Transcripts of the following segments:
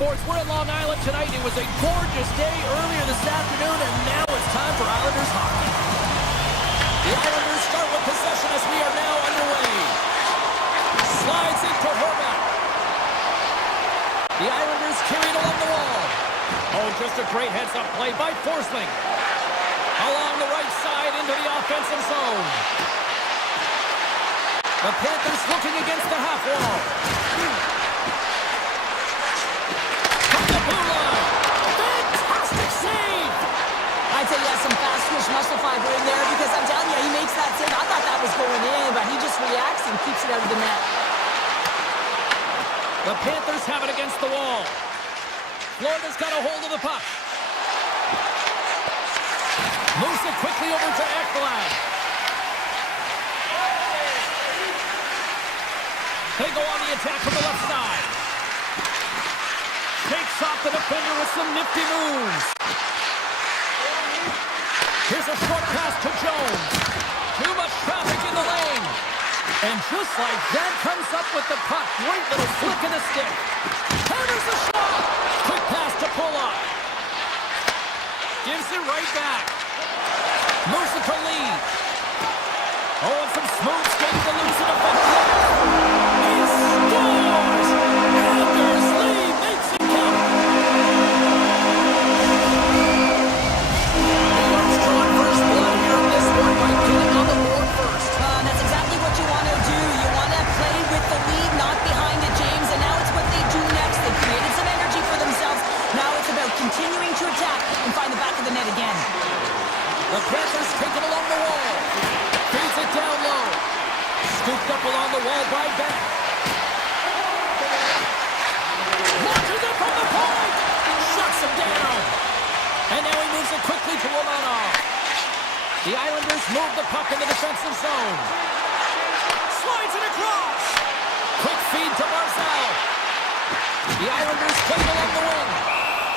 Sports. We're in Long Island tonight. It was a gorgeous day earlier this afternoon, and now it's time for Islanders hockey. The Islanders start with possession as we are now underway. Slides into Horvat. The Islanders carried along the wall. Oh, just a great heads-up play by Forsling. Along the right side into the offensive zone. The Panthers looking against the half wall. From the blue line. Fantastic save. I'd say he has some fast twitch muscle fiber in there because I'm telling you, he makes that save. I thought that was going in, but he just reacts and keeps it out of the net. The Panthers have it against the wall. Florida's got a hold of the puck. Moves it quickly over to Ekblad. They go on the attack from the left side. Takes off the defender with some nifty moves. Here's a short pass to Jones. Too much traffic in the lane. And just like that, comes up with the puck. Great little flick of the stick. Hammers the shot. Quick pass to Pulock. Gives it right back. Moves it to Lee. Oh, and some smooth skating to lose it up the He scores! Anders Lee makes it count. New York's drawing first blood here in this one by getting on the board first. That's exactly what you want to do. You want to play with the lead, not behind it, James. And now it's what they do next. They created some energy for themselves. Now it's about continuing to attack and find the back of the net again. The Panthers take it along the wall. Feeds it down low. Scooped up along the wall by Beck. Launches it from the point. Shuts him down. And now he moves it quickly to Romanov. The Islanders move the puck in the defensive zone. Slides it across. Quick feed to Barzal. The Islanders play it along the wing.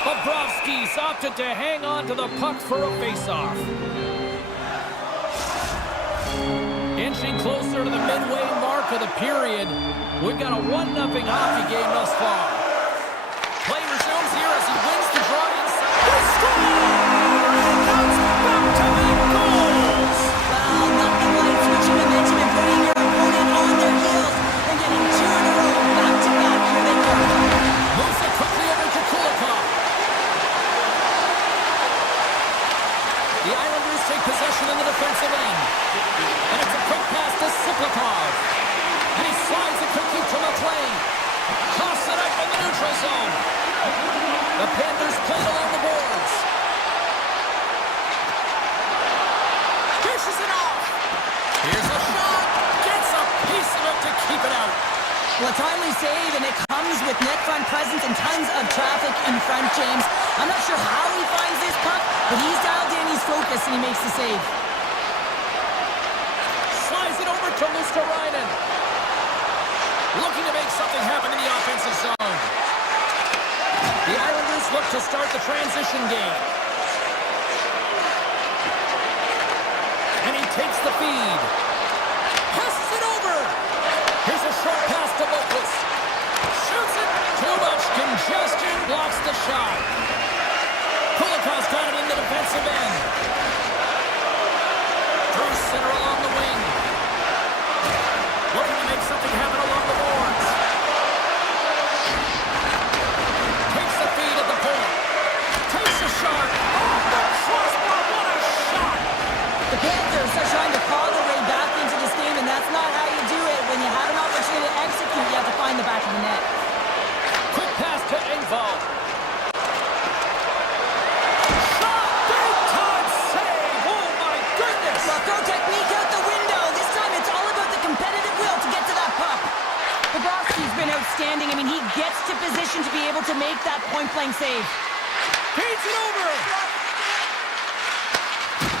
Bobrovsky's opted to hang on to the puck for a face-off. Inching closer to the midway mark of the period. We've got a 1-0 hockey game thus far. Play resumes here as he wins the draw inside. He scores! That's back-to-back goals! Well, nothing like switching momentum and putting your opponent on their heels and getting 2 in a row. Back-to-back, here they go. Moves it quickly over to Kulikov. The Islanders take possession in the defensive end. And it's a quick pass to Siplikov. And he slides it quickly to McLean. Toss it up in the neutral zone. The Panthers play along the boards. Dishes it off. Here's a shot. Gets a piece of it to keep it out. Well, a timely save, and it comes with net front presence and tons of traffic in front, James. I'm not sure how he finds this puck, but he's dialed in, he's focused, and he makes the save. Slides it over to Luosterainen. Looking to make something happen in the offensive zone. The Islanders look to start the transition game. And he takes the feed. Passes it over. Here's a short pass to Lopez. Shoots it. Too much congestion. Blocks the shot. Kulikov's got it in the defensive end. Through center along the wing. Looking to make something happen along the boards. Takes the feed at the point. Takes a shot. Oh, the crossbar. What a shot. The Panthers are trying to claw their way back into this game, and that's not how you do it. When you have an opportunity to execute, you have to find the back of the net. Quick pass to Engvall. Shot! Big time save! Oh my goodness! Well, throw technique out the window. This time it's all about the competitive will to get to that puck. Bobrovsky's been outstanding. I mean, he gets to position to be able to make that point-blank save. Feeds it over!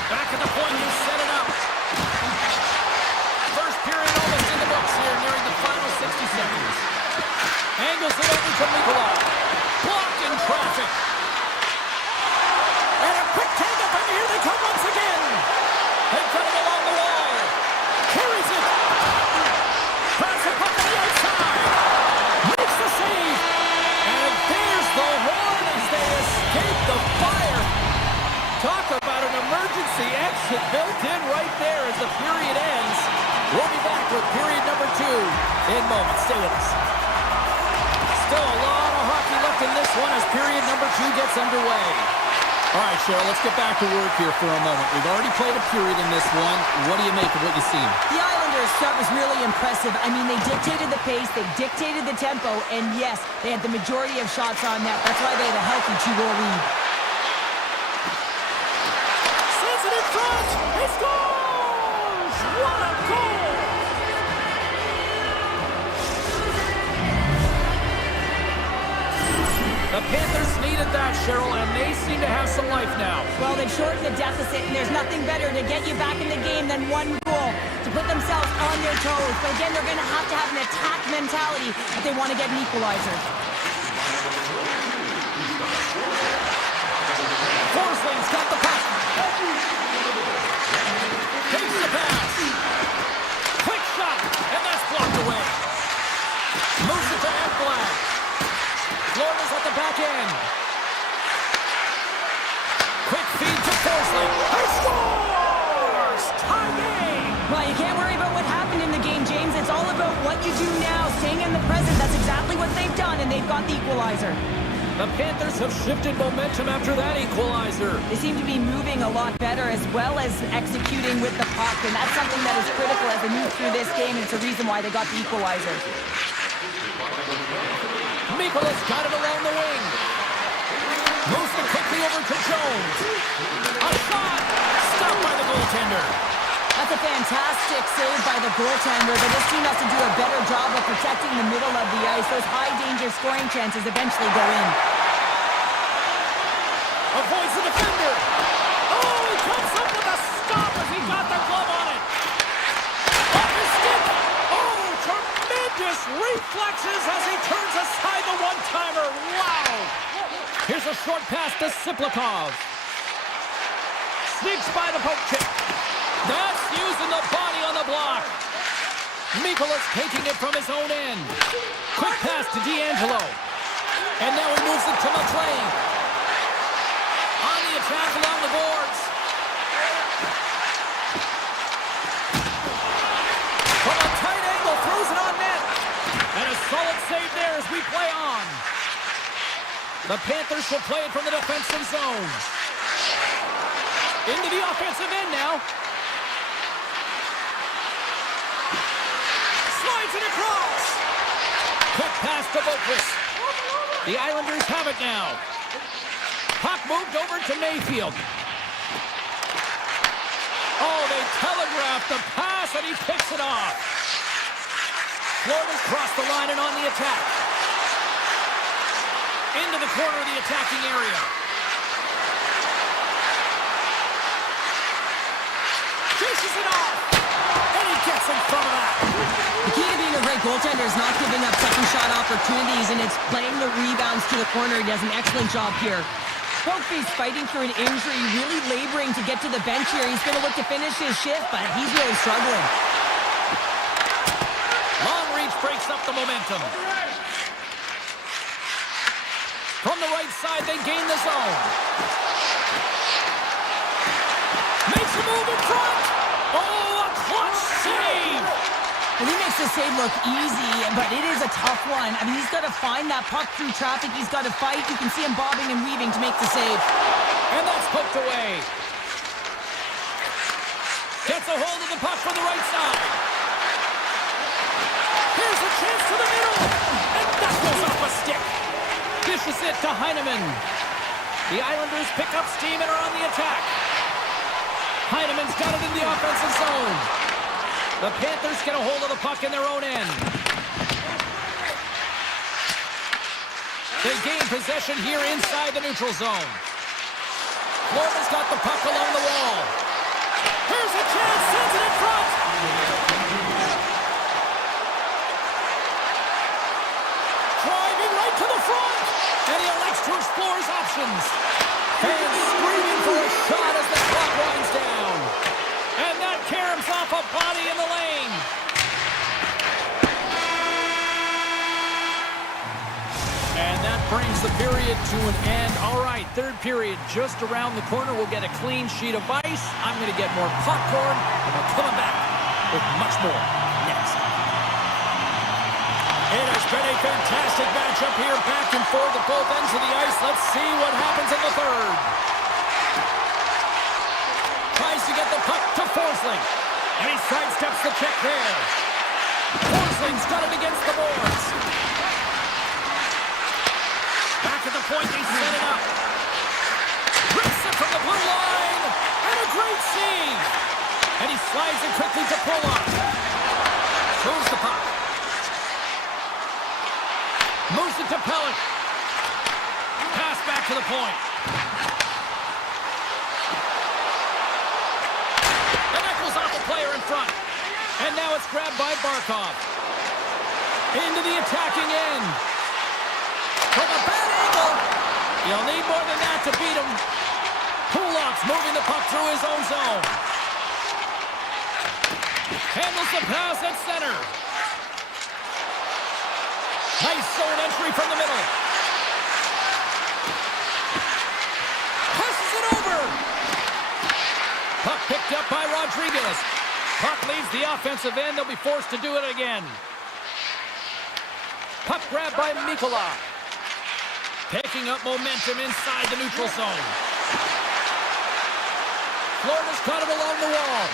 Back at the point, he set it up. First period almost in the books here, nearing the final 60 seconds. Angles it over to Nikolai. Blocked in traffic. And a quick take-up, and here they come once again. They've got it along the wall. Carries it. Pass it up on the outside. Makes the save. And there's the emergency exit built in right there as the period ends. We'll be back with period number 2 in moments. Stay with us. Still a lot of hockey left in this one as period number 2 gets underway. All right, Cheryl, let's get back to work here for a moment. We've already played a period in this one. What do you make of what you've seen? The Islanders' start was really impressive. I mean, they dictated the pace, they dictated the tempo, and yes, they had the majority of shots on net. That's why they had a healthy 2-goal lead. Sends it in front! He scores! What a goal! The Panthers needed that, Cheryl, and they seem to have some life now. Well, they've shortened the deficit, and there's nothing better to get you back in the game than one goal to put themselves on their toes. But again, they're going to have an attack mentality if they want to get an equalizer. Forsling's got the puck. Takes the pass. Quick shot, and that's blocked away. Moves it to Ekblad. Florida's at the back end. Quick feed to Forsling. He scores! Tie game! Well, you can't worry about what happened in the game, James. It's all about what you do now, staying in the present. That's exactly what they've done, and they've got the equalizer. The Panthers have shifted momentum after that equalizer. They seem to be moving a lot better as well as executing with the puck, and that's something that is critical as they move through this game, and it's a reason why they got the equalizer. Mikolas got it along the wing. Moves it quickly over to Jones. A shot! Stopped by the goaltender. That's a fantastic save by the goaltender, but this team has to do a better job of protecting the middle of the ice. Those high-danger scoring chances eventually go in. Avoids the defender. Oh, he comes up with a stop as he got the glove on it. Off his stick. Oh, tremendous reflexes as he turns aside the one-timer. Wow. Here's a short pass to Siplikov. Sneaks by the poke check. That's using the body on the block. Mikolas taking it from his own end. Quick pass to D'Angelo. And now he moves it to McLean. On the attack along the boards. From a tight angle, throws it on net. And a solid save there as we play on. The Panthers will play it from the defensive zone. Into the offensive end now. Slides it across. Quick pass to Boquist. The Islanders have it now. Puck moved over to Mayfield. Oh, they telegraphed the pass and he picks it off. Florida's crossed the line and on the attack. Into the corner of the attacking area. Dishes it off. And he gets in front of that. The key to being a great goaltender is not giving up second shot opportunities, and it's playing the rebounds to the corner. He does an excellent job here. Boquist fighting through an injury, really laboring to get to the bench here. He's going to look to finish his shift, but he's really struggling. Long reach breaks up the momentum. From the right side, they gain the zone. Makes a move in front. Oh, a clutch save. And he makes the save look easy, but it is a tough one. I mean, he's got to find that puck through traffic. He's got to fight. You can see him bobbing and weaving to make the save. And that's poked away. Gets a hold of the puck from the right side. Here's a chance to the middle. And that goes off a stick. Dishes it to Heineman. The Islanders pick up steam and are on the attack. Heineman's got it in the offensive zone. The Panthers get a hold of the puck in their own end. They gain possession here inside the neutral zone. Florida's got the puck along the wall. Here's a chance, sends it in front. Driving right to the front. And he elects to explore his options. Fans screaming for a shot as the clock winds down. And that caroms off a body in the lane. And that brings the period to an end. All right, third period just around the corner. We'll get a clean sheet of ice. I'm going to get more popcorn, and we're coming back with much more next. It has been a fantastic matchup here, back and forth at both ends of the ice. Let's see what happens in the third. Tries to get the puck to Forsling, and he sidesteps the check there. Forsling's got it against the boards. Back at the point, they set it up. Rips it from the blue line, and a great save. And he slides it quickly to Pulock. Throws the puck. Moves it to Pellick. Pass back to the point. And that goes off the player in front. And now it's grabbed by Barkov. Into the attacking end. From a bad angle. You'll need more than that to beat him. Pulock's moving the puck through his own zone. Handles the pass at center. Nice zone entry from the middle. Passes it over. Puck picked up by Rodriguez. Puck leaves the offensive end. They'll be forced to do it again. Puck grabbed by Mikola. Picking up momentum inside the neutral zone. Florida's caught it along the wall.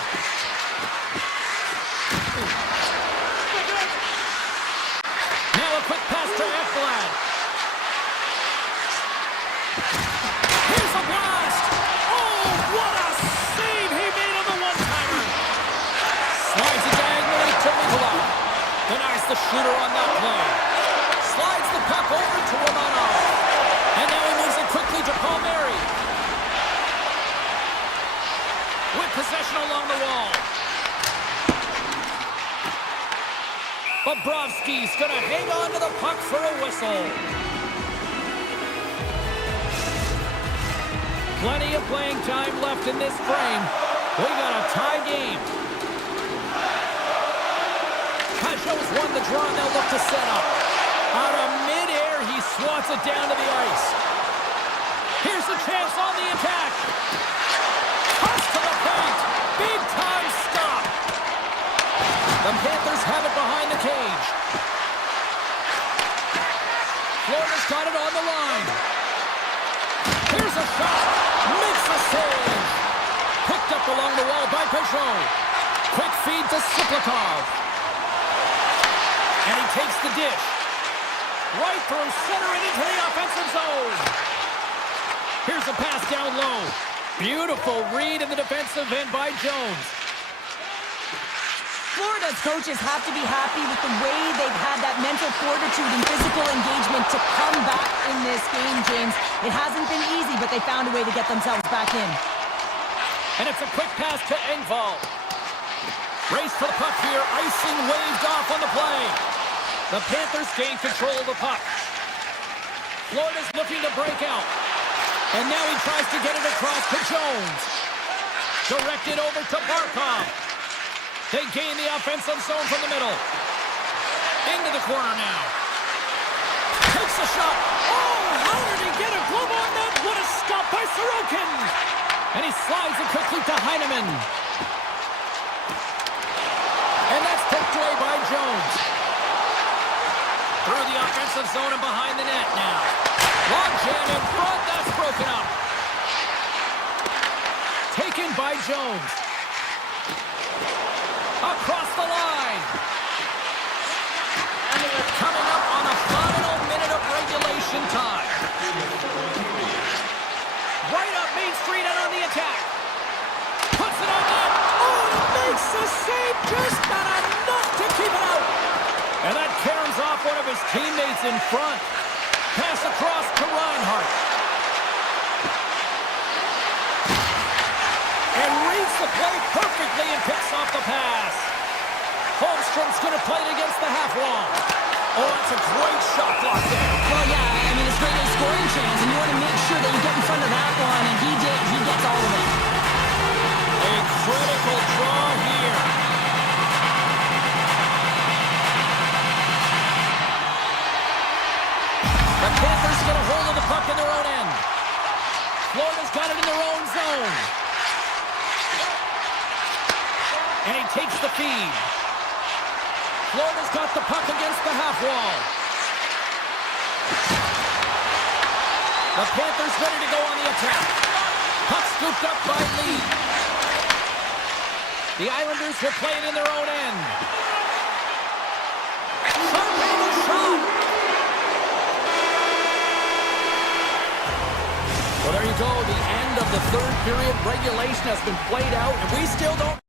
Now a quick pass to Ekblad. Here's a blast. Oh, what a save he made on the one-timer. Slides it diagonally to Mikola. Denies the shooter on that play. Slides the puck over to Romanov. And now he moves it quickly to Palmieri. With possession along the wall. Bobrovsky's going to hang on to the puck for a whistle. Plenty of playing time left in this frame. We got a tie game. Pajot's won the draw, and they'll look to set up. Out of midair, he swats it down to the ice. Here's a chance on the attack. Toss to the paint. Big time stop. The Panthers have it behind the cage. Florida's got it on the line. Here's a shot. Makes a save. Picked up along the wall by Pajot. Quick feed to Siplikov. And he takes the dish. Right through center and into the offensive zone. Here's a pass down low. Beautiful read in the defensive end by Jones. Florida's coaches have to be happy with the way they've had that mental fortitude and physical engagement to come back in this game, James. It hasn't been easy, but they found a way to get themselves back in. And it's a quick pass to Engvall. Race for the puck here. Icing waved off on the play. The Panthers gain control of the puck. Florida's looking to break out. And now he tries to get it across to Jones. Directed over to Barkov. They gain the offensive zone from the middle. Into the corner now. Takes a shot. Oh, how did he get a glove on that? What a stop by Sorokin. And he slides it quickly to Heineman. And that's picked away by Jones. Through the offensive zone and behind the net now. Long jam in front. That's broken up. Taken by Jones. Across the line. And they're coming up on the final minute of regulation time. Right up Main Street and on the attack. Puts it on net. Oh, makes the save. Just not enough to keep it out. And that caroms off one of his teammates in front. Pass across to Reinhart. And reads the play perfectly and picks off the pass. Holmstrom's going to play it against the half wall. Oh, that's a great shot block there. Well, yeah, I mean, it's great a scoring chance, and you want to make sure that you get in front of that one, and he did. He gets all of it. A critical draw here. The Panthers get a hold of the puck in their own end. Florida's got it in their own zone. And he takes the feed. Florida's got the puck against the half wall. The Panthers ready to go on the attack. Puck scooped up by Lee. The Islanders will play it in their own end. Sharp-handed shot. Well, there you go. The end of the third period. Regulation has been played out, and we still don't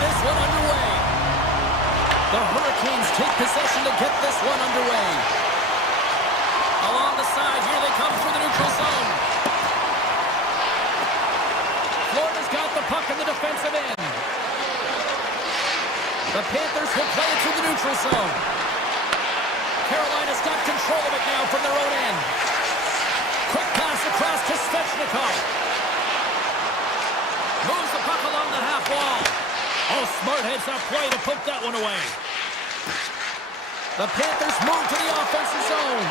this one underway. The Hurricanes take possession to get this one underway. Along the side, here they come through the neutral zone. Florida's got the puck in the defensive end. The Panthers will play it through the neutral zone. Carolina's got control of it now from their own end. Quick pass across to Svechnikov. Moves the puck along the half wall. Oh, smart heads-up play to poke that one away. The Panthers move to the offensive zone.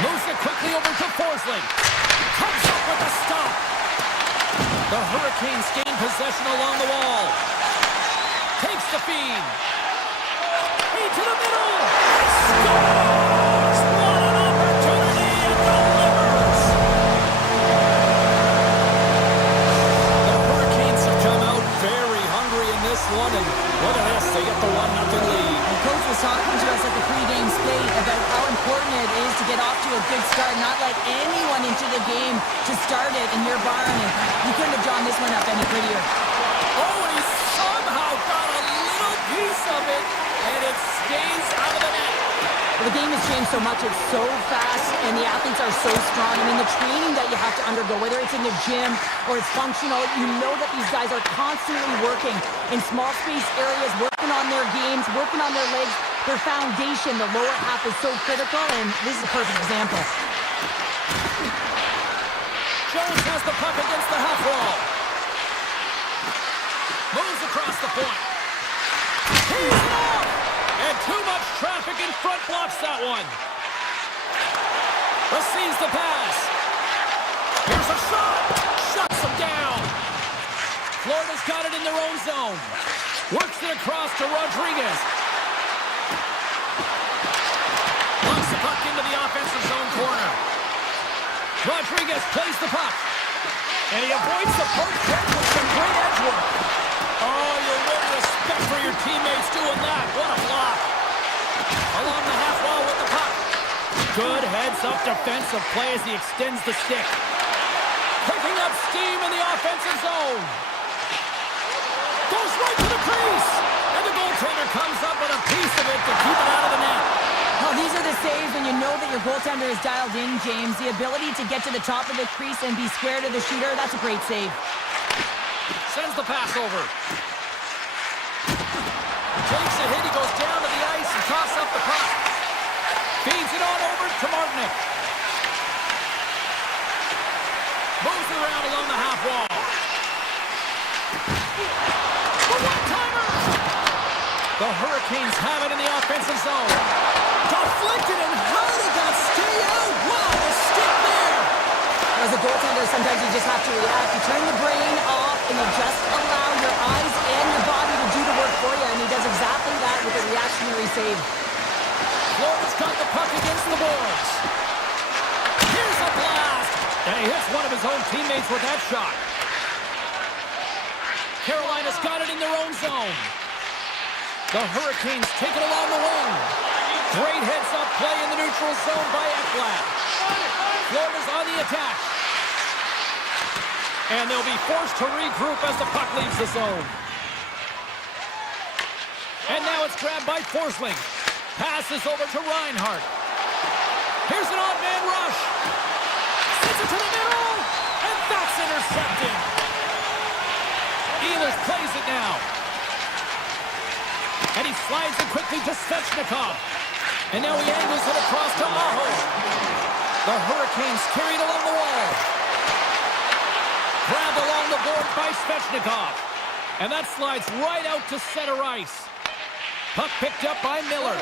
Moves it quickly over to Forsling. Comes up with a stop. The Hurricanes gain possession along the wall. Takes the feed. Feed to the middle. Scores! What an opportunity and delivers! The Hurricanes have come out very hungry in this one, and look at this, they get the 1-0 lead. The coach was talking to us at the pregame skate about how important it is to get off to a good start, not let anyone into the game to start it in your barn, and you couldn't have drawn this one up any prettier. Oh, and he somehow got a little piece of it, and it stays out of the net. Well, the game has changed so much. It's so fast, and the athletes are so strong. I mean, the training that you have to undergo, whether it's in the gym or it's functional, you know that these guys are constantly working in small space areas, working on their games, working on their legs. Their foundation, the lower half, is so critical, and this is a perfect example. Jones has the puck against the half wall. Moves across the point. He's it off! And too much traffic in front blocks that one. Receives the pass. Here's a shot. Shuts him down. Florida's got it in their own zone. Works it across to Rodriguez. Locks the puck into the offensive zone corner. Rodriguez plays the puck. And he avoids the poke check with some great edge work. Oh, you'll win respect for your teammates doing that. What a block. Along the half wall with the puck. Good heads-up defensive play as he extends the stick. Picking up steam in the offensive zone. Goes right to the crease. And the goaltender comes up with a piece of it to keep it out of the net. Well, these are the saves when you know that your goaltender is dialed in, James. The ability to get to the top of the crease and be square to the shooter, that's a great save. Sends the pass over. Takes a hit, he goes down to the ice and tosses up the puck. Feeds it on over to Martinic. Moves it around along the half wall. The one-timer! The Hurricanes have it in the offensive zone. Deflected, and how did that stay out? Wow, the stick there! As a goaltender, sometimes you just have to react. You turn the brain off and you just allow your eyes and your body to do the work for you, and he does exactly that with a reactionary save. Florida's got the puck against the boards. Here's a blast! And he hits one of his own teammates with that shot. Carolina's got it in their own zone. The Hurricanes take it along the wing. Great heads-up play in the neutral zone by Ekblad. Florida's on the attack. And they'll be forced to regroup as the puck leaves the zone. And now it's grabbed by Forsling. Passes over to Reinhart. Here's an odd man rush. Sends it to the middle. And that's intercepted. Ehlers plays it now. And he slides it quickly to Svechnikov. And now he angles it across to Aho. The Hurricanes carried along the wall. Grabbed along the board by Svechnikov. And that slides right out to center ice. Puck picked up by Miller.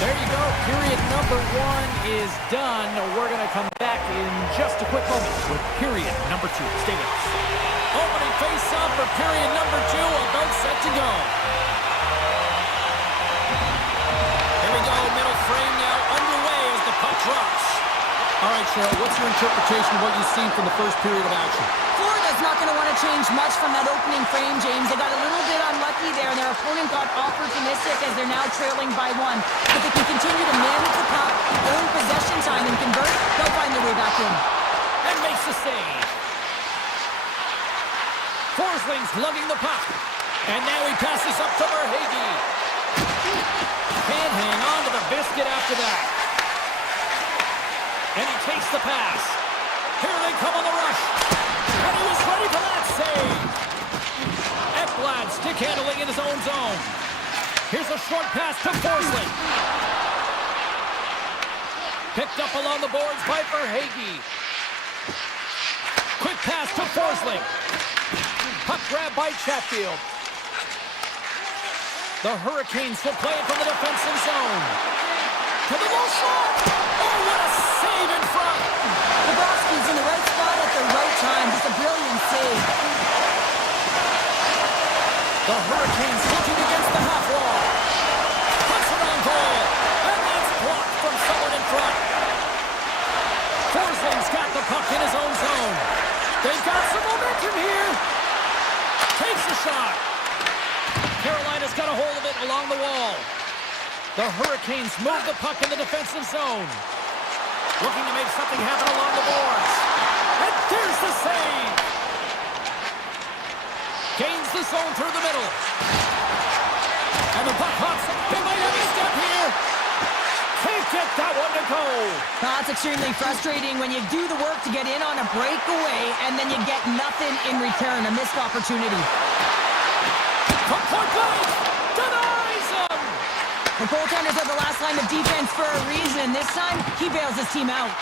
There you go. Period number one is done. We're going to come back in just a quick moment with period number two. Stay with us. Opening face-off for period number two, about set to go. Here we go, middle frame now underway as the puck drops. All right, Cheryl, what's your interpretation of what you've seen from the first period of action? Florida's not going to want to have changed much from that opening frame, James. They got a little bit unlucky there, and their opponent got opportunistic as they're now trailing by 1. If they can continue to manage the puck, own possession time, and convert, they'll find their way back in. And makes the save. Forsling's lugging the puck. And now he passes up to Verhaeghe. Can't hang on to the biscuit after that. And he takes the pass. Here they come on the rush. And he was ready for that save. Ekblad stick handling in his own zone. Here's a short pass to Forsling. Picked up along the boards by Verhaeghe. Quick pass to Forsling. Puck grab by Chatfield. The Hurricanes will play it from the defensive zone. To the low shot. Oh, what a save in front. Bobrovsky's in the right spot at the right time. Just a brilliant save. The Hurricanes looking against the half wall. Puts around goal. And that's blocked from someone in front. Forsling's got the puck in his own zone. They've got some momentum here. Takes the shot. Carolina's got a hold of it along the wall. The Hurricanes move the puck in the defensive zone. Looking to make something happen along the boards. And there's the save. Gains the zone through the middle. And the puck hops. They might have a step here. Can't get that one to go. That's extremely frustrating when you do the work to get in on a breakaway and then you get nothing in return. A missed opportunity. From point blank, denies him! The goaltenders are the last line of defense for a reason. This time, he bails his team out.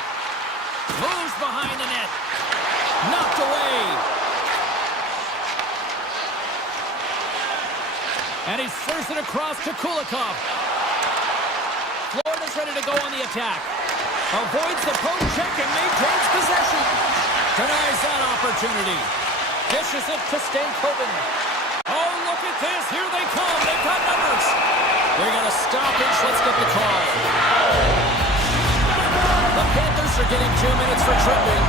Moves behind the net. Knocked away. And he serves it across to Kulikov. Florida's ready to go on the attack. Avoids the poke check and maintains possession. Denies that opportunity. Dishes it to Stankoven. Oh, look at this. Here they come. They've got numbers. They're going to stoppage. Let's get the call. The Panthers are getting 2 minutes for tripping.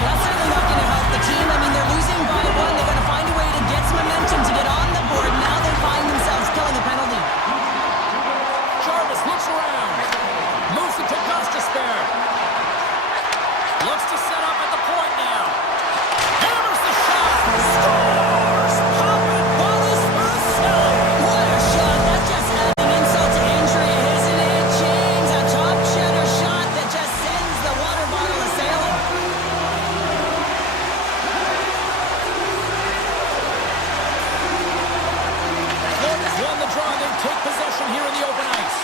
That's certainly not going to help the team. I mean, they're losing by 1. They're going to find a way to get some momentum to get on the board. Now they find themselves killing a penalty. Jarvis looks around. Moves it to Gostisbehere. Looks to set up at the point now. Hammers the shot. Scores! Pop it. Ball is first save. What a shot. That's just adding insult to injury, isn't it, James? A top cheddar shot that just sends the water bottle a-sailing. Florida's won the draw. They take possession here in the open ice.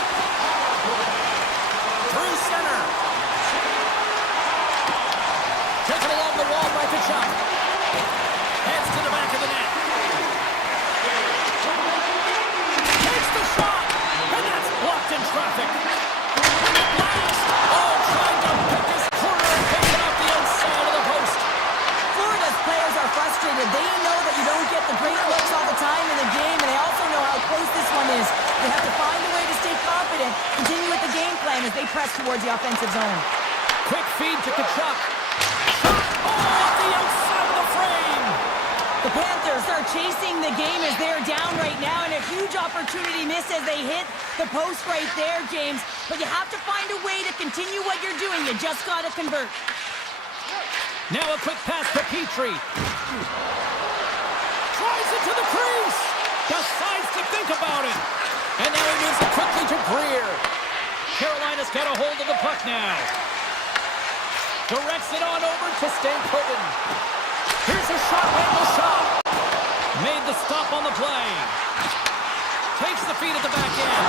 Through center. Taken along the wall by Tkachuk. Heads to the back of the net. Takes the shot. And that's blocked in traffic. And the blast. Oh, trying to pick his corner and take it off the outside of the post. Florida's players are frustrated. They know that you don't get the great looks all the time in the game, and they also know how close this one is. They have to find a way to stay confident, continue with the game plan as they press towards the offensive zone. Quick feed to Tkachuk. Shot. Oh, off the outside of the frame. The Panthers are chasing the game as they're down right now, and a huge opportunity missed as they hit the post right there, James. But you have to find a way to continue what you're doing. You just got to convert. Now a quick pass to Petrie. Tries it to the crease. Decides to think about it. And now he moves it quickly to Greer. Carolina's got a hold of the puck now. Directs it on over to Stankoven. Here's a shot, Randall shot. Made the stop on the play. Takes the feed at the back end.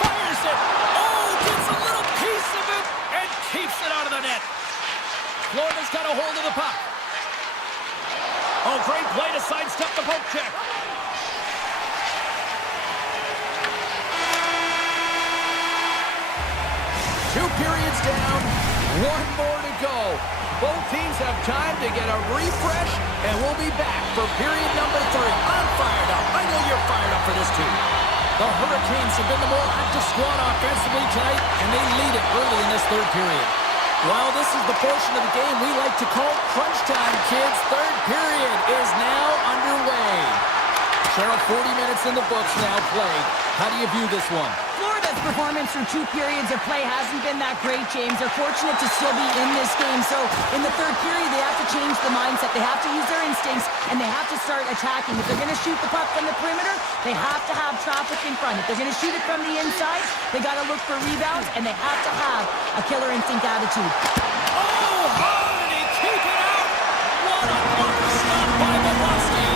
Fires it. Oh, gets a little piece of it and keeps it out of the net. Florida's got a hold of the puck. Oh, great play to sidestep the poke check. Two periods down, one more to go. Both teams have time to get a refresh, and we'll be back for period number 3. I'm fired up. I know you're fired up for this too. The Hurricanes have been the more active squad offensively tonight, and they lead it early in this third period. Well, this is the portion of the game we like to call crunch time, kids. Third period is now underway. Cheryl, 40 minutes in the books now played. How do you view this one? Florida's performance through 2 periods of play hasn't been that great, James. They're fortunate to still be in this game. So in the third period, they have to change the mindset. They have to use their instincts, and they have to start attacking. If they're going to shoot the puck from the perimeter, they have to have traffic in front. If they're going to shoot it from the inside, they got to look for rebounds, and they have to have a killer instinct attitude. Oh, Hardy, keep it out! What a block stop by Bobrovsky!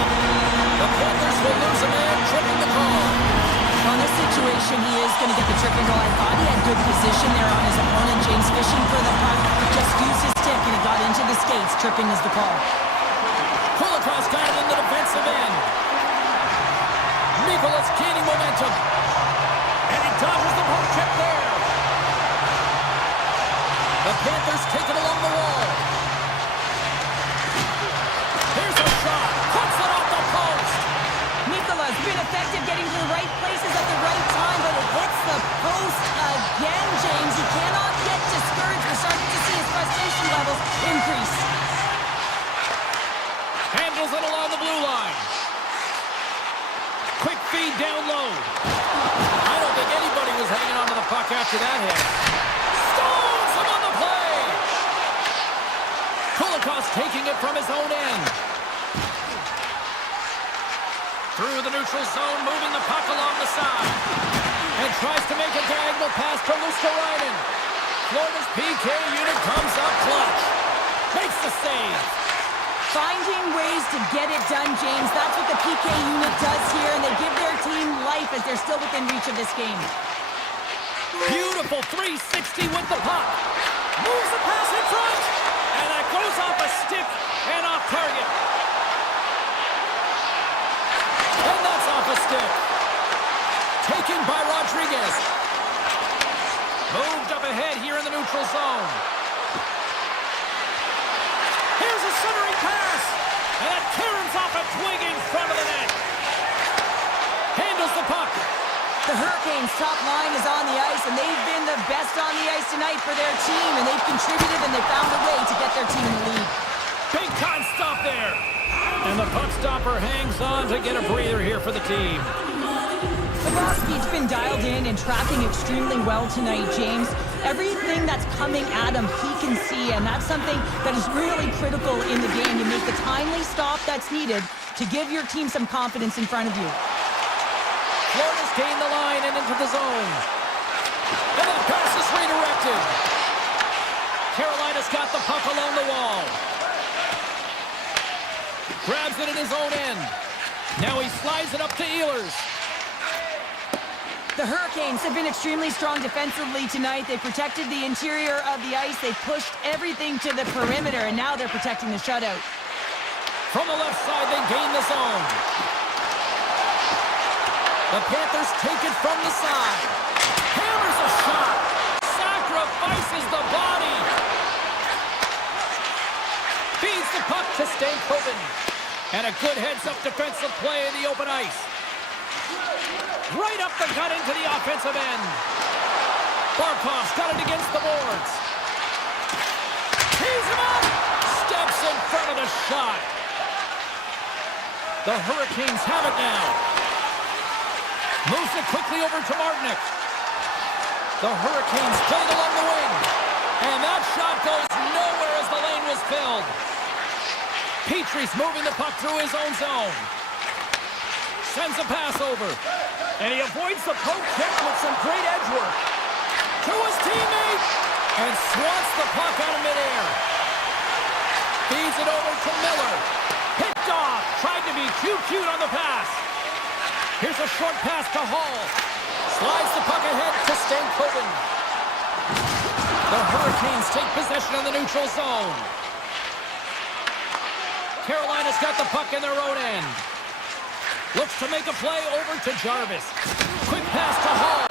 The Panthers will lose a man, tripping the call. On this situation, he is going to get the tripping goal. I thought he had good position there on his opponent. James fishing for the puck, just used his stick, and it got into the skates. Tripping is the call. Kulikov got it in the defensive end. Nicholas gaining momentum. And he dodges the poke check there. The Panthers take it along the wall. Here's a shot. Puts it off the post. Nikola's been effective getting to the right places at the right time, but it hits the post again, James. He cannot get discouraged. We're starting to see his frustration levels increase. Handles it along the blue line. Quick feed down low. I don't think anybody was hanging on to the puck after that hit. Stones him on the play. Kulikov's taking it from his own end. Through the neutral zone, moving the puck along the side. And tries to make a diagonal pass to Luskarainen. Florida's PK unit comes up clutch. Makes the save. Finding ways to get it done, James. That's what the PK unit does here, and they give their team life as they're still within reach of this game. Beautiful 360 with the puck. Moves the pass in front. And that goes off a stick and off target. And that's off a stick. Taken by Rodriguez. Moved up ahead here in the neutral zone. Here's a centering pass. And it turns off a twig in front of the net. Handles the puck. The Hurricanes' top line is on the ice, and they've been the best on the ice tonight for their team, and they've contributed, and they found a way to get their team in the lead. Big time stop there. And the puck stopper hangs on to get a breather here for the team. Bobrovsky's been dialed in and tracking extremely well tonight, James. Everything that's coming at him, he can see, and that's something that is really critical in the game. You make the timely stop that's needed to give your team some confidence in front of you. Florida's gained the line and into the zone. And that pass is redirected. Carolina's got the puck along the wall. Grabs it in his own end. Now he slides it up to Ehlers. The Hurricanes have been extremely strong defensively tonight. They protected the interior of the ice. They pushed everything to the perimeter, and now they're protecting the shutout. From the left side, they gain the zone. The Panthers take it from the side. Hammers a shot. Sacrifices the body. Feeds the puck to Stankoven. And a good heads-up defensive play in the open ice. Right up the gut into the offensive end. Barkov's got it against the boards. Tees him up. Steps in front of the shot. The Hurricanes have it now. Moves it quickly over to Martinick. The Hurricanes played along the wing. And that shot goes nowhere as the lane was filled. Petrie's moving the puck through his own zone. Sends a pass over. And he avoids the poke check with some great edge work. To his teammate. And swats the puck out of midair. Feeds it over to Miller. Picked off. Tried to be too cute on the pass. Here's a short pass to Hall. Slides the puck ahead to Stankoven. The Hurricanes take possession of the neutral zone. Carolina's got the puck in their own end. Looks to make a play over to Jarvis. Quick pass to Hall.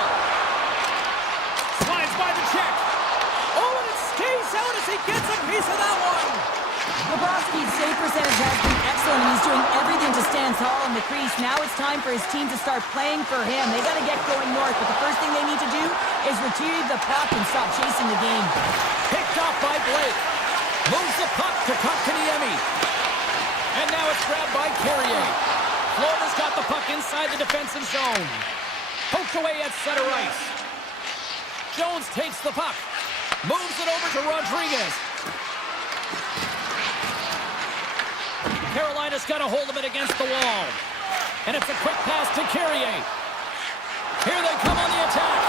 Slides by the check. Oh, and it skates out as he gets a piece of that one. Bobrovsky's save percentage has been excellent, and he's doing everything to stand defense all in the crease. Now it's time for his team to start playing for him. They got to get going north, but the first thing they need to do is retrieve the puck and stop chasing the game. Picked off by Blake. Moves the puck to Kotkaniemi. And now it's grabbed by Carrier. Florida's got the puck inside the defensive zone. Poked away at center ice. Jones takes the puck. Moves it over to Rodriguez. Carolina's got a hold of it against the wall. And it's a quick pass to Carrier. Here they come on the attack.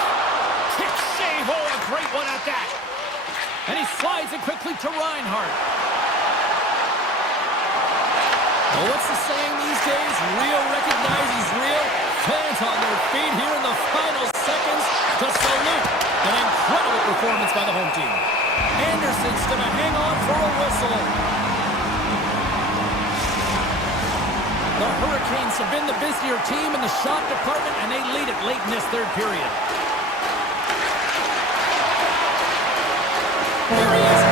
Kick save. Oh, a great one at that. And he slides it quickly to Reinhardt. Well, what's the saying these days? Real recognizes real. Fans on their feet here in the final seconds to salute an incredible performance by the home team. Anderson's going to hang on for a whistle. The Hurricanes have been the busier team in the shot department, and they lead it late in this third period. Here he is.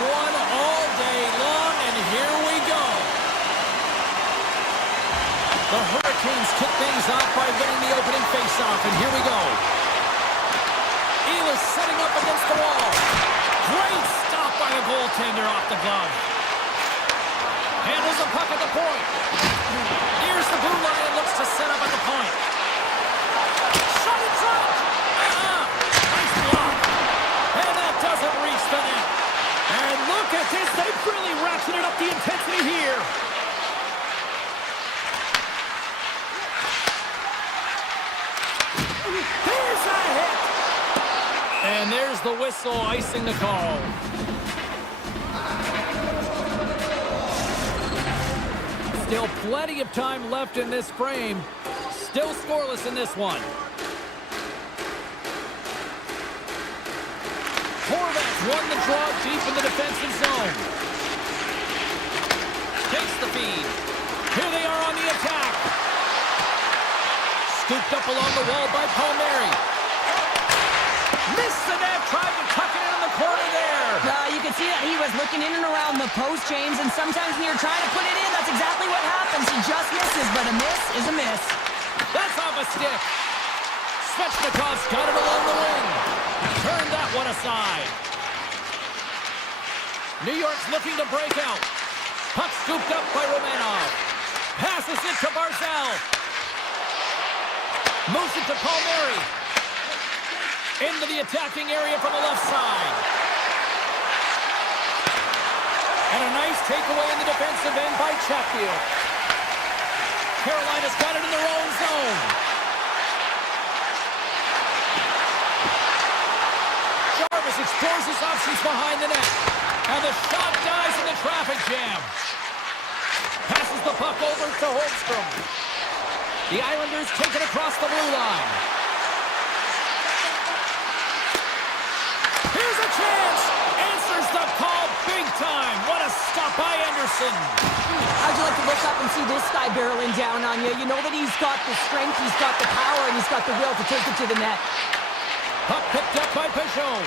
one all day long, and here we go. The Hurricanes kick things off by winning the opening faceoff, and here we go. Elis setting up against the wall. Great stop by the goaltender off the glove. Handles the puck at the point. Nears the blue line and looks to set up at the point. Shot in front. Nice block. And that doesn't reach the net. And look at this. They've really ratcheted up the intensity here. Here's a hit. And there's the whistle icing the call. Still plenty of time left in this frame. Still scoreless in this one. Horvats won the draw deep in the defensive zone. Takes the feed. Here they are on the attack. Scooped up along the wall by Palmieri. Missed the net, tried to tuck it in the corner there. You can see that he was looking in and around the post, James, and sometimes when you're trying to put it in, that's exactly what happens. He just misses, but a miss is a miss. That's off a stick. Svechnikov's got it along the wing. Turned that one aside. New York's looking to break out. Puck scooped up by Romanov. Passes it to Barzal. Moves it to Palmieri. Into the attacking area from the left side. And a nice takeaway in the defensive end by Chatfield. Carolina's got it in their own zone. Jarvis explores his options behind the net. And the shot dies in the traffic jam. Passes the puck over to Holmstrom. The Islanders take it across the blue line. Here's a chance. Answers the call big time. What a stop by Anderson. How'd you like to look up and see this guy barreling down on you? You know that he's got the strength, he's got the power, and he's got the will to take it to the net. Puck picked up by Peugeot.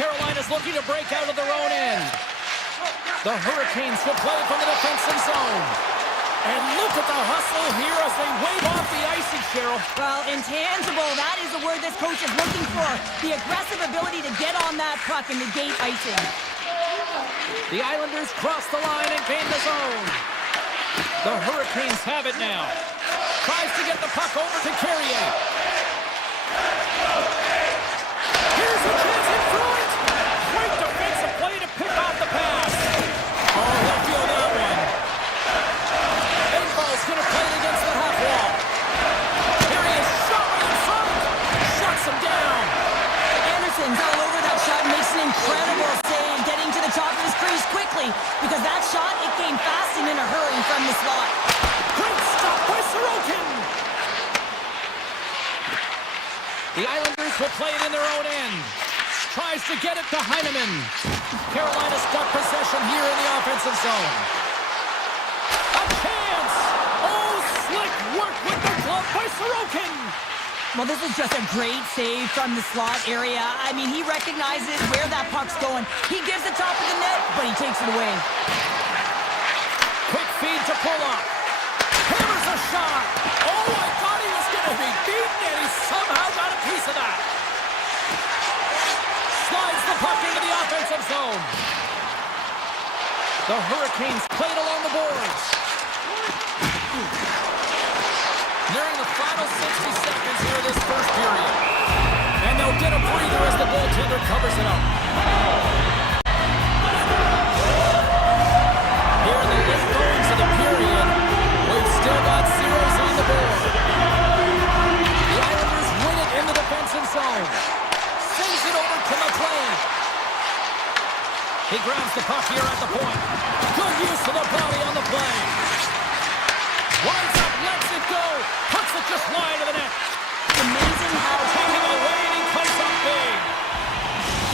Carolina's looking to break out of their own end. The Hurricanes will play from the defensive zone. And look at the hustle here as they wave off the icing, Cheryl. Well, intangible, that is the word this coach is looking for. The aggressive ability to get on that puck and negate icing. The Islanders cross the line and gain the zone. The Hurricanes have it now. Tries to get the puck over to Carrier. Here's a chance in front. Great defensive play to pick off the pass. Oh, he'll feel that one. Engvall's going to play it against the half wall. Here he is, shot right in front. Shuts him down. Anderson's all over that shot, makes an incredible save, getting to the top of his crease quickly, because that shot, it came fast and in a hurry from the slot. Great stop by Sorokin. The Islanders will play it in their own end. Tries to get it to Heineman. Carolina's got possession here in the offensive zone. A chance! Oh, slick work with the glove by Sorokin. Well, this is just a great save from the slot area. I mean, he recognizes where that puck's going. He gives the top of the net, but he takes it away. Quick feed to Pulock. Hammers a shot. Oh, I thought he was going to be beaten, and he somehow got a piece of that. Slides the puck into the offensive zone. The Hurricanes played along the boards. Nearing the final 60 seconds here of this first period. And they'll get a breather as the goaltender covers it up. Here in the late goings of the period, we've still got zeros on the board. The Islanders win it in the defensive zone. Sends it over to McLean. He grabs the puck here at the point. Good use of the body on the play. Winds up, lets it go. Puts it just wide of the net. Amazing how Taking it away, and he comes up big.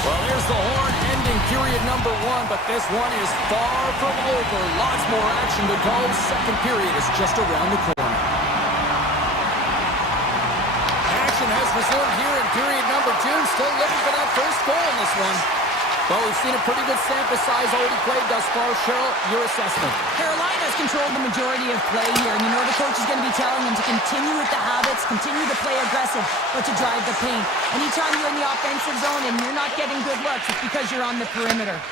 Well, there's the horn ending period number one, but this one is far from over. Lots more action to go. Second period is just around the corner. Action has resumed here in period number 2. Still looking for that first goal in this one. Well, we've seen a pretty good sample size already played thus far. Cheryl, your assessment. Carolina's controlled the majority of play here, and you know the coach is going to be telling them to continue with the habits, continue to play aggressive, but to drive the paint. Anytime you're in the offensive zone and you're not getting good looks, it's because you're on the perimeter. And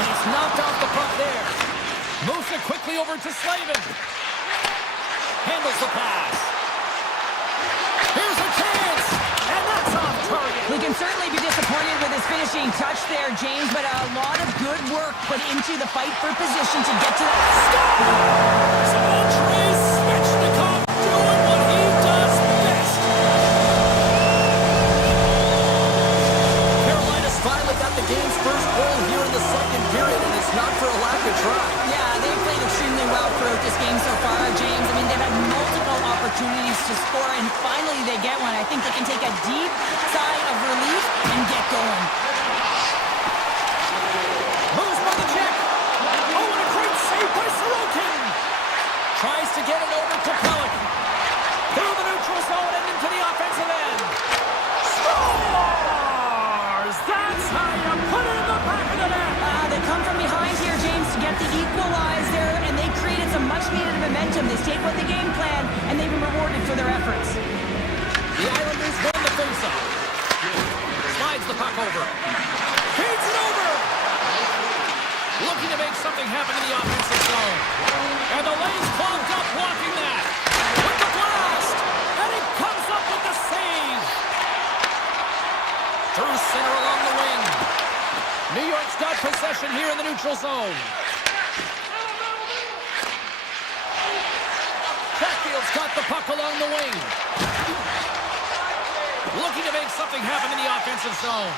he's knocked off the puck there. Moves it quickly over to Slavin. Handles the pass. Here's a chance, and that's off target. We can certainly be disappointed with his finishing touch there, James, but a lot of good work put into the fight for position to get to that. Scores! Andrei Svechnikov doing what he does best. Carolina's finally got the game's first goal here in the second period, and it's not for a lack of try. Yeah, they've played extremely well throughout this game so far, James. I mean, they've had multiple opportunities to score, and finally they get one. I think they can take a deep sigh of relief and get going. Moves by the check. Oh, and a great save by Sorokin. Tries to get it over to Pellick. Through the neutral zone and into the offensive end. Scores! That's how you put it in the back of the net. They come from behind here, James, to get the equalizer, and they created some much-needed momentum. They stayed with the game plan, and they've been rewarded for their efforts. The Islanders win the faceoff. Slides the puck over. Feeds it over. Looking to make something happen in the offensive zone. And the lane's clogged up blocking that. With the blast. And he comes up with the save. Through center along the wing. New York's got possession here in the neutral zone. Chatfield's got the puck along the wing. Looking to make something happen in the offensive zone.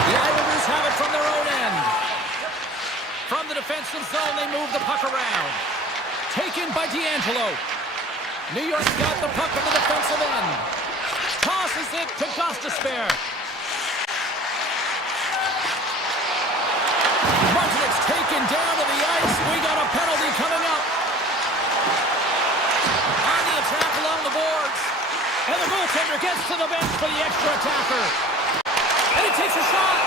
The Islanders have it from their own end. From the defensive zone, they move the puck around. Taken by D'Angelo. New York's got the puck on the defensive end. Tosses it to Gostisbehere. Martinek's taken down to the ice. We got a penalty coming up. On the attack along the boards. And the goaltender gets to the bench for the extra attacker. And he takes a shot.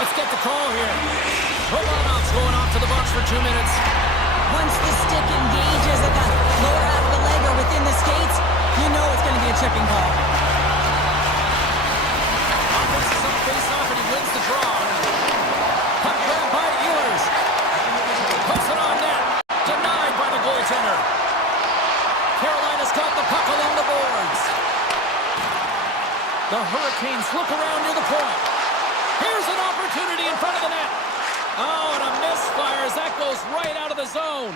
Let's get the call here. Romanov's going off to the box for 2 minutes. Once the stick engages at the lower half of the leg or within the skates, you know it's going to be a chipping call. Offense is on face-off and he wins the draw. Puck grabbed by Ehlers. Puts it on net. Denied by the goaltender. Carolina's got the puck along the boards. The Hurricanes look around near the point. Here's an opportunity in front of the net. Oh, and a misfire as that goes right out of the zone.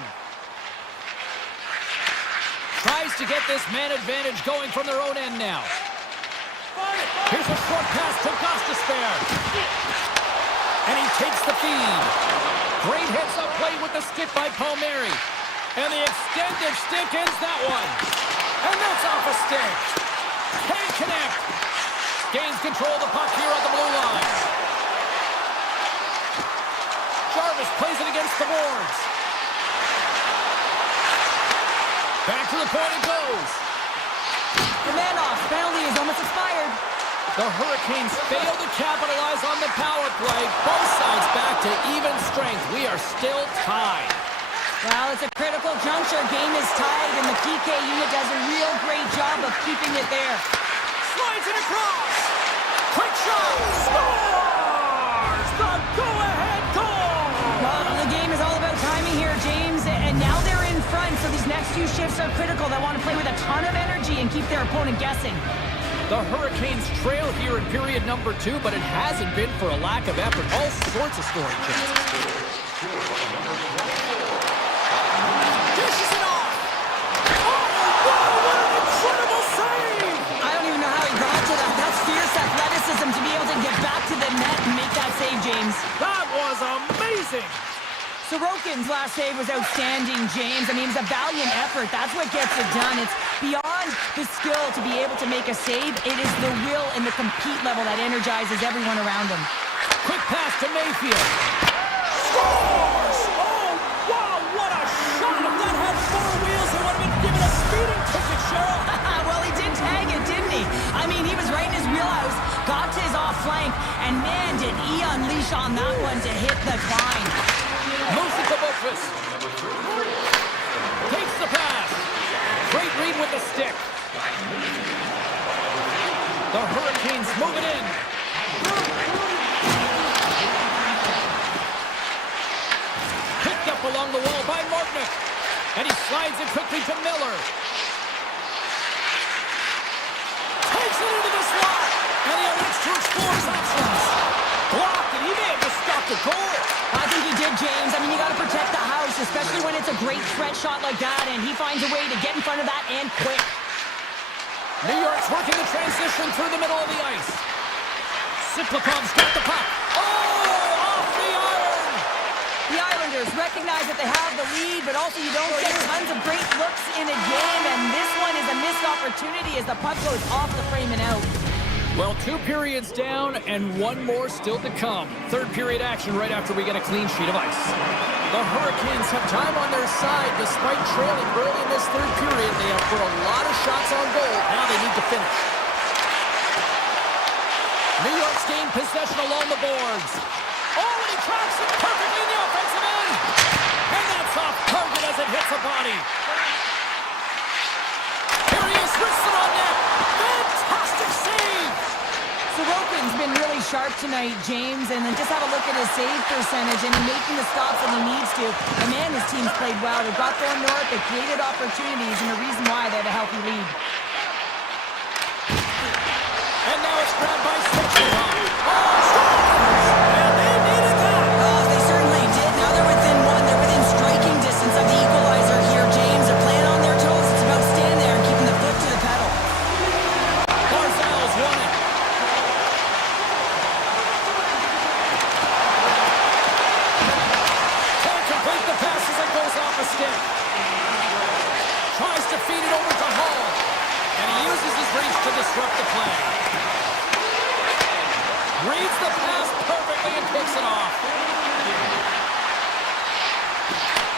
Tries to get this man advantage going from their own end now. Here's a short pass to Gostisbehere. And he takes the feed. Great heads-up play with the stick by Palmieri. And the extended stick ends that one. And that's off a stick. Can't connect. Gains control of the puck here at the blue line. Jarvis plays it against the boards. Back to the point it goes. The man-off penalty is almost expired. The Hurricanes fail to capitalize on the power play. Both sides back to even strength. We are still tied. Well, it's a critical juncture. Game is tied, and the PK unit does a real great job of keeping it there. Slides it across. Quick shot. Scores! The go-ahead goal! Well, the game is all about timing here, James, and now they're in front, so these next few shifts are critical. They want to play with a ton of energy and keep their opponent guessing. The Hurricanes trail here in period number 2, but it hasn't been for a lack of effort. All sorts of scoring chances. Dishes it off. Oh, wow, what an incredible save! I don't even know how he got to that. That's fierce athleticism to be able to get back to the net and make that save, James. That was amazing! Sorokin's last save was outstanding, James. I mean, it's a valiant effort. That's what gets it done. It's beyond the skill to be able to make a save. It is the will and the compete level that energizes everyone around him. Quick pass to Mayfield. Scores! Oh, wow, what a shot! If that had 4 wheels, it would have been given a speed finish on that one to hit the climb. Moves it to Bofus. Takes the pass. Great read with the stick. The Hurricanes move it in. Picked up along the wall by Martinick. And he slides it quickly to Miller. Takes it into the slot. And he elects to explore his options. Blocked, and he may have just stopped the goal. I think he did, James. I mean, you got to protect the house, especially when it's a great threat shot like that, and he finds a way to get in front of that and quick. New York's working the transition through the middle of the ice. Siplikov's got the puck. Oh, off the iron! The Islanders recognize that they have the lead, but also you don't get tons of great looks in a game, and this one is a missed opportunity as the puck goes off the frame and out. Well, 2 periods down and 1 more still to come. Third period action right after we get a clean sheet of ice. The Hurricanes have time on their side. Despite trailing early in this third period, they have put a lot of shots on goal. Now they need to finish. New York's gained possession along the boards. Oh, and he tracks it perfectly in the offensive end. And that's off target as it hits a body. Here he is, wrists it on net. Fantastic save. Sorokin's been really sharp tonight, James, and then just have a look at his save percentage and making the stops that he needs to. And man, his team's played well. They've got their north, they created opportunities, and the reason why they have a healthy lead. And now it's grabbed by Siplikovs. Oh, scores! And they needed that. Oh, they certainly did. Now they're within 1. They're within striking distance of the equalizer here, James. They're playing on their toes. It's about staying there and keeping the foot to the pedal. Barzal's won it. Can't complete the pass as it goes off a stick. Tries to feed it over to Hall. And he uses his reach to disrupt the play. Reads the pass perfectly and picks it off.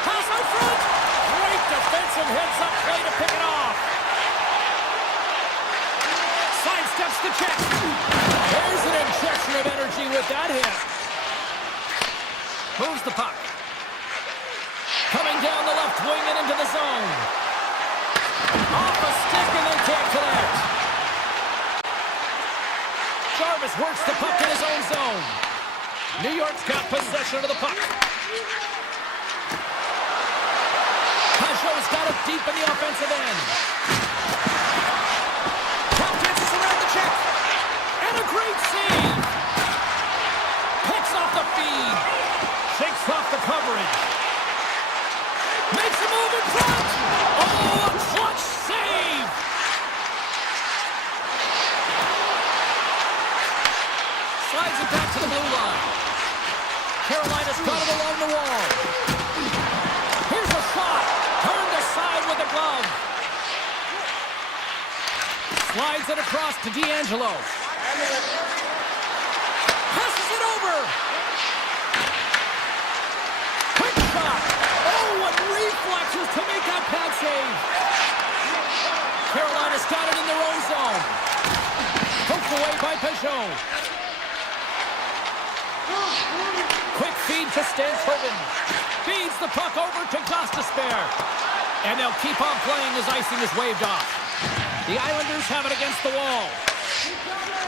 Pass out front. Great defensive heads-up play to pick it off. Sidesteps the check. There's an injection of energy with that hit. Moves the puck. Coming down the left wing and into the zone. Off a stick and they can't connect. Jarvis works the puck in his own zone. New York's got possession of the puck. Pajot's got it deep in the offensive end. Tap dances around the check. And a great save. Picks off the feed. Shakes off the coverage. Makes a move in front. Oh, a clutch save. Slides it back to the blue line. Carolina's got it along the wall. Here's a shot. Turned aside with the glove. Slides it across to D'Angelo. Passes it over. Quick shot. Oh, what reflexes to make that pad save. Carolina's got it in their own zone. Poked away by Pajot. Quick feed to Stankoven. Feeds the puck over to Gostisbehere. And they'll keep on playing as icing is waved off. The Islanders have it against the wall.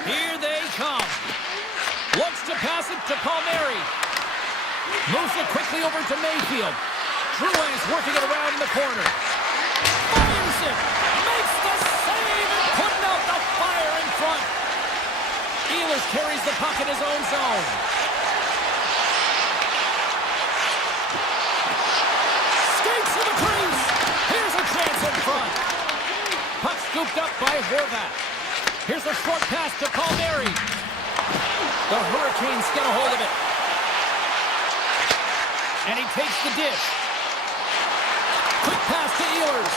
Here they come. Looks to pass it to Palmieri. Moves it quickly over to Mayfield. Drouin's working it around in the corner. Fires it. Makes the save and putting out the fire in front. Ehlers carries the puck in his own zone. Skates to the crease. Here's a chance in front. Puck scooped up by Horvat. Here's a short pass to Palmieri. The Hurricanes get a hold of it. And he takes the dish. Quick pass to Ehlers.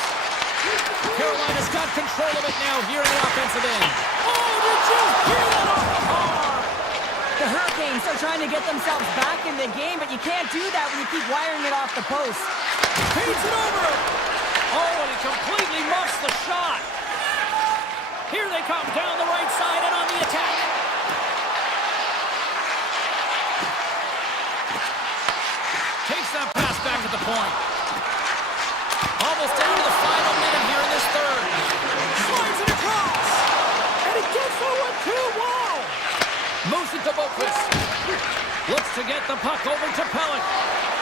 Carolina's got control of it now here in the offensive end. Oh, did you hear that off the bar? The Hurricanes are trying to get themselves back in the game, but you can't do that when you keep wiring it off the post. Feeds it over. Oh, and he completely muffs the shot. Here they come down the right side and on the attack. point. Almost down to the final minute here in this third. Slides it across. And he gets it with two. Wow. Moves it to Boquist. Looks to get the puck over to Pellick.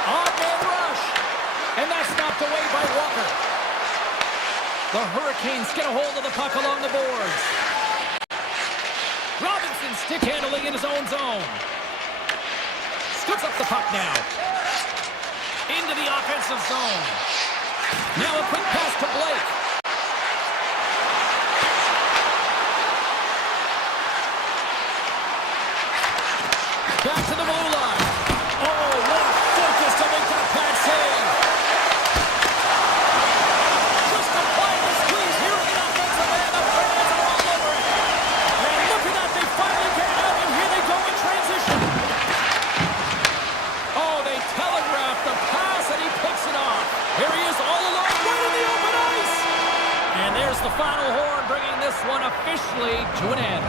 Odd-man rush. And that's knocked away by Walker. The Hurricanes get a hold of the puck along the boards. Robinson stick handling in his own zone. Scoops up the puck now. Into the offensive zone. Now a quick pass to Blake. Back to the blue line. Oh, what a focus to make that pad save. Just applying the squeeze here in the offensive end. The fans are all over it. And look at that, they finally get it out, and here they go in transition. Oh, they telegraph the pass, and he picks it off. Here he is all alone, right in the open ice. And there's the final horn, bringing this one officially to an end.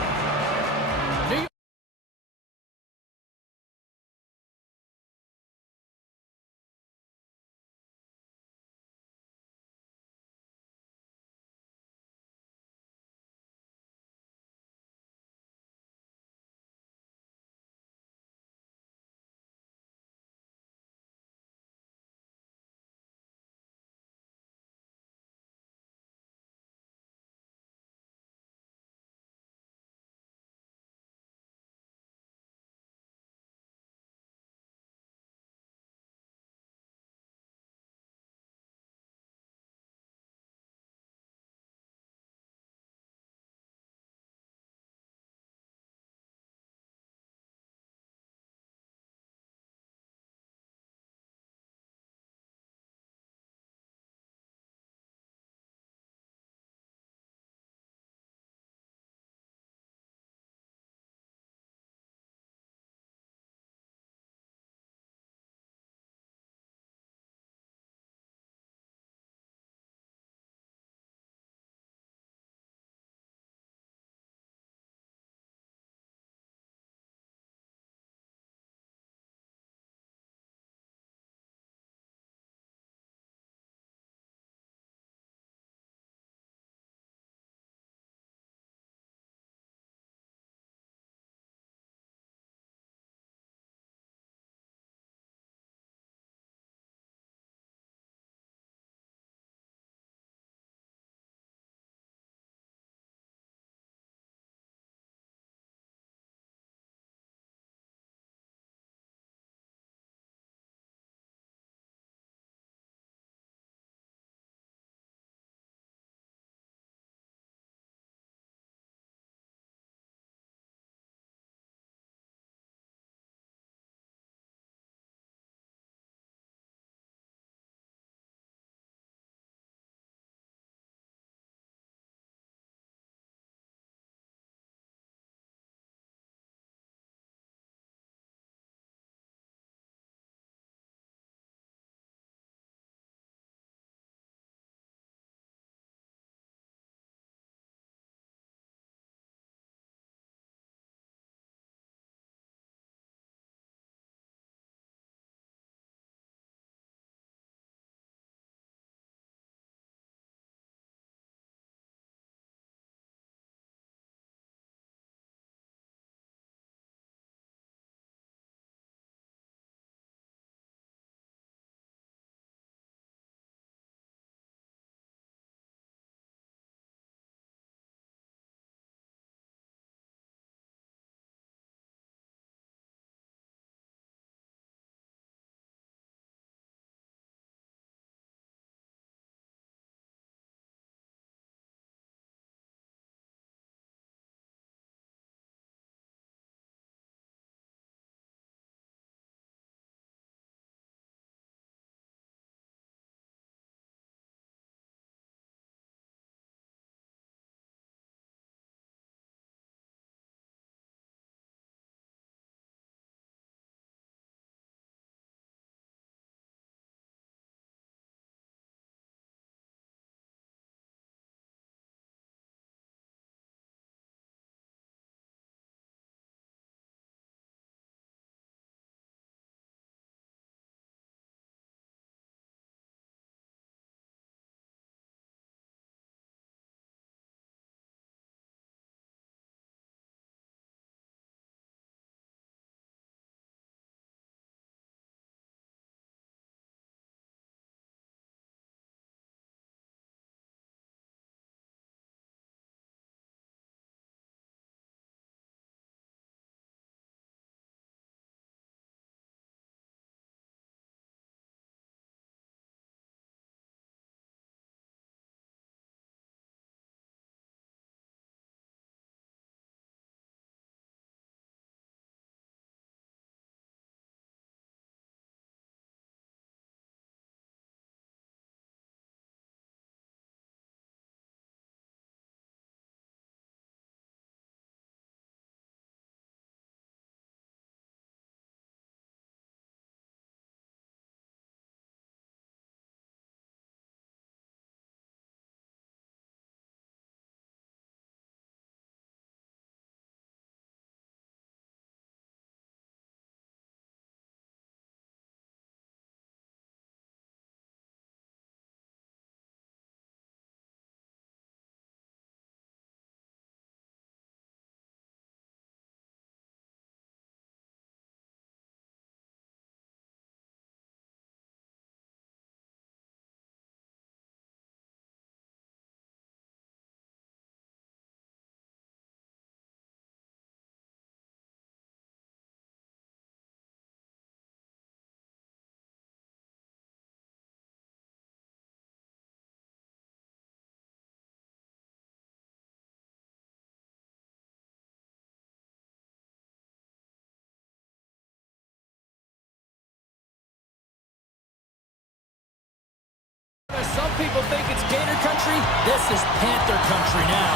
Some people think it's Gator country. This is Panther country now.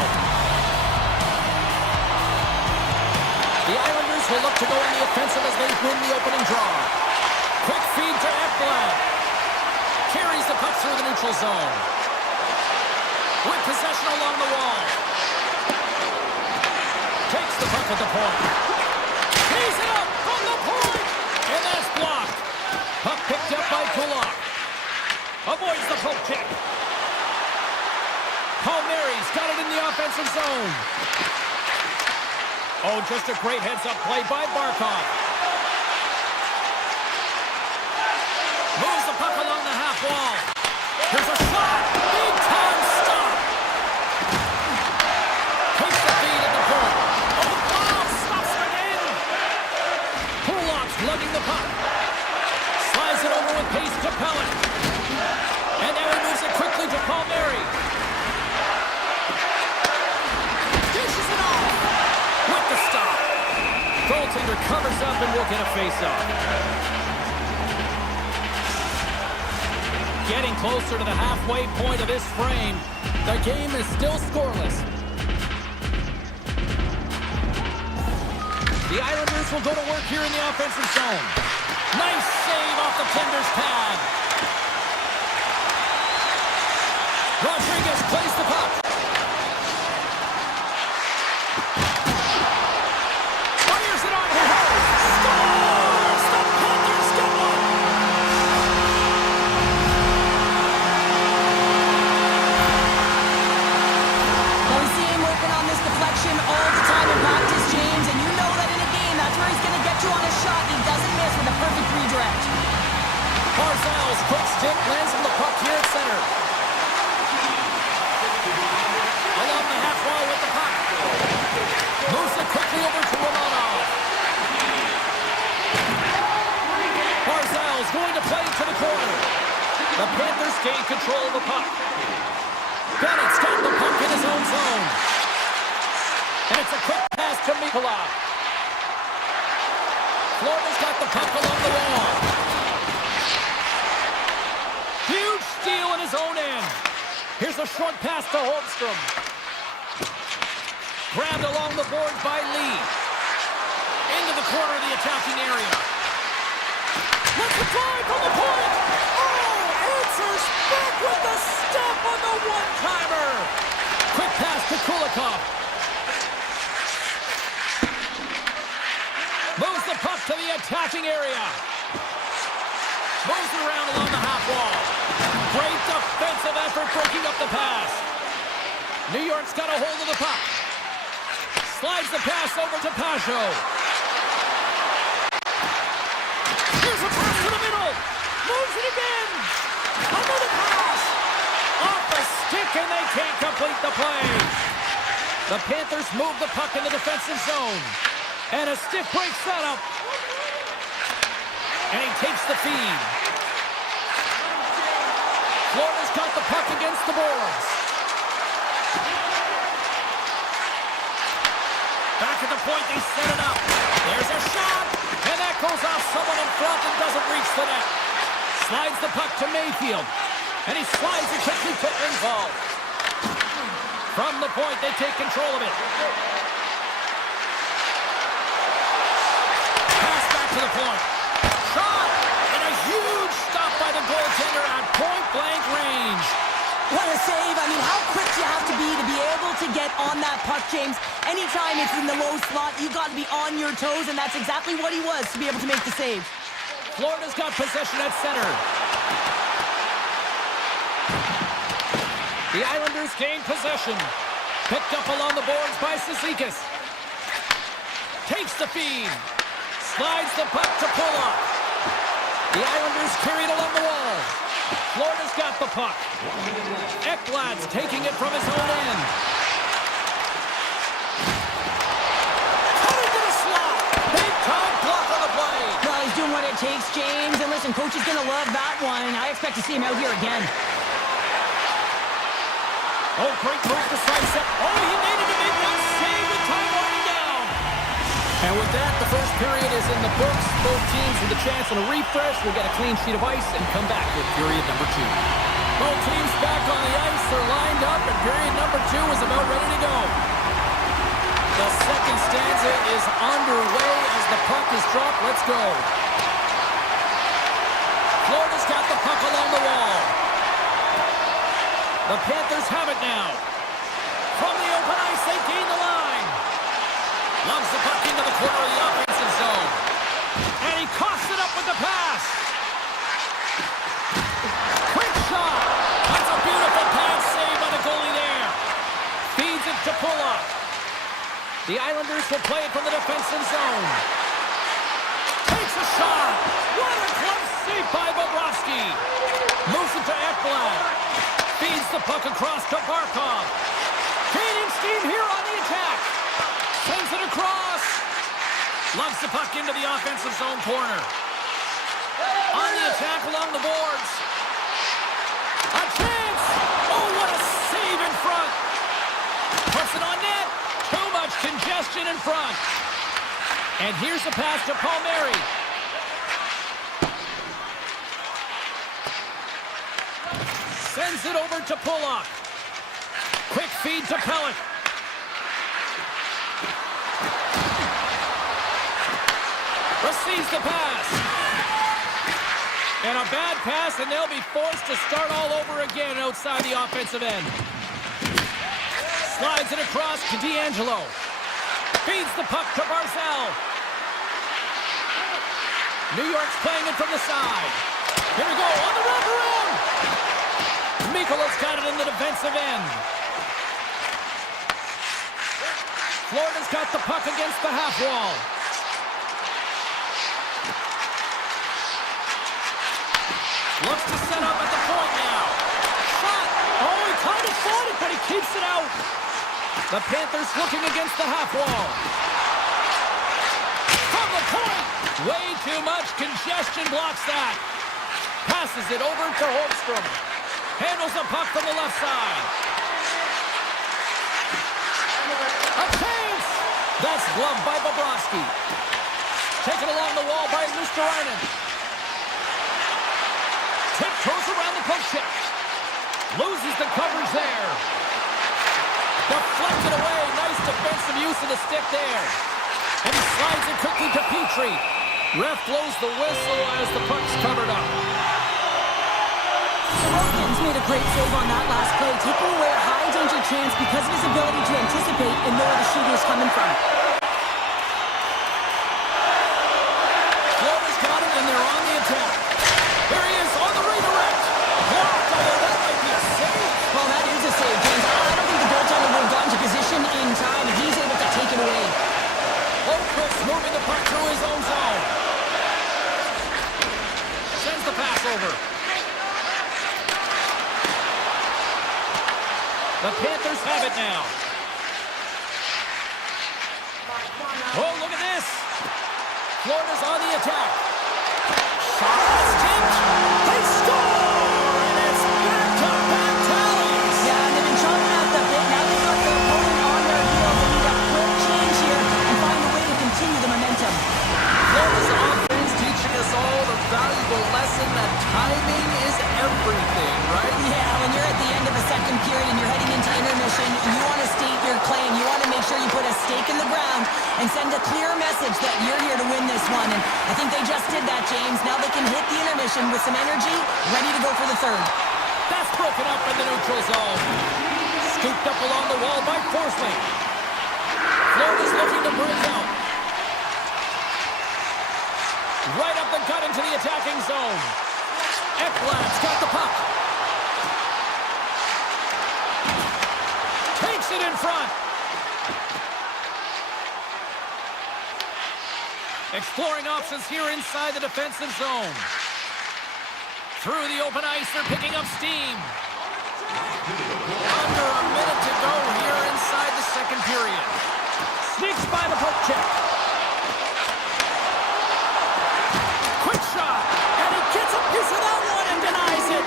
The Islanders will look to go on the offensive as they win the opening draw. Quick feed to Ekblad. Carries the puck through the neutral zone. With possession along the wall. Takes the puck at the point. He's it up from the point. And that's blocked. Puck picked up by Kulak. Avoids the poke check. Palmieri's got it in the offensive zone. Oh, just a great heads-up play by Barkov. Moves the puck along the half wall. Here's a shot. Big time stop. Takes the feed at the point. Oh, wow, stops it again. Kulak's lugging the puck. Slides it over with pace to Pellet. And now he moves it quickly to Palmieri. Dishes it off. With the stop. Goaltender covers up and will get a face-off. Getting closer to the halfway point of this frame. The game is still scoreless. The Islanders will go to work here in the offensive zone. Nice save off the tender's pad. Rodriguez plays the puck. Fires it on home. Scores! The Panthers get one! Well, we see him working on this deflection all the time in practice, James, and you know that in a game, that's where he's going to get you on a shot. He doesn't miss with a perfect redirect. Barzal's quick stick lands on the puck here at center. Along the half wall with the puck. Moves it quickly over to Romanov. Barzal's going to play to the corner. The Panthers gain control of the puck. Bennett's got the puck in his own zone. And it's a quick pass to Mikula. Florida's got the puck along the wall. Huge steal in his own end. Here's a short pass to Holmstrom. Grabbed along the boards by Lee. Into the corner of the attacking area. Let's the drive from the point. Oh, answers back with the step on the one-timer. Quick pass to Kulikov. Moves the puck to the attacking area. Moves it around along the half wall. Great defensive effort breaking up the pass. New York's got a hold of the puck. Slides the pass over to Pajot. Here's a pass to the middle. Moves it again. Another pass. Off the stick and they can't complete the play. The Panthers move the puck in the defensive zone. And a stiff break setup. And he takes the feed. Florida's got the puck against the boards. Back at the point, they set it up. There's a shot. And that goes off someone in front and doesn't reach the net. Slides the puck to Mayfield. And he slides it quickly to Engvall. From the point, they take control of it. Pass back to the point. Shot! And a huge stop by the goaltender at point-blank range. What a save. I mean, how quick do you have to be able to get on that puck, James? Anytime it's in the low slot, you got to be on your toes, and that's exactly what he was to be able to make the save. Florida's got possession at center. The Islanders gain possession. Picked up along the boards by Cizikas. Takes the feed. Slides the puck to Pulock. The Islanders carried along the wall. Florida's got the puck. Ekblad's taking it from his own end. Cutting to the slot. Big time block on the play. Well, he's doing what it takes, James. And listen, coach is going to love that one. I expect to see him out here again. Oh, great move to sidestep. Oh, he needed to make that save with time winding down. And with that, the first period is in the books. Both teams with a chance on a refresh will get a clean sheet of ice and come back with period number 2. Both teams back on the ice. They're lined up, and period number 2 is about ready to go. The second stanza is underway as the puck is dropped. Let's go. Florida's got the puck along the wall. The Panthers have it now. From the open ice, they gain the line. Loves the puck into the corner of the offensive zone. And he coughs it up with the pass. Quick shot. That's a beautiful pass save by the goalie there. Feeds it to Pulock. The Islanders will play it from the defensive zone. Takes a shot. What a glove save by Bobrovsky. Moves it to Ekblad. Feeds the puck across to Barkov. Gaining steam here on the attack. Sends it across. Loves the puck into the offensive zone corner. On the attack along the boards. A chance. Oh, what a save in front. Puts it on net. Too much congestion in front. And here's the pass to Palmieri. Sends it over to Pulock. Quick feed to Pellick. Receives the pass. And a bad pass, and they'll be forced to start all over again outside the offensive end. Slides it across to D'Angelo. Feeds the puck to Barzal. New York's playing it from the side. Here we go, on the wraparound. Mikola's got it in the defensive end. Florida's got the puck against the half wall. Looks to set up at the point now. Shot. Oh, he kind of fought it, but he keeps it out. The Panthers looking against the half wall. From the point. Way too much congestion blocks that. Passes it over to Holmstrom. Handles the puck from the left side. A chance. That's gloved by Bobrovsky. Taken along the wall by Luosterainen. Tiptoes around the poke check. Loses the coverage there. Deflected away. Nice defensive use of the stick there. And he slides it quickly to Petrie. Ref blows the whistle as the puck's covered up. Sorokin's made a great save on that last play, taking away a high-danger chance because of his ability to anticipate and know where the shooter is coming from. Florida's got it, and they're on the attack. Here he is on the redirect. Blocked, although that might be a save. Well, that is a save, James. I don't think the goaltender would have gotten to position in time, and he's able to take it away. Holmqvist moving the puck through his own zone. Sends the pass over. The Panthers have it now. Oh, look at this. Florida's on the attack. Shot is tipped. They score! And it's back-to-back tallies. Yeah, and they've been chomping at the bit. Now they've got their opponent on their heels. They need a quick change here and find a way to continue the momentum. Florida's offense teaching us all the valuable lesson that timing is everything, right? Yeah, when you're at the end of a second period and you're heading into intermission, you want to state your claim. You want to make sure you put a stake in the ground and send a clear message that you're here to win this one. And I think they just did that, James. Now they can hit the intermission with some energy, ready to go for the third. That's broken up in the neutral zone. Scooped up along the wall by Forsling. Florida's looking to break out. Right up the gut into the attacking zone. Ekblad's got the puck. Takes it in front. Exploring options here inside the defensive zone. Through the open ice, they're picking up steam. Under a minute to go here inside the second period. Sneaks by the poke check. Quick shot, and he gets a piece of that one and denies it.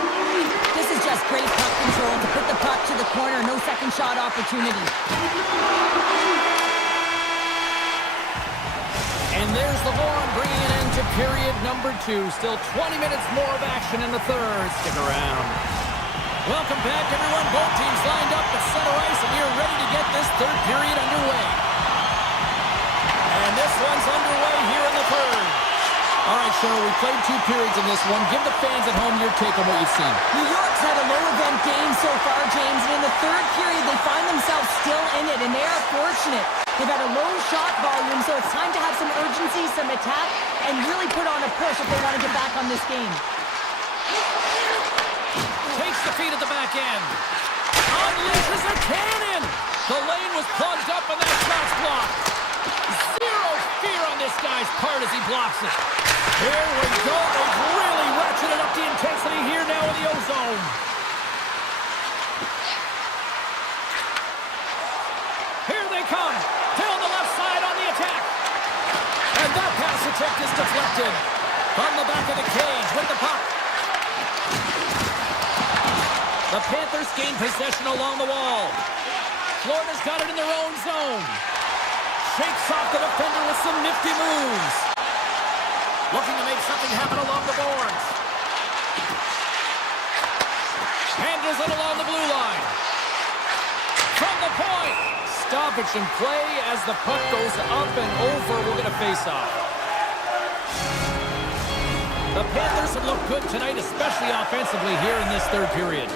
This is just great puck control to put the puck to the corner. No second shot opportunity. And there's the horn bringing it into period number 2. Still 20 minutes more of action in the third. Stick around. Welcome back, everyone. Both teams lined up at center ice, and we are ready to get this third period underway. And this one's underway here in the third. All right, Cheryl, we played 2 periods in this one. Give the fans at home your take on what you've seen. New York's had a low-event game so far, James, and in the third period, they find themselves still in it, and they are fortunate. They've had a low shot volume, so it's time to have some urgency, some attack, and really put on a push if they want to get back on this game. Takes the feed at the back end. Unleashes a cannon. The lane was plugged up, and that shot's blocked. Zero fear on this guy's part as he blocks it. Here we go. They've really ratcheted up the intensity here now in the O-zone. Here they come. Down the left side on the attack. And that pass attempt is deflected. From the back of the cage with the puck. The Panthers gain possession along the wall. Florida's got it in their own zone. Shakes off the defender with some nifty moves. Looking to make something happen along the boards. Handles it along the blue line. From the point. Stoppage in play as the puck goes up and over. We'll get a face-off. The Panthers have looked good tonight, especially offensively here in this third period.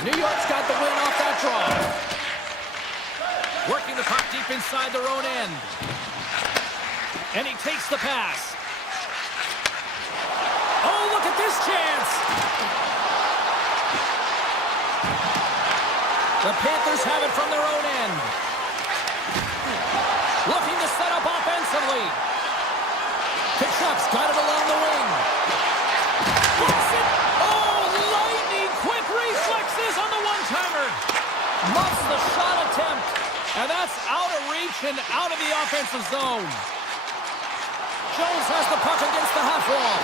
New York's got the win off that draw. Working the puck deep inside their own end. And he takes the pass. Oh, look at this chance! The Panthers have it from their own end. Looking to set up offensively. Kachuk's got it along the wing. Blocks it! Oh, lightning quick reflexes on the one-timer. Muffs the shot attempt. And that's out of reach and out of the offensive zone. Jones has the puck against the half wall.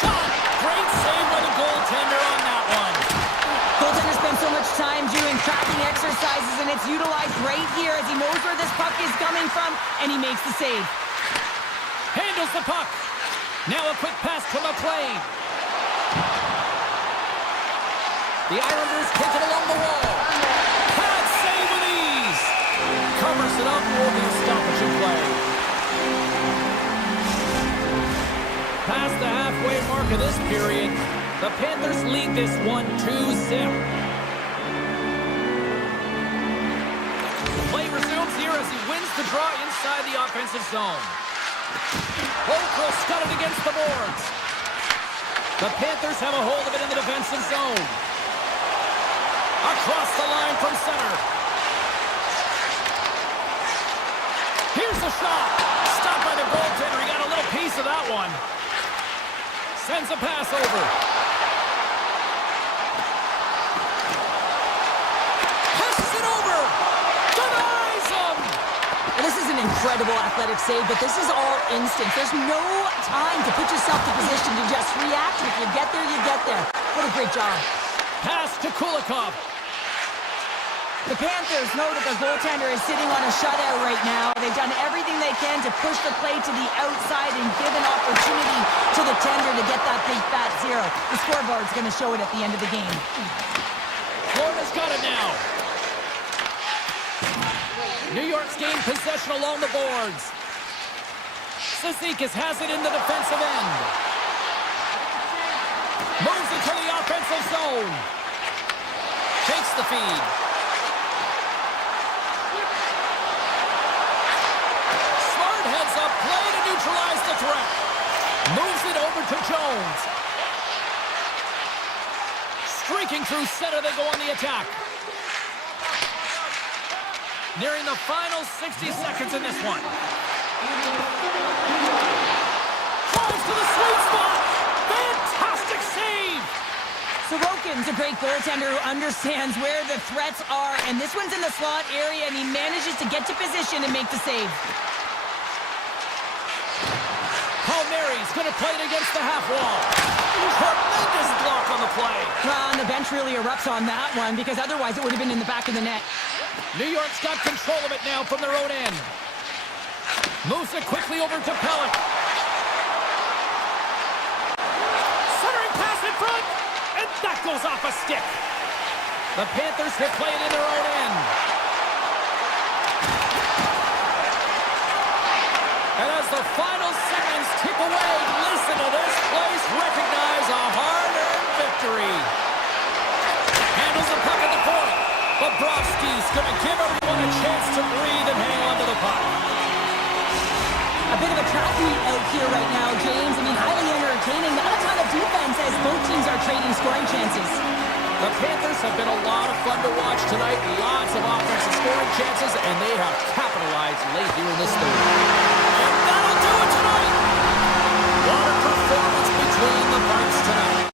Shot! Great save by the goaltender on that one. Goaltender spends so much time doing tracking exercises, and it's utilized right here as he knows where this puck is coming from, and he makes the save. Handles the puck. Now a quick pass to McLean. The Islanders take it along the wall. Pad save with ease. Covers it up. Will be a stoppage in play. Past the halfway mark of this period, the Panthers lead this one 2-0. Play resumes here as he wins the draw inside the offensive zone. Holcroft's got it against the boards. The Panthers have a hold of it in the defensive zone. Across the line from center. Here's the shot. Stopped by the goaltender. He got a little piece of that one. Sends a pass over. Passes it over. Denies him. And this is an incredible athletic save, but this is all instant. There's no time to put yourself in position to just react. If you get there, you get there. What a great job. Pass to Kulikov. The Panthers know that their goaltender is sitting on a shutout right now. They've done everything they can to push the play to the outside and give an opportunity to the tender to get that big fat zero. The scoreboard's going to show it at the end of the game. Florida's got it now. New York's gained possession along the boards. Cizikas has it in the defensive end. Moves it to the offensive zone. Takes the feed. Heads up play to neutralize the threat. Moves it over to Jones. Streaking through center, they go on the attack. Nearing the final 60 seconds in this one. Drives to the sweet spot. Fantastic save. Sorokin's a great goaltender who understands where the threats are, and this one's in the slot area, and he manages to get to position and make the save. Palmieri's going to play it against the half wall. Tremendous block on the play. Well, and the bench really erupts on that one because otherwise it would have been in the back of the net. New York's got control of it now from their own end. Moves it quickly over to Pellick. That goes off a stick. The Panthers have played in their own end. And as the final seconds tick away, listen to this place recognize a hard-earned victory. Handles the puck at the point. Bobrovsky's going to give everyone a chance to breathe and hang on to the puck. A bit of a track meet out here right now, James. I mean, highly entertaining. Not a ton of defense as both teams are trading scoring chances. The Panthers have been a lot of fun to watch tonight. Lots of offensive scoring chances, and they have capitalized late here in this third. And that'll do it tonight. What a performance between the parts tonight.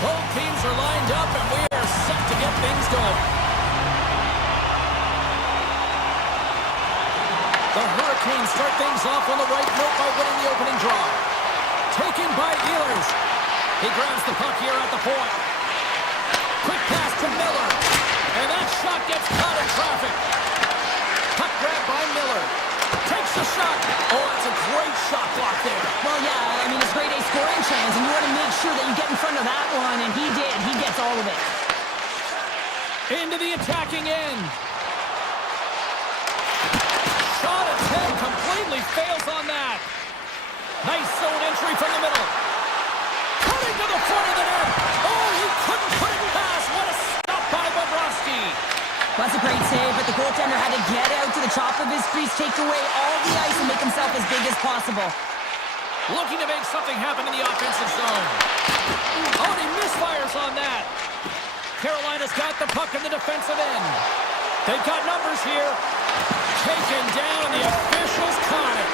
Both teams are lined up, and we are set to get things going. The Hurricanes start things off on the right note by winning the opening draw. Taken by Ehlers. He grabs the puck here at the point. Quick pass to Miller. And that shot gets caught in traffic. Puck grab by Miller. Takes the shot. Oh, that's a great shot block there. Well, yeah, I mean, it's grade A scoring chance, and you want to make sure that you get in front of that one, and he did. He gets all of it. Into the attacking end. Shot attempt completely fails on that. Nice zone entry from the middle. Cutting to the front of the net. Oh, he couldn't put it past. What a stop by Bobrovsky. That's a great save, but the goaltender had to get out to the top of his crease, take away all the ice, and make himself as big as possible. Looking to make something happen in the offensive zone. Oh, and he misfires on that. Carolina's got the puck in the defensive end. They've got numbers here. Taken down, the officials caught it.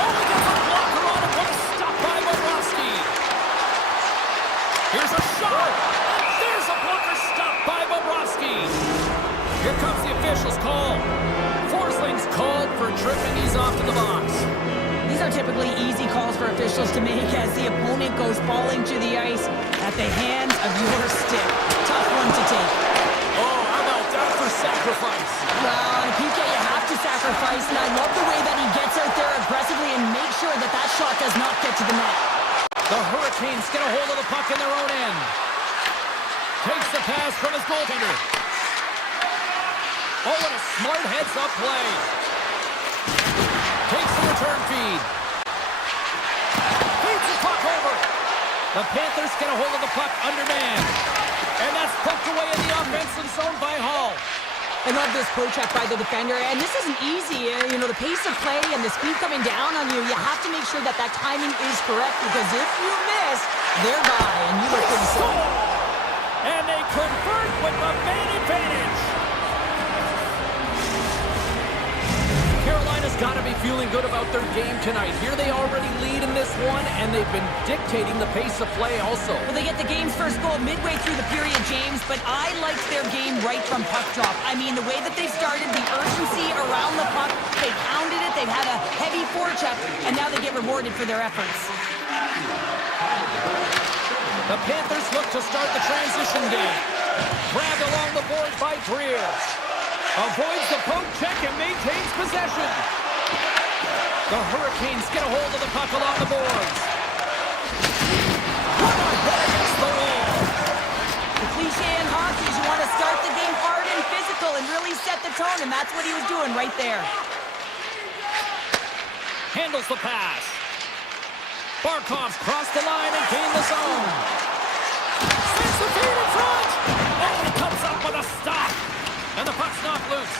Oh, he gets a blocker on it. What a stop by Bobrovsky. Here's a shot. There's a blocker stop by Bobrovsky. Here comes the officials' call. Forsling's called for tripping. He's off to the box. These are typically easy calls for officials to make as the opponent goes falling to the ice at the hands of your stick. Tough one to take. Oh, how about that for sacrifice? Well, in PK, you have to sacrifice, and I love the way that he gets out there aggressively and makes sure that that shot does not get to the net. The Hurricanes get a hold of the puck in their own end. Takes the pass from his goaltender. Oh, what a smart heads-up play. Takes the return feed. Feeds the puck over. The Panthers get a hold of the puck undermanned. And that's poked away in the offensive zone by Hall. I love this poke check by the defender, and this isn't easy. You know, the pace of play and the speed coming down on you, you have to make sure that that timing is correct, because if you miss, they're by, and you look pretty slow. And they convert with the man advantage. Carolina's got to be feeling good about their game tonight. Here they already lead in this one, and they've been dictating the pace of play also. Well, they get the game's first goal midway through the period, James, but I liked their game right from puck drop. I mean, the way that they started, the urgency around the puck, they pounded it, they've had a heavy forecheck, and now they get rewarded for their efforts. The Panthers look to start the transition game. Grabbed along the boards by Greer. Avoids the poke check and maintains possession. The Hurricanes get a hold of the puck along the boards. What a hit against the wall. The cliche in hockey is you want to start the game hard and physical and really set the tone, and that's what he was doing right there. Handles the pass. Barkov's crossed the line and gained the zone. Sends the feed in front. And he comes up with a stop. And the puck's knocked loose.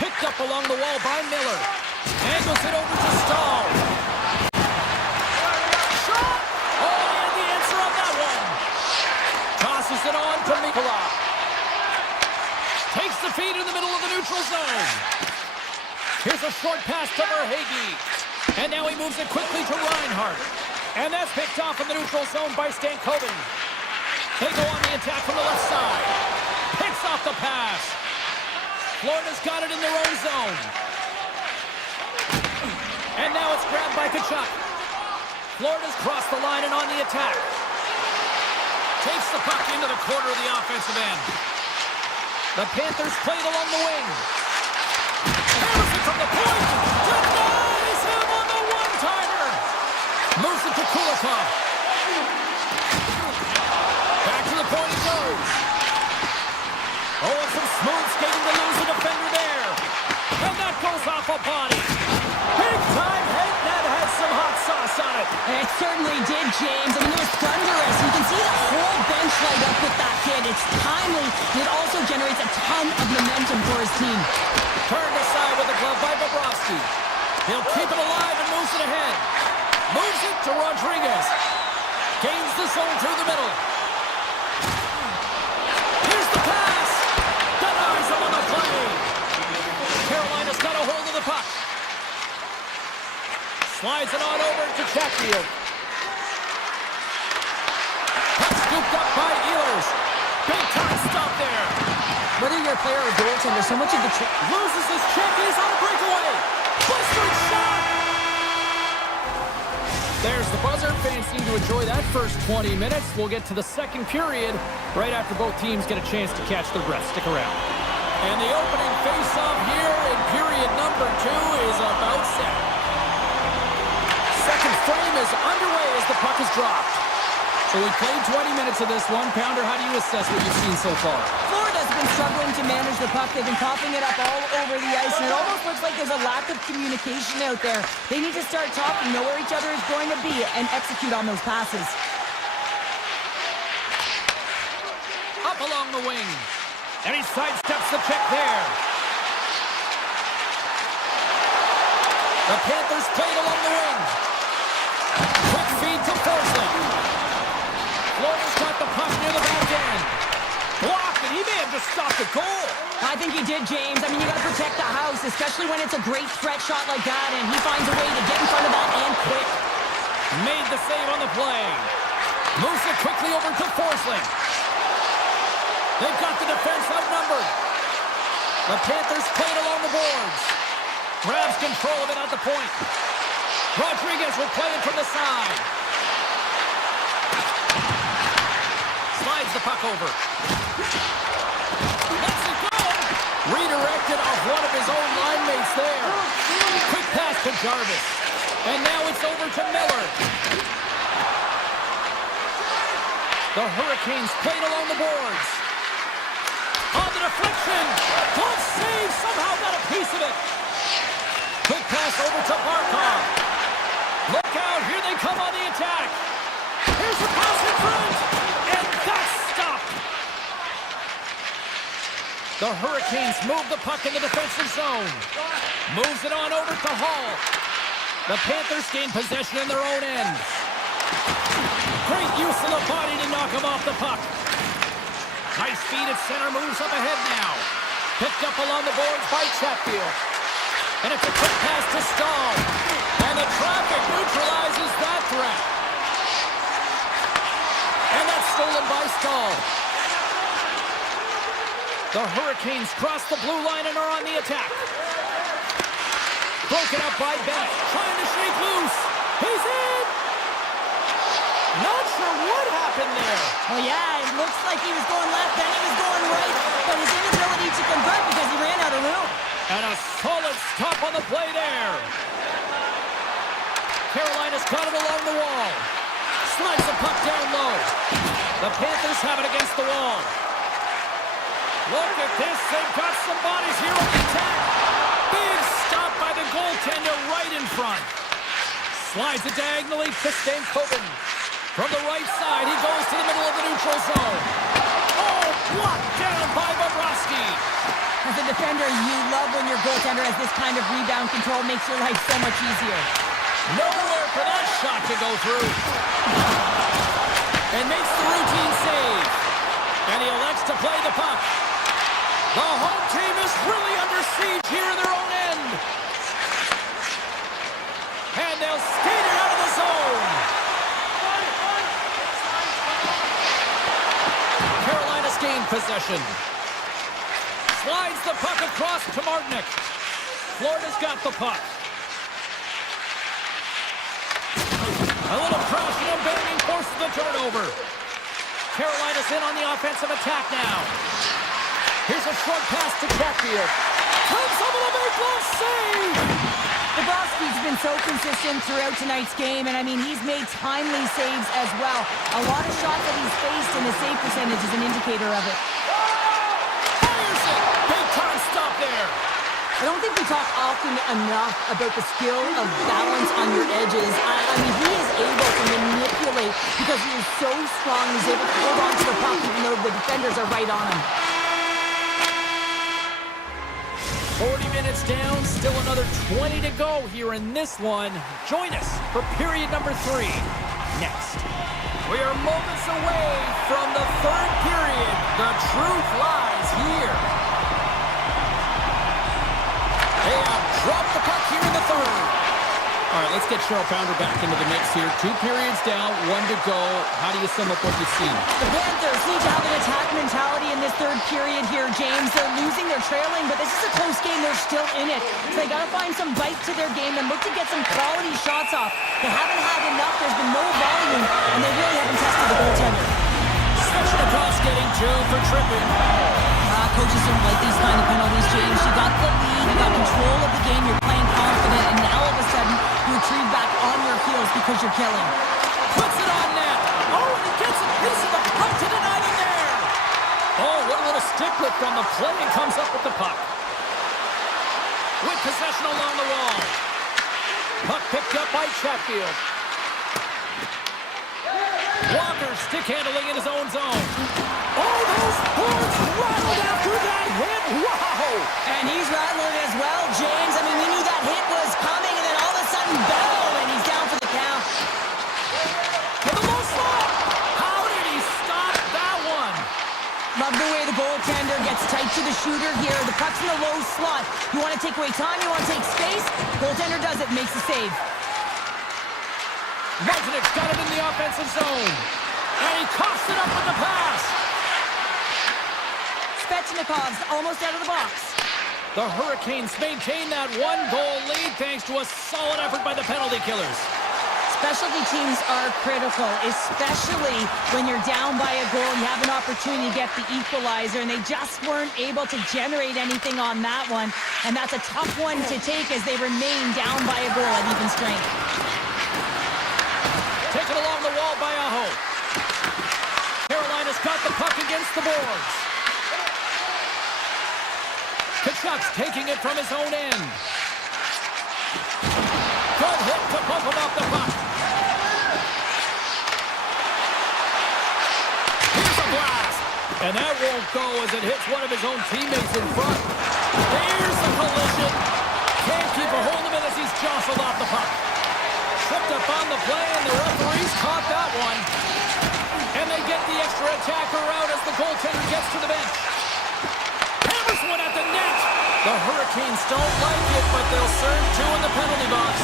Picked up along the wall by Miller. Angles it over to Stahl. Shot! Oh, and the answer on that one. Tosses it on to Mikula. Takes the feed in the middle of the neutral zone. Here's a short pass to Verhaeghe. And now he moves it quickly to Reinhart. And that's picked off in the neutral zone by Stankoven. They go on the attack from the left side. Picks off the pass. Florida's got it in their own zone. And now it's grabbed by Tkachuk. Florida's crossed the line and on the attack. Takes the puck into the corner of the offensive end. The Panthers played along the wing. Hammers it from the point. Denies him on the one-timer. Moves it to Kulikov. Back to the point he goes. Oh, and some smooth skating to lose the defender there. And that goes off a body. Big time hit that has some hot sauce on it. It certainly did, James. I mean, it was thunderous. You can see the whole bench light up with that hit. It's timely, and it also generates a ton of momentum for his team. Turned aside with the glove by Bobrovsky. He'll keep it alive and moves it ahead. Moves it to Rodriguez. Gains the zone through the middle. Here's the pass. Denies him on the play. Carolina's got a hold of the puck. Slides it on over to Chatfield. player or goaltender, so much of the loses his check. He's on a breakaway. Blistering shot. There's the buzzer. Fans seem to enjoy that first 20 minutes. We'll get to the second period right after both teams get a chance to catch their breath. Stick around. And the opening face-off here in period number 2 is about set. Second frame is underway as the puck is dropped. So we played 20 minutes of this one. Pounder, how do you assess what you've seen so far? Florida's been struggling to manage the puck. They've been coughing it up all over the ice, and it almost looks like there's a lack of communication out there. They need to start talking, know where each other is going to be, and execute on those passes. Up along the wing. And he sidesteps the check there. The Panthers played along the wing. Quick feed to Forsling. Florida's got the puck near the back end. Blocked, and he may have just stopped the goal. I think he did, James. I mean, you got to protect the house, especially when it's a great threat shot like that, and he finds a way to get in front of that and quick. Made the save on the play. Moves it quickly over to Forsling. They've got the defense outnumbered. The Panthers played along the boards. Grabs control of it at the point. Rodriguez will play it from the side. Slides the puck over. Lets it go. Redirected off one of his own line mates there. Quick pass to Jarvis. And now it's over to Miller. The Hurricanes played along the boards. On the deflection. Glove save. Somehow got a piece of it. Quick pass over to Barkov. Look out. Here they come on the attack. Here's the pass in front. And that's stopped. The Hurricanes move the puck in the defensive zone. Moves it on over to Hall. The Panthers gain possession in their own end. Great use of the body to knock him off the puck. Nice feed at center, moves up ahead now. Picked up along the boards by Chatfield. And it's a quick pass to Stahl. And the traffic neutralizes that threat. And that's stolen by Stahl. The Hurricanes cross the blue line and are on the attack. Broken up by Bennett. Trying to shake loose. He's in! Not sure what happened there. Well, yeah, it looks like he was going left, then he was going right, but his inability to convert because he ran out of room. And a solid stop on the play there. Carolina's got it along the wall. Slides the puck down low. The Panthers have it against the wall. Look at this. They've got some bodies here on the attack. Big stop by the goaltender right in front. Slides it diagonally to Stankoven. From the right side, he goes to the middle of the neutral zone. Oh, blocked down by Bobrovsky. As a defender, you love when your goaltender has this kind of rebound control. Makes your life so much easier. Nowhere for that shot to go through. And makes the routine save. And he elects to play the puck. The home team is really under siege here in their own end. And they'll skate it out of the zone. Carolina's gained possession. Slides the puck across to Martinick. Florida's got the puck. A little crashing and banging forces the turnover. Carolina's in on the offensive attack now. Here's a short pass to Chatfield. Comes over the big glove save! Bobrovsky's been so consistent throughout tonight's game, and I mean, he's made timely saves as well. A lot of shots that he's faced, and his save percentage is an indicator of it. Fires it! Big time stop there! I don't think we talk often enough about the skill of balance on your edges. I mean, he is able to manipulate because he is so strong. He's able to hold on to the puck even though the defenders are right on him. 40 minutes down, still another 20 to go here in this one. Join us for period number 3 next. We are moments away from the third period. The truth lies here. They have dropped the puck here in the third. All right, let's get Cheryl Pounder back into the mix here. 2 periods down, 1 to go. How do you sum up what you've seen? The Panthers need to have an attack mentality in this third period here, James. They're losing, they're trailing, but this is a close game. They're still in it. So they got to find some bite to their game and look to get some quality shots off. They haven't had enough. There's been no volume, and they really haven't tested the goaltender. Svechnikov's getting 2 for tripping. Coaches don't like these kind of penalties, James. You got the lead, you got control of the game, you're playing confident, and now all of a sudden you retrieve back on your heels because you're killing. Puts it on net. Oh, and he gets a piece of the puck to deny them there. Oh, what a little stick lift on the play and comes up with the puck. With possession along the wall. Puck picked up by Chatfield. Walker stick handling in his own zone. Oh, those boards rattled after that hit. Wow! And he's rattling as well, James. I mean, we knew that hit was coming, and then all of a sudden, boom, and he's down for the count. For the low slot. How did he stop that one? Love the way the goaltender gets tight to the shooter here. The puck's in the low slot. You want to take away time, you want to take space. Goaltender does it, makes the save. Reznek's got it in the offensive zone. And he coughs it up with the pass. Svechnikov's almost out of the box. The Hurricanes maintain that 1-goal lead thanks to a solid effort by the penalty killers. Specialty teams are critical, especially when you're down by a goal. You have an opportunity to get the equalizer, and they just weren't able to generate anything on that one. And that's a tough one to take as they remain down by a goal at even strength. Taken along the wall by Aho. Carolina's got the puck against the boards. Kachuk's taking it from his own end. Good hit to bump him off the puck. Here's a blast. And that won't go as it hits one of his own teammates in front. There's the collision. Can't keep a hold of it as he's jostled off the puck. Tripped up on the play, and the referees caught that one. And they get the extra attacker out as the goaltender gets to the bench. Hammers one at the net. The Hurricanes don't like it, but they'll serve 2 in the penalty box.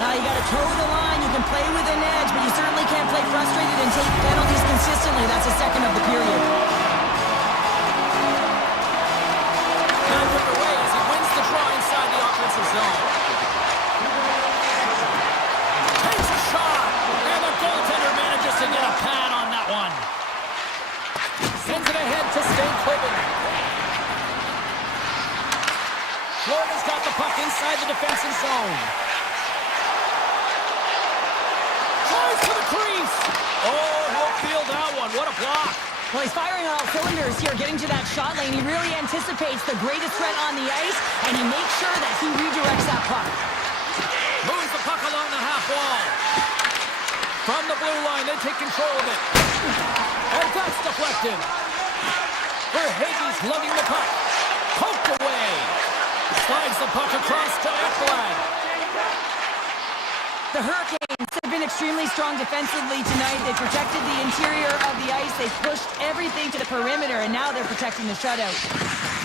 You got to toe the line. You can play with an edge, but you certainly can't play frustrated and take penalties consistently. That's the second of the period. Now underway as he wins the draw inside the offensive zone. Takes a shot, and the goaltender manages to get a pad on that one. Sends it ahead to Stankoven. Florida's got the puck inside the defensive zone. Tries to the crease. Oh, he'll feel that one. What a block. Well, he's firing on all cylinders here, getting to that shot lane. He really anticipates the greatest threat on the ice, and he makes sure that he redirects that puck. Moves the puck along the half wall. From the blue line, they take control of it. And that's deflected. Verhaeghe's lugging the puck. Poked away. Slides the puck across to Ekblad. The Hurricanes have been extremely strong defensively tonight. They protected the interior of the ice. They pushed everything to the perimeter, and now they're protecting the shutout.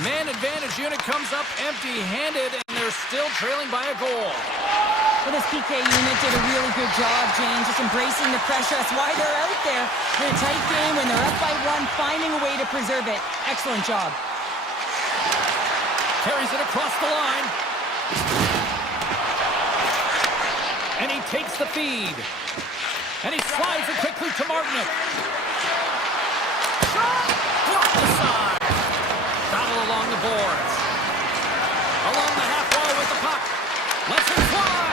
Man advantage unit comes up empty-handed, and they're still trailing by a goal. Well, this PK unit did a really good job, James, just embracing the pressure. That's why they're out there in a tight game when they're up by 1, finding a way to preserve it. Excellent job. Carries it across the line. And he takes the feed. And he slides it quickly to Martinook. Shot! Blocked the side. Battle along the boards. Along the half wall with the puck. Lets him fly.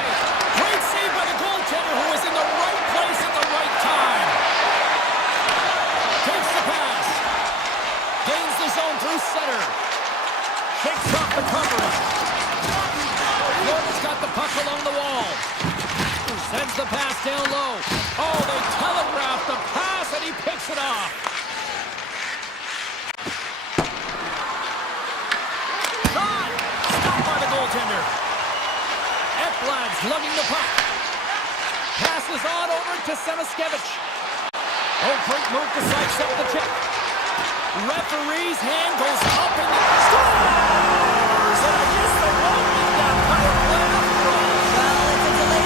Great save by the goaltender who was in the right place at the right time. Takes the pass. Gains the zone through center. Shakes off the coverage. Florida's got the puck along the wall. Sends the pass down low. Oh, they telegraph the pass, and he picks it off. Shot! Stopped by the goaltender. Ekblad's lugging the puck. Passes on over to Semiskevich. Oh, great move to sidestep the check. Referee's hand goes up and scores! And I guess they won't need that power play after all. Well, it's a delay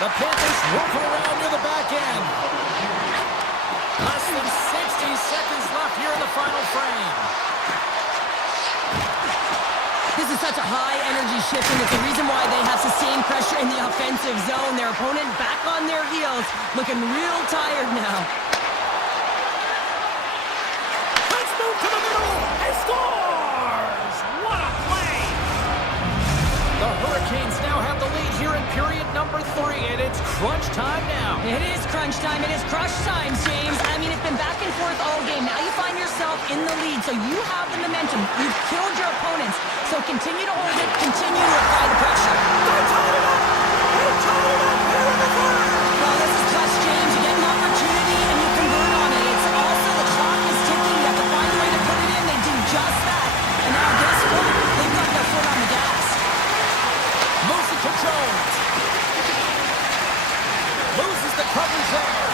The Panthers working around near the back end. Less than 60 seconds left here in the final frame. This is such a high-energy shift, and it's the reason why they have sustained pressure in the offensive zone. Their opponent back on their heels, looking real tired now. Let's move to the middle and scores! What a play! The Hurricanes now have the lead here in period number 3, and it's crunch time now. It is crunch time. It is crush time, James. I mean, it's been back and forth all game. Now you find yourself in the lead, so you have the momentum. You've killed your opponents. So continue to hold it, continue to apply the pressure. They're tying it up! They're tying it up here in the third! Well, this is clutch, James. You get an opportunity and you convert on it. It's also the clock is ticking. You have to find a way to put it in. They do just that. And now guess what? They've got their foot on the gas. Moves it to Jones. Loses the coverage there.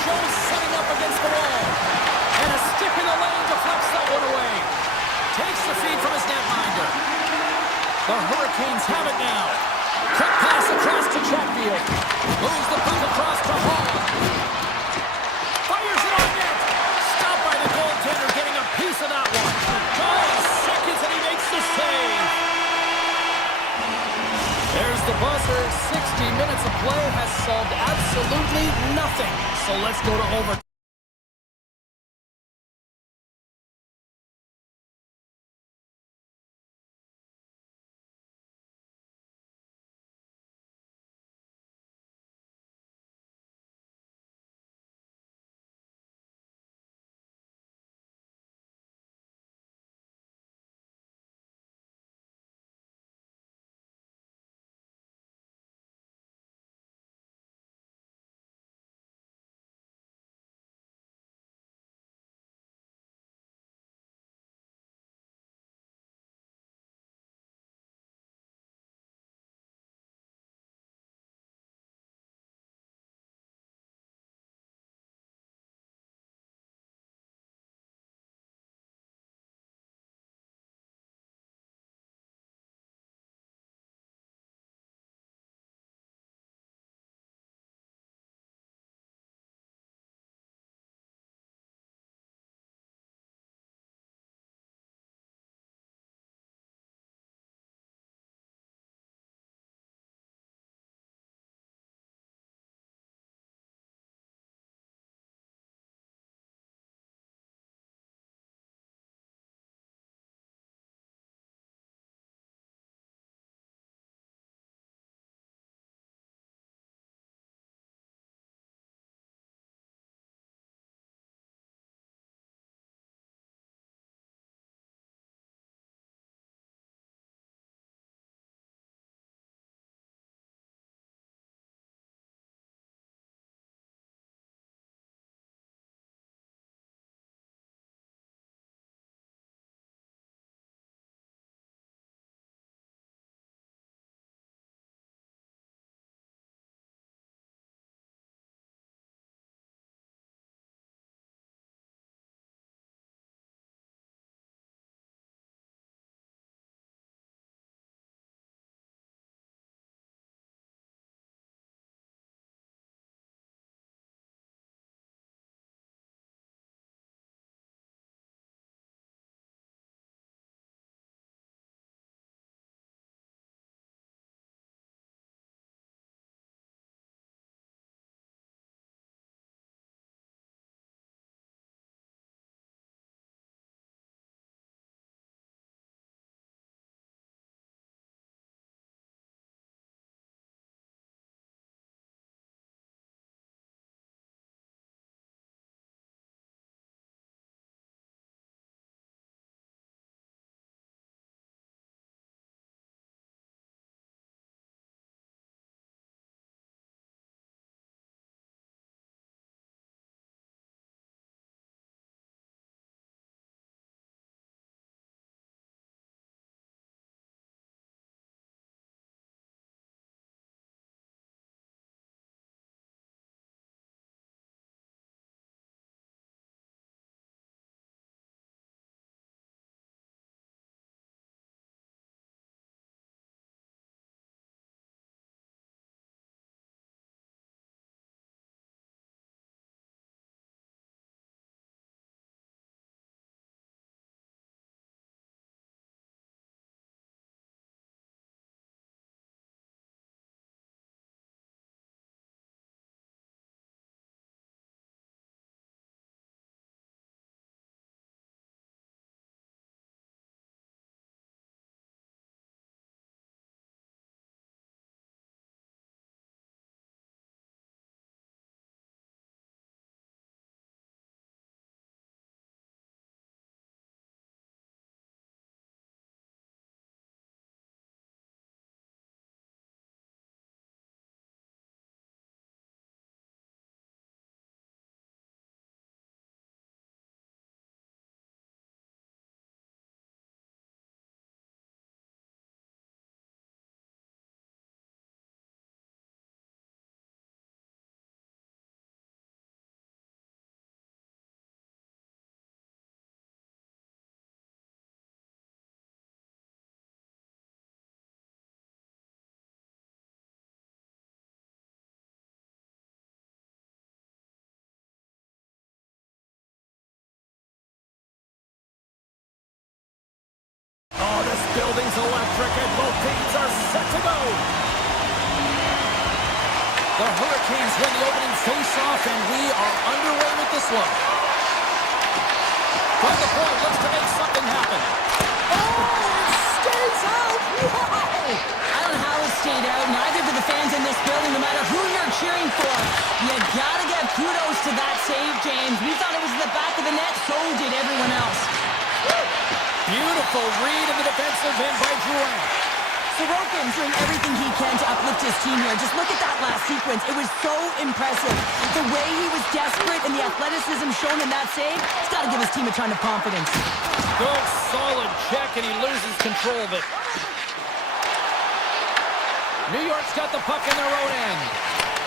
Jones setting up against the wall. And a stick in the lane deflects that one away. Takes the feed from his netminder. The Hurricanes have it now. Quick pass across to Chatfield. Moves the puck across to Hall. Fires it on net. Stopped by the goaltender, getting a piece of that one. 12 seconds and he makes the save. There's the buzzer. 60 minutes of play has solved absolutely nothing. So let's go to overtime. building's electric and both teams are set to go. The Hurricanes win the opening face-off, and we are underway with this one. From the point, looks to make something happen. Oh, it stays out! Wow! I don't know how it stayed out, neither do the fans in this building, no matter who you're cheering for. You gotta give kudos to that save, James. We thought it was in the back of the net, so did everyone else. Beautiful read in the defensive end by Drouin. Sorokin's doing everything he can to uplift his team here. Just look at that last sequence. It was so impressive. The way he was desperate and the athleticism shown in that save, it's got to give his team a ton of confidence. Good, solid check, and he loses control of it. New York's got the puck in their own end.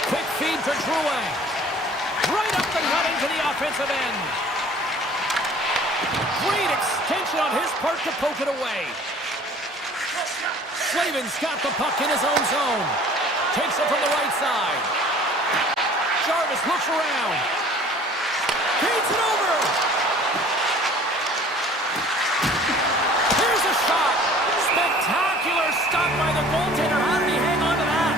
Quick feed for Drouin. Right up the gut into the offensive end. Great extension on his part to poke it away. Slavin's got the puck in his own zone. Takes it from the right side. Jarvis looks around. Feeds it over. Here's a shot. Spectacular stop by the goaltender. How did he hang on to that?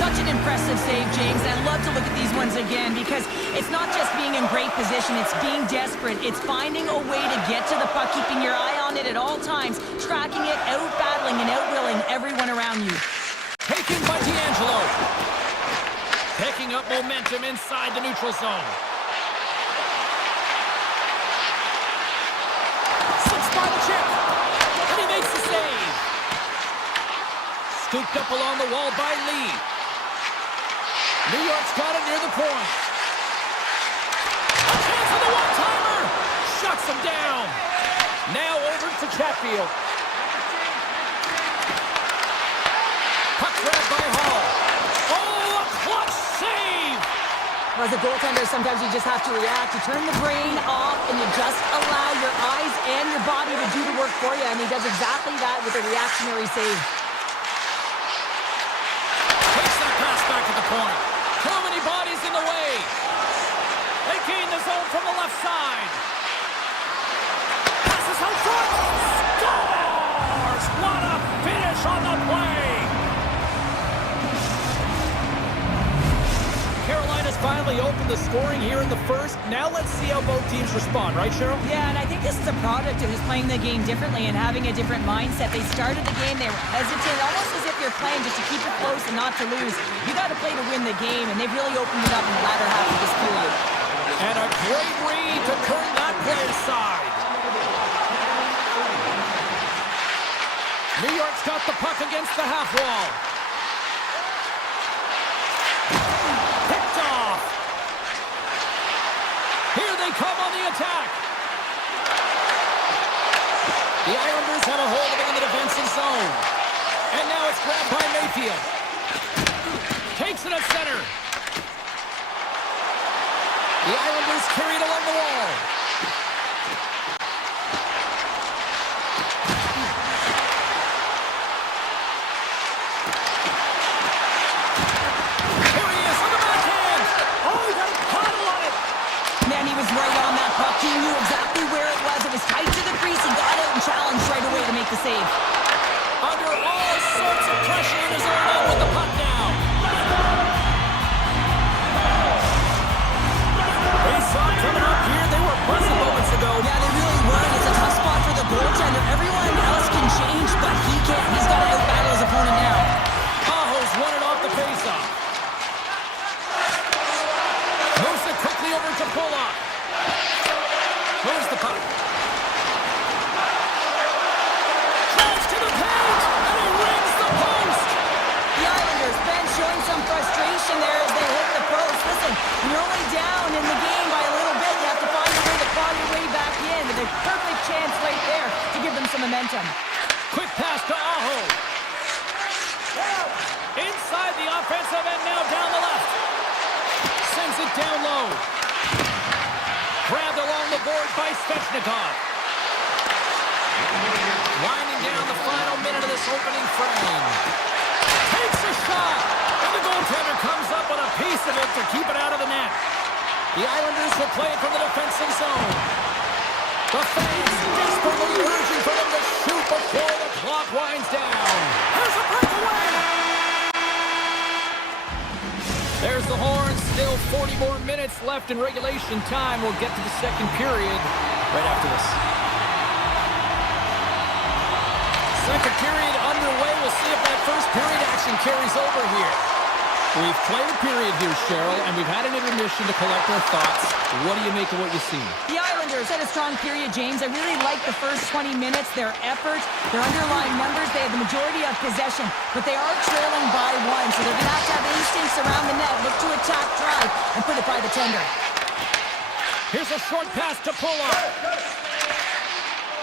Such an impressive save, James. I love to look at these ones again because it's not just being in great position, it's being desperate. It's finding a way to get to the puck, keeping your eye on it at all times, tracking it, out-battling and out-willing everyone around you. Taken by D'Angelo. Picking up momentum inside the neutral zone. Sits by the chip. And he makes the save. Scooped up along the wall by Lee. New York's got it near the point. A chance for the one-timer! Shuts him down. Now over to Chatfield. Puck grabbed by Hall. Oh, a clutch save! As a goaltender, sometimes you just have to react. You turn the brain off and you just allow your eyes and your body to do the work for you, and he does exactly that with a reactionary save. Takes that pass back at the point. Too many bodies in the way. They gain the zone from the left side. Passes out front. Scores! What a finish on the play. Carolina's finally opened the scoring here in the first. Now let's see how both teams respond, right, Cheryl? Yeah, and I think this is a product of just playing the game differently and having a different mindset. They started the game, they were hesitant, almost as if you're playing just to keep it close and not to lose. You got to play to win the game, and they've really opened it up in the latter half of this period. And a great read to turn that play aside. New York's got the puck against the half wall. Picked off. Here they come on the attack. The Islanders have a hold of it in the defensive zone. And now it's grabbed by Mayfield. Takes it at center. The Islanders carried along the wall. Here he is on the backhand. Oh, he got a paddle on it. Man, he was right on that puck. He knew exactly where it was. It was tight to the crease. He got out and challenged right away to make the save. Under all sorts of pressure in his own end with the puck now. They saw it coming up here. They were buzzing moments ago. Yeah, they really were. It's a tough spot for the goaltender. Everyone else can change, but he can't. He's got to out-battle his opponent now. Aho's won it off the faceoff. Moves it quickly over to Bullock. Moves the puck. Drives to the paint, and he rings the post. The Islanders, Ben, showing some frustration there as they hit the post. Listen, you're only down in the game by a little bit. You have to find a way to claw your way back in. And a perfect chance right there to give them some momentum. Quick pass to Aho. Inside the offensive end, now down the left. Sends it down low. Grabbed along the board by Svechnikov. Winding down the final minute of this opening frame. Takes a shot. And the goaltender comes up with a piece of it to keep it out of the net. The Islanders will play it from the defensive zone. The fans desperately urge before the clock winds down. Here's a breakaway! There's the horn. Still 40 more minutes left in regulation time. We'll get to the second period right after this. Second period underway. We'll see if that first period action carries over here. We've played a period here, Cheryl, and we've had an intermission to collect our thoughts. What do you make of what you see? The Islanders had a strong period, James. I really like the first 20 minutes, their effort, their underlying numbers. They have the majority of possession, but they are trailing by one, so they're going to have instincts around the net, look to attack, drive, and put it by the tender. Here's a short pass to Puller.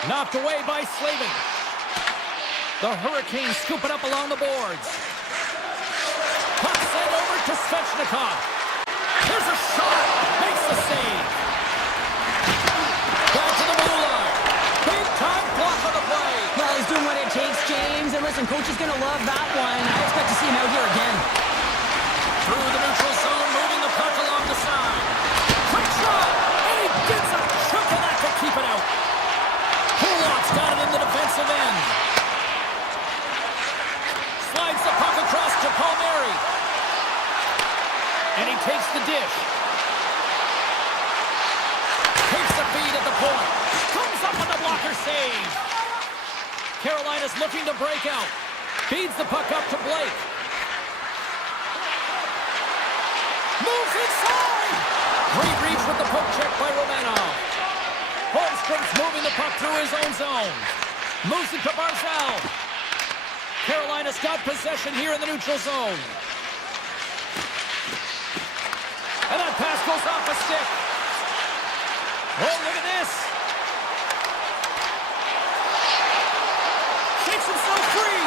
Knocked away by Slavin. The Hurricanes scoop it up along the boards. Puck sent over to Svechnikov. Here's a shot. Makes the save. Back to the blue line. Big time block on the play. Well, he's doing what it takes, James. And listen, coach is going to love that one. I expect to see him out here again. Through the neutral zone, moving the puck along the side. Quick shot. And he gets a chunk of that to keep it out. Kulak's got it in the defensive end. Slides the puck across to Palmieri. And he takes the dish. Takes the feed at the point. Comes up with a blocker save. Carolina's looking to break out. Feeds the puck up to Blake. Moves inside. Great reach with the poke check by Romanov. Holmstrom's moving the puck through his own zone. Moves it to Barzal. Carolina's got possession here in the neutral zone. And that pass goes off a stick. Oh, look at this. Shakes himself free.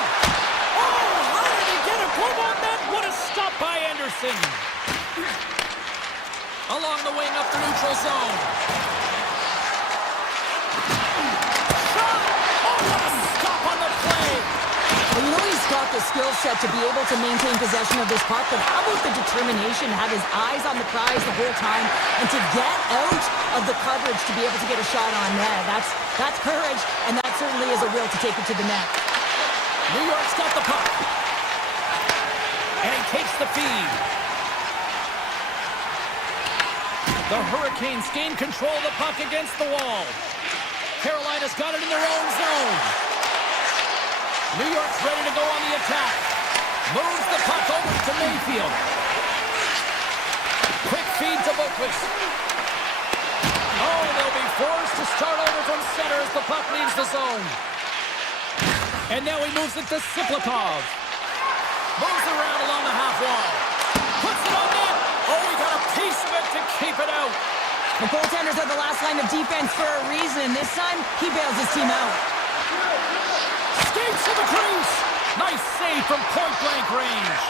Oh, how did he get a glove on that? What a stop by Anderson. Along the wing up the neutral zone. Shot. Oh, what a stop on the play. Well, you know he's got the skill set to be able to maintain possession of this puck, but how about the determination to have his eyes on the prize the whole time and to get out of the coverage to be able to get a shot on net? That's courage, and that certainly is a will to take it to the net. New York's got the puck. And he takes the feed. The Hurricanes gain control of the puck against the wall. Carolina's got it in their own zone. New York's ready to go on the attack. Moves the puck over to Mayfield. Quick feed to Boquist. Oh, they'll be forced to start over from center as the puck leaves the zone. And now he moves it to Siplikov. Moves around along the half wall. Puts it on net. Oh, he got a piece of it to keep it out. The goaltenders are the last line of defense for a reason, and this time he bails his team out. Skates to the crease. Nice save from point-blank range.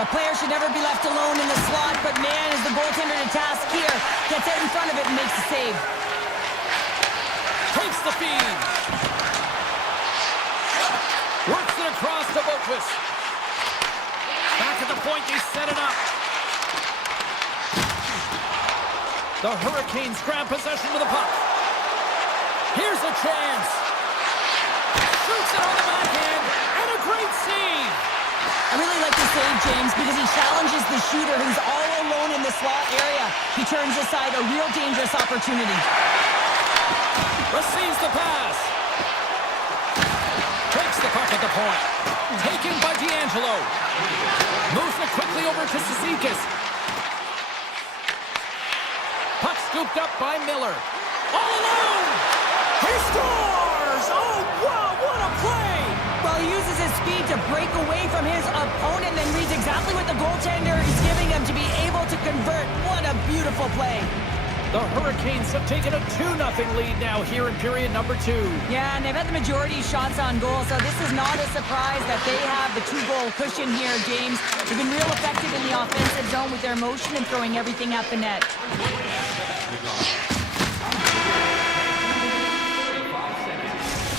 A player should never be left alone in the slot, but man, is the goaltender to task here. Gets out in front of it and makes the save. Takes the feed. Works it across to Boquist. Back at the point, they set it up. The Hurricanes grab possession with the puck. Here's a chance. Shoots it on the backhand, and a great save. I really like the save, James, because he challenges the shooter who's all alone in the slot area. He turns aside a real dangerous opportunity. Receives the pass. Takes the puck at the point. Taken by D'Angelo. Moves it quickly over to Cizikas. Puck scooped up by Miller. All alone! He scores! Oh, wow, what a play! Well, he uses his speed to break away from his opponent and reads exactly what the goaltender is giving him to be able to convert. What a beautiful play. The Hurricanes have taken a 2-0 lead now here in period number 2. Yeah, and they've had the majority of shots on goal, so this is not a surprise that they have the 2-goal cushion here, James. They've been real effective in the offensive zone with their motion and throwing everything at the net.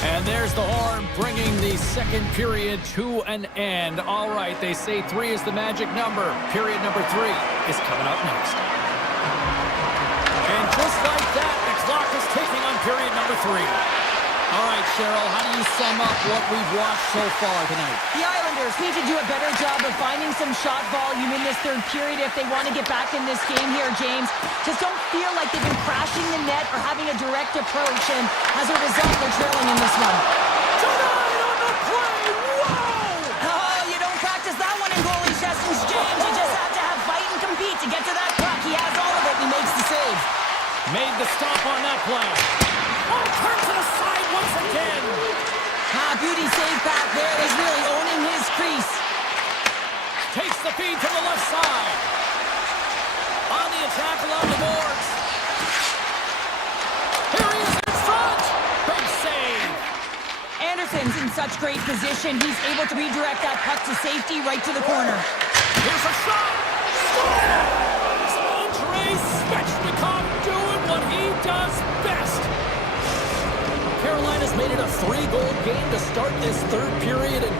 And there's the horn bringing the second period to an end. All right, they say 3 is the magic number. Period number 3 is coming up next. And just like that, the clock is ticking on period number 3. All right, Cheryl, how do you sum up what we've watched so far tonight? The Islanders need to do a better job of finding some shot volume in this third period if they want to get back in this game here, James. Just don't feel like they've been crashing the net or having a direct approach, and as a result, they're trailing in this one. Tonight on the play, whoa! Oh, you don't practice that one in goalie sessions, James. You just have to have fight and compete to get to that puck. He has all of it, and he makes the save. Made the stop on that play. Oh, turns it aside once again. Beauty save back there. He's really owning his crease. Takes the feed from the left side. On the attack along the boards. Here he is in front. Big save. Anderson's in such great position. He's able to redirect that puck to safety right to the corner. Here's a shot. Scores! Andre Svechnikov doing what he does best. Carolina's made it a 3-goal game to start this third period, and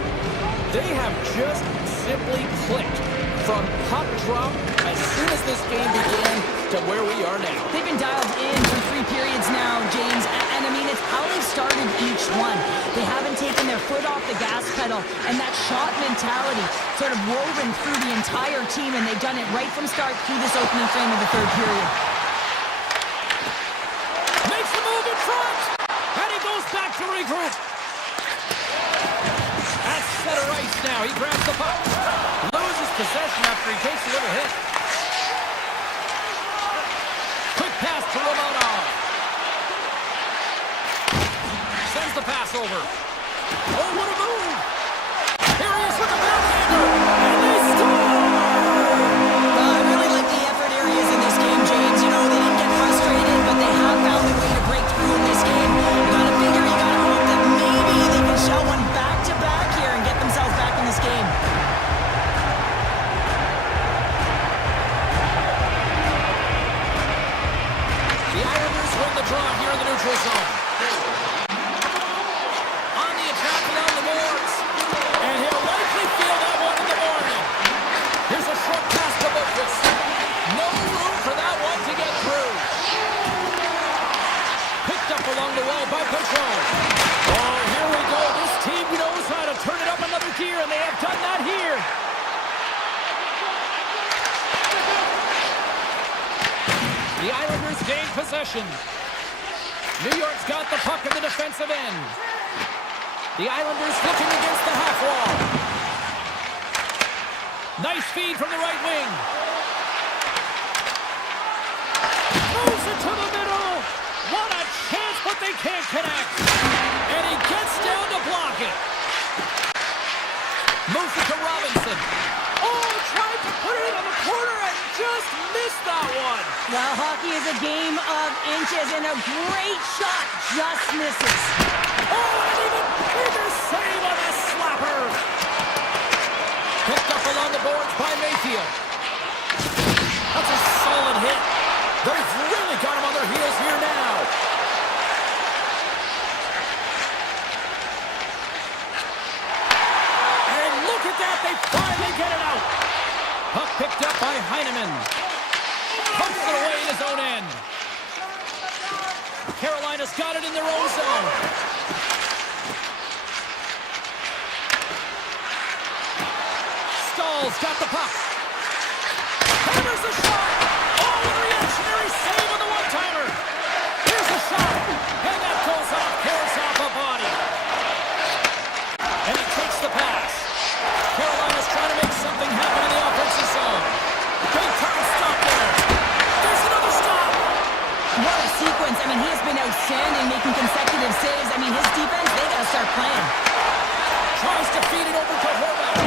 they have just simply clicked from puck drop as soon as this game began to where we are now. They've been dialed in for 3 periods now, James, and I mean, it's how they've started each one. They haven't taken their foot off the gas pedal, and that shot mentality sort of woven through the entire team, and they've done it right from start through this opening frame of the third period. Makes the move in front, and he goes back to regroup. That's center ice now. He grabs the puck. Loses possession after he takes a little hit. Quick pass to Romanov. Sends the pass over. Oh, what a move! Here he is with the backhander, and they score! I really like the effort areas in this game, James. You know, they didn't get frustrated, but they have found a way to break through in this game. You gotta figure, you gotta hope that maybe they can shell one back-to-back here and get themselves back in this game. The Islanders win the draw here in the neutral zone. On the attack along the boards. And he'll likely feel that one in the morning. Here's a short pass to Bokas. No room for that one to get through. Picked up along the wall by Control. Oh, here we go. This team knows how to turn it up another gear, and they have done that here. The Islanders gain possession. New York's got the puck in the defensive end. The Islanders looking against the half wall. Nice feed from the right wing. Moves it to the middle. What a chance, but they can't connect. And he gets down to block it. Moves it to Robinson. Oh, tried to put it on the corner and just missed that one. Well, hockey is a game of inches, and a great shot just misses. Oh, and even bigger save on a slapper. Picked up along the boards by Mayfield. That's a solid hit. They've really got him on their heels here now. And look at that, they finally get it out. Puck picked up by Heineman. Pumps it away in his own end. Carolina's got it in their own zone. Stahl's got the puck. Hammers the shot. Oh, a reactionary save on the one-timer. Here's a shot. And that goes off, carries off a body. And he takes the pass. Carolina's trying to make something happen in the offensive zone. Big time stop there. There's another stop. What a sequence. I mean, he has been outstanding, making consecutive saves. I mean, his defense, they got to start playing. Tries to feed it over to Horvath.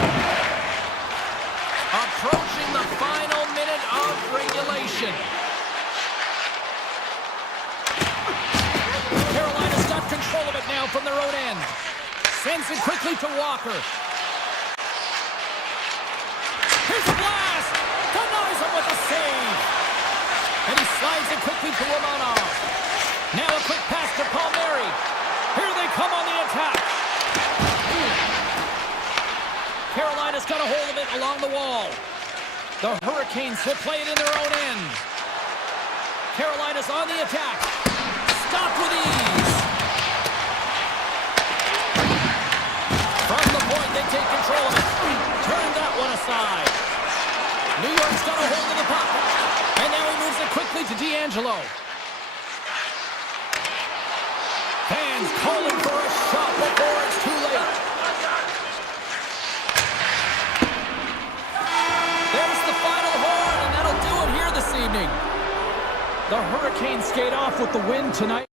Approaching the final minute of regulation. Carolina's got control of it now from their own end. Sends it quickly to Walker. Here's a blast! Denies him with a save! And he slides it quickly to Romanov. Now a quick pass to Palmieri. Here they come on the attack. Carolina's got a hold of it along the wall. The Hurricanes will play it in their own end. Carolina's on the attack. Stopped with ease. can take control of it. Turned that one aside. New York's got a hold of the puck. And now he moves it quickly to D'Angelo. Fans calling for a shot before it's too late. There's the final horn, and that'll do it here this evening. The Hurricanes skate off with the win tonight.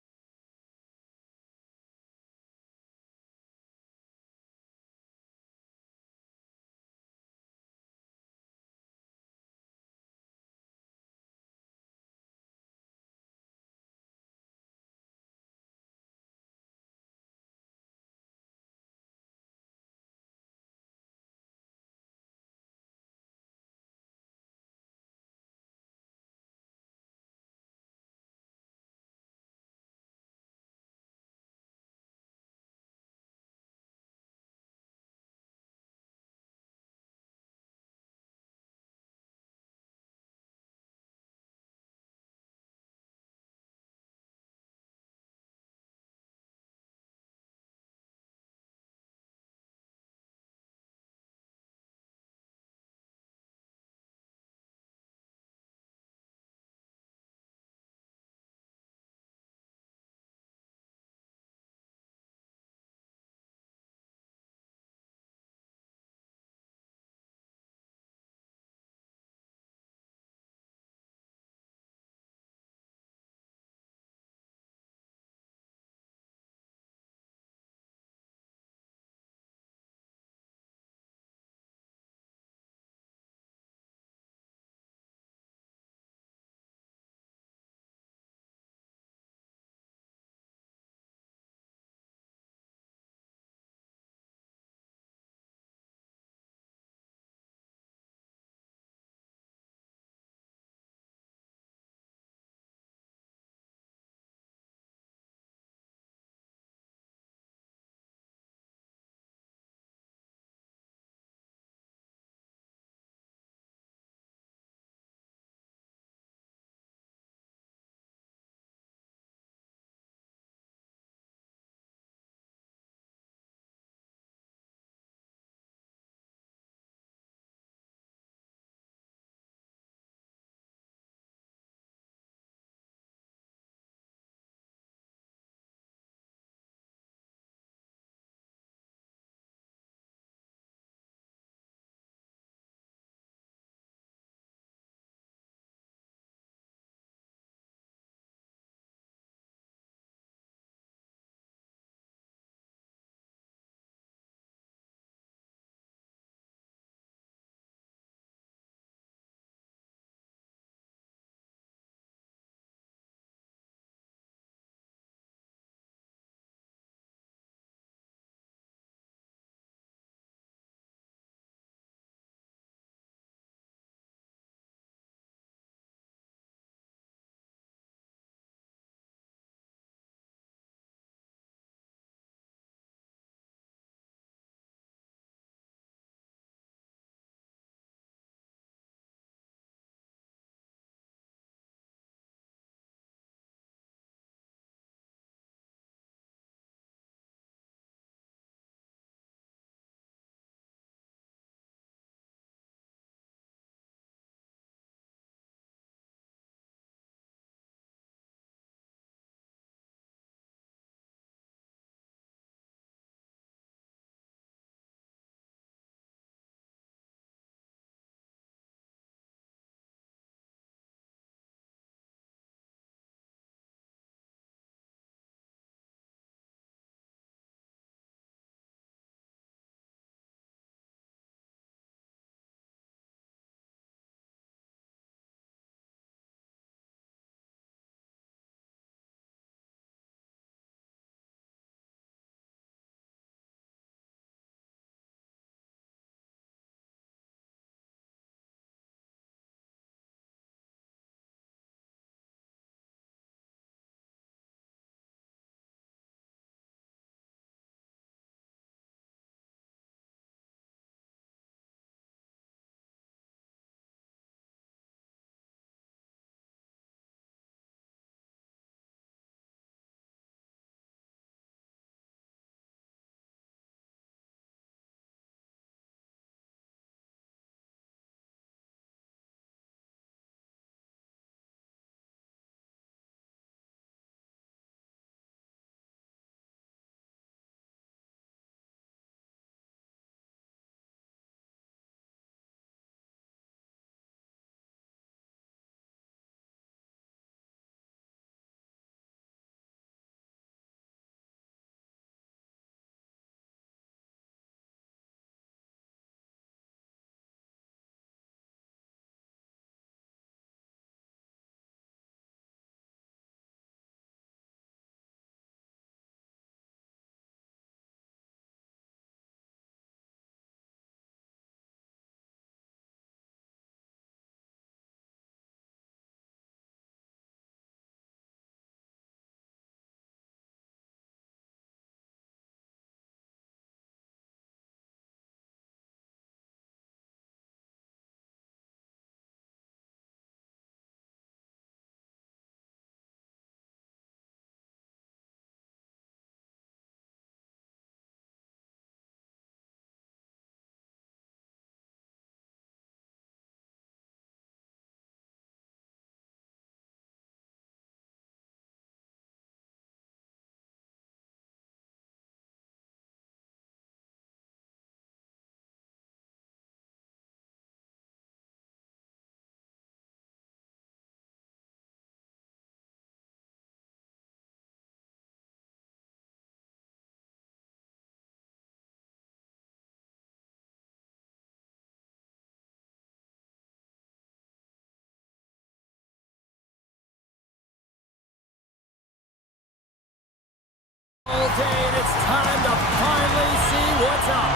all day, and it's time to finally see what's up.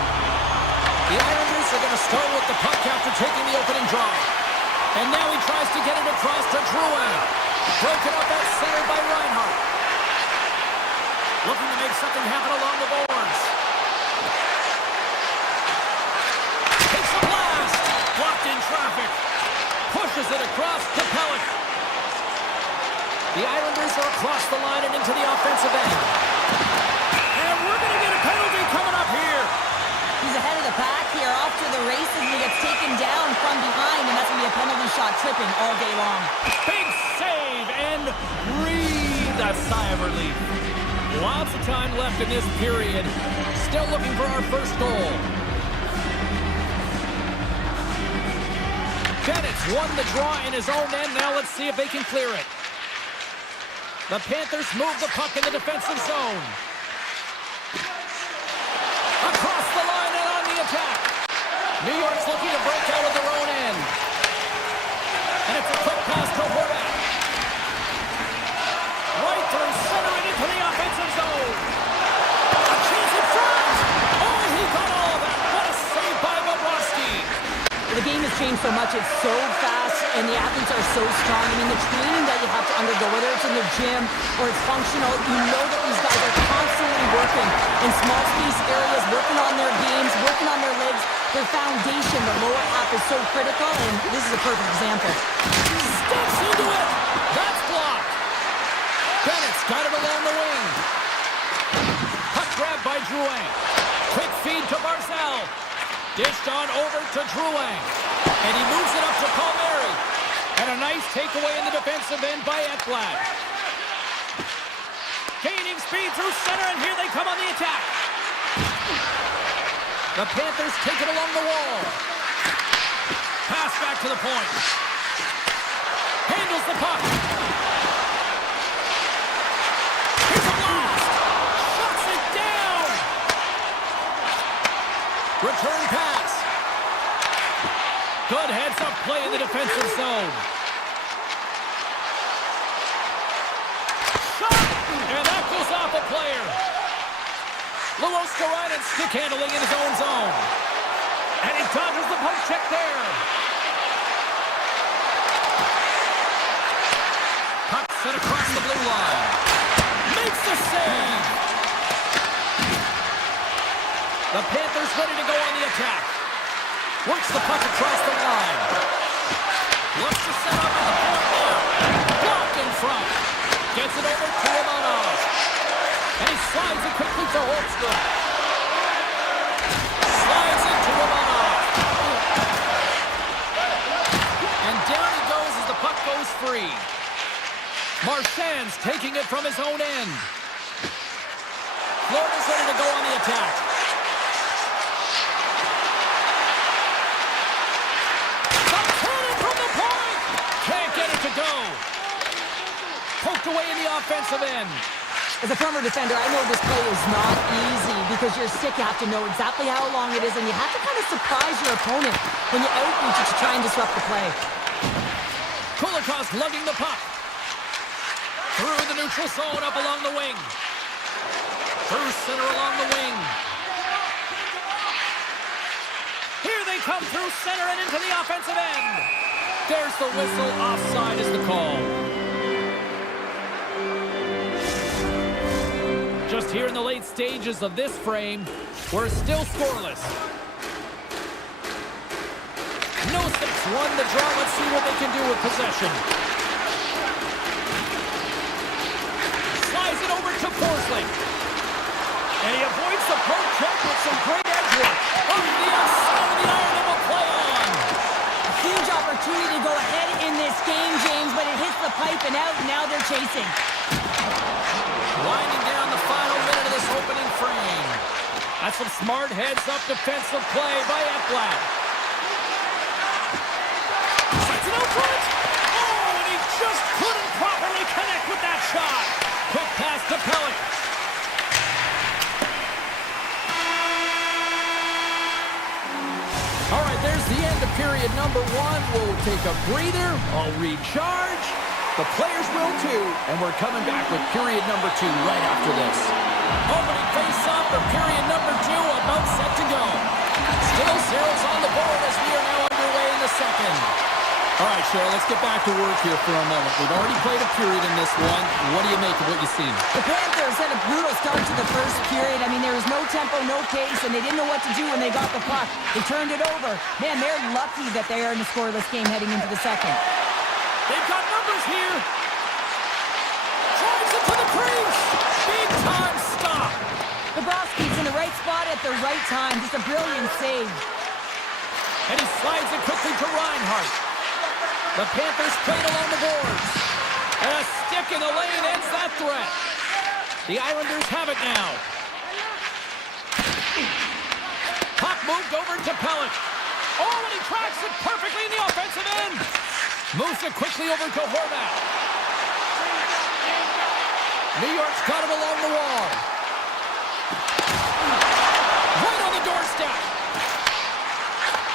The Islanders are going to start with the puck after taking the opening draw. And now he tries to get it across to Drouin. Broken up at center by Reinhart. Looking to make something happen along the boards. Takes a blast. Blocked in traffic. Pushes it across to Pellick. The Islanders are across the line and into the offensive end. And we're going to get a penalty coming up here. He's ahead of the pack here, off to the races, and he gets taken down from behind, and that's going to be a penalty shot tripping all day long. Big save, and breathe a sigh of relief. Lots of time left in this period. Still looking for our first goal. Bennett's won the draw in his own end. Now let's see if they can clear it. The Panthers move the puck in the defensive zone. Across the line and on the attack. New York's looking to break out of their own end. And it's a quick pass to Horvat. Right through center and into the offensive zone. A chance in front. Oh, he got all of that. What a save by Bobrovsky. The game has changed so much. It's so fast, and the athletes are so strong. I mean, the training that you have to undergo, whether it's in the gym or it's functional, you know that these guys are constantly working in small space areas, working on their games, working on their legs. Their foundation, the lower half, is so critical, and this is a perfect example. Steps into it. That's blocked. Bennett's got it along the wing. Puck grab by Drouin. Quick feed to Barzal. Dished on over to Drouin. And he moves it up to Palmieri. And a nice takeaway in the defensive end by Ekblad. Gaining speed through center, and here they come on the attack. The Panthers take it along the wall. Pass back to the point. Handles the puck. Here's a blast. Shuts it down. Return pass. Good heads-up play in the defensive zone. Shot! And that goes off a player. Luoskarainen stick handling in his own zone. And he dodges the poke check there. Puck sent across the blue line. Makes the save. The Panthers ready to go on the attack. Works the puck across the line. Looks to set up at the point now. Blocked in front. Gets it over to Romanov. And he slides it quickly to Holmstrom. Slides it to Romanov. And down he goes as the puck goes free. Marchand's taking it from his own end. Florida's ready to go on the attack. The cannon from the point! Can't get it to go. Poked away in the offensive end. As a former defender, I know this play is not easy because you're sick. You have to know exactly how long it is, and you have to kind of surprise your opponent when you outreach it to try and disrupt the play. Kulikov's lugging the puck. Through the neutral zone, up along the wing. Through center along the wing. Here they come through center and into the offensive end. There's the whistle. Offside is the call. Just here in the late stages of this frame, we're still scoreless. No 6-1 the draw. Let's see what they can do with possession. Slides it over to Forsling. And he avoids the poke check with some great edge work. On the outside of the iron, and will play on. A huge opportunity to go ahead in this game, James, but it hits the pipe and out, and now they're chasing. Winding down the final minute of this opening frame. That's some smart heads-up defensive play by Ekblad. Sets it out front. Oh, and he just couldn't properly connect with that shot. Quick pass to Pellick. All right, there's the end of period number one. We'll take a breather. I'll recharge. The players will too. And we're coming back with period number two right after this. Opening face-off for period number 2, about set to go. Still zeros on the board as we are now underway in the second. All right, Cheryl, let's get back to work here for a moment. We've already played a period in this one. What do you make of what you've seen? The Panthers had a brutal start to the first period. I mean, there was no tempo, no pace, and they didn't know what to do when they got the puck. They turned it over. Man, they're lucky that they are in a scoreless game heading into the second. They've got numbers here. Drives it to the crease. Big time stop. Bobrovsky's in the right spot at the right time. Just a brilliant save. And he slides it quickly to Reinhart. The Panthers played along the boards. And a stick in the lane ends that threat. The Islanders have it now. Puck moved over to Pellet. Oh, and he tracks it perfectly in the offensive end. Moves it quickly over to Horvat. New York's got it along the wall. Right on the doorstep.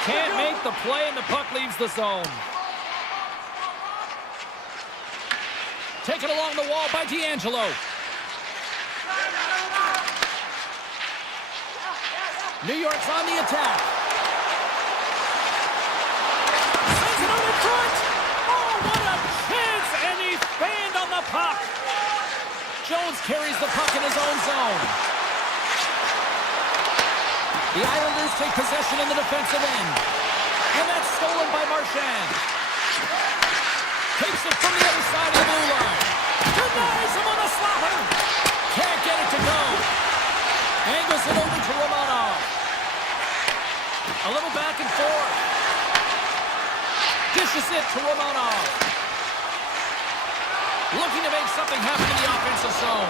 Can't make the play, and the puck leaves the zone. Taken along the wall by D'Angelo. New York's on the attack. Sends it out in front. Oh, what a chance! And he fanned on the puck. Jones carries the puck in his own zone. The Islanders take possession in the defensive end. And that's stolen by Marchand. Takes it from the other side of the blue line. Denies him on a slapper. Can't get it to go. Angles it over to Romanov. A little back and forth. Dishes it to Romanov. Looking to make something happen in the offensive zone.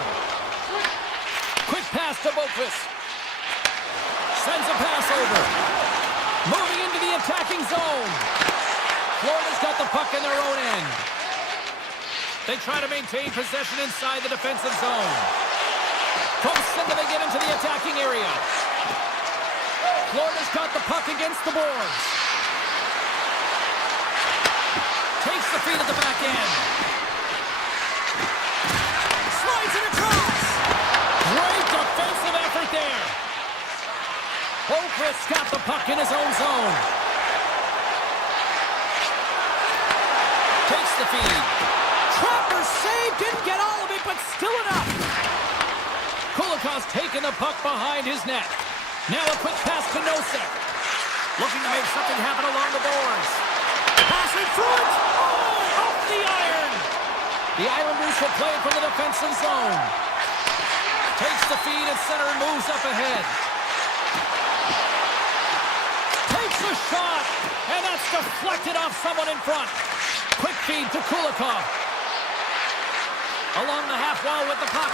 Quick pass to Boqvist. Sends a pass over. Moving into the attacking zone. Florida's got the puck in their own end. They try to maintain possession inside the defensive zone. Close until they get into the attacking area. Florida's got the puck against the boards. Takes the feed at the back end. Slides it across. Great defensive effort there. Boqvist's got the puck in his own zone. Takes the feed. Trapper saved, didn't get all of it, but still enough. Kulikov's taking the puck behind his net. Now a quick pass to Nosek. Looking to make something happen along the boards. Pass in front. Oh, off the iron. The Islanders will play it from the defensive zone. Takes the feed at center and moves up ahead. Takes a shot, and that's deflected off someone in front. Quick feed to Kulikov. Along the half wall with the puck.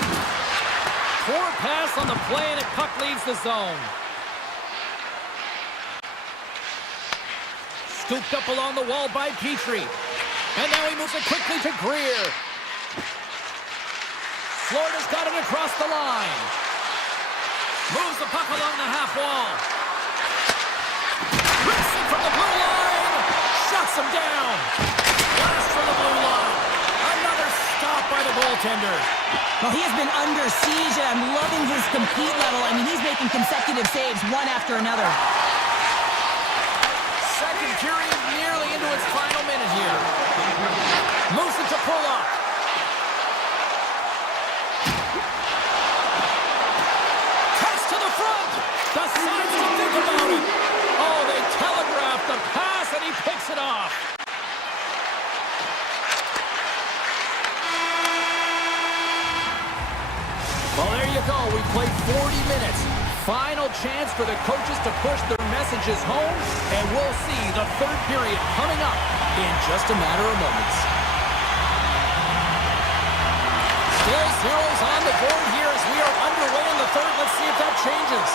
Poor pass on the play, and the puck leaves the zone. Scooped up along the wall by Petrie. And now he moves it quickly to Greer. Florida's got it across the line. Moves the puck along the half wall. Rips it from the blue line. Shuts him down. Blast from the blue line. Another stop by the goaltender. Well, he has been under siege, and I'm loving his compete level. I mean, he's making consecutive saves, one after another. Second period nearly into its final minute here. Moves it to Pulock. Cuts to the front. Decides to think about it. Oh, they telegraphed the pass, and he picks it off. Well, there you go. We played 40 minutes. Final chance for the coaches to push their messages home, and we'll see the third period coming up in just a matter of moments. Still zeros on the board here as we are underway in the third. Let's see if that changes.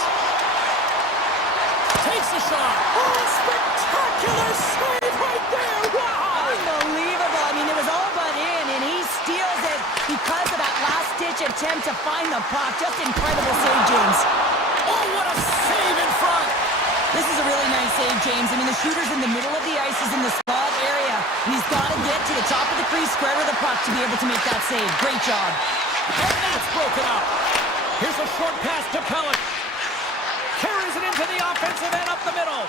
Takes a shot. Oh, spectacular save right there. Wow! Unbelievable. I mean, it was all but in, and he steals it because of that last-ditch attempt to find the puck. Just incredible save, James. Oh, what a save in front. This is a really nice save, James. I mean, the shooter's in the middle of the ice. He's in the spot area, and he's got to get to the top of the crease, square with the puck to be able to make that save. Great job. And that's broken up. Here's a short pass to Pellick. Carries it into the offensive end up the middle.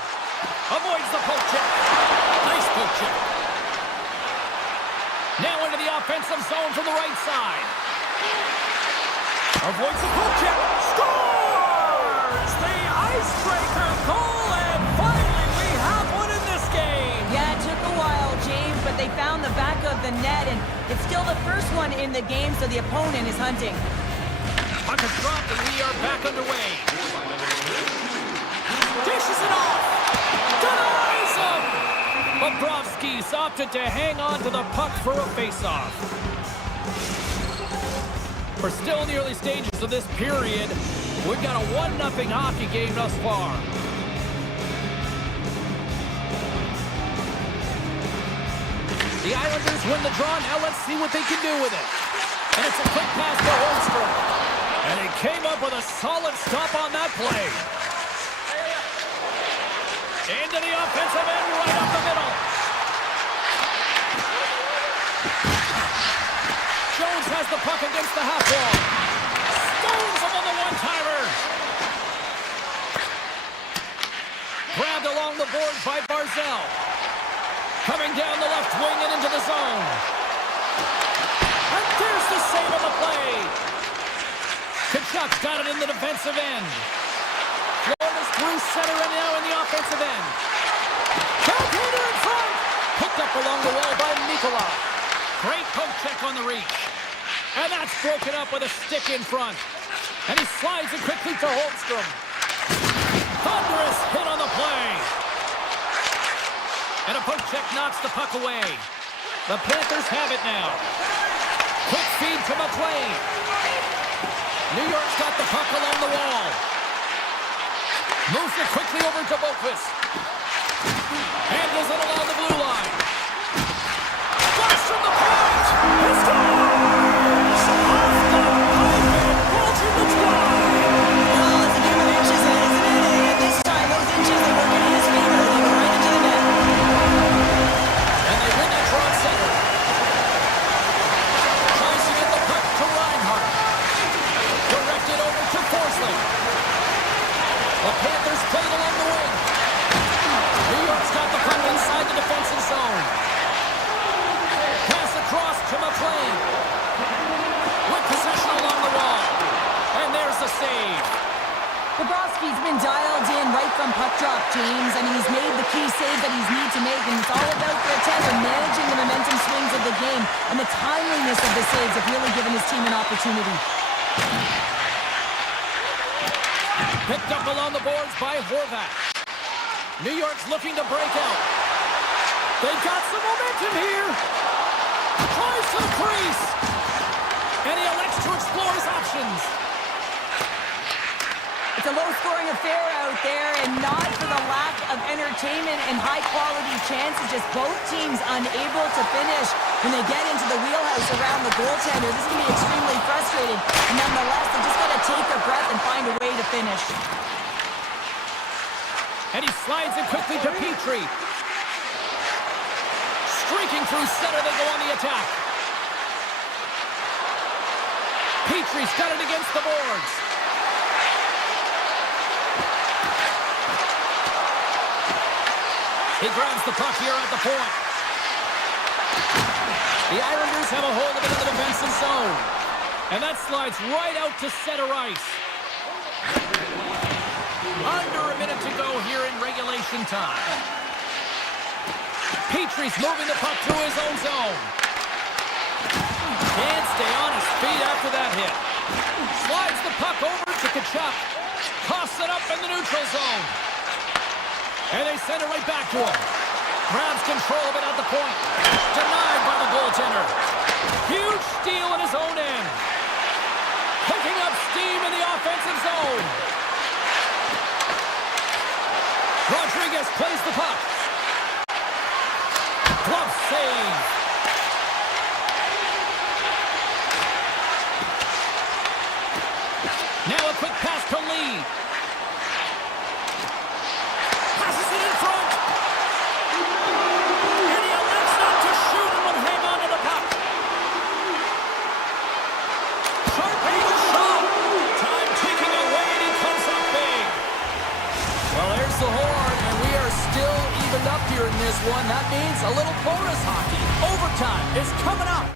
Avoids the poke check. Nice poke check. Now into the offensive zone from the right side. Avoids the poke check. Scores! The icebreaker goal, and finally we have one in this game. Yeah, it took a while, James, but they found the back of the net, and it's still the first one in the game, so the opponent is hunting. Puck is dropped, and we are back underway. Dishes it off. Denies him. Bobrovsky's opted to hang on to the puck for a face-off. We're still in the early stages of this period. We've got a 1-0 hockey game thus far. The Islanders win the draw. Now let's see what they can do with it. And it's a quick pass to Holmstrom. And he came up with a solid stop on that play. Into the offensive end, right up the middle. Jones has the puck against the half wall. Stones him on the one-timer. Grabbed along the boards by Barzell. Coming down the left wing and into the zone. And there's the save on the play. Kachuk's got it in the defensive end. Florida's through center and now in the offensive end. Calculator in front. Picked up along the wall by Nikolai. Great poke check on the reach. And that's broken up with a stick in front. And he slides it quickly to Holmstrom. Thunderous hit on the play. And a poke check knocks the puck away. The Panthers have it now. Quick feed to McLean. New York's got the puck along the wall. Moves it quickly over to Boquist. Handles it along the blue line. Flash from the point. He scores! Off the pipe and Bolger the try. Oh, it's a game of inches, isn't it? And this time, those inches, they work in his favor. They go right into the net. And they win that draw center. Tries to get the puck to Reinhart. Directed over to Forsling. The Panthers played along the wing. New York's got the puck inside the defensive zone. Pass across to McLean. With possession along the wall. And there's the save. Bobrovsky's been dialed in right from puck drop, James. I mean, he's made the key save that he's need to make, and it's all about for a tender, managing the momentum swings of the game, and the timeliness of the saves have really given his team an opportunity. Picked up along the boards by Horvat. New York's looking to break out. They've got some momentum here. Tries to the crease. And he elects to explore his options. It's a low-scoring affair out there, and not for the lack of entertainment and high-quality chances. Just both teams unable to finish when they get into the wheelhouse around the goaltender. This can be extremely frustrating. And nonetheless, they just got to take a breath and find a way to finish. And he slides it quickly to Petrie. Streaking through center, they go on the attack. Petrie's got it against the boards. He grabs the puck here at the point. The Islanders have a hold of it in the defensive zone. And that slides right out to center ice. Under a minute to go here in regulation time. Petrie's moving the puck through his own zone. Can't stay on his feet after that hit. Slides the puck over to Kachuk. Tosses it up in the neutral zone. And they send it right back to him. Grabs control of it at the point. Denied by the goaltender. Huge steal in his own end. Picking up steam in the offensive zone. Rodriguez plays the puck. Glove save. Now a quick pass to Lee. Passes it in front. And he elects not to shoot overtime is coming up.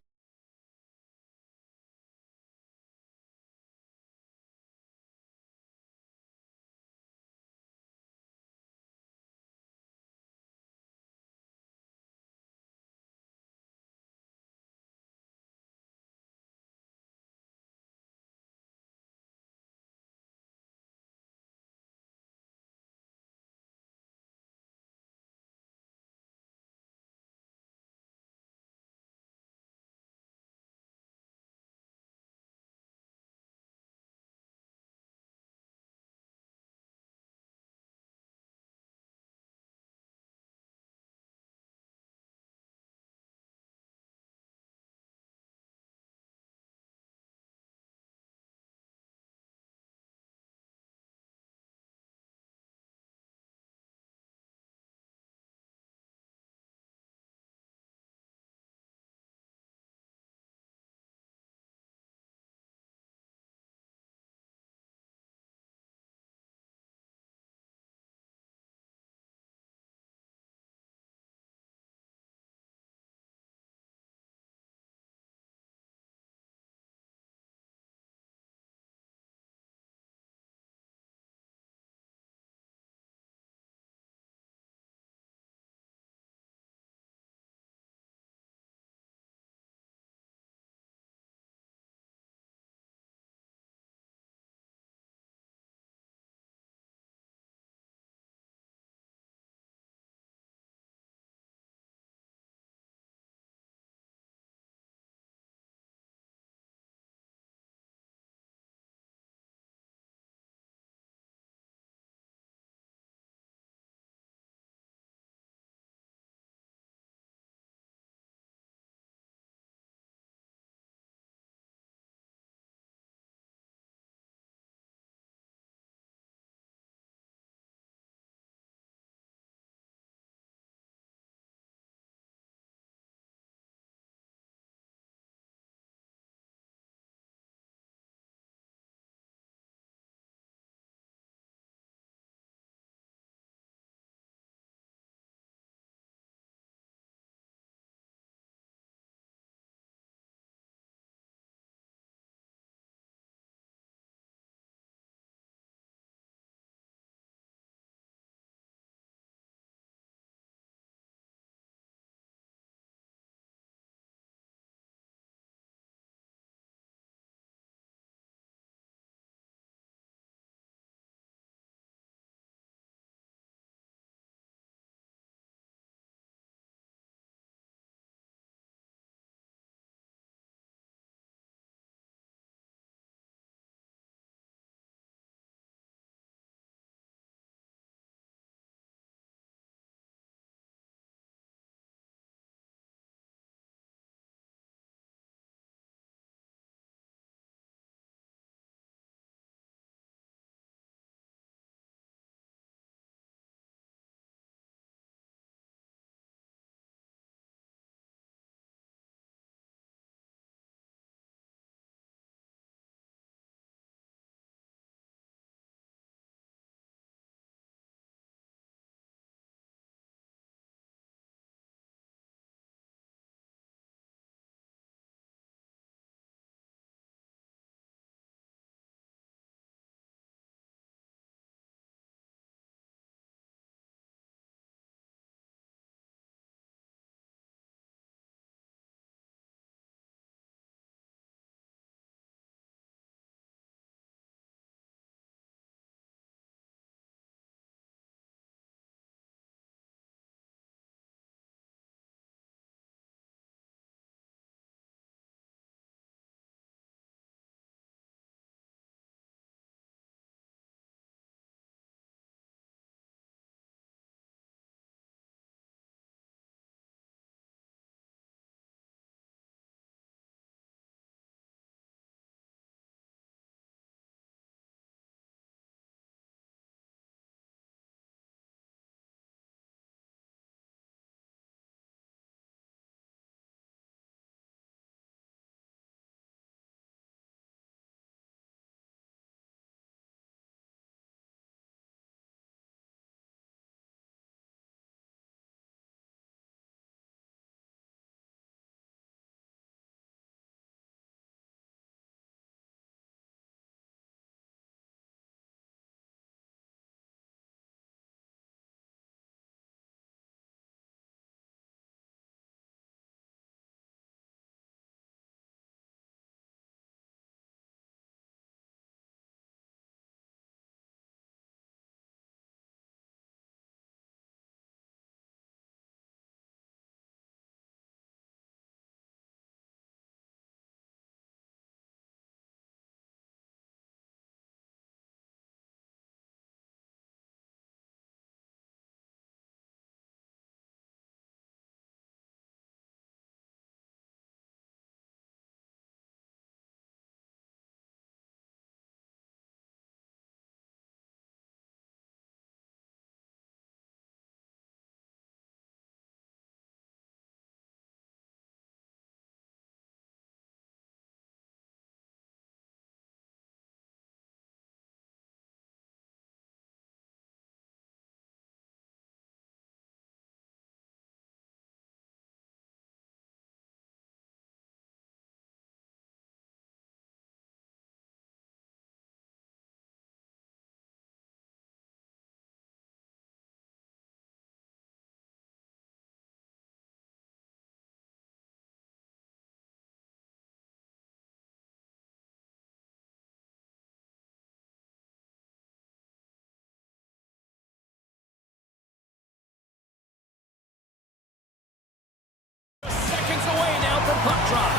open puck drop.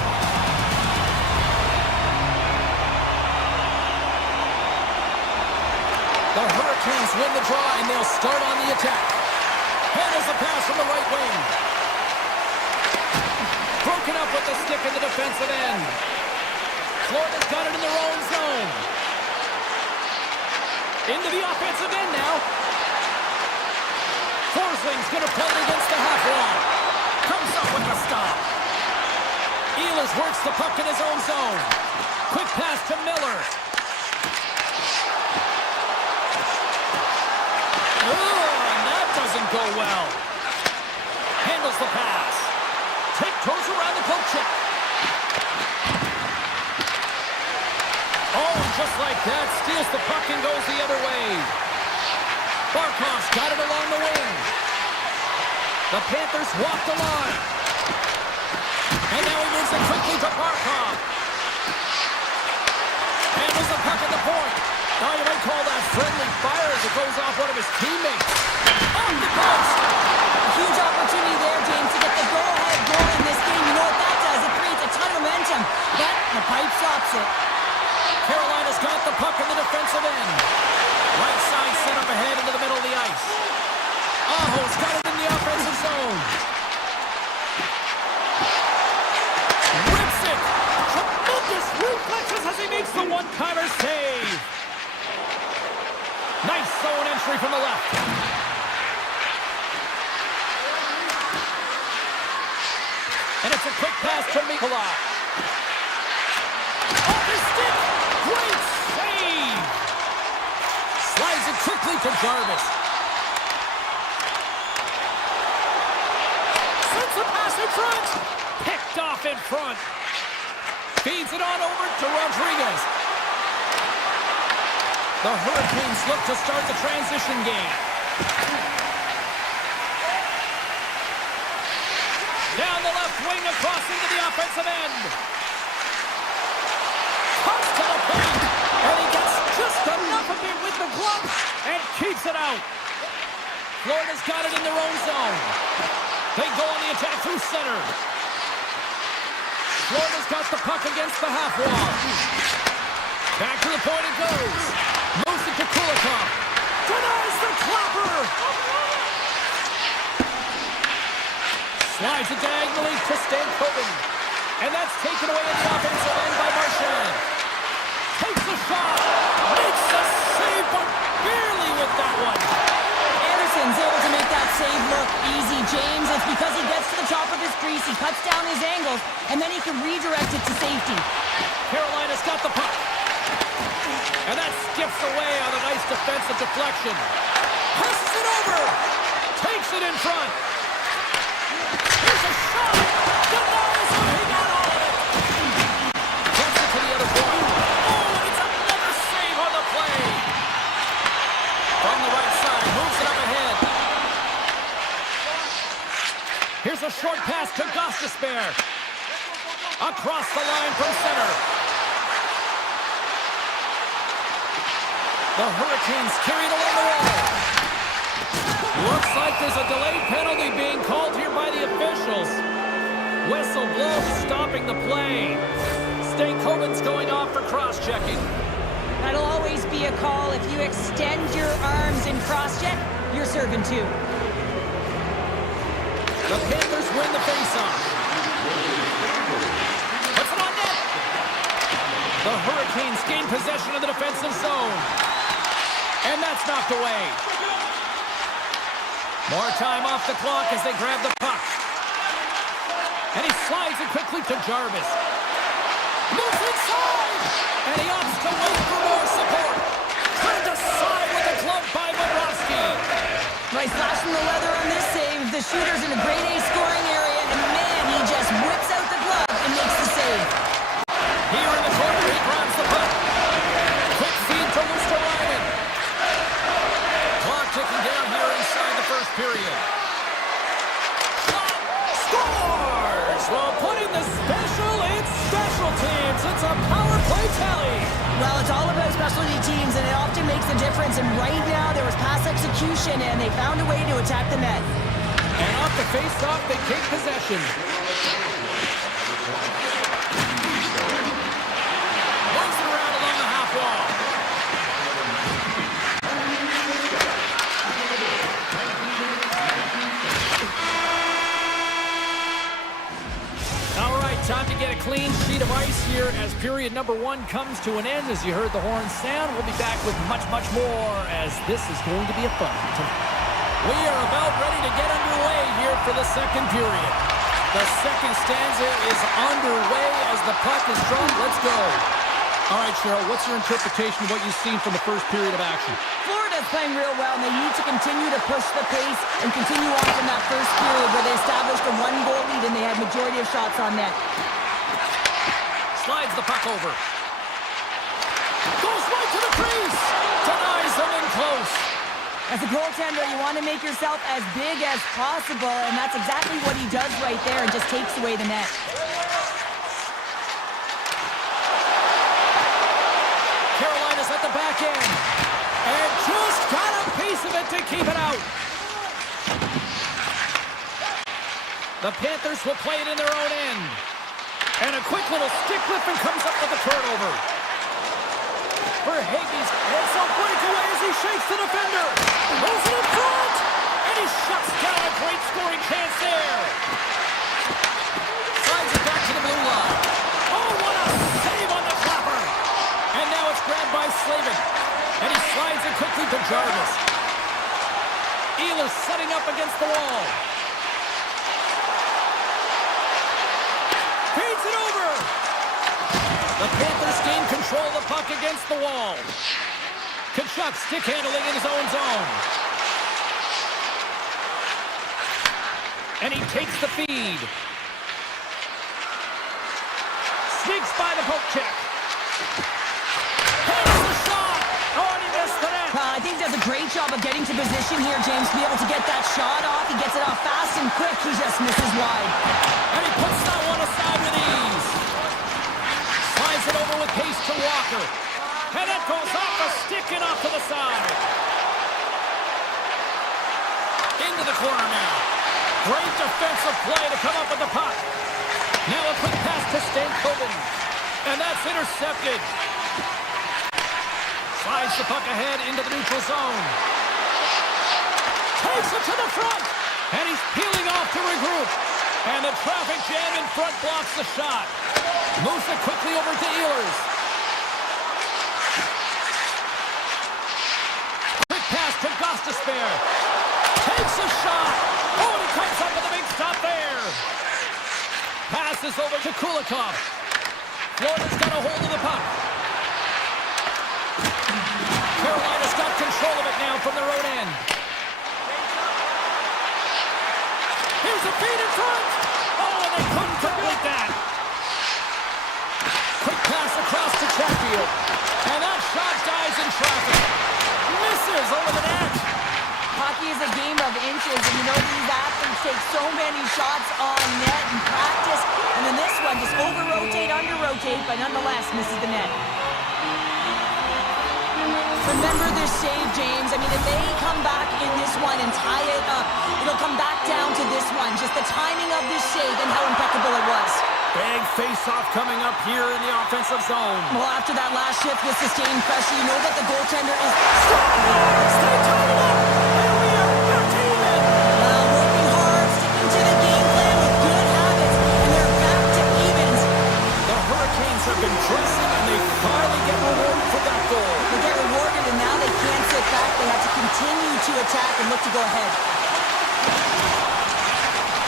The Hurricanes win the draw, and they'll start on the attack. Handles the pass from the right wing. Broken up with the stick in the defensive end. Florida's got it in their own zone. Into the offensive end now. Forsling's going to play it against the half wall. Comes up with the stop. Ehlers works the puck in his own zone. Quick pass to Miller. And that doesn't go well. Handles the pass. Tiptoes around the poke check. Oh, and just like that, steals the puck and goes the other way. Barkov's got it along the wing. The Panthers walk the line. And now he moves it quickly to Barkov. Handles the puck at the point. Now you might call that friendly fire as it goes off one of his teammates. Off the post. A huge opportunity there, James, to get the go-ahead goal in this game. You know what that does? It creates a ton of momentum. But the pipe stops it. Carolina's got the puck in the defensive end. Right side set up ahead into the middle of the ice. Aho's got it in the offensive zone. Rips it. Tremendous reflexes as he makes the one-timer save. Nice zone entry from the left. And it's a quick pass to Mikula. Off his stick. Great save. Slides it quickly to Jarvis. Sends a pass in front. Picked off in front. Feeds it on over to Rodriguez. The Hurricanes look to start the transition game. Down the left wing across into the offensive end. Comes to the point. And he gets just enough of it with the glove and keeps it out. Florida's got it in their own zone. They go on the attack through center. Florida's got the puck against the half wall. Back to the point it goes. Moves it to Kulikov. Denies the clapper. Slides it diagonally to Stankoven. And that's taken away in the offensive end by Marchand. Takes a shot. Makes a save, but barely with that one. Anderson's able to make that save look easy, James. It's because he gets to the top of his crease, he cuts down his angles, and then he can redirect it to safety. Carolina's got the puck. And that skips away on a nice defensive deflection. Passes it over. Takes it in front. Here's a shot. Denies him. He got all of it. Gets it to the other point. Oh, and it's another save on the play. From the right side. Moves it up ahead. Here's a short pass to Gostisbehere. Across the line from center. The Hurricanes carried along the wall. Looks like there's a delayed penalty being called here by the officials. Whistle blows, stopping the play. Stankoven's going off for cross-checking. That'll always be a call. If you extend your arms in cross-check, you're serving too. The Panthers win the face-off. Puts it on net. The Hurricanes gain possession of the defensive zone. And that's knocked away. More time off the clock as they grab the puck. And he slides it quickly to Jarvis. Moves inside! And he opts to wait for more support. Turned aside with a glove by Bobrovsky. Nice flash from the leather on this save. The shooter's in a grade A scoring area, and man, he just whips out the glove and makes the save. Here in the corner, he grabs the puck. Quick feed to Luosterainen. Clock ticking down here inside the first period. Shot! Scores! Well, putting the special in special teams. It's a power play tally. Well, it's all about specialty teams, and it often makes a difference. And right now, there was pass execution, and they found a way to attack the net. And off the face-off, they take possession. Time to get a clean sheet of ice here as period number 1 comes to an end. As you heard the horn sound, we'll be back with much, much more as this is going to be a fun one. We are about ready to get underway here for the second period. The second stanza is underway as the puck is dropped. Let's go. All right, Cheryl, what's your interpretation of what you've seen from the first period of action? Florida's playing real well, and they need to continue to push the pace and continue on from that first period where they established a 1-goal lead and they had majority of shots on net. Slides the puck over. Goes right to the crease. Denies them in close. As a goaltender, you want to make yourself as big as possible, and that's exactly what he does right there and just takes away the net. Carolina's at the back end. And just got a piece of it to keep it out. The Panthers will play it in their own end. And a quick little stick lift and comes up with a turnover. For Hagee, it's a breakaway as he shakes the defender. Goes it in front. And he shuts down a great scoring chance there. Slides it back to the blue line. Oh, what a save on the clapper. And now it's grabbed by Slavin. And he slides it quickly to Jarvis. Ehlers setting up against the wall. Feeds it over. The Panthers gain control of the puck against the wall. Tkachuk stick handling in his own zone. And he takes the feed. Sneaks by the poke check. Takes the shot. Oh, and he missed the net. I think he does a great job of getting to position here, James, to be able to get that shot off. He gets it off fast and quick. He just misses wide. And he puts that one aside with ease. Slides it over with pace to Walker. And that goes off a stick and off to the side. Into the corner now. Great defensive play to come up with the puck. Now a quick pass to Stankoven. And that's intercepted. Slides the puck ahead into the neutral zone. Takes it to the front. And he's peeling off to regroup. And the traffic jam in front blocks the shot. Moves it quickly over to Ehlers. Quick pass to Gostisbehere. Takes a shot. Oh, and he comes up with a big stop there. Passes over to Kulikov. Florida's got a hold of the puck. Carolina's got control of it now from their own end. Here's a feed in front. Oh, and they couldn't complete that. Quick pass across to Chatfield. And that shot dies in traffic. Misses over the net. Hockey is a game of inches, and you know these athletes take so many shots on net in practice, and then this one just over-rotate, under-rotate, but nonetheless misses the net. Remember their save, James. I mean, if they come back in this one and tie it up, it'll come back down to this one. Just the timing of this save and how impeccable it was. Big face-off coming up here in the offensive zone. Well, after that last shift with sustained pressure, you know that the goaltender is... Stay tied up! And we are 13 in. Working hard, sticking to the game plan with good habits, and they're back to evens. The Hurricanes have been pressing, and they finally get rewarded for that goal. They get rewarded, and now they can't sit back. They have to continue to attack and look to go ahead.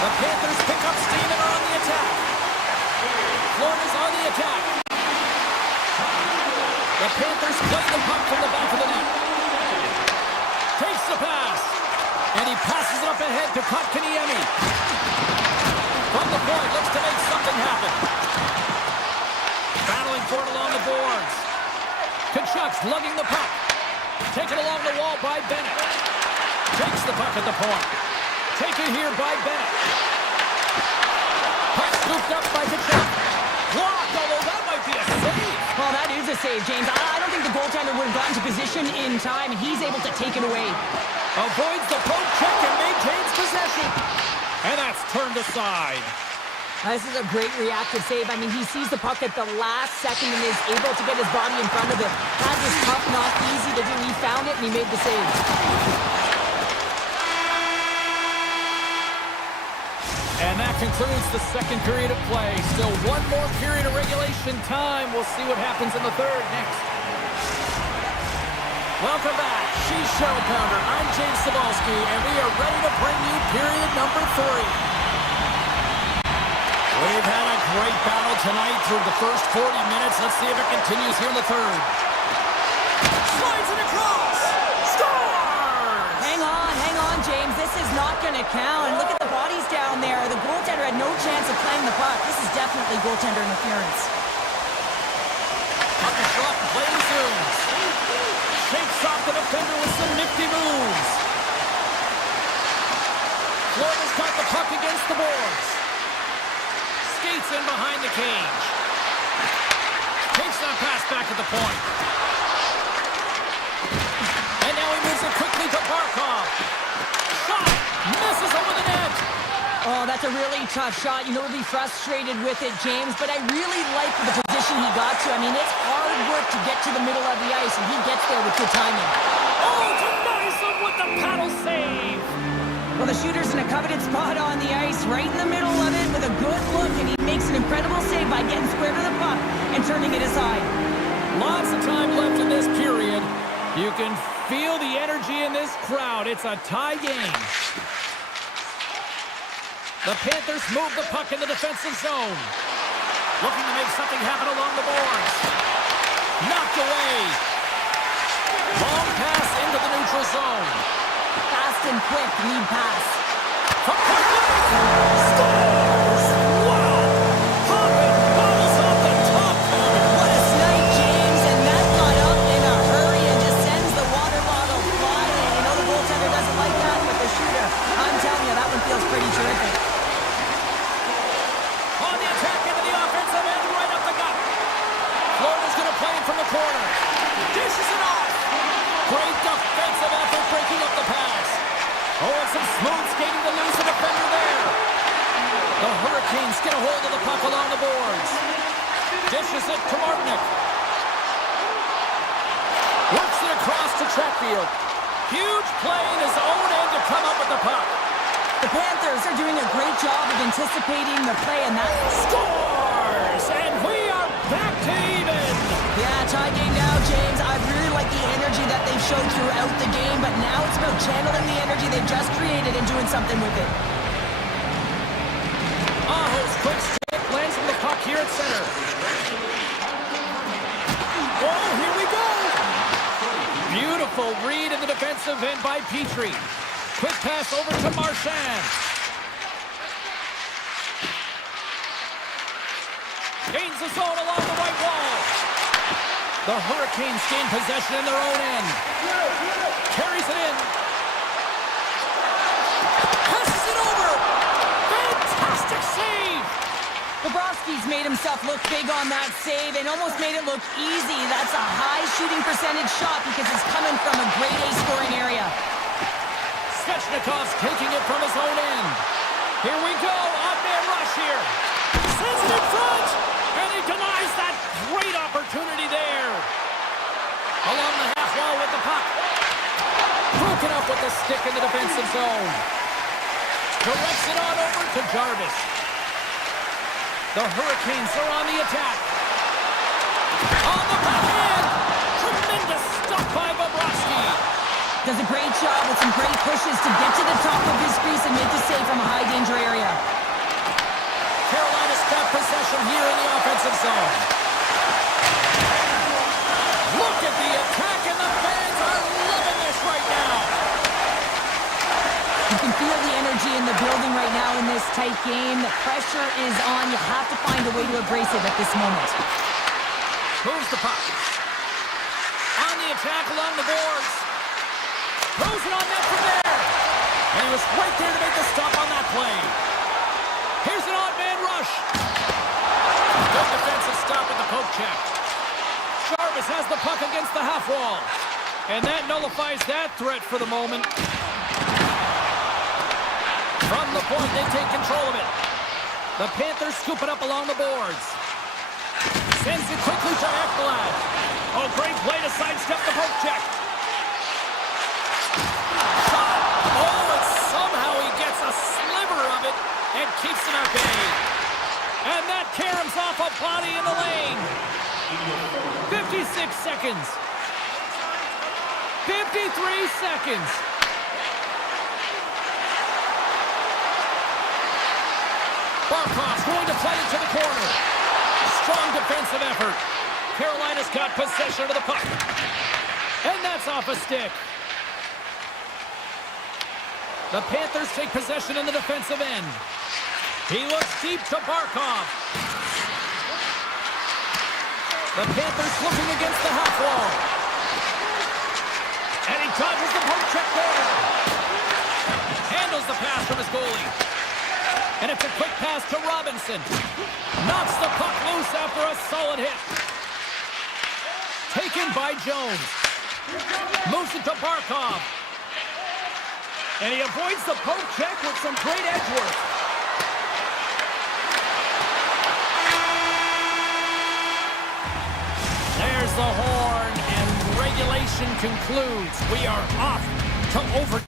The Panthers pick up steam and are on the attack. Florida's on the attack. The Panthers play the puck from the back of the net. Takes the pass. And he passes it up ahead to Kotkaniemi. From the point, looks to make something happen. Battling for it along the boards. Tkachuk's lugging the puck. Taken along the wall by Bennett. Takes the puck at the point. Taken here by Bennett. Puck scooped up by Tkachuk. Blocked, although that might be a save. Well, that is a save, James. I don't think the goaltender would have gotten to position in time, and he's able to take it away. Avoids the poke check and maintains possession. And that's turned aside. This is a great reactive save. I mean, he sees the puck at the last second and is able to get his body in front of it. That was tough, not easy to do. He found it, and he made the save. And that concludes the second period of play. Still one more period of regulation time. We'll see what happens in the third next. Welcome back. She's Cheryl Pounder. I'm James Cebulski, and we are ready to bring you period number 3. We've had a great battle tonight through the first 40 minutes. Let's see if it continues here in the third. Slides it across. Scores! Hang on, James. This is not going to count. And look at the bodies down there. The goaltender had no chance of playing the puck. This is definitely goaltender interference. Puck is shot and play resumes. Shakes off the defender with some nifty moves. Florida's got the puck against the boards. Skates in behind the cage. Takes that pass back at the point. And now he moves it quickly to Barkov. Shot! Misses over the net! Oh, that's a really tough shot. You know, he'll be frustrated with it, James, but I really like the position he got to. I mean, it's hard work to get to the middle of the ice, and he gets there with good timing. Oh, denies him with the paddle save! Well, the shooter's in a coveted spot on the ice, right in the middle of it with a good look, and he makes an incredible save by getting square to the puck and turning it aside. Lots of time left in this period. You can feel the energy in this crowd. It's a tie game. The Panthers move the puck in the defensive zone. Looking to make something happen along the boards. Knocked away. Long pass into the neutral zone. Fast and quick lead pass. From point blank. Scores! Wow! Hopping balls off the top corner. What a snipe, James, and that got up in a hurry and just sends the water bottle flying. You know the goaltender doesn't like that, but the shooter, I'm telling you, that one feels pretty terrific. On the attack into the offensive end, right up the gut. Florida's going to play it from the corner. Dishes it off. Great defensive effort breaking up the pass. Oh, and some smooth skating to lose the defender there. The Hurricanes get a hold of the puck along the boards. Dishes it to Martinick. Works it across to Chatfield. Huge play in his own end to come up with the puck. The Panthers are doing a great job of anticipating the play, and that Scores! And we are back to even. Yeah, tie game now, James. I really like the energy that they've showed throughout the game, but now it's about channeling the energy they've just created and doing something with it. Aho's quick stick lands from the puck here at center. Oh, here we go! Beautiful read in the defensive end by Petrie. Quick pass over to Marchand. Gains the zone along the right wall. The Hurricanes gain possession in their own end. Carries it in. Passes it over. Fantastic save. Bobrovsky's made himself look big on that save and almost made it look easy. That's a high shooting percentage shot because it's coming from a grade A scoring area. Svechnikov's taking it from his own end. Here we go. Odd-man rush here. Sends it in front. And he denies that great opportunity there. Along the half wall with the puck. Broken up with the stick in the defensive zone. Directs it on over to Jarvis. The Hurricanes are on the attack. On the backhand. Tremendous stop by Bobrovsky. Does a great job with some great pushes to get to the top of his crease and make the save from a high danger area. Carolina's got possession here in the offensive zone. Look at the attack, and the fans are loving this right now. You can feel the energy in the building right now in this tight game. The pressure is on. You have to find a way to embrace it at this moment. Moves the puck. On the attack along the boards. Throws it on net from there. And he was right there to make the stop on that play. Here's an odd man rush. Good defensive stop with the poke check. Jarvis has the puck against the half wall. And that nullifies that threat for the moment. From the point, they take control of it. The Panthers scoop it up along the boards. Sends it quickly to Ekblad. Oh, great play to sidestep the poke check. Shot. Oh, and somehow he gets a sliver of it and keeps him at bay. And that caroms off a body in the lane. 56 seconds. 53 seconds. Barkov's going to play into the corner. Strong defensive effort. Carolina's got possession of the puck. And that's off a stick. The Panthers take possession in the defensive end. He looks deep to Barkov. The Panthers looking against the half wall. And he dodges the poke check there. Handles the pass from his goalie. And it's a quick pass to Robinson. Knocks the puck loose after a solid hit. Taken by Jones. Moves it to Barkov. And he avoids the poke check with some great edge work. There's the horn, and regulation concludes. We are off to overtime.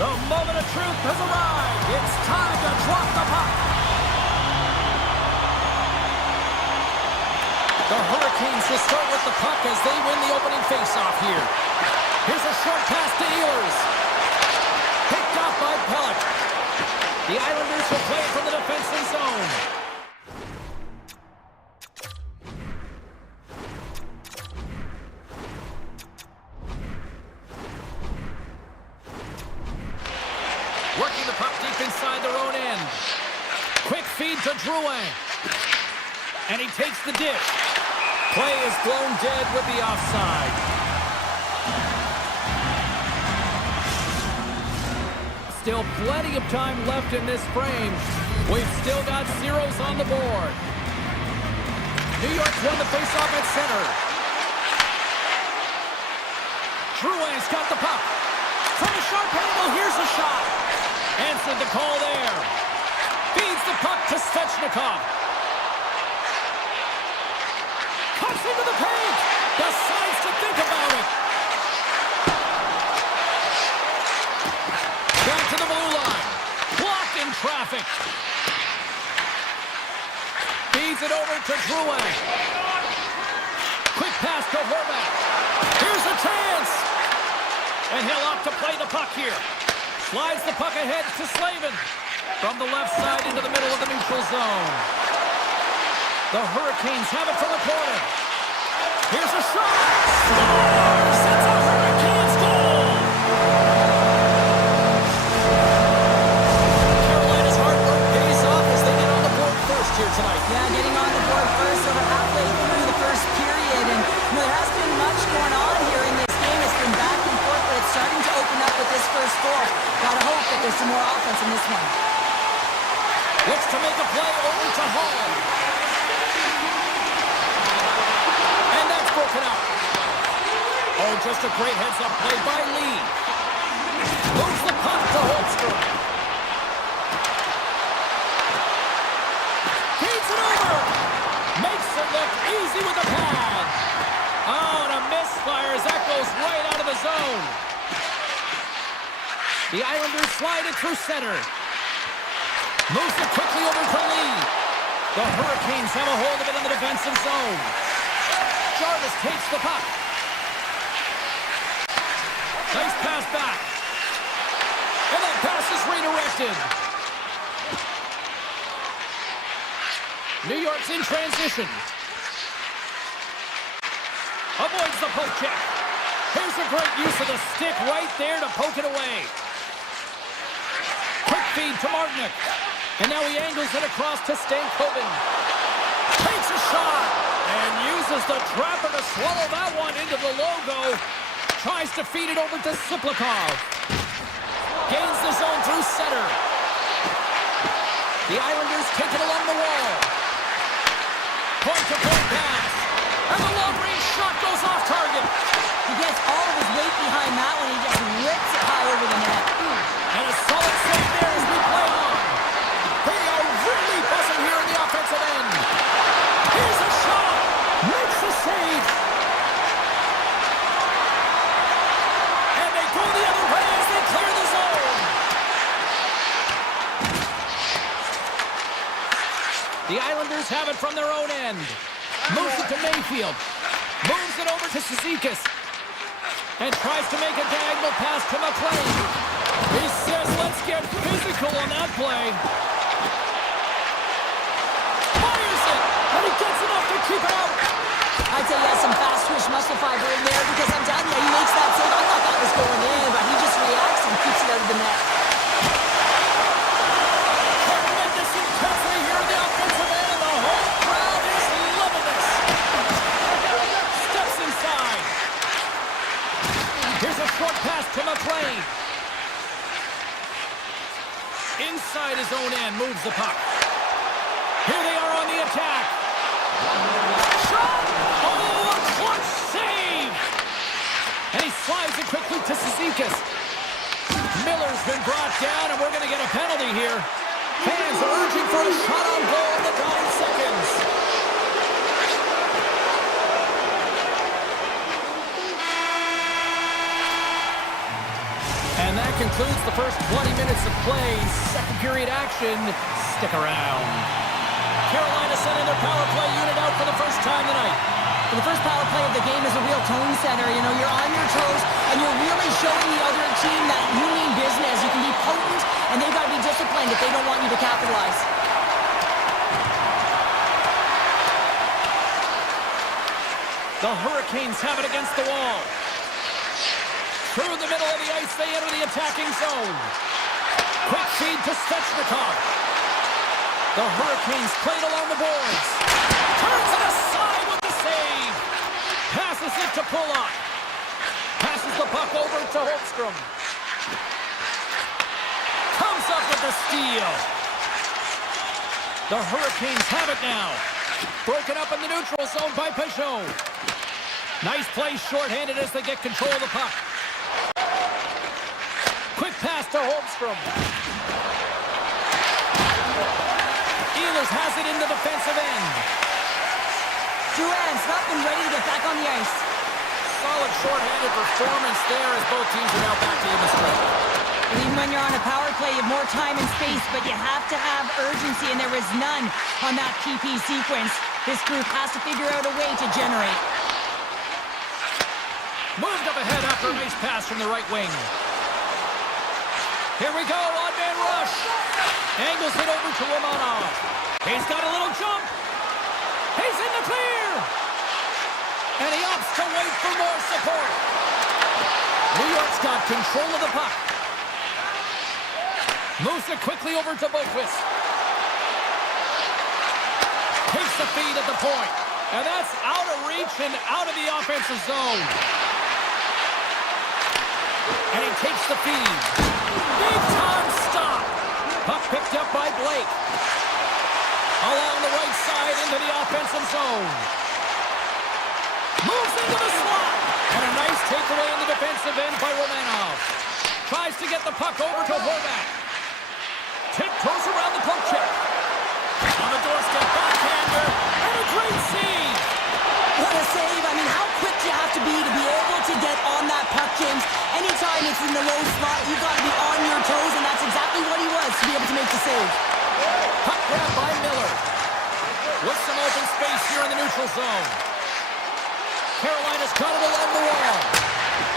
The moment of truth has arrived. It's time to drop the puck. The Hurricanes will start with the puck as they win the opening faceoff here. Here's a short pass to Ehlers. Picked off by Pelech. The Islanders will play it from the defensive zone. Working the puck deep inside their own end. Quick feed to Drouin. And he takes the dish. Play is blown dead with the offside. Still plenty of time left in this frame. We've still got zeros on the board. New York's won the faceoff at center. Drouin's got the puck. From a sharp angle, here's a shot. Answered the call there. Feeds the puck to Svechnikov. Cuts into the paint. Decides to think about it. Back to the blue line. Blocked in traffic. Feeds it over to Drouin. Quick pass to Horvat. Here's a chance. And he'll opt to play the puck here. Slides the puck ahead to Slavin. From the left side into the middle of the neutral zone. The Hurricanes have it from the corner. Here's a shot. Scores! It's a Hurricanes goal! Carolina's hard work pays off as they get on the board first here tonight. Yeah, getting on the board first over halfway through the first period. And there has been much going on here in this game. It's been back and forth, but it's starting to open up with this first goal. Gotta hope that there's some more offense in this one. Looks to make a play over to Hall. And that's broken out. Oh, just a great heads-up play by Lee. Moves the puck to Holmstrom. Feeds it over. Makes it look easy with the pad. Oh, and a misfire as that goes right out of the zone. The Islanders slide it through center. Moves it quickly over to Lee. The Hurricanes have a hold of it in the defensive zone. Jarvis takes the puck. Nice pass back. And that pass is redirected. New York's in transition. Avoids the poke check. Here's a great use of the stick right there to poke it away. Quick feed to Martinick. And now he angles it across to Stankoven. Takes a shot and uses the trapper to swallow that one into the logo. Tries to feed it over to Siplikov. Gains the zone through center. The Islanders take it along the wall. Point-to-point pass. And the long-range shot goes off target. He gets all of his weight behind that one. He just rips it high over the net. And a solid save there as we play on. They are really buzzing here in the offensive end. Here's a shot. Makes the save. And they go the other way as they clear the zone. The Islanders have it from their own end. Moves it to Mayfield. Moves it over to Cizikas. And tries to make a diagonal pass to McLean. He says, let's get physical on that play. Fires it, and he gets enough to keep it out. I'd say he has some fast twitch muscle fiber in there because I'm telling you, he makes that save. I thought that was going in, but he just reacts and keeps it out of the net. Tremendous intensity here in the offensive end, and the whole crowd is loving this. Steps inside. Here's a short pass to McLean. Inside his own end, moves the puck. Here they are on the attack. Shot! Oh, a clutch save! And he slides it quickly to Cizikas. Miller's been brought down, and we're going to get a penalty here. Fans are urging for a shot on goal in the 9 seconds. And that concludes concludes the first 20 minutes of play. Second period action. Stick around. Carolina sending their power play unit out for the first time tonight. The first power play of the game is a real tone setter. You know, you're on your toes, and you're really showing the other team that you mean business. You can be potent, and they've got to be disciplined if they don't want you to capitalize. The Hurricanes have it against the wall. Through the middle of the ice, they enter the attacking zone. Quick feed to Svechnikov. The Hurricanes played along the boards. Turns it aside with the save. Passes it to Pulock. Passes the puck over to Holmstrom. Comes up with the steal. The Hurricanes have it now. Broken up in the neutral zone by Peugeot. Nice play shorthanded as they get control of the puck. Quick pass to Holmstrom. Ehlers has it in the defensive end. Duran's up and ready to get back on the ice. Solid shorthanded performance there as both teams are now back to even strength. Even when you're on a power play, you have more time and space, but you have to have urgency, and there is none on that PP sequence. This group has to figure out a way to generate. Moved up ahead after a nice pass from the right wing. Here we go, on-man rush. Angles it over to Romanov. He's got a little jump. He's in the clear. And he opts to wait for more support. New York's got control of the puck. Moves it quickly over to Boqvist. Takes the feed at the point. And that's out of reach and out of the offensive zone. And he takes the feed. Big time stop. Puck picked up by Blake. Along the right side into the offensive zone. Moves into the slot. And a nice takeaway in the defensive end by Romanov. Tries to get the puck over to Horvat. Tiptoes around the poke check. On the doorstep, backhander. And a great save. What a save. I mean, how quick do you have to be able to get on that puck, James? Anytime it's in the low slot, you've got to be on your toes, and that's exactly what he was to be able to make the save. Puck grab by Miller. With some open space here in the neutral zone. Carolina's got it along the wall.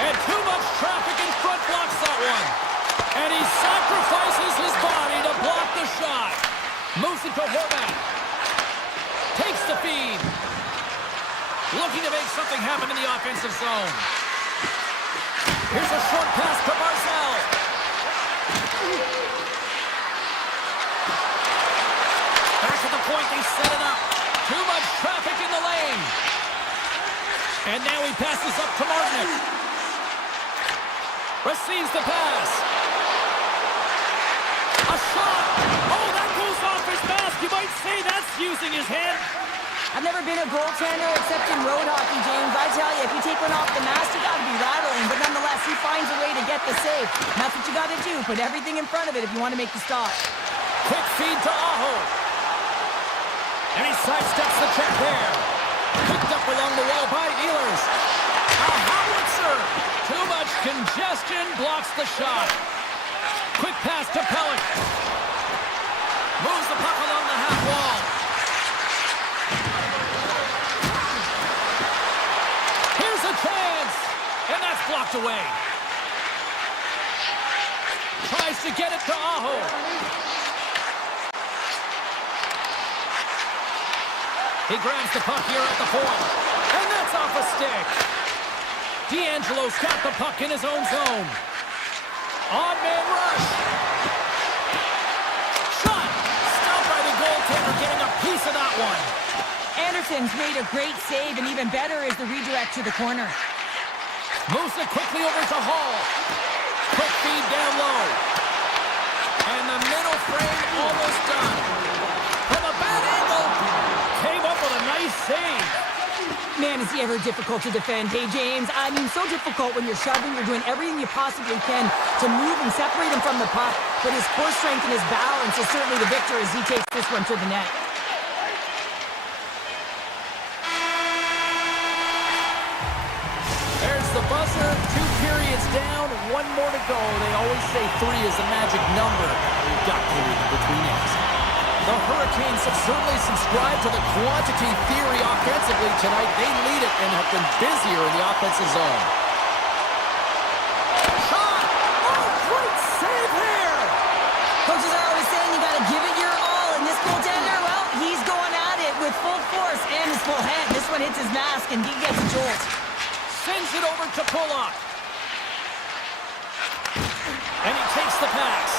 And too much traffic in front blocks that one. And he sacrifices his body to block the shot. Moves it to Horvat. Takes the feed. Looking to make something happen in the offensive zone. Here's a short pass to Barzal. Back at the point, they set it up. Too much traffic in the lane. And now he passes up to Martinic. Receives the pass. A shot. Oh, that goes off his mask. You might say that's using his hand. I've never been a goaltender except in road hockey, James. I tell you, if you take one off the mask, you got to be rattling. But nonetheless, he finds a way to get the save. And that's what you got to do. Put everything in front of it if you want to make the stop. Quick feed to Aho. And he sidesteps the check there. Picked up along the wall by Ehlers. A howitzer. Too much congestion blocks the shot. Quick pass to Pellick. Moves the puck along the half wall. Here's a chance. And that's blocked away. Tries to get it to Aho. He grabs the puck here at the point. And that's off a stick. D'Angelo's got the puck in his own zone. On-man rush. Shot. Stopped by the goaltender, getting a piece of that one. Anderson's made a great save, and even better is the redirect to the corner. Moves it quickly over to Hall. Quick feed down low. And the middle frame almost done. From a bad angle. Came up with a nice save. Man, is he ever difficult to defend. Hey, James, I mean, so difficult when you're shoving. You're doing everything you possibly can to move and separate him from the puck. But his core strength and his balance is certainly the victor as he takes this one to the net. There's the buzzer. 2 periods down, one more to go. They always say 3 is the magic number. We've got 3 in between ends. The Hurricanes have certainly subscribed to the quantity theory offensively tonight. They lead it and have been busier in the offensive zone. Shot! Oh, great save here! Coaches are always saying you got to give it your all, and this goaltender, well, he's going at it with full force and his full head. This one hits his mask, and he gets a jolt. Sends it over to Pulock. And he takes the pass.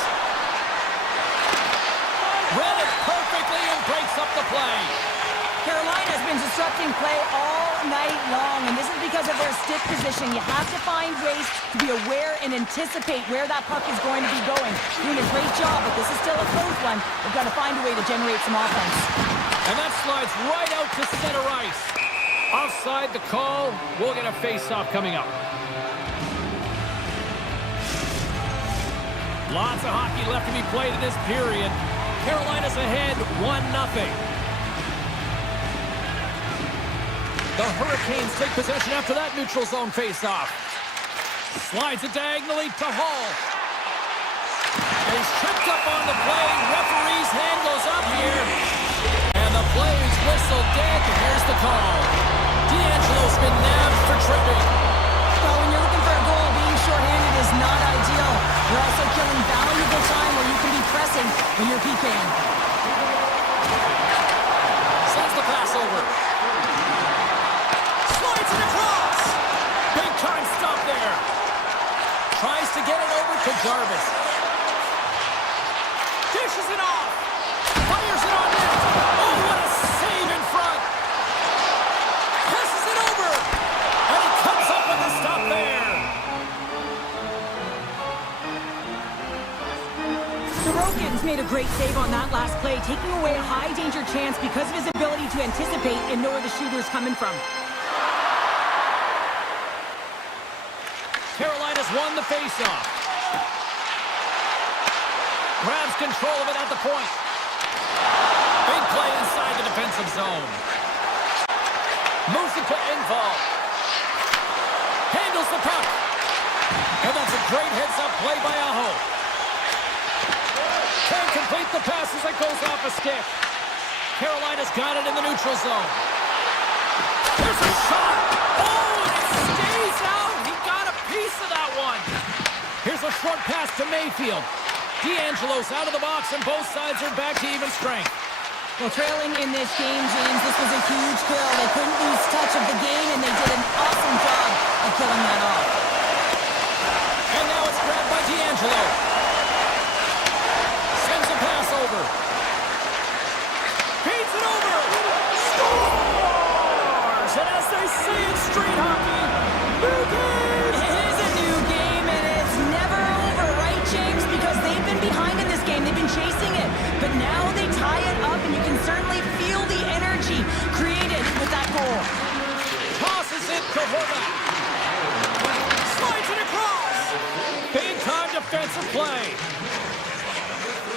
Read it perfectly and breaks up the play. Carolina's been disrupting play all night long, and this is because of their stick position. You have to find ways to be aware and anticipate where that puck is going to be going. Doing a great job, but this is still a close one. They've got to find a way to generate some offense. And that slides right out to center ice. Offside the call. We'll get a face-off coming up. Lots of hockey left to be played in this period. Carolina's ahead 1-0. The Hurricanes take possession after that neutral zone face-off. Slides it diagonally to Hall. And he's tripped up on the play. Referee's hand goes up here. And the play is whistled dead. Here's the call. D'Angelo's been nabbed for tripping. Well, when you're looking for a goal, being shorthanded is not ideal. You're also killing valuable time where you can be pressing when you're PKing. Sends the pass over. Slides it across. Big time stop there. Tries to get it over to Jarvis. Dishes it off. Fires it on net. Oh, what a save in front. Passes it over. And he comes up with a stop there. Sorokin's made a great save on that last play, taking away a high-danger chance because of his ability to anticipate and know where the shooter's coming from. Carolina's won the faceoff. Grabs control of it at the point. Big play inside the defensive zone. Moves it to Engvall. Handles the puck. And that's a great heads-up play by Aho. Can't complete the pass as it goes off a stick. Carolina's got it in the neutral zone. There's a shot. Oh, and it stays out. He got a piece of that one. Here's a short pass to Mayfield. D'Angelo's out of the box, and both sides are back to even strength. Well, trailing in this game, James, this was a huge kill. They couldn't lose touch of the game, and they did an awesome job of killing that off. And now it's grabbed by D'Angelo. Sends a pass over. Feeds it over. Scores! And as they say in street hockey, new game! It is a new game, and it's never over, right, James? Because they've been behind in this game. They've been chasing it. But now they tie it up, and you can certainly feel the energy created with that goal. Tosses it to Horvath. Slides it across. Big time defensive play.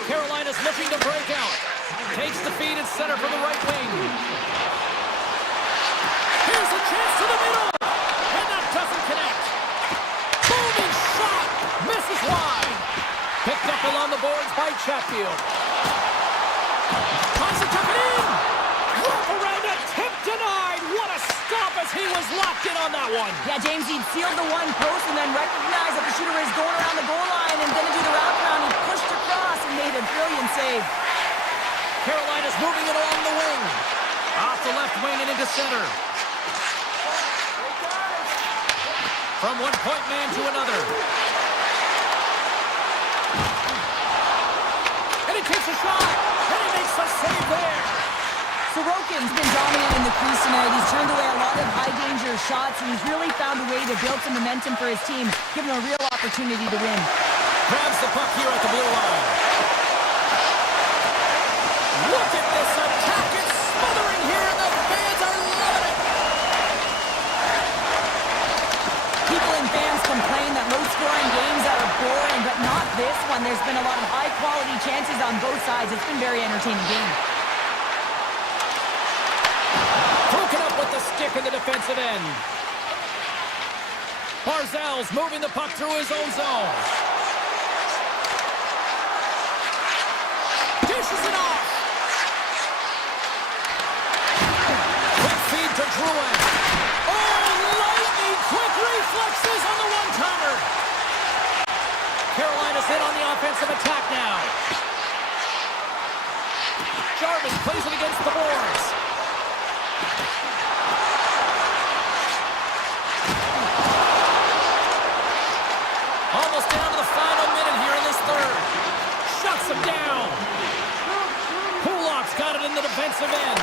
Carolina's looking to break out. Takes the feed at center from the right wing. Here's a chance to the middle. And that doesn't connect. Booming shot. Misses wide. Picked up along the boards by Chatfield. Tries to tuck it in. Wrap around a tip denied. What a stop as he was locked in on that one. Yeah, James, he'd sealed the one post and then recognized that the shooter is going around the goal line and didn't do the wraparound. He pushed across and made a brilliant save. Carolina's moving it along the wing. Off the left wing and into center. From one point man to another. And he takes a shot. And he makes a save there. Sorokin's been dominant in the crease tonight. He's turned away a lot of high-danger shots, and he's really found a way to build some momentum for his team, giving him a real opportunity to win. Grabs the puck here at the blue line. Look at this attack. It's smothering here, and the fans are loving it. People and fans complain that low-scoring games are boring, but not this one. There's been a lot of high-quality chances on both sides. It's been a very entertaining game. Broken up with the stick in the defensive end. Barzell's moving the puck through his own zone. Dishes it off. Quick feed to Drouin. Oh, lightning quick reflexes on the one-timer. Carolina's in on the offensive attack now. Jarvis plays it against the boards. Almost down to the final minute here in this third. Shuts him down. Pulak's got it in the defensive end.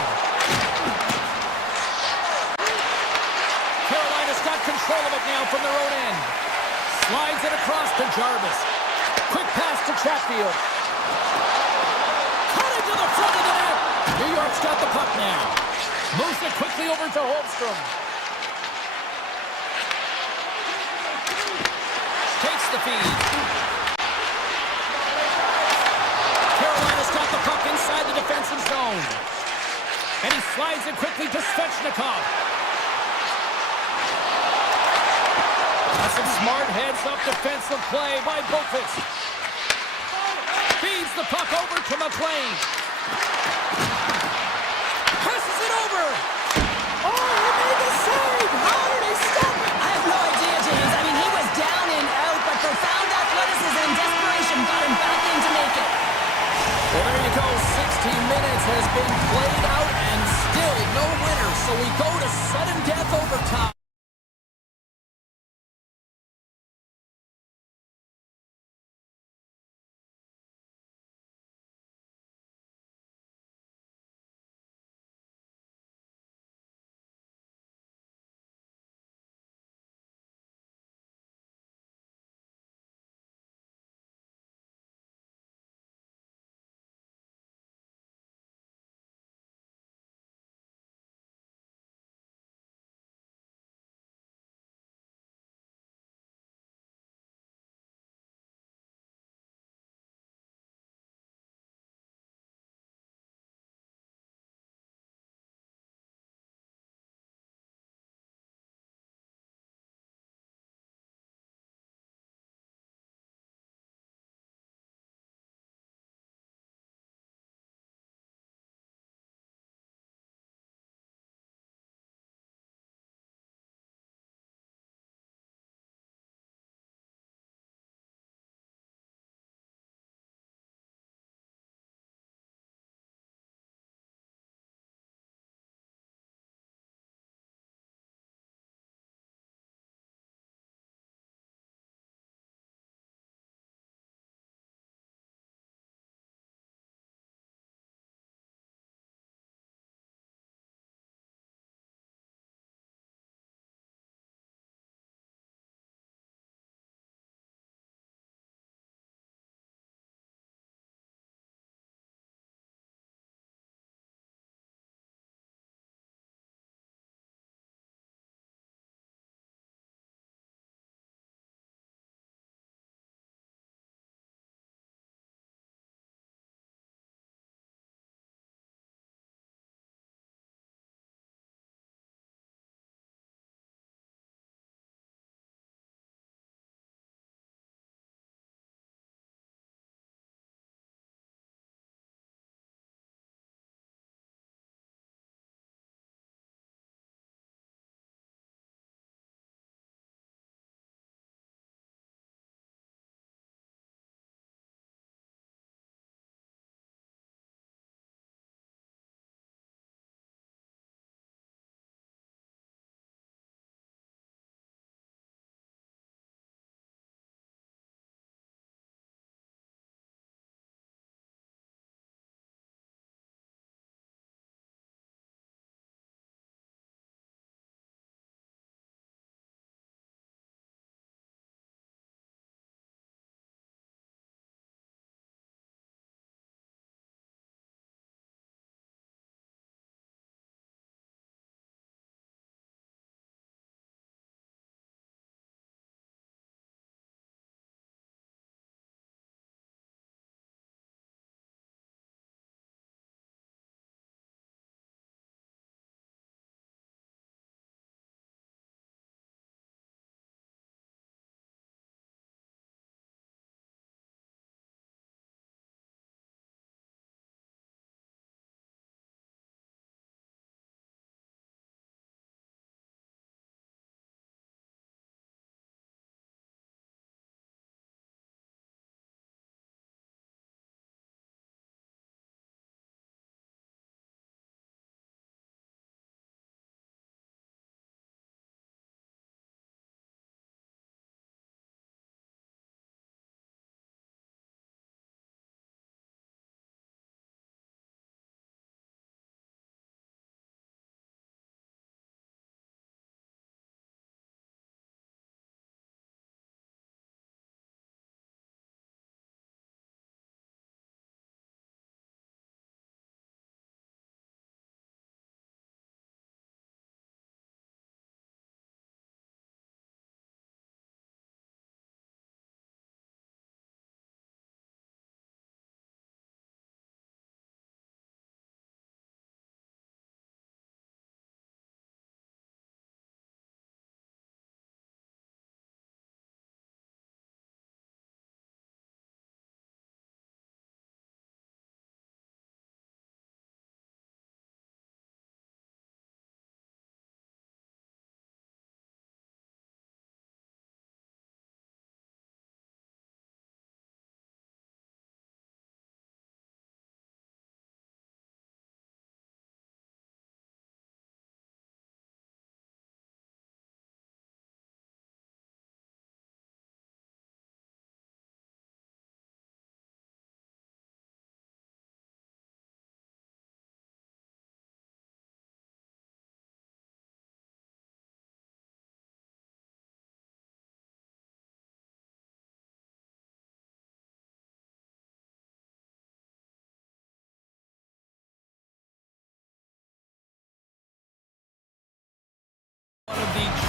Carolina's got control of it now from their own end. Slides it across to Jarvis. Quick pass to Chatfield. Cut it to the front of the net. New York's got the puck now. Moves it quickly over to Holmstrom. Takes the feed. Carolina's got the puck inside the defensive zone. And he slides it quickly to Svechnikov. That's some smart heads-up defensive play by Boqvist. Feeds the puck over to McLean. Passes it over. Oh, he made the save. How did he stop it? I have no idea, James. I mean, he was down and out, but profound athleticism and desperation got him back in to make it. Well, there you go. 60 minutes has been played out and still no winner. So we go to sudden death overtime.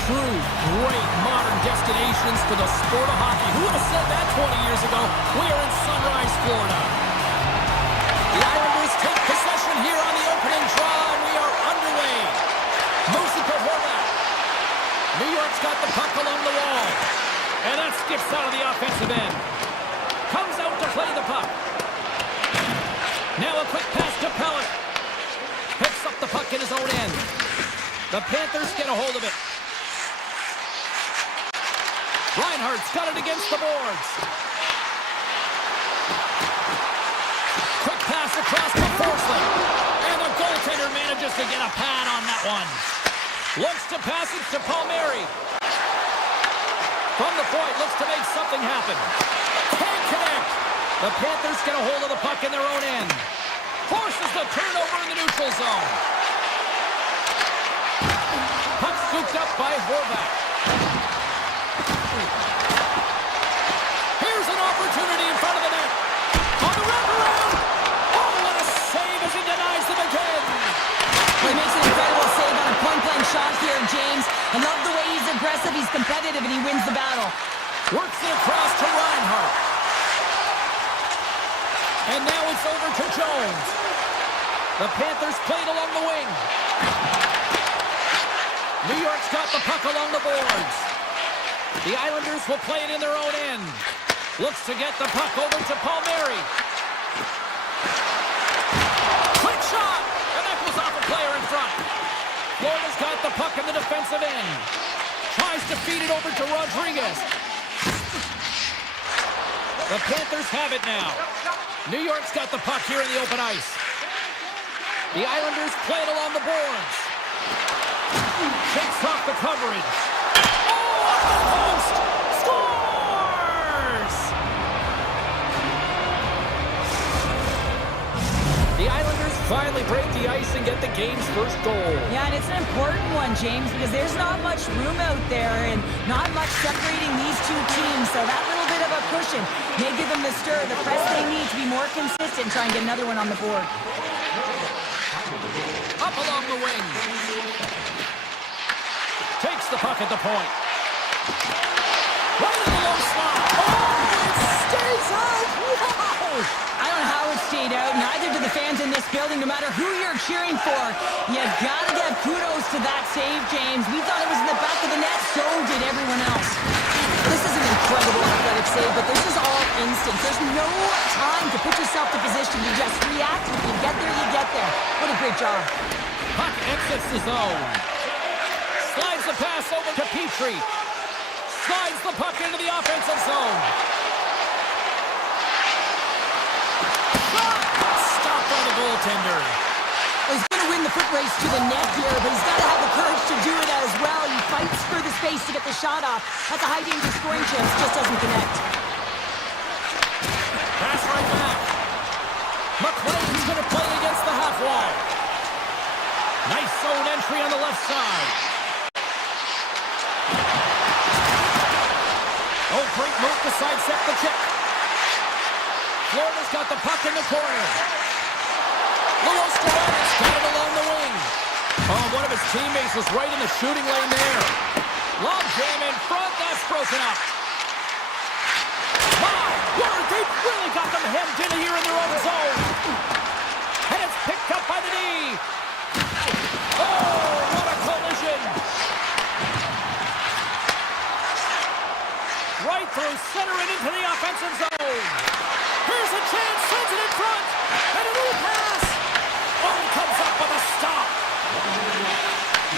true great modern destinations for the sport of hockey. Who would have said that 20 years ago? We are in Sunrise, Florida. The Islanders take possession here on the opening draw, and we are underway. Musica Horvat. New York's got the puck along the wall. And that skips out of the offensive end. Comes out to play the puck. Now a quick pass to Pellet. Picks up the puck in his own end. The Panthers get a hold of it. Reinhardt's got it against the boards. Quick pass across to Forsling. And the goaltender manages to get a pad on that one. Looks to pass it to Palmieri. From the point, looks to make something happen. Can't connect. The Panthers get a hold of the puck in their own end. Forces the turnover in the neutral zone. Puck scooped up by Horvat. Here's an opportunity in front of the net. On the wraparound. Oh, what a save as he denies them again. Well, he makes an incredible save on a point-blank shot here, James. I love the way he's aggressive, he's competitive, and he wins the battle. Works it across to Reinhardt. And now it's over to Jones. The Panthers played along the wing. New York's got the puck along the boards. The Islanders will play it in their own end. Looks to get the puck over to Palmieri. Quick shot! And that goes off a player in front. Florida's got the puck in the defensive end. Tries to feed it over to Rodriguez. The Panthers have it now. New York's got the puck here in the open ice. The Islanders play it along the boards. Shakes off the coverage. Oh, off the post! Scores! The Islanders finally break the ice and get the game's first goal. Yeah, and it's an important one, James, because there's not much room out there and not much separating these two teams. So that little bit of a cushion may give them the stir, the press they need to be more consistent, try and get another one on the board. Up along the wing. Takes the puck at the point. Right in the low slot. Oh, it stays out. Wow! I don't know how it stayed out. Neither do the fans in this building, no matter who you're cheering for. You gotta give kudos to that save, James. We thought it was in the back of the net, so did everyone else. This is an incredible athletic save, but this is all instinct. There's no time to put yourself in position. You just react. If you get there, you get there. What a great job. Puck exits the zone. Slides the pass over to Petrie. Slides the puck into the offensive zone. Stopped by the goaltender. He's going to win the foot race to the net here, but he's got to have the courage to do it as well. He fights for the space to get the shot off. That's a high-danger scoring chance, just doesn't connect. Pass right back. McLean's going to play it against the half wall. Nice zone entry on the left side. Oh, great move to sidestep the check. Florida's got the puck in the corner. Luos Gavanis got it along the wing. Oh, one of his teammates was right in the shooting lane there. Long jam in front, that's broken up. My word, they've really got them hemmed in here in their own zone. And it's picked up by the D. Oh, what a collision. Right through center and into the offensive zone. Here's a chance, sends it in front. And a new pass. Oh, comes up with a stop.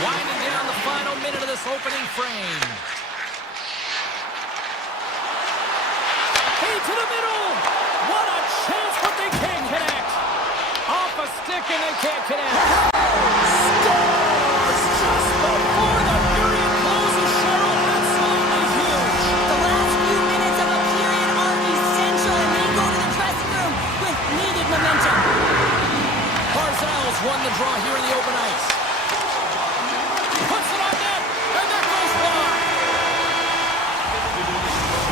Winding down the final minute of this opening frame. Feed to the middle. What a chance, but they can't connect. Off a stick and they can't connect. Scores just before the period closes. Cheryl, absolutely huge. The last few minutes of a period are essential, and they go to the dressing room with needed momentum. Barzal's won the draw here in the open ice. Puts it on net, and that goes wide.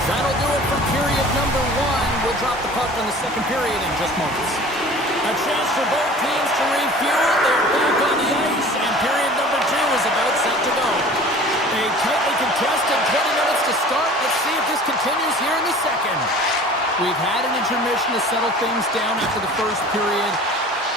That'll do it for period number one. We'll drop the puck in the second period in just moments. A chance for both teams to refuel. They're back on the ice, and period number two is about set to go. A settle things down after the first period.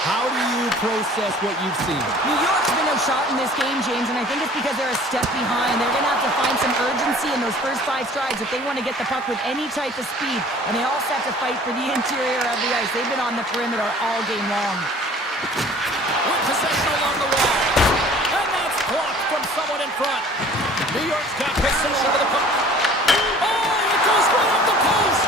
How do you process what you've seen? New York's been outshot in this game, James, and I think it's because they're a step behind. They're going to have to find some urgency in those first 5 strides if they want to get the puck with any type of speed, and they also have to fight for the interior of the ice. They've been on the perimeter all game long. With possession along the wall, and that's blocked from someone in front. New York's got possession of the puck. Oh, it goes right off the post!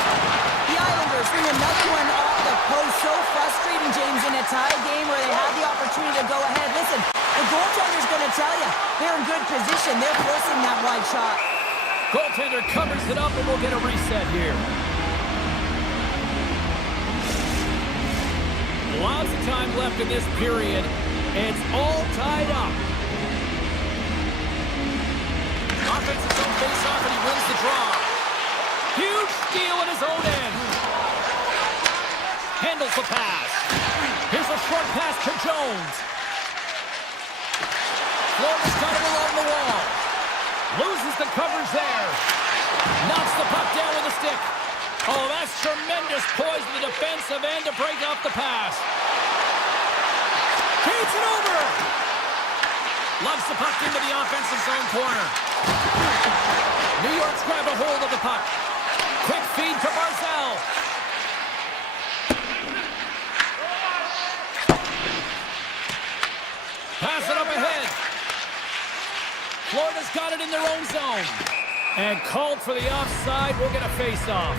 The Islanders bring another one off the post. So frustrating, James, in a tie game where they have the opportunity to go ahead. Listen, the goaltender's going to tell you they're in good position. They're forcing that wide shot. Goaltender covers it up, and we'll get a reset here. Lots of time left in this period. It's all tied up. Offensive zone face-off, and he wins the draw. Huge steal in his own end. Handles the pass. Here's a short pass to Jones. Florida's got it along the wall. Loses the coverage there. Knocks the puck down with a stick. Oh, that's tremendous poise in the defensive end to break off the pass. Keeps it over. Loves the puck into the offensive zone corner. New York's grabbed a hold of the puck. Quick feed to Barzal. Pass it up ahead. Florida's got it in their own zone. And called for the offside. We'll get a face-off.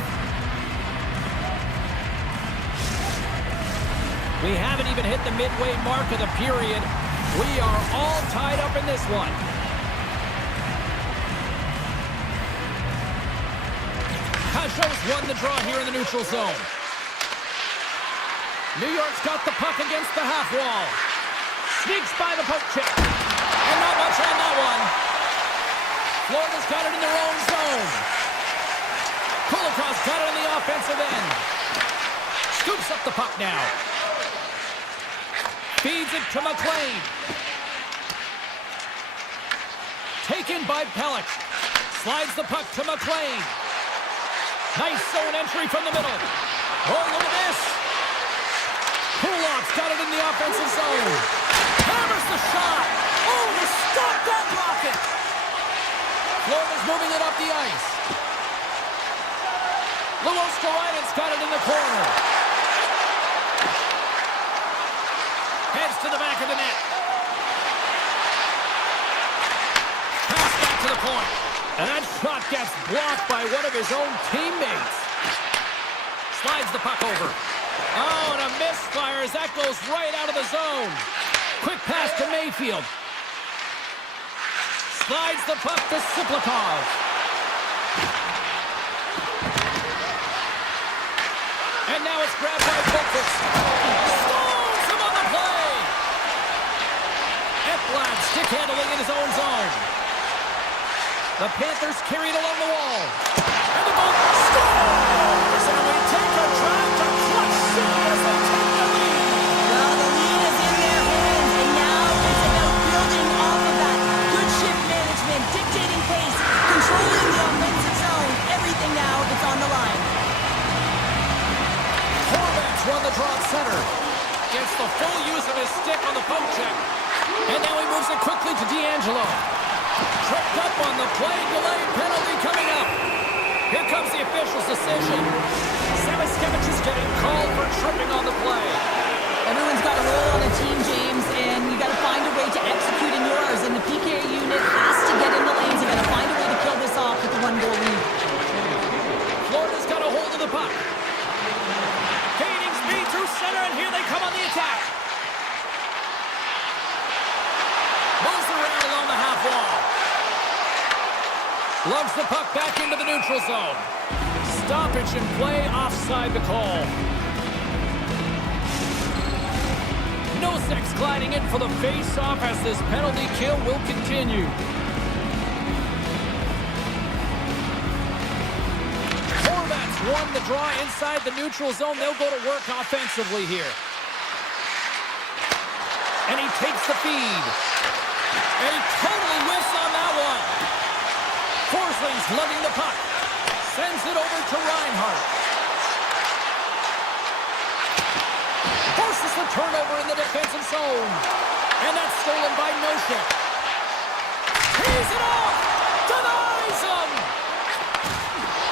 We haven't even hit the midway mark of the period. We are all tied up in this one. Kasho's won the draw here in the neutral zone. New York's got the puck against the half wall. Sneaks by the poke check. And not much on that one. Florida's got it in their own zone. Kulikov's got it on the offensive end. Scoops up the puck now. Feeds it to McLean. Taken by Pelech. Slides the puck to McLean. Nice zone entry from the middle. Oh, look at this. Kulikov's got it in the offensive zone. Hammers the shot. Oh, he stopped that rocket. Florida's moving it up the ice. Luoskarainen's got it in the corner. Heads to the back of the net. Pass back to the point. And that shot gets blocked by one of his own teammates. Slides the puck over. Oh, and a misfire as that goes right out of the zone. Quick pass to Mayfield. Slides the puck to Siplikov. And now it's grabbed by Bokus. Stones him on the play. Ekblad stick handling in his own zone. The Panthers carried along the wall. And the ball scores! And we take a drive to clutch soon as they take the lead. Well, the lead is in their hands, and now it's about building off of that. Good shift management, dictating pace, controlling the offensive zone. Everything now is on the line. Horvath's won the draw at center. Gets the full use of his stick on the poke check. And now he moves it quickly to D'Angelo. Tripped up on the play, delayed penalty coming up. Here comes the official's decision. Samoskevich is getting called for tripping on the play. Everyone's got a role on the team, James, and you got to find a way to execute in yours. And the PK unit has to get in the lanes. You got to find a way to kill this off with the 1-goal lead. Florida's got a hold of the puck. Gaining speed through center, and here they come on the attack. Moves around along the half wall. Loves the puck back into the neutral zone. Stoppage in play, offside the call. Nosek's gliding in for the face-off as this penalty kill will continue. Horvath's won the draw inside the neutral zone. They'll go to work offensively here. And he takes the feed. And he totally whiffs on that one. Forsling's lugging the puck. Sends it over to Reinhart. force the turnover in the defensive zone. And that's stolen by Noshik. Tees it off! Denies him!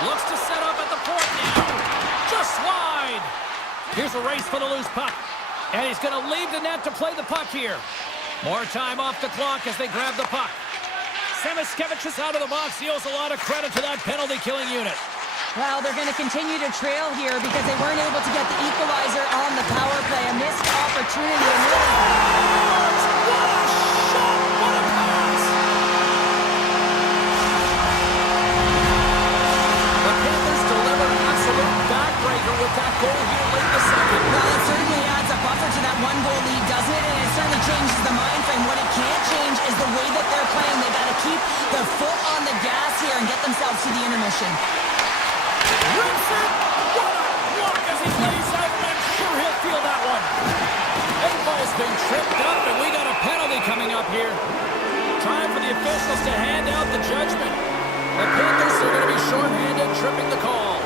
Looks to set up at the point now. Just wide. Here's a race for the loose puck. And he's going to leave the net to play the puck here. More time off the clock as they grab the puck. Samiskevich is out of the box. He owes a lot of credit to that penalty-killing unit. Well, they're going to continue to trail here because they weren't able to get the equalizer on the power play. A missed opportunity. And what a shot! What a pass! The Panthers deliver an absolute backbreaker with that goal here late in the second. Well, it certainly adds a buffer to that one-goal lead, doesn't it? And it certainly changes the mind frame. What it can't change is the way that they're playing. They got to keep their foot on the gas here and get themselves to the intermission. Rinson! What a block as he plays out, and I'm sure he'll feel that one. Ball's been tripped up, and we got a penalty coming up here. Time for the officials to hand out the judgment. The Panthers are going to be shorthanded, tripping the call.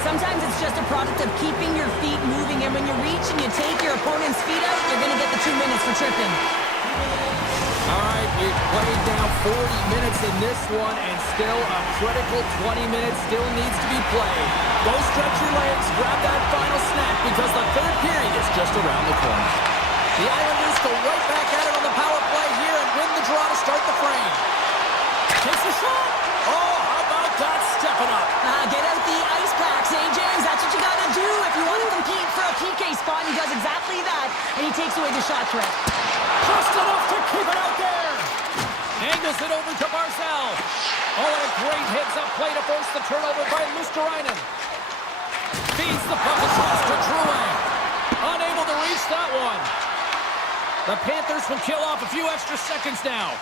Sometimes it's just a product of keeping your feet moving, and when you reach and you take your opponent's feet out, you're going to get the 2 minutes for tripping. All right, we've played now 40 minutes in this one, and still a critical 20 minutes still needs to be played. Go stretch your legs, grab that final snack, because the third period is just around the corner. The Islanders go right back at it on the power play here and win the draw to start the frame. Takes a shot. Oh, how about that stepping up? Get out the ice packs, eh, James? That's what you got to do if you want to compete for a PK spot. He does exactly that, and he takes away the shot threat. Just enough to keep it out there. Angles it over to Barzal. Oh, and a great heads-up play to force the turnover by Luosterainen. Feeds the puck across to Drouin. Unable to reach that one. The Panthers will kill off a few extra seconds now.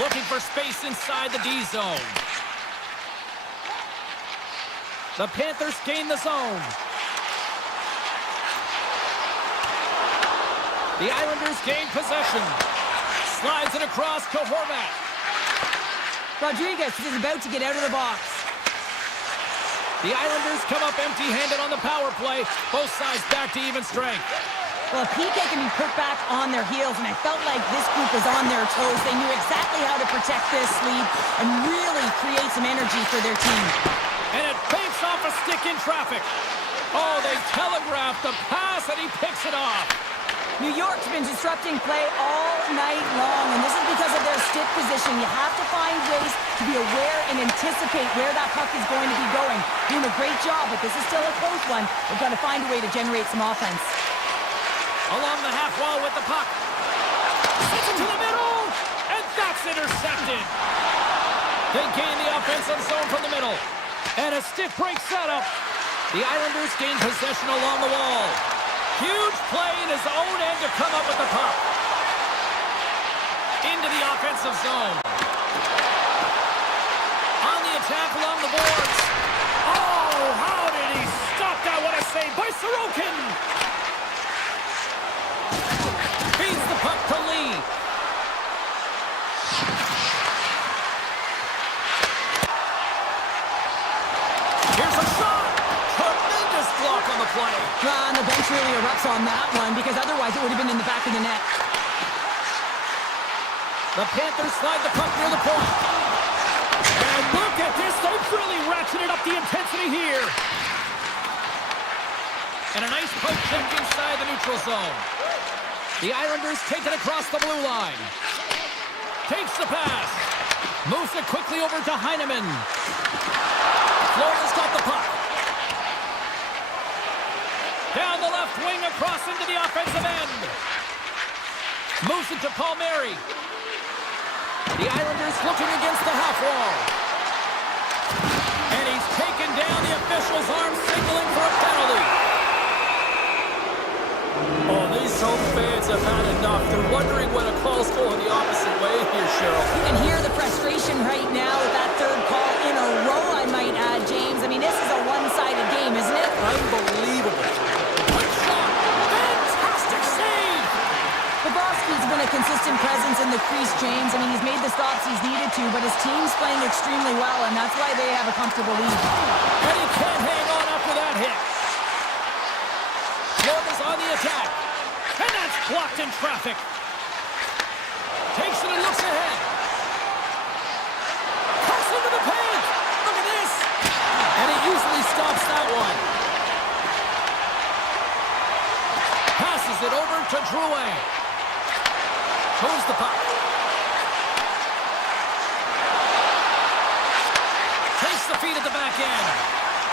Looking for space inside the D zone. The Panthers gain the zone. The Islanders gain possession. Slides it across to Horvat. Rodriguez is about to get out of the box. The Islanders come up empty-handed on the power play. Both sides back to even strength. Well, PK can be put back on their heels, and I felt like this group was on their toes. They knew exactly how to protect this lead and really create some energy for their team. And it fakes off a stick in traffic. Oh, they telegraphed the pass, and he picks it off. New York's been disrupting play all night long, and this is because of their stick position. You have to find ways to be aware and anticipate where that puck is going to be going. Doing a great job, but this is still a close one. They've got to find a way to generate some offense. Along the half wall with the puck. Sends it to the middle, and that's intercepted. They gain the offensive zone from the middle. And a stiff break setup. The Islanders gain possession along the wall. Huge play in his own end to come up with the puck. Into the offensive zone. On the attack along the boards. Oh, how did he stop that? What a save by Sorokin. Feeds the puck to Lee. Here's a shot. Tremendous block on the play. And the bench really erupts on that one because otherwise it would have been in the back of the net. The Panthers slide the puck near the point. And look at this. They've really ratcheted up the intensity here. And a nice poke check inside the neutral zone. The Islanders take it across the blue line. Takes the pass. Moves it quickly over to Heineman. Florida's got the puck. Down the left wing across into the offensive end. Moves it to Palmieri. The Islanders looking against the half wall. And he's taken down. The official's arm signaling for a penalty. Oh, these home fans have had enough. They're wondering when a call's going the opposite way here, Cheryl. You can hear the frustration right now with that third call in a row, I might add, James. I mean, this is a one-sided game, isn't it? Unbelievable. Quick shot. Fantastic save. Bobrovsky's been a consistent presence in the crease, James. I mean, he's made the stops he's needed to, but his team's playing extremely well, and that's why they have a comfortable lead. And he can't hang on after that hit. Florida's on the attack. And that's blocked in traffic. Takes it and looks ahead. Cuts into the paint. Look at this. And he usually stops that one. Passes it over to Drouin. Shows the puck. Takes the feed at the back end.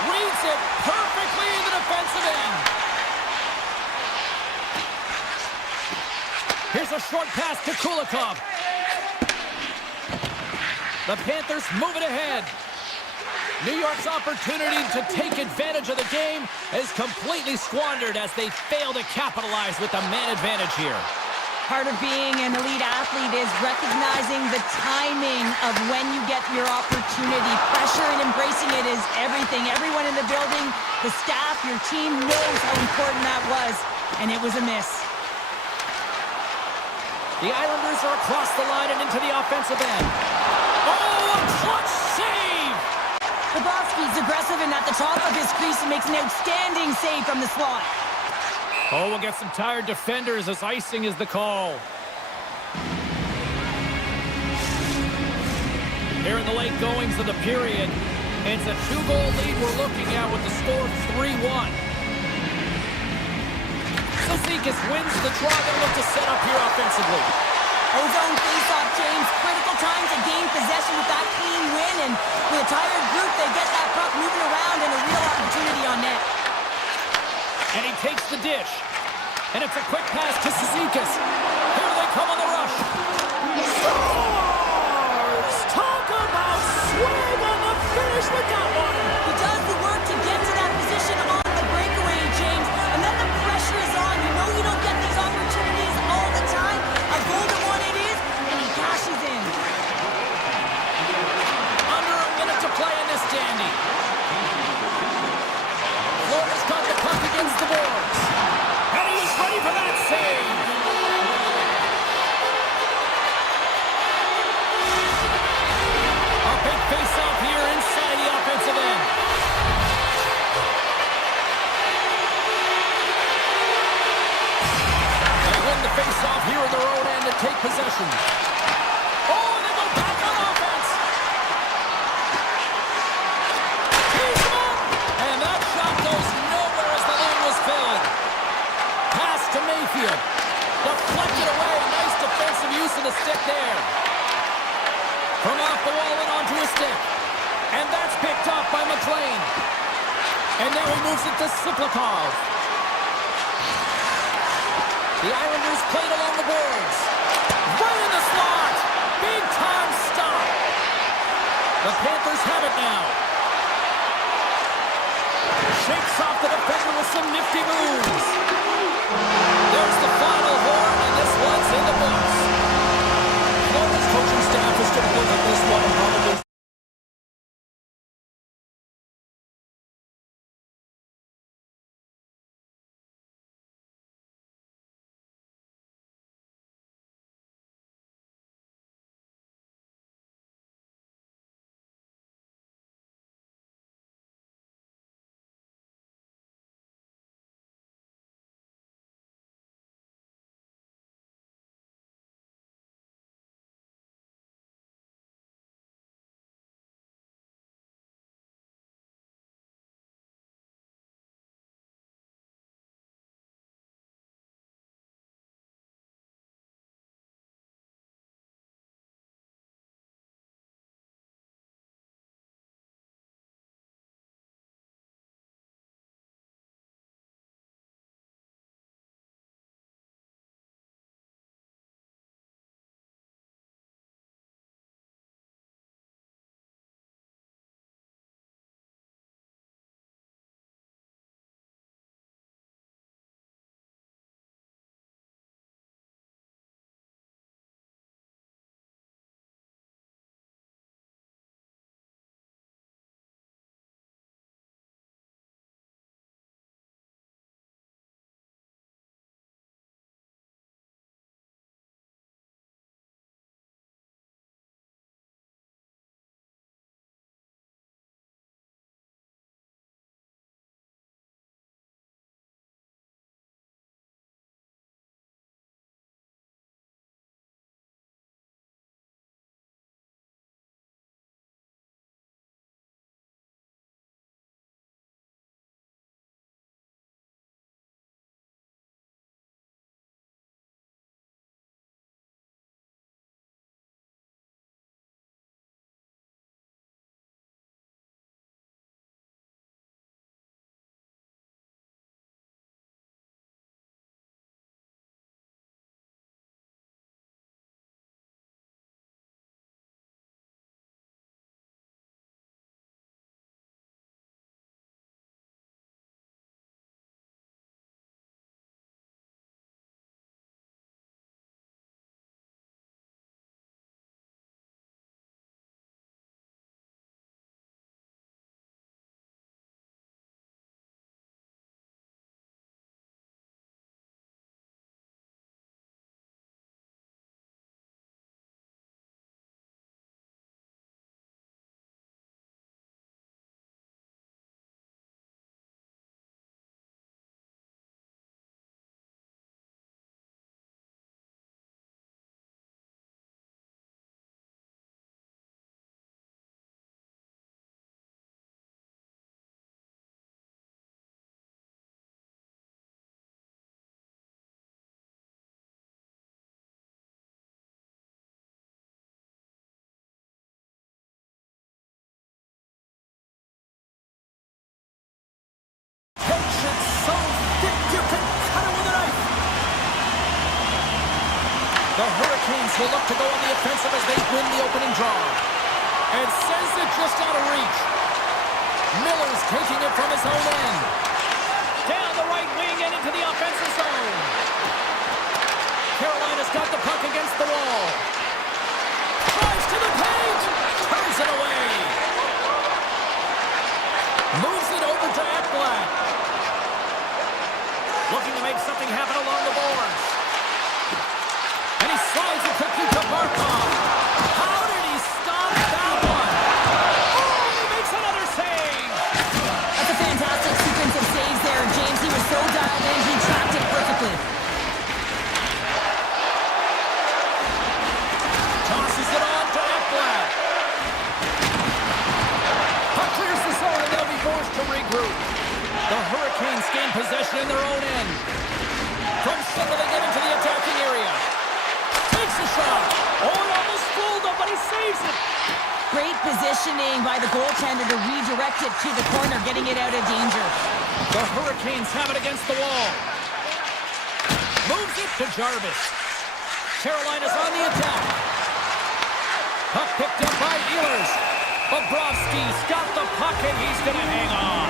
Reads it perfectly in the defensive end. Here's a short pass to Kulikov. The Panthers move it ahead. New York's opportunity to take advantage of the game is completely squandered as they fail to capitalize with the man advantage here. Part of being an elite athlete is recognizing the timing of when you get your opportunity. Pressure and embracing it is everything. Everyone in the building, the staff, your team knows how important that was, and it was a miss. The Islanders are across the line and into the offensive end. Oh, a clutch save! Bobrovsky's aggressive and at the top of his crease and makes an outstanding save from the slot. Oh, we'll get some tired defenders as icing is the call. Here in the late goings of the period, it's a 2-goal lead we're looking at with the score of 3-1. Zizekas wins the draw they'll look to set up here offensively. Ozone face-off, James. Critical time to gain possession with that clean win, and with a tired group, they get that puck moving around and a real opportunity on net. And he takes the dish. And it's a quick pass to Zizekas. Here they come on the rush. Scores! Talk about swing on the finish with that one. He does the work to get to that position on the breakaway, James. And then the pressure is on. You know you don't get these opportunities all the time. A golden one it is, and he cashes in. Under a minute to play in this dandy. Florida's got the puck against the boards. And he is ready for that save. A big face-off here inside the offensive end. They win the face-off here in their own end to take possession. Oh, and they go back on offense. He's up! And that shot goes nowhere as the lane was filled. Pass to Mayfield. Deflected away. Nice defensive use of the stick there. From off the wall and onto his stick. And that's picked up by McLean. And now he moves it to Siplikov. The Islanders played along the boards. Right in the slot. Big time stop. The Panthers have it now. Shakes off the defender with some nifty moves. There's the final horn, and this one's in the books. Florida's coaching staff is going to look at this one and probably The Hurricanes will look to go on the offensive as they win the opening draw. And sends it just out of reach. Miller's taking it from his own end. Down the right wing and into the offensive zone. Carolina's got the puck against the wall. Drives to the paint. Turns it away. Moves it over to Ekblad. Looking to make something happen along the boards. And he slides it quickly to Barkov. How did he stop that one? Oh, he makes another save. That's a fantastic sequence of saves there, James. He was so dialed in, he tracked it perfectly. Tosses it on to Ekblad. Puck clears the zone and they'll be forced to regroup. The Hurricanes gain possession in their own end. From center they get into the attacking area. Takes a shot. Oh, it almost fooled him, but he saves it. Great positioning by the goaltender to redirect it to the corner, getting it out of danger. The Hurricanes have it against the wall. Moves it to Jarvis. Carolina's on the attack. Puck picked up by Ehlers. Bobrovsky's got the puck and he's going to hang on.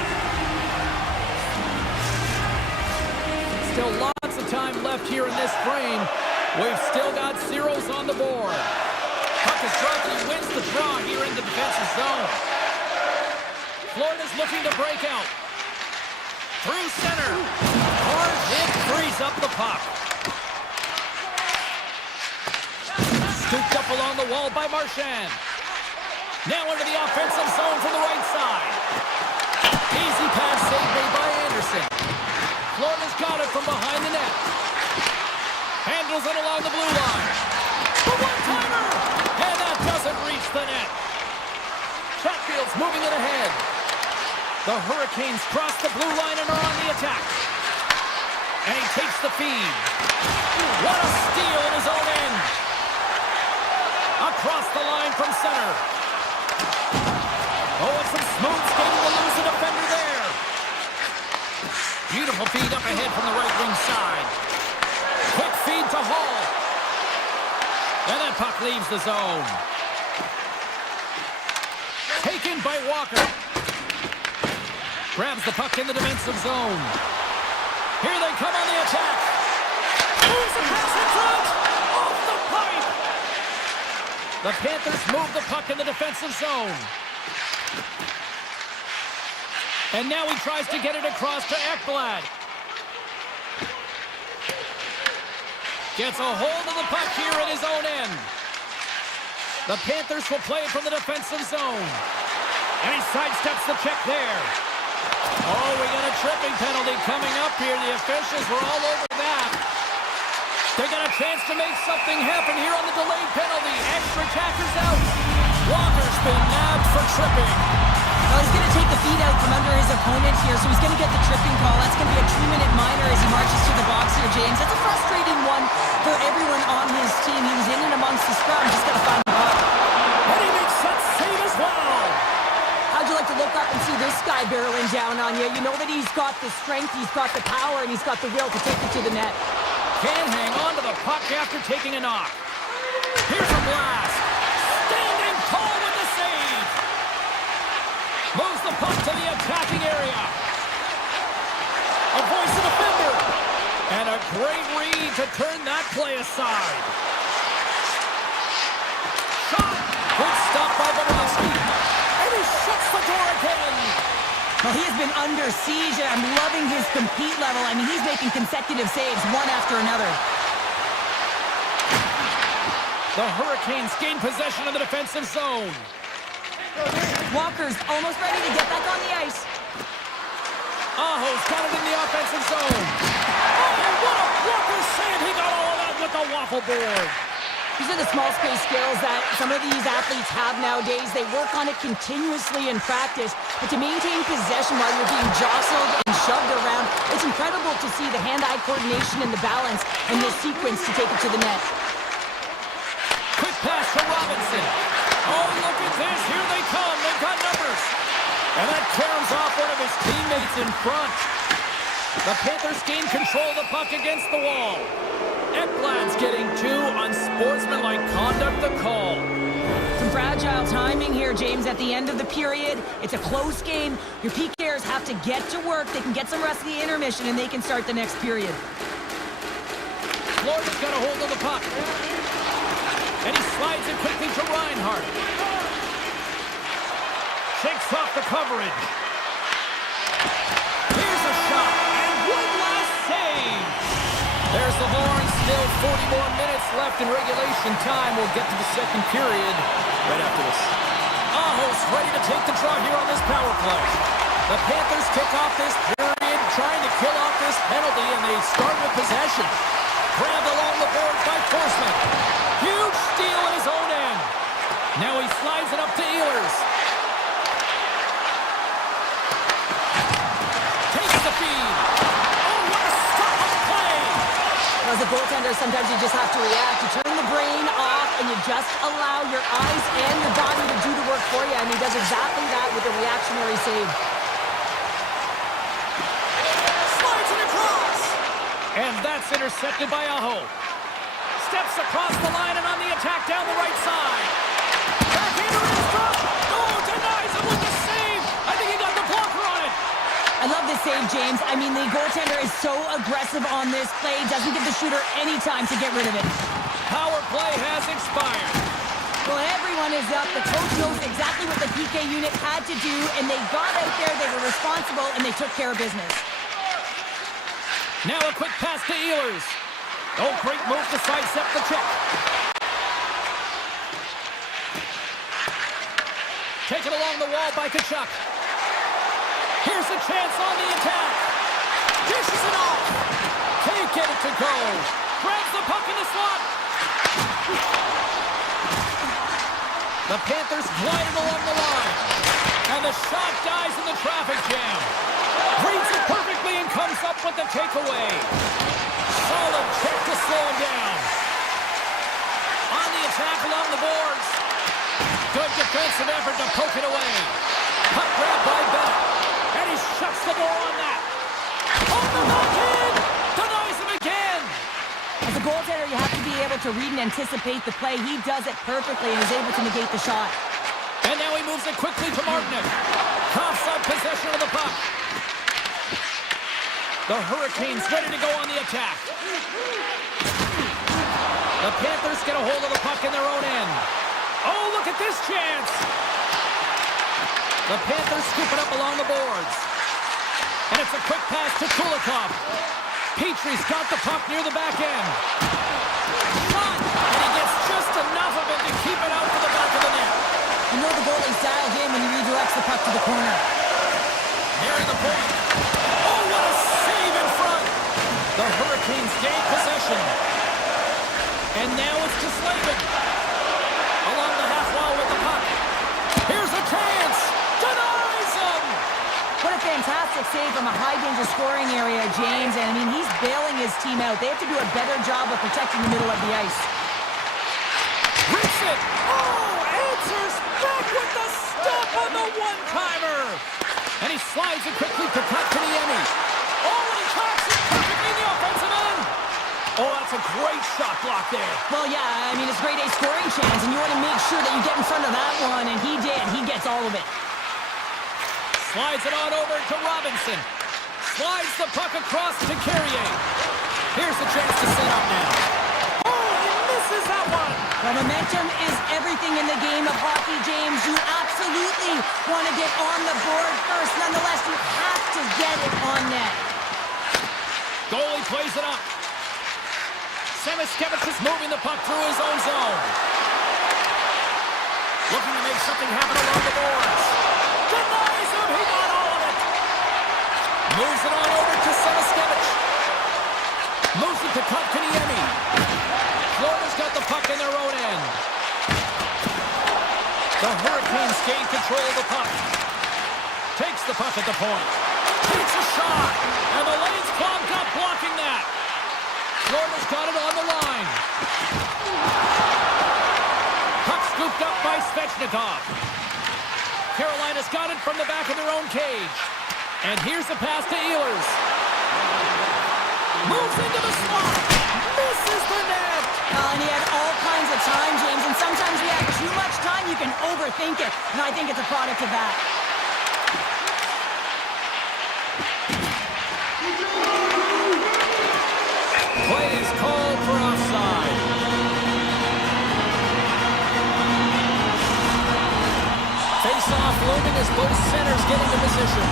Still lots of time left here in this frame. We've still got zeros on the board. Puck is dropped and he wins the draw here in the defensive zone. Florida's looking to break out. Through center. Hard hit frees up the puck. Scooped up along the wall by Marchand. Now into the offensive zone from the right side. Easy pass saved made by Anderson. Florida's got it from behind the net. Handles it along the blue line. The one-timer! And that doesn't reach the net. Chatfield's moving it ahead. The Hurricanes cross the blue line and are on the attack. And he takes the feed. What a steal in his own end. Across the line from center. Oh, it's some smooth skating to lose the defender there. Beautiful feed up ahead from the right wing side. Quick feed to Hall. And that puck leaves the zone. Taken by Walker. Grabs the puck in the defensive zone. Here they come on the attack. Moves the pass in front. Off the pipe. The Panthers move the puck in the defensive zone. And now he tries to get it across to Ekblad. Gets a hold of the puck here in his own end. The Panthers will play it from the defensive zone. And he sidesteps the check there. Oh, we got a tripping penalty coming up here. The officials were all over that. They got a chance to make something happen here on the delayed penalty. Extra attackers out. Walker's been nabbed for tripping. Well, he's going to take the feed out from under his opponent here, so he's going to get the tripping call. That's going to be a 2-minute minor as he marches to the box here, James. That's a frustrating one for everyone on his team. He was in and amongst the scrum. Just got to find the puck. And he makes that save as well. How'd you like to look up and see this guy barreling down on you? You know that he's got the strength, he's got the power, and he's got the will to take it to the net. Can hang on to the puck after taking a knock. Here's a blast. Standing tall with the save. Moves the puck to the attacking area. Avoids the defender. And a great read to turn that play aside. Shot. Good stop by Bobrovsky. And he shuts the door again. Well, he has been under siege, and I'm loving his compete level. I mean, he's making consecutive saves, one after another. The Hurricanes gain possession of the defensive zone. Walker's almost ready to get back on the ice. Aho's got it in the offensive zone. Oh, what a Walker save! He got all of that with the waffle board. These are the small space skills that some of these athletes have nowadays. They work on it continuously in practice, but to maintain possession while you're being jostled and shoved around, it's incredible to see the hand-eye coordination and the balance in this sequence to take it to the net. Quick pass to Robinson. Oh, look at this. Here they come. They've got numbers. And that caroms off one of his teammates in front. The Panthers gain control of the puck against the wall. Ekblad's getting two on unsportsmanlike conduct the call. Some fragile timing here, James, at the end of the period. It's a close game. Your PKers have to get to work. They can get some rest of the intermission, and they can start the next period. Florida's got a hold of the puck. And he slides it quickly to Reinhardt. Shakes off the coverage. Here's a shot, and one last save. There's the horn. Still 40 more minutes left in regulation time. We'll get to the second period right after this. Aho's ready to take the draw here on this power play. The Panthers kick off this period, trying to kill off this penalty, and they start with possession. Grabbed along the boards by Forsman. Huge steal at his own end. Now he slides it up to Ehlers. Takes the feed. Oh, what a stop on the play. As a goaltender, sometimes you just have to react. You turn the brain off, and you just allow your eyes and your body to do the work for you. And he does exactly that with a reactionary save. And that's intercepted by Aho. Steps across the line and on the attack down the right side. Backhander in front. Oh, denies him with the save. I think he got the blocker on it. I love this save, James. I mean, the goaltender is so aggressive on this play. Doesn't give the shooter any time to get rid of it. Power play has expired. Well, everyone is up. The coach knows exactly what the PK unit had to do, and they got out there, they were responsible, and they took care of business. Now a quick pass to Ehlers. Oh, great move to sidestep the check. Taken along the wall by Tkachuk. Here's a chance on the attack. Dishes it off. Can't get it to go. Grabs the puck in the slot. The Panthers glided along the line. And the shot dies in the traffic jam. Reads it perfectly and comes up with the takeaway. Solid check to slow him down. On the attack along the boards. Good defensive effort to poke it away. Puck grab by Bennett. And he shuts the door on that. On the backhand! Denies him again! As a goaltender, you have to be able to read and anticipate the play. He does it perfectly and is able to negate the shot. And now he moves it quickly to Martinic. Coughs up possession of the puck. The Hurricanes ready to go on the attack. The Panthers get a hold of the puck in their own end. Oh, look at this chance. The Panthers scoop it up along the boards. And it's a quick pass to Kulikov. Petrie's got the puck near the back end. Shot! And he gets just enough of it to keep it out to the back of the net. You know the goalie's dialed in when he redirects the puck to the corner. Nearing the point. Oh, what a save in front. The Hurricanes gain possession. And now it's to Slavin. Along the half wall with the puck. Here's a chance. Denies him. What a fantastic save from a high-danger scoring area, James. And, I mean, he's bailing his team out. They have to do a better job of protecting the middle of the ice. Rips it. Oh, answers back with the stop on the one-timer. And he slides it quickly to Kotkaniemi. Oh, and he tracks it perfectly in the offensive end. Oh, that's a great shot block there. Well, yeah, I mean, it's grade A scoring chance, and you want to make sure that you get in front of that one, and he did. He gets all of it. Slides it on over to Robinson. Slides the puck across to Carrier. Here's the chance to set up now. Oh, he misses that one. Well, momentum is everything in the game of hockey, James. You absolutely want to get on the board first. Nonetheless, you have to get it on net. Goalie plays it up. Semiskevich is moving the puck through his own zone. Looking to make something happen along the boards. Denies him. He got all of it. Moves it on over to Semiskevich. Moves it to Kotkaniemi. Florida's got the puck in their own end. The Hurricanes gain control of the puck. Takes the puck at the point. Takes a shot. And the lane's clogged up blocking that. Florida's got it on the line. Puck scooped up by Svechnikov. Carolina's got it from the back of their own cage. And here's the pass to Ehlers. Moves into the slot. Misses the net. And he had all kinds can overthink it, and I think it's a product of that. Play is called for offside. Face-off looming as both centers get into position.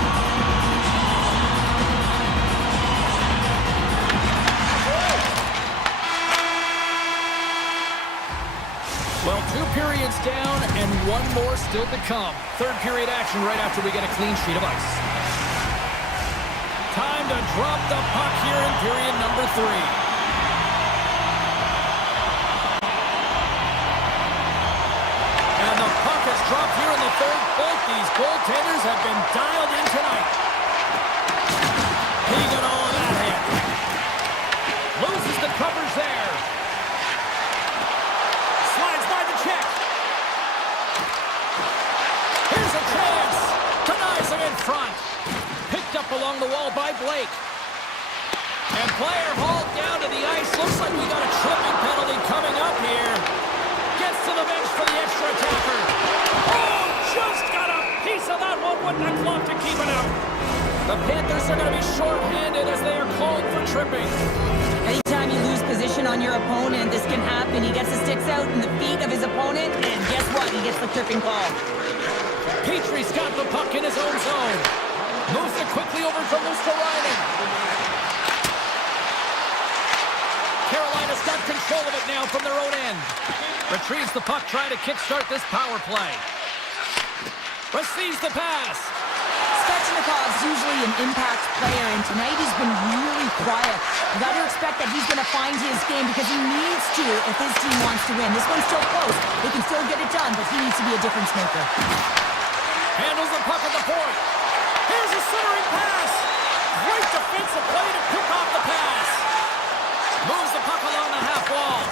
Well, 2 periods down and 1 more still to come. Third period action right after we get a clean sheet of ice. Time to drop the puck here in period number 3. Drop here in the third. Both these goaltenders have been dialed in tonight. He got all of that hit. Loses the covers there. Slides by the check. Here's a chance. Denies him in front. Picked up along the wall by Blake. And player hauled down to the ice. Looks like we got a tripping penalty coming up here. Gets to the bench for the extra attacker. Oh, just got a piece of that one with the glove to keep it out. The Panthers are going to be short-handed as they are called for tripping. Anytime you lose position on your opponent, this can happen. He gets the sticks out in the feet of his opponent, and guess what? He gets the tripping call. Petrie's got the puck in his own zone. Moves it quickly over from Luskarainen. Carolina's got control of it now from their own end. Retrieves the puck, trying to kickstart this power play. Receives the pass. Svechnikov's usually an impact player, and tonight he's been really quiet. You got to expect that he's going to find his game because he needs to if his team wants to win. This one's still close. They can still get it done, but he needs to be a difference maker. Handles the puck at the point. Here's a centering pass. Great defensive play to pick off the pass. Moves the puck along the half wall.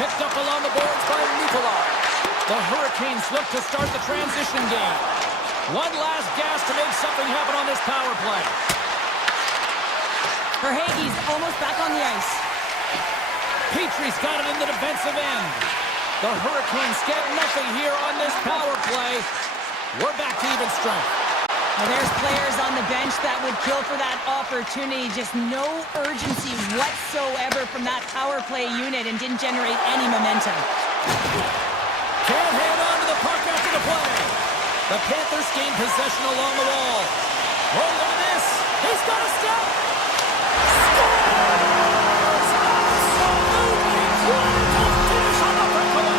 Picked up along the boards by Nikolai. The Hurricanes look to start the transition game. One last gas to make something happen on this power play. Verhaeghe's almost back on the ice. Petrie's got it in the defensive end. The Hurricanes get nothing here on this power play. We're back to even strength. Well, there's players on the bench that would kill for that opportunity. Just no urgency whatsoever from that power play unit and didn't generate any momentum. Can't hang on to the puck after the play. The Panthers gain possession along the wall. Oh, look at this. He's got a step. Scores! Absolutely wonderful finish on the breakaway.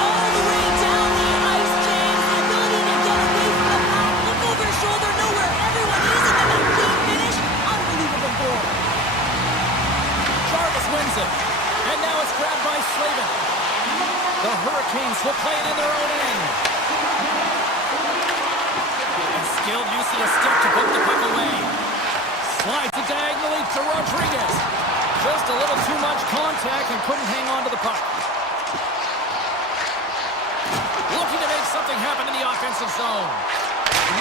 All the way down the ice, James. The ability to get away from the puck, look over his shoulder, know where everyone is, and then that clean finish. Unbelievable goal. Jarvis wins it. And now it's grabbed by Slavin. The Hurricanes will play it in their own end. And skilled use of the stick to put the puck away. Slides it diagonally to Rodriguez. Just a little too much contact and couldn't hang on to the puck. Looking to make something happen in the offensive zone.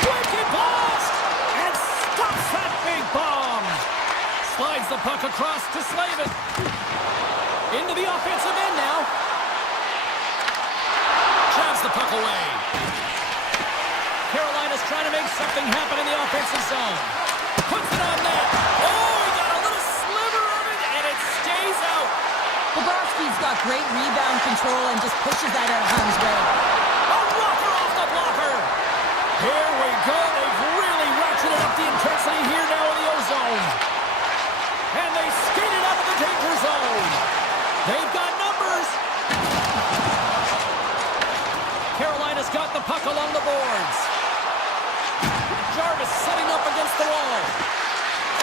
Wicked blast! And stops that big bomb. Slides the puck across to Slavin. Into the offensive end now. Jabs the puck away. Carolina's trying to make something happen in the offensive zone. Puts it on net. Oh, he got a little sliver of it, and it stays out. Bobrovsky's got great rebound control and just pushes that out of harm's way. A rocker off the blocker. Here we go. They've really ratcheted up the intensity here now in the O-zone. And they skated out of the danger zone. They've got numbers. Carolina's got the puck along the boards. Jarvis setting up against the wall.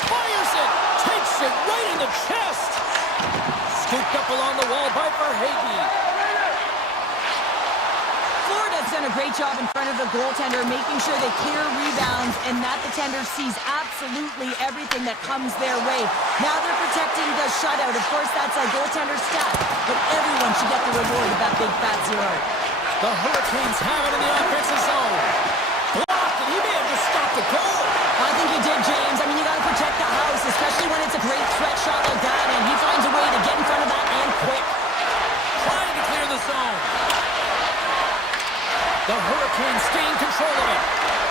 Fires it. Takes it right in the chest. Scooped up along the wall by Verhaeghe. Florida's done a great job in front of the goaltender, making sure they clear rebounds and that the tender sees absolutely everything that comes their way. Now they're protecting the shutout. Of course, that's a goaltender stat, but everyone should get the reward of that big fat zero. The Hurricanes have it in the offensive zone. Blocked, and he may have just stopped the goal. I think he did, James. I mean, you got to protect the house, especially when it's a great threat shot like that, and he finds a way to get in front of that and quick. Trying to clear the zone. The Hurricanes gain control of it.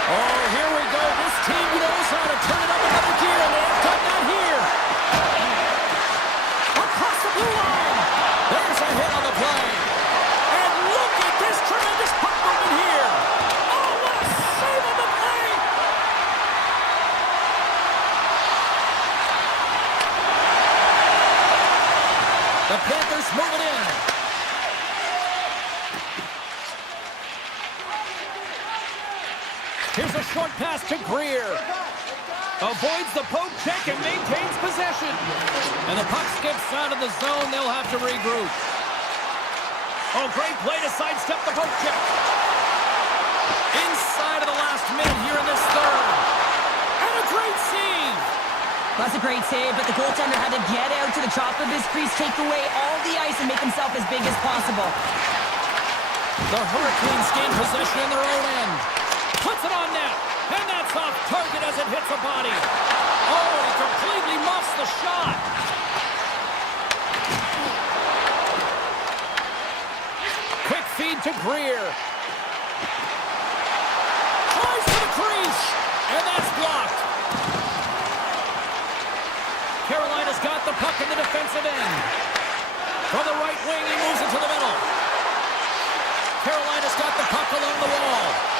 Oh, here we go. This team knows how to turn it up another gear, and they have done that here. Across the blue line. There's a hit on the play. And look at this tremendous puck movement here. Oh, what a save on the play. The Panthers move it in. Here's a short pass to Greer. Avoids the poke check and maintains possession. And the puck skips out of the zone. They'll have to regroup. Oh, great play to sidestep the poke check. Inside of the last minute here in this third. And a great save. That's a great save, but the goaltender had to get out to the top of his crease, take away all the ice, and make himself as big as possible. The Hurricanes gain possession in their own end. Puts it on net, and that's off target as it hits a body. Oh, he completely muffs the shot. Quick feed to Greer. Tries for the crease, and that's blocked. Carolina's got the puck in the defensive end. From the right wing, he moves it to the middle. Carolina's got the puck along the wall.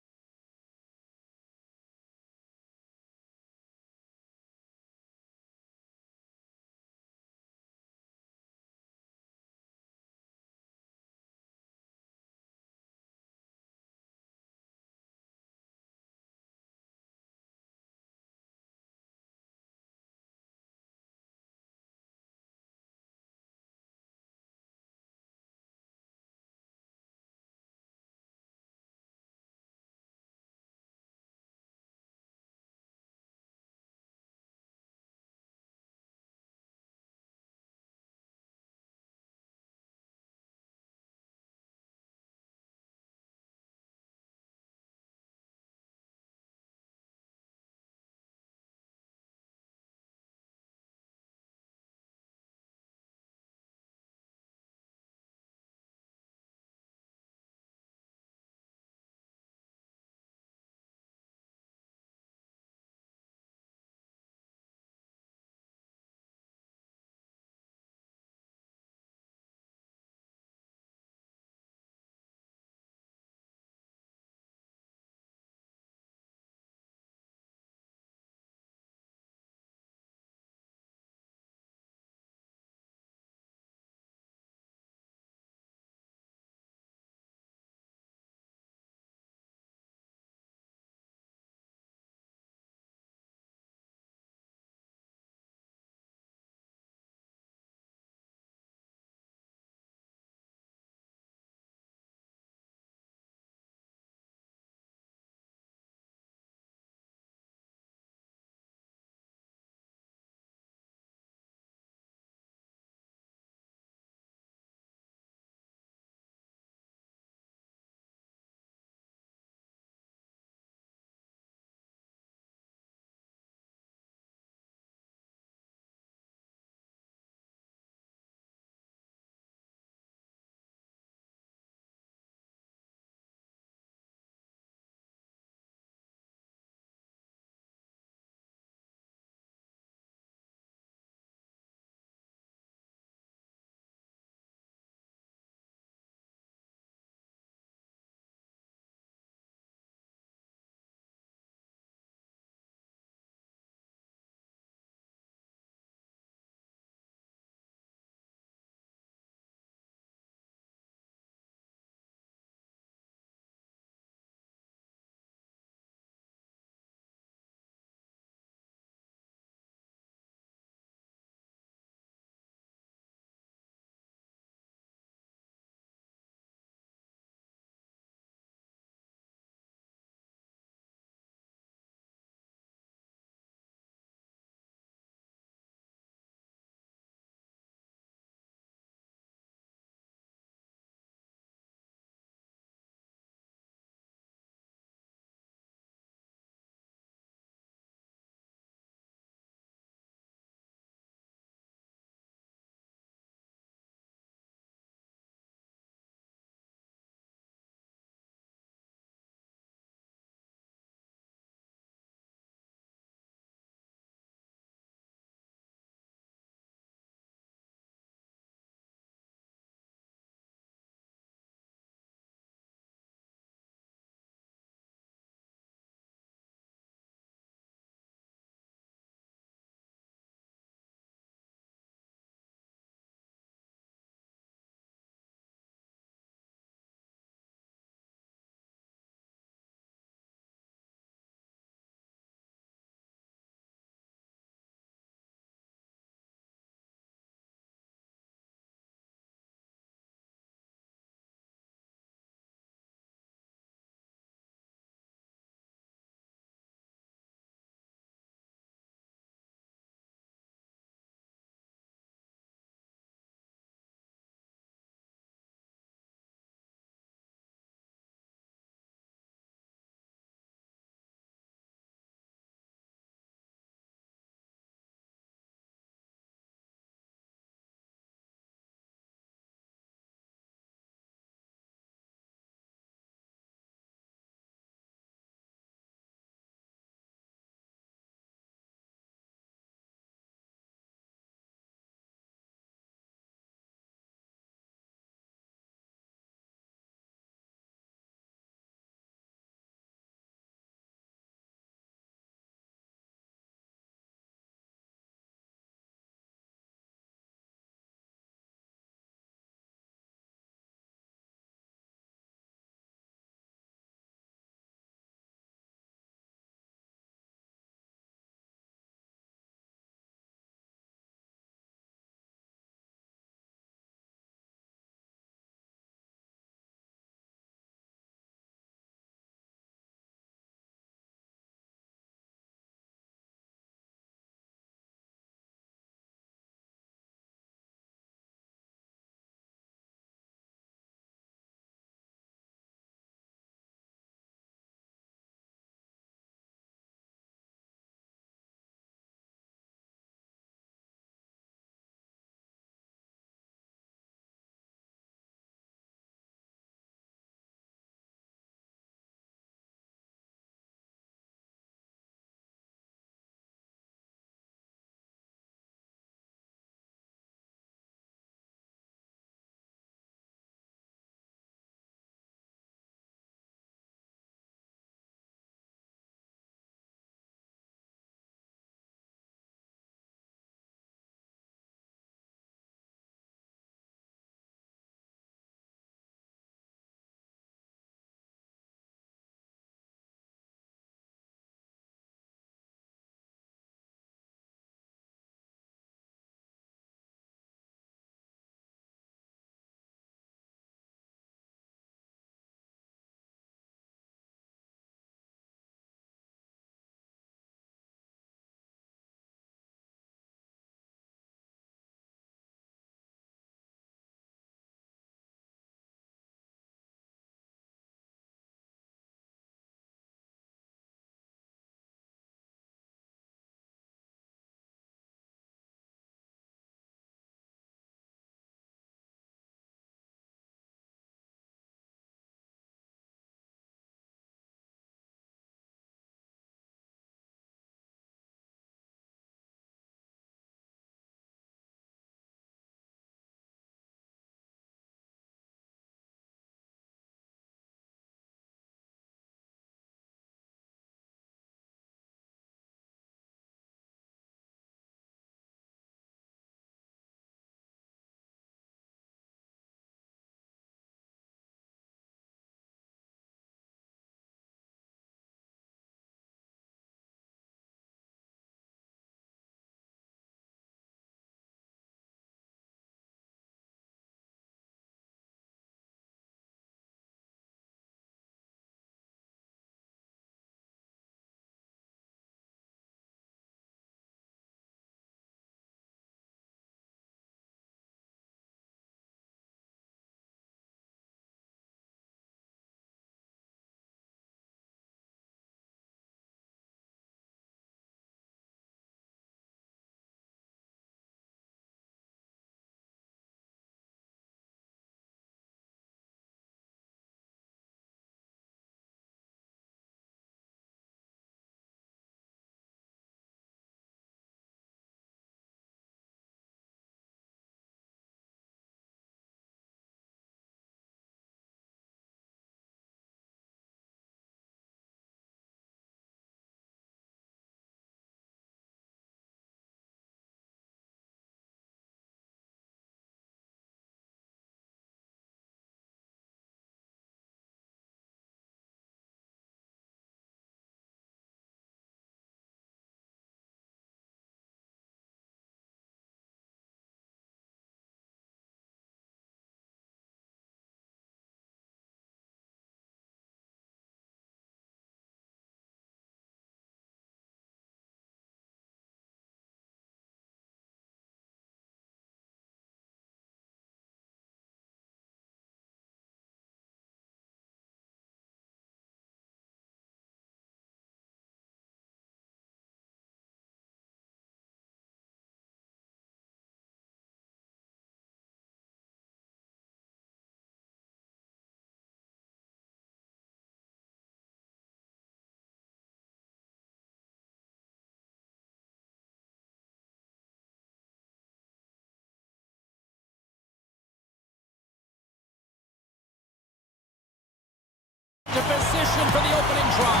position for the opening draw.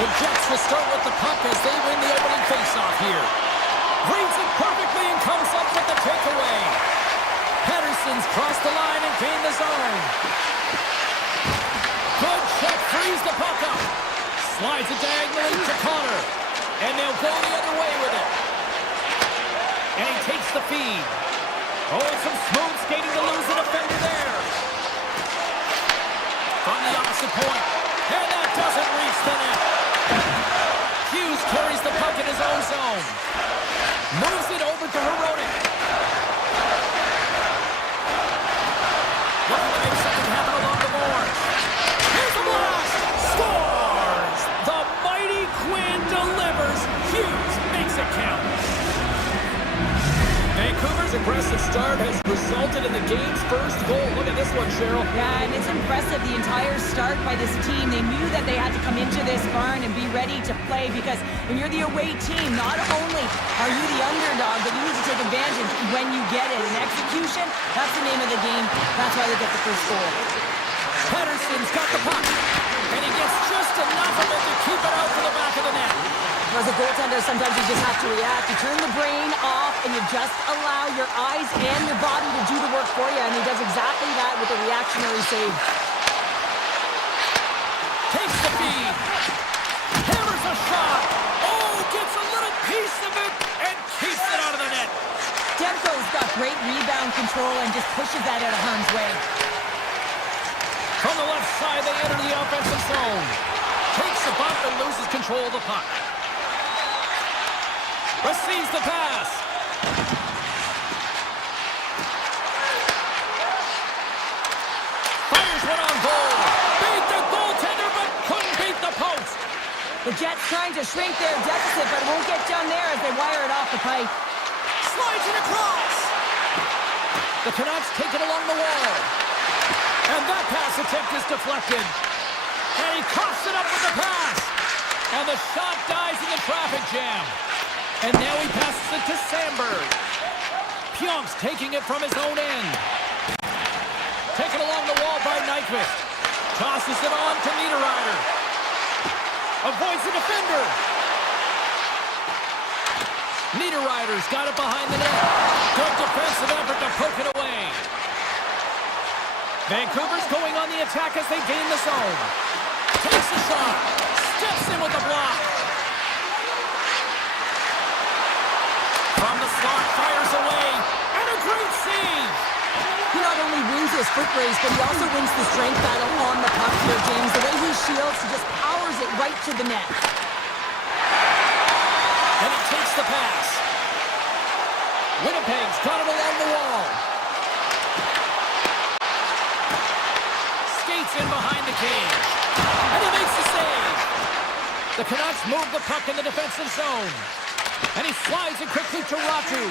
The Jets will start with the puck as they win the opening faceoff here. Reads it perfectly and comes up with the takeaway. Patterson's crossed the line and gained the zone. Good check, frees the puck up. Slides it diagonally to Connor. And they'll go the other way with it. And he takes the feed. Oh, and some smooth skating to lose the defender there. From the opposite point. And that doesn't reach the net. Hughes carries the puck in his own zone. Moves it over to Herodic. Looking to make something happen along the boards. Here's the blast! Scores! The mighty Quinn delivers. Hughes makes it count. Vancouver's aggressive start has resulted in the game's first goal. Look at this one, Cheryl. Yeah, and it's impressive, the entire start by this team. They knew that they had to come into this barn and be ready to play, because when you're the away team, not only are you the underdog, but you need to take advantage when you get it. And execution, that's the name of the game. That's why they get the first goal. Patterson's got the puck, and he gets just enough of it to keep it out to the back of the net. As a goaltender, sometimes you just have to react. You turn the brain off, and you just allow your eyes and your body to do the work for you, and he does exactly that with a reactionary save. Takes the feed. Hammers a shot. Oh, gets a little piece of it and keeps it out of the net. Demko's got great rebound control and just pushes that out of harm's way. From the left side, they enter the offensive zone. Takes the bump and loses control of the puck. Receives the pass. Fires one on goal. Beat the goaltender, but couldn't beat the post. The Jets trying to shrink their deficit, but won't get done there as they wire it off the pipe. Slides it across. The Canucks take it along the wall. And that pass attempt is deflected. And he coughs it up with the pass. And the shot dies in the traffic jam. And now he passes it to Sandberg. Pionk's taking it from his own end. Taken along the wall by Nyquist. Tosses it on to Niederreiter. Avoids the defender. Niederreiter's got it behind the net. Good defensive effort to poke it away. Vancouver's going on the attack as they gain the zone. Takes the shot. Steps in with the block. From the slot, fires away. And a great save. He not only wins his foot race, but he also wins the strength battle on the puck here, James. The way he shields, he just powers it right to the net. And he takes the pass. Winnipeg's got it along the wall. Skates in behind the cage. And he makes the save. The Canucks move the puck in the defensive zone. And he slides it quickly to Ratu.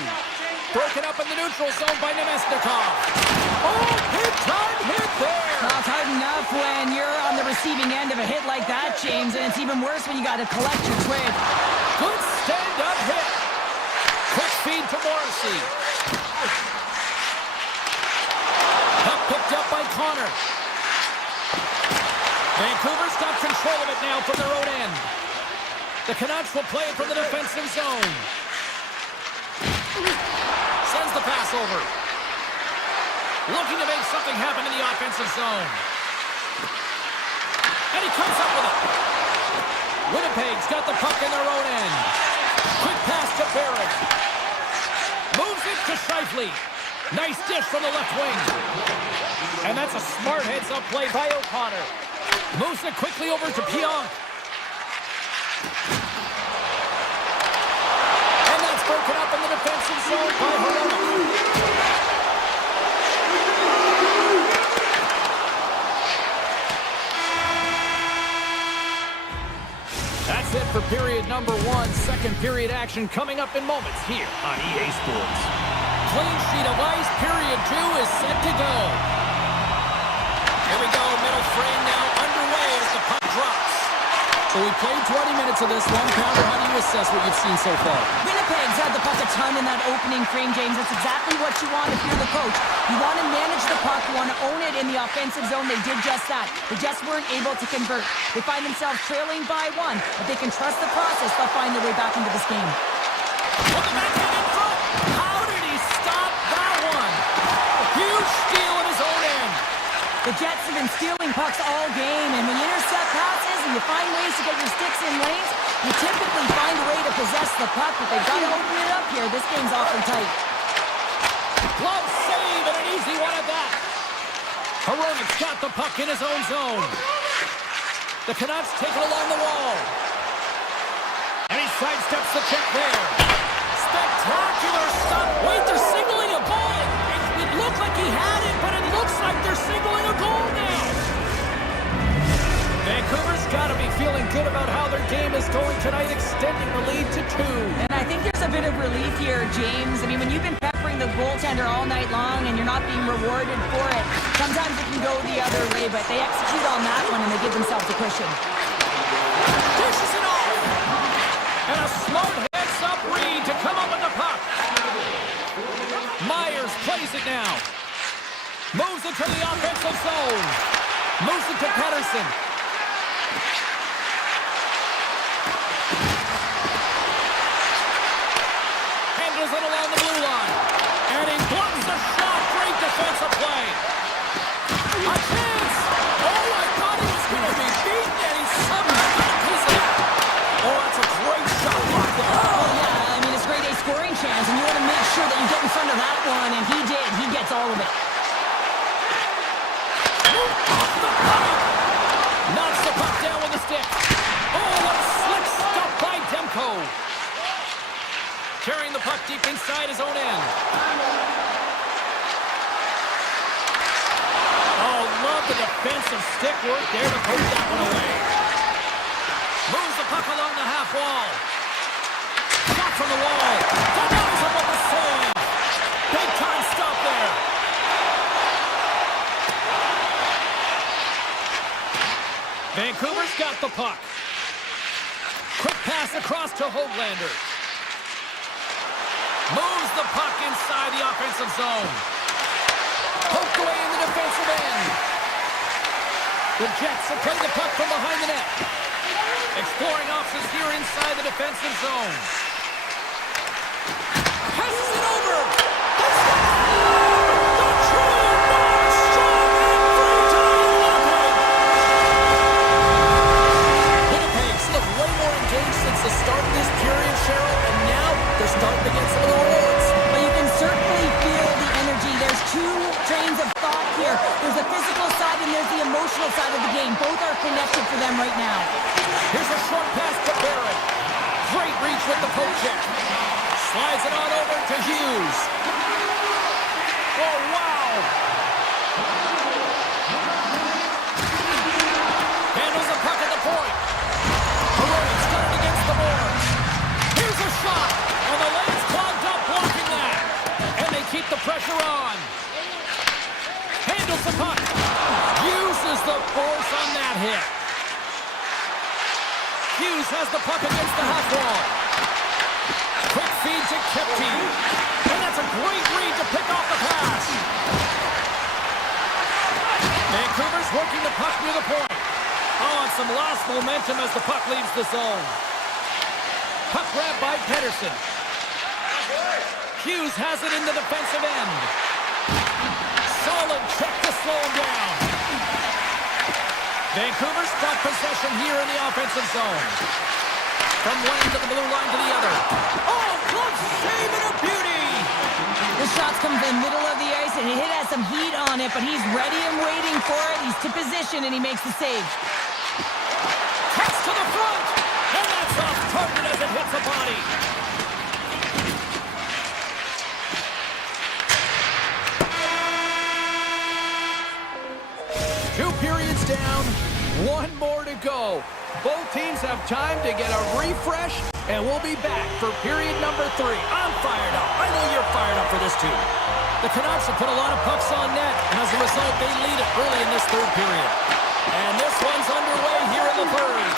Broken up in the neutral zone by Nemesnikov. Oh, big time hit there. Well, it's hard enough when you're on the receiving end of a hit like that, James, and it's even worse when you got to collect your twig. Good stand-up hit. Quick feed to Morrissey. Puck picked up by Connor. Vancouver's got control of it now from their own end. The Canucks will play it from the defensive zone. Sends the pass over. Looking to make something happen in the offensive zone. And he comes up with it. Winnipeg's got the puck in their own end. Quick pass to Barrett. Moves it to Scheifele. Nice dish from the left wing. And that's a smart heads-up play by O'Connor. Moves it quickly over to Pionk. And that's broken up in the defensive zone by Herodic. That's it for period number one. Second period action coming up in moments here on EA Sports. Clean sheet of ice. Period two is set to go. Here we go. Middle frame now underway as the puck drops. So we played 20 minutes of this one. Pounder, how do you assess what you've seen so far? Winnipeg Winnipeg's had the puck a ton in that opening frame, James. That's exactly what you want if you're the coach. You want to manage the puck. You want to own it in the offensive zone. They did just that. They just weren't able to convert. They find themselves trailing by one. If they can trust the process, they'll find their way back into this game. With the backhand in front. How did he stop that one? A huge steal at his own end. The Jets have been stealing pucks all game, and when you intercept passes and you find ways to get your sticks in lanes, you typically find a way to possess the puck, but they've got to open it up here. This game's awfully tight. Glove save and an easy one at that. Hronek's got the puck in his own zone. The Canucks take it along the wall. And he sidesteps the check there. Spectacular stop. Wait, they're signaling a goal. It looked like he had it, but it looks like they're signaling a goal now. Vancouver's got to be feeling good about how their game is going tonight, extending the lead to 2. And I think there's a bit of relief here, James. I mean, when you've been peppering the goaltender all night long and you're not being rewarded for it, sometimes it can go the other way, but they execute on that one and they give themselves a cushion. Dishes it off! And a smart heads-up read to come up with the puck. Myers plays it now. Moves it to the offensive zone. Moves it to Pettersson. Handles it along the blue line. And he blocks the shot. Great defensive play. A chance! Oh, I thought he was going to be beaten, and he somehow got a piece of that. Oh, that's a great shot block there. Oh, yeah, I mean, it's grade A scoring chance, and you want to make sure that you get in front of that one, and he did. He gets all of it. Off the puck! Knocks the puck down with a stick. Oh, what a slick stop by Demko. Carrying the puck deep inside his own end. Oh, love the defensive stick work there to poke that one away. Moves the puck along the half wall. Shot from the wall. Denies him with the save. Big time stop there. Vancouver's got the puck. Quick pass across to Höglander. Moves the puck inside the offensive zone. Poked away in the defensive end. The Jets have played the puck from behind the net. Exploring options here inside the defensive zone. Passes it over. The true North strong and free time Winnipeg. Winnipeg's looked way more engaged since the start of this period, Cheryl, and now they're starting to get some of the rewards. But you can certainly feel the energy. There's two trains of thought here. There's the physical side and there's the emotional side of the game. Both are connected for them right now. Here's a short pass to Barrett. Great reach with the poke check. Slides it on over to Hughes. Oh, wow! Handles the puck at the point. Hronek's got it against the boards. Here's a shot. And the lane's clogged up blocking that. And they keep the pressure on. Handles the puck. Uses the force on that hit. Hughes has the puck against the half wall. Quick feed to Kepke. And that's a great read to pick off the pass. Vancouver's working the puck near the point. Oh, and some lost momentum as the puck leaves the zone. Puck grab by Pettersson. Hughes has it in the defensive end. Solid check to slow him down. Vancouver's got possession here in the offensive zone. From one end of the blue line to the other. Oh, glove save and a beauty! The shots come from the middle of the ice, and it has some heat on it, but he's ready and waiting for it. He's to position, and he makes the save. Cuts to the front, and that's off target as it hits the body. Two periods down, one more to go. Both teams have time to get a refresh, and we'll be back for period number 3. I'm fired up. I know you're fired up for this too. The Canucks have put a lot of pucks on net, and as a result, they lead it early in this third period. And this one's underway here in the third.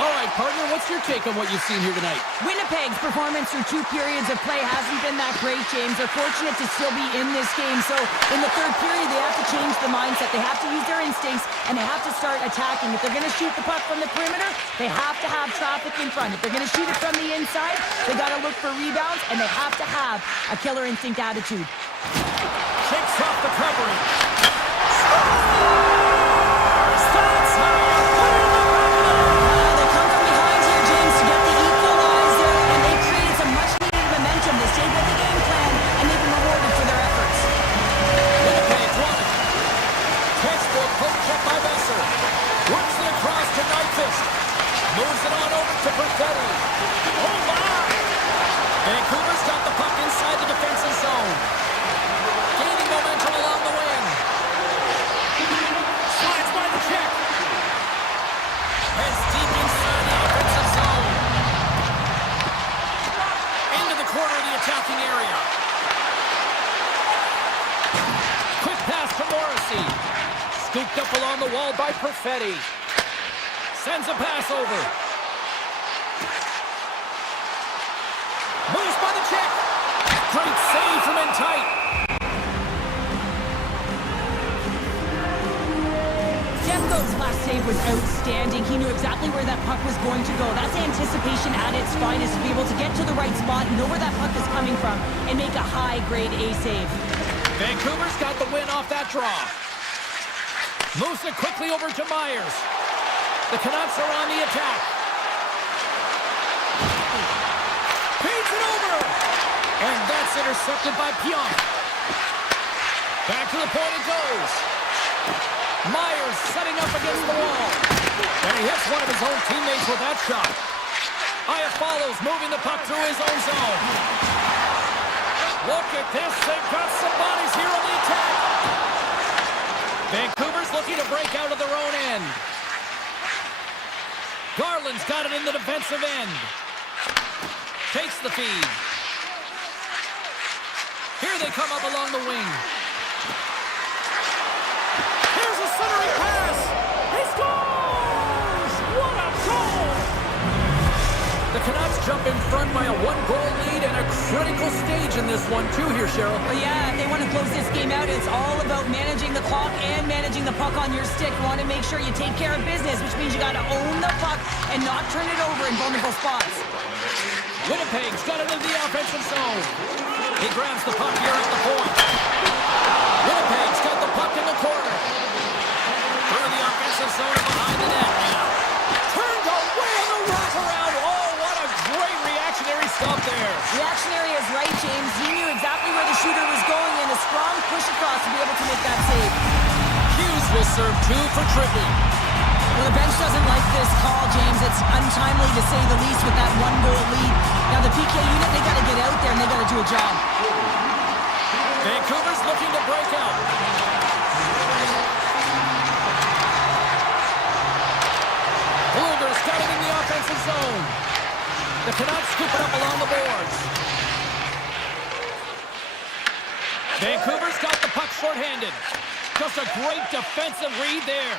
All right, partner, what's your take on what you've seen here tonight? Winnipeg's performance through 2 periods of play hasn't been that great, James. They're fortunate to still be in this game. So in the third period, they have to change the mindset. They have to use their instincts, and they have to start attacking. If they're going to shoot the puck from the perimeter, they have to have traffic in front. If they're going to shoot it from the inside, they got to look for rebounds, and they have to have a killer instinct attitude. Shakes off the covering. They come from behind here, James, to get the equalizer, and they created some much-needed momentum. They stayed with the game plan, and they've been rewarded for their efforts. Winnipeg won it. Textbook poke check by Besser. Works it across to Nyquist. Moves it on over to Perfetti. Oh, my! Vancouver's got the puck inside the defensive zone. Gaining momentum along the wing. Slides by the check. Heads deep inside the offensive zone. Into the corner of the attacking area. Quick pass to Morrissey. Scooped up along the wall by Perfetti. Sends a pass over. Moves by the check. Great save from in tight. Jeffco's last save was outstanding. He knew exactly where that puck was going to go. That's anticipation at its finest, to be able to get to the right spot, know where that puck is coming from, and make a high-grade A save. Vancouver's got the win off that draw. Moves it quickly over to Myers. The Canucks are on the attack. Feeds it over. And that's intercepted by Pionk. Back to the point it goes. Myers setting up against the wall. And he hits one of his own teammates with that shot. Aya follows, moving the puck through his own zone. Look at this. They've got some bodies here on the attack. Vancouver's looking to break out of their own end. Garland's got it in the defensive end. Takes the feed. Here they come up along the wing. Here's a centering pass. He scores! What a goal! The Canucks jump in front by a 1-goal lead and a critical stage in this one too here, Cheryl. Well, yeah, if they want to close this game out, it's all about managing the clock and managing the puck on your stick. You want to make sure you take care of business, which means you got to own the puck and not turn it over in vulnerable spots. Winnipeg's got it into the offensive zone. He grabs the puck here at the point. Winnipeg's got the puck in the corner. Through the offensive zone and behind the net now. Turned away on the wraparound. Oh, what a great reactionary stop there. Reactionary is right, James. He knew exactly where the shooter was going, and a strong push across to be able to make that save. Hughes will serve 2 for tripping. Well, the bench doesn't like this call, James. It's untimely to say the least with that 1-goal lead. Now the PK unit, they got to get out there and they got to do a job. Vancouver's looking to break out. Blueger's got it in the offensive zone. The Canucks scoop it up along the boards. Vancouver's got the puck shorthanded. Just a great defensive read there.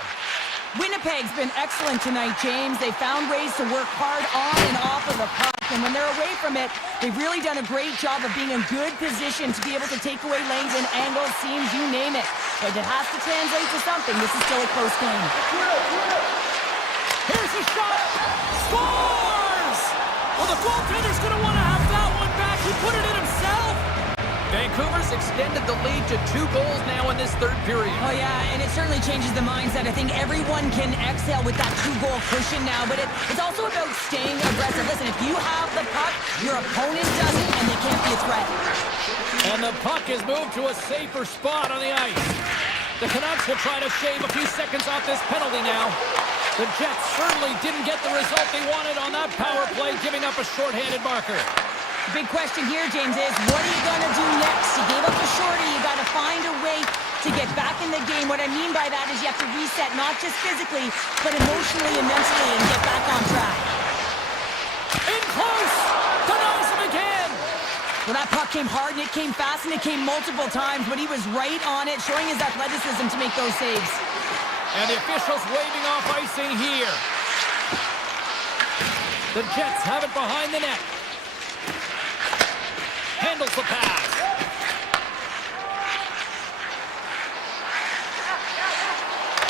Winnipeg's been excellent tonight, James. They found ways to work hard on and off of the puck, and when they're away from it, they've really done a great job of being in good position to be able to take away lanes and angles, seams, you name it. But it has to translate to something. This is still a close game. Here's a shot. Scores! Well, the goaltender's going to want to have that one back. He put it in himself. Vancouver's extended the lead to 2 goals now in this third period. Oh, yeah, and it certainly changes the mindset. I think everyone can exhale with that 2-goal cushion now, but it's also about staying aggressive. Listen, if you have the puck, your opponent doesn't, and they can't be a threat. And the puck is moved to a safer spot on the ice. The Canucks will try to shave a few seconds off this penalty now. The Jets certainly didn't get the result they wanted on that power play, giving up a shorthanded marker. The big question here, James, is what are you going to do next? You gave up a shorty. You got to find a way to get back in the game. What I mean by that is you have to reset, not just physically, but emotionally and mentally, and get back on track. In close! Denies him again! Well, that puck came hard, and it came fast, and it came multiple times, but he was right on it, showing his athleticism to make those saves. And the officials waving off icing here. The Jets have it behind the net. Handles the pass.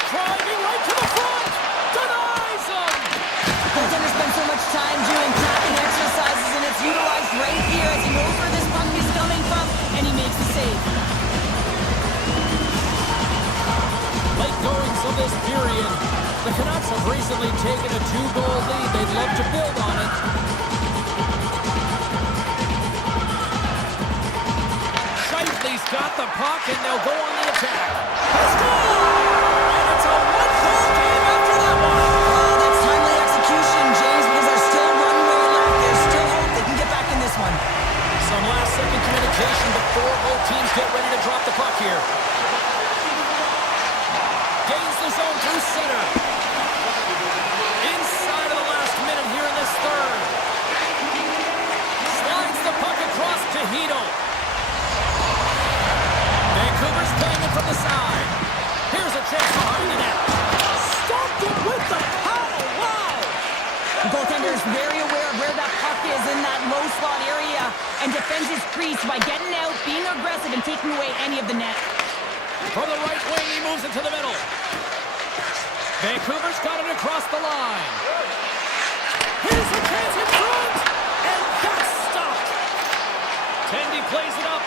Driving right to the front. Denies him. Goaltender spends so much time doing tapping exercises, and it's utilized right here as he knows where this puck is coming from, and he makes the save. Late goings of this period. The Canucks have recently taken a 2-goal lead. They'd love to build on it. Shifley's got the puck, and they'll go on the attack. They score! And it's a 1-goal game after that one. Oh, that's timely execution, James, because there's still runway left. There's still hope they can get back in this one. Some last-second communication before both teams get ready to drop the puck here. Gains the zone through center. Inside of the last minute here in this third. Slides the puck across to Hito. Vancouver's playing it from the side. Here's a chance behind the net. Stopped it with the paddle. Wow! The goaltender is very aware of where that puck is in that low slot area and defends his crease by getting out, being aggressive, and taking away any of the net. From the right wing, he moves it to the middle. Vancouver's got it across the line. Here's a chance in front, and that's stopped. Tendy plays it up.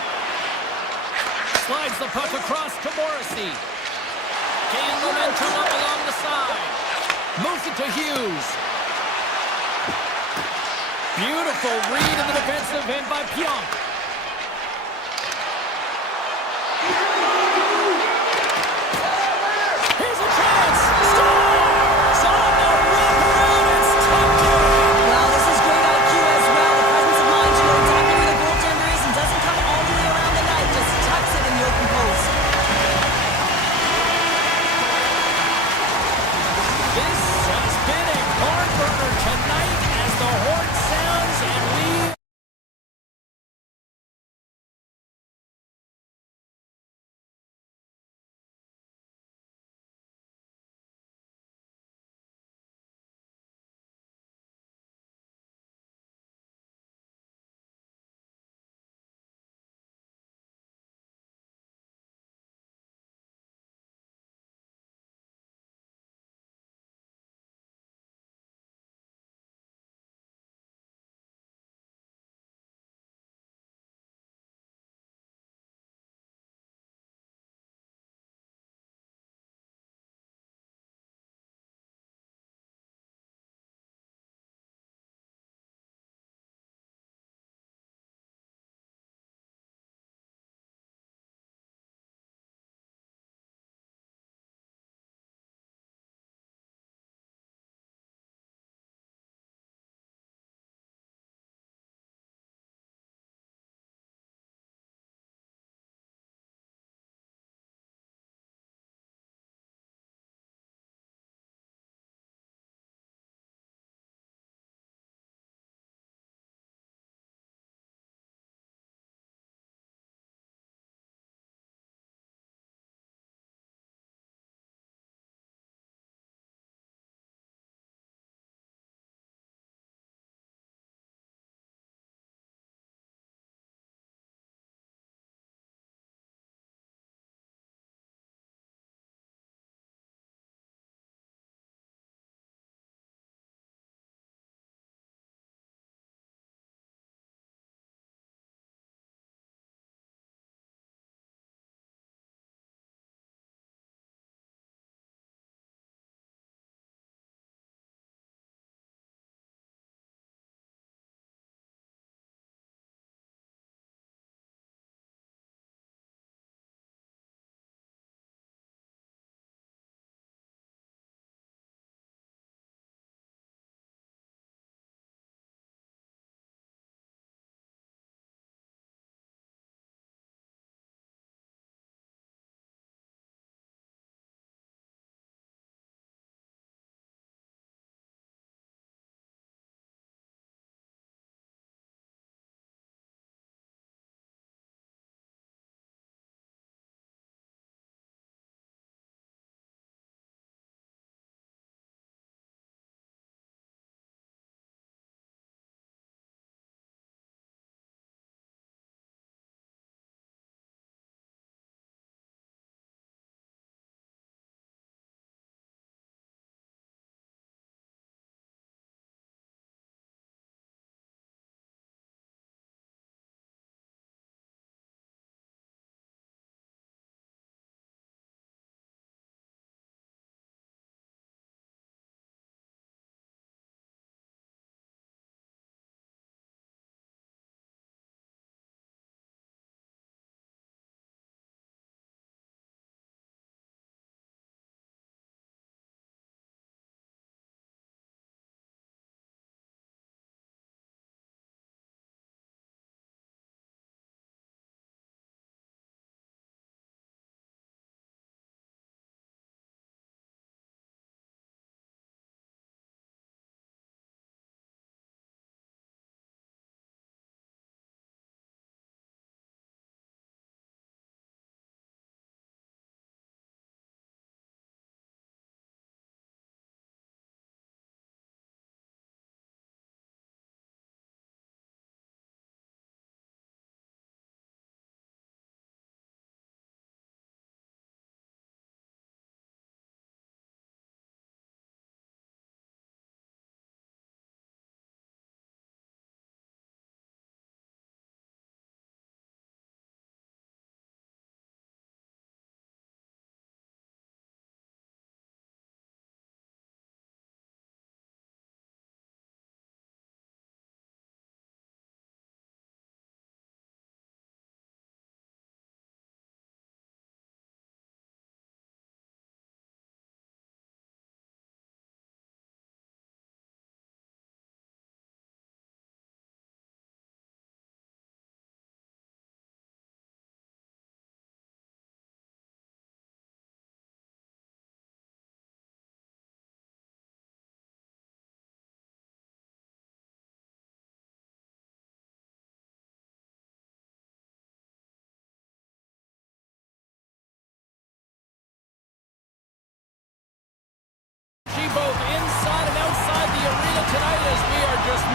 Slides the puck across to Morrissey. Gain momentum up along the side. Moves it to Hughes. Beautiful read in the defensive end by Pionk.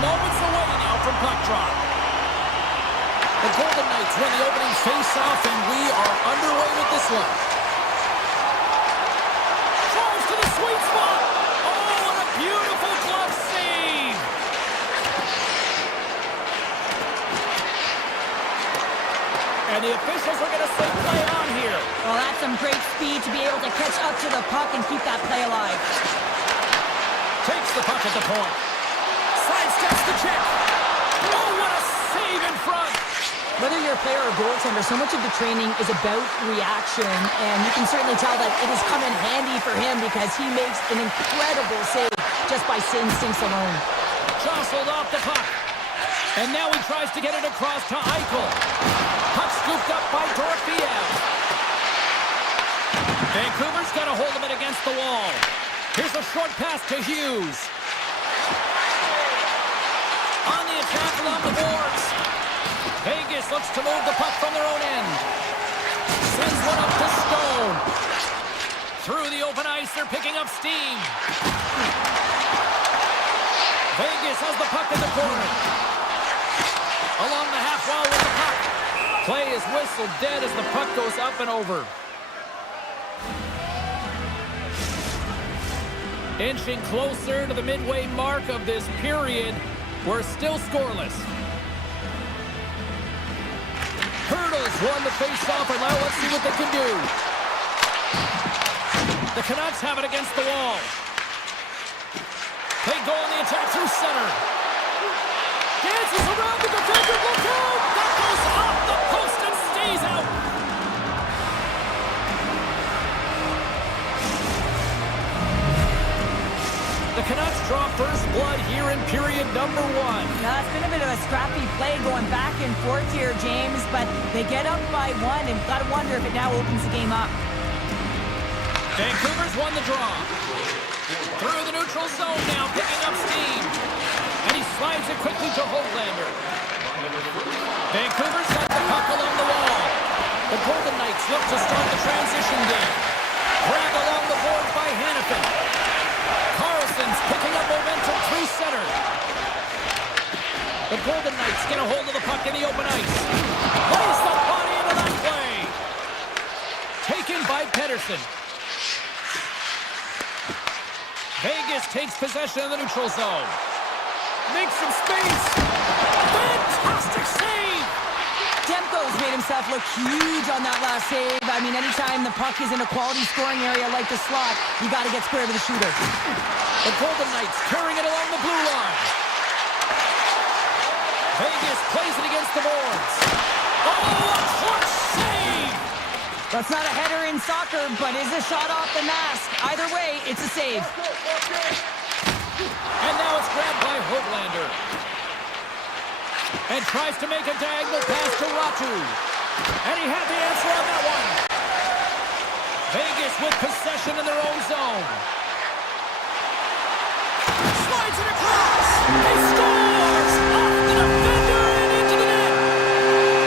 moments away now from puck drop. The Golden Knights win the opening face-off, and we are underway with this one. Drives to the sweet spot. Oh, what a beautiful glove save. And the officials are going to say play on here. Well, that's some great speed to be able to catch up to the puck and keep that play alive. Takes the puck at the point. Sidesteps the check. Oh, what a save in front. Whether you're a player or goaltender, so much of the training is about reaction, and you can certainly tell that it has come in handy for him because he makes an incredible save just by instincts alone. Jostled off the puck. And now he tries to get it across to Eichel. Puck scooped up by Dorofiev. Vancouver's got a hold of it against the wall. Here's a short pass to Hughes. On the attack along the boards. Vegas looks to move the puck from their own end. Sends one up to Stone. Through the open ice, they're picking up steam. Vegas has the puck in the corner. Along the half wall with the puck. Play is whistled dead as the puck goes up and over. Inching closer to the midway mark of this period. We're still scoreless. Hurdles won the face-off, and now let's see what they can do. The Canucks have it against the wall. They go on the attack through center. Dances around the defender. Look out! That goes off the post and stays out. The Canucks draw first blood here in period number 1. Now, it's been a bit of a scrappy play going back and forth here, James, but they get up by 1, and gotta wonder if it now opens the game up. Vancouver's won the draw. Through the neutral zone now, picking up steam. And he slides it quickly to Hoglander. Vancouver's got the puck along the wall. The Golden Knights look to start the transition game. Grab along the board by Hannafin. Carlson's picking up momentum through center. The Golden Knights get a hold of the puck in the open ice. Lays the body into that play. Taken by Pedersen. Vegas takes possession of the neutral zone. Makes some space. Fantastic save! Demko's made himself look huge on that last save. I mean, anytime the puck is in a quality scoring area like the slot, you got to get square to the shooter. The Golden Knights carrying it along the blue line. Vegas plays it against the boards. Oh, a clutch save! That's not a header in soccer, but is a shot off the mask. Either way, it's a save. And now it's grabbed by Hoglander. And tries to make a diagonal pass to Ratu. And he had the answer on that one. Vegas with possession in their own zone. Slides it across. He scores! Off the defender and into the net.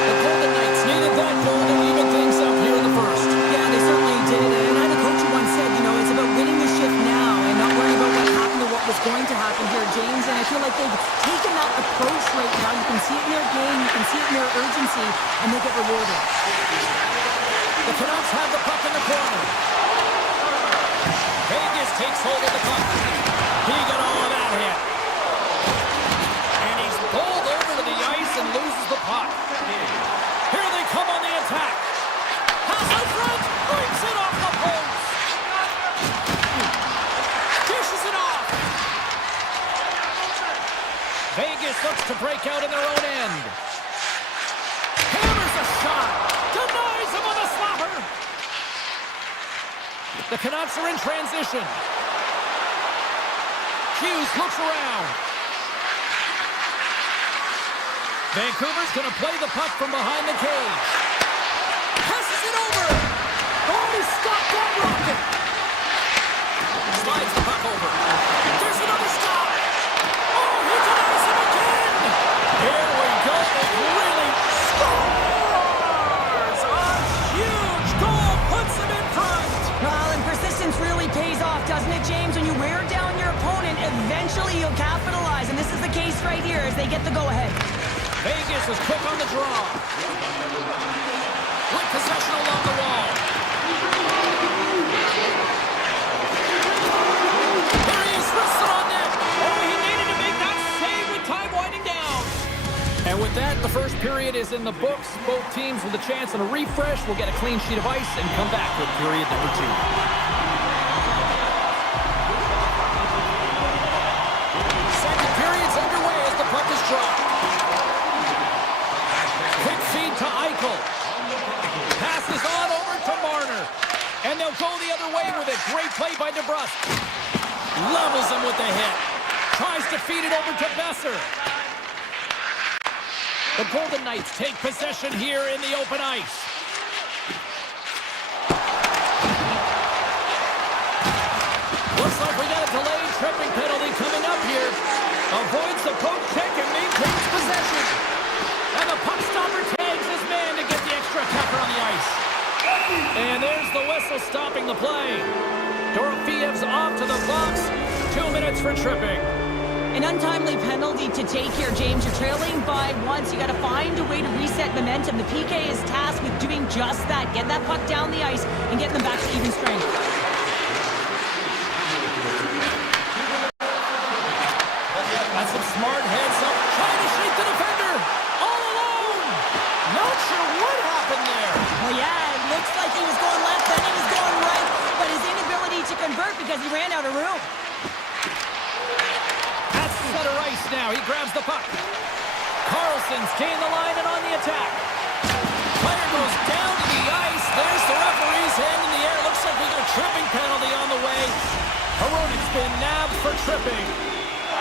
The Golden Knights needed that goal to even things up here in the first. Yeah, they certainly did. And I had a coach who once said, you know, it's about winning the shift now and not worrying about what happened or what was going to happen here, James. And I feel like they've taken that approach right now. You can see it in their game, you can see it in their urgency, and they get rewarded. The Canucks have the puck in the corner. Vegas takes hold of the puck. He got all of that hit. And he's bowled over to the ice and loses the puck. Here they come on the attack. Pass in front, brings it off the post. Dishes it off. Vegas looks to break out in their own end. Hammers a shot. Denies him on the slapper. The Canucks are in transition. Hughes looks around. Vancouver's going to play the puck from behind the cage. Passes it over. Oh, he stopped that rocket. Slides the puck over. There's another stop. Oh, he denies him again. Here we go. It really scores. A huge goal puts him in front. Well, and persistence really pays off, doesn't it, James? When you wear down your opponent, eventually you'll capitalize. And this is the case right here. as they get the go-ahead. Vegas is quick on the draw. With possession along the wall. There he is, wristed on net. Oh, he needed to make that save with time winding down. And with that, the first period is in the books. Both teams with a chance and a refresh will get a clean sheet of ice and come back with period number 2. Second period's underway as the puck is dropped. Quick feed to Eichel. Passes on over to Marner. And they'll go the other way with it. Great play by DeBrusque. Levels him with the hit. Tries to feed it over to Besser. The Golden Knights take possession here in the open ice. Looks like we got a delayed tripping penalty coming up here. Avoids the poke check and maintains possession. And the puck stopper tags his man to get the extra attacker on the ice. And there's the whistle stopping the play. Dorofiev's off to the box. 2 minutes for tripping. An untimely penalty to take here, James. You're trailing by once. You got to find a way to reset momentum. The PK is tasked with doing just that. Get that puck down the ice and get them back to even strength. That's some smart heads up. Trying to shake the defender. All alone. Not sure what happened there. Well, yeah, it looks like he was going left, then he was going right. But his inability to convert because he ran out of room. Center ice now. He grabs the puck. Carlson's gained the line and on the attack. Player goes down to the ice. There's the referee's hand in the air. Looks like we got a tripping penalty on the way. Hronik's been nabbed for tripping.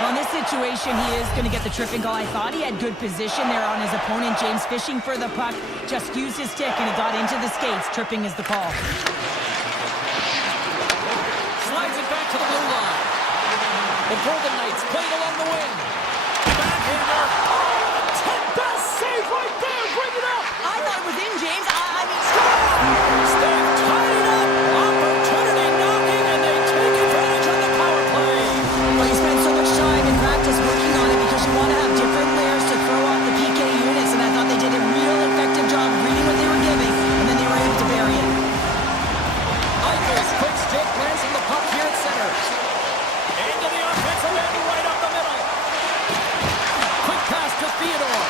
Well, in this situation, he is going to get the tripping goal. I thought he had good position there on his opponent. James fishing for the puck. Just used his stick and he got into the skates. Tripping is the call. Slides it back to the blue line. The Golden Knights playing along the wing. Backhander. Oh, best save right there. Bring it up. I thought it was in, James. I mean, scores! They've tied it up. Opportunity knocking, and they take advantage of the power play. Well, you spend so much time in practice working on it because you want to have different layers to throw off the PK units, and I thought they did a real effective job reading what they were giving, and then they were able to bury it. Eichel's quick stick lands the puck here at center. Into the offensive end, right up the middle. Quick pass to Theodore.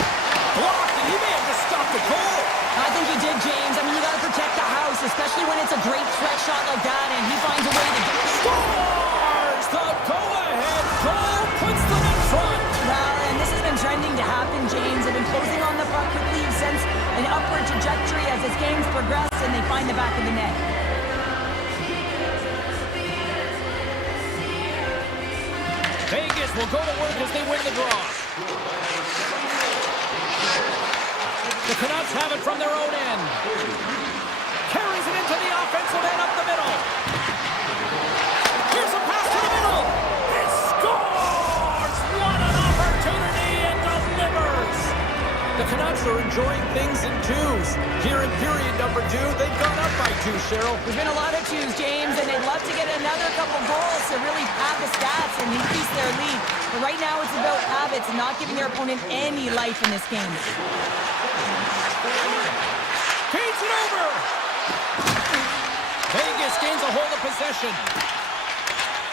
Blocked, and he may have just stopped the goal. I think he did, James. I mean, you got to protect the house, especially when it's a great threat shot like that, and he finds a way to get... Scores! The go-ahead goal puts them in front. Well, and this has been trending to happen, James. They've been closing on the puck quickly. You've sensed an upward trajectory as this game's progressed, and they find the back of the net. Vegas will go to work as they win the draw. The Canucks have it from their own end. Carries it into the offensive end up the middle. Here's a pass to the middle. It scores! What an opportunity and delivers! The Canucks are enjoying things in twos. Here in period number 2, they've gone up by 2, Cheryl. There's been a lot of twos, James, and they'd love to get another couple goals to really pad the stats and increase their lead. But right now it's about habits and not giving their opponent any life in this game. Feeds it over! Vegas gains a hold of possession.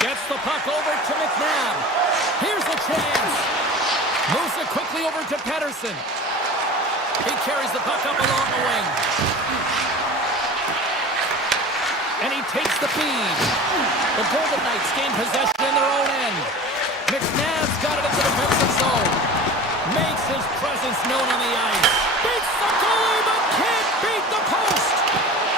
Gets the puck over to McNabb. Here's a chance. Moves it quickly over to Pettersson. He carries the puck up along the wing. And he takes the feed. The Golden Knights gain possession in their own end. McNabb's got it into the defensive zone. Makes his presence known on the ice. Beats the goalie, but can't beat the post.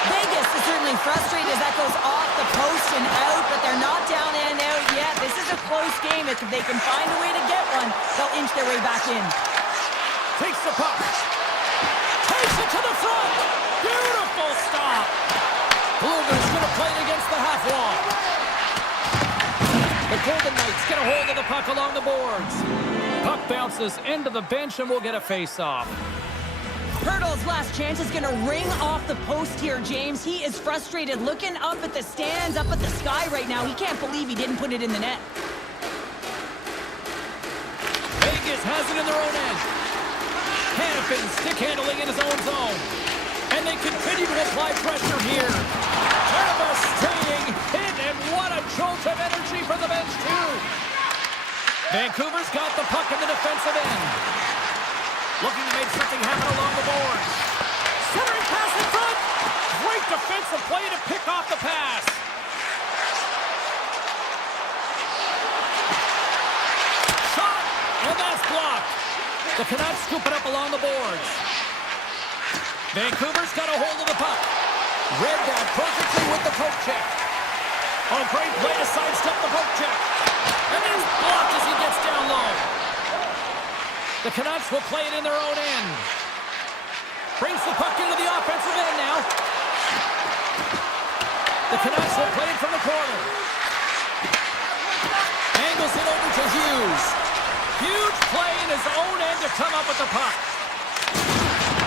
Vegas is certainly frustrated as that goes off the post and out, but they're not down and out yet. This is a close game. If they can find a way to get one, they'll inch their way back in. Takes the puck. Takes it to the front. Beautiful stop. Blueger's going to play it against the half wall. The Golden Knights get a hold of the puck along the boards. Puck bounces into the bench and we'll get a face-off. Hurdle's last chance is going to ring off the post here, James. He is frustrated, looking up at the stands, up at the sky right now. He can't believe he didn't put it in the net. Vegas has moving in their own end. Hannafin stick handling in his own zone. And they continue to apply pressure here. Devastating hit, and what a jolt of energy for the bench, too. Vancouver's got the puck in the defensive end. Looking to make something happen along the boards. Centering pass in front. Great defensive play to pick off the pass. Shot, and that's blocked. The Canucks scoop it up along the boards. Vancouver's got a hold of the puck. Read that perfectly with the poke check. Oh, great play to sidestep the poke check. And it's blocked as he gets down low. The Canucks will play it in their own end. Brings the puck into the offensive end now. The Canucks will play it from the corner. Angles it over to Hughes. Huge play in his own end to come up with the puck.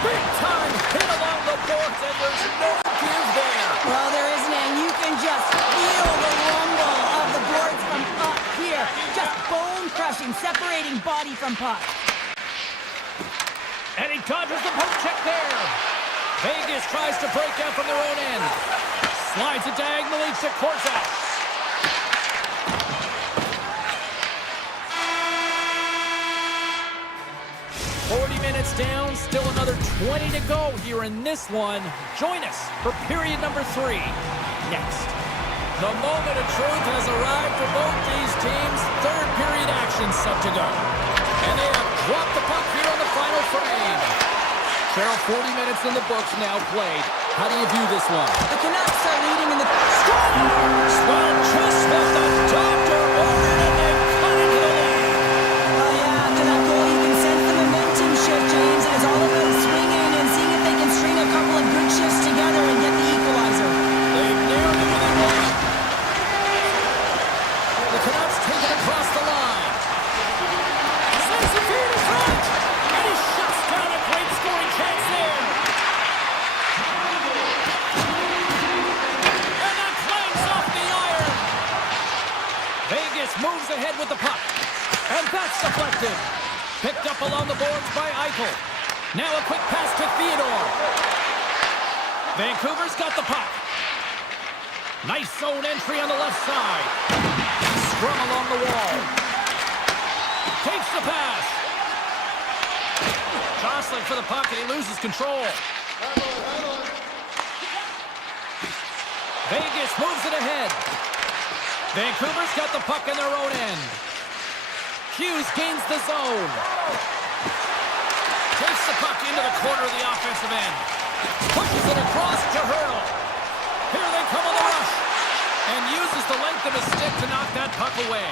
Big time hit along the boards, and there's no give there. Well, there isn't, and you can just feel the rumble of the boards from up here. Just bone-crushing, separating body from puck. And he dodges the poke check there. Vegas tries to break out from their own end. Slides it diagonally to Korzak. Down, still another 20 to go here in this one. Join us for period number 3 next. The moment of truth has arrived for both these teams. Third period action set to go. And they have dropped the puck here on the final frame. Cheryl, 40 minutes in the books now played. How do you view this one? The Canucks are leading in the... Scores! Well, just what the doctor ordered, and they cut into the lead. Oh, yeah, after that goal, you can sense the momentum shift, James, and it's all about swinging and seeing if they can string a couple of good shifts together and get the equalizer. They've nailed it with a goal. The Canucks take it across the line. Sends the feed in front, and he shuts down a great scoring chance there. And that clangs off the iron. Vegas moves ahead with the puck, and that's deflected. Picked up along the boards by Eichel. Now a quick pass to Theodore. Vancouver's got the puck. Nice zone entry on the left side. Scrum along the wall. Takes the pass. Jostling for the puck, and he loses control. Vegas moves it ahead. Vancouver's got the puck in their own end. Hughes gains the zone. Takes the puck into the corner of the offensive end. Pushes it across to Hurdle. Here they come on the rush. And uses the length of his stick to knock that puck away.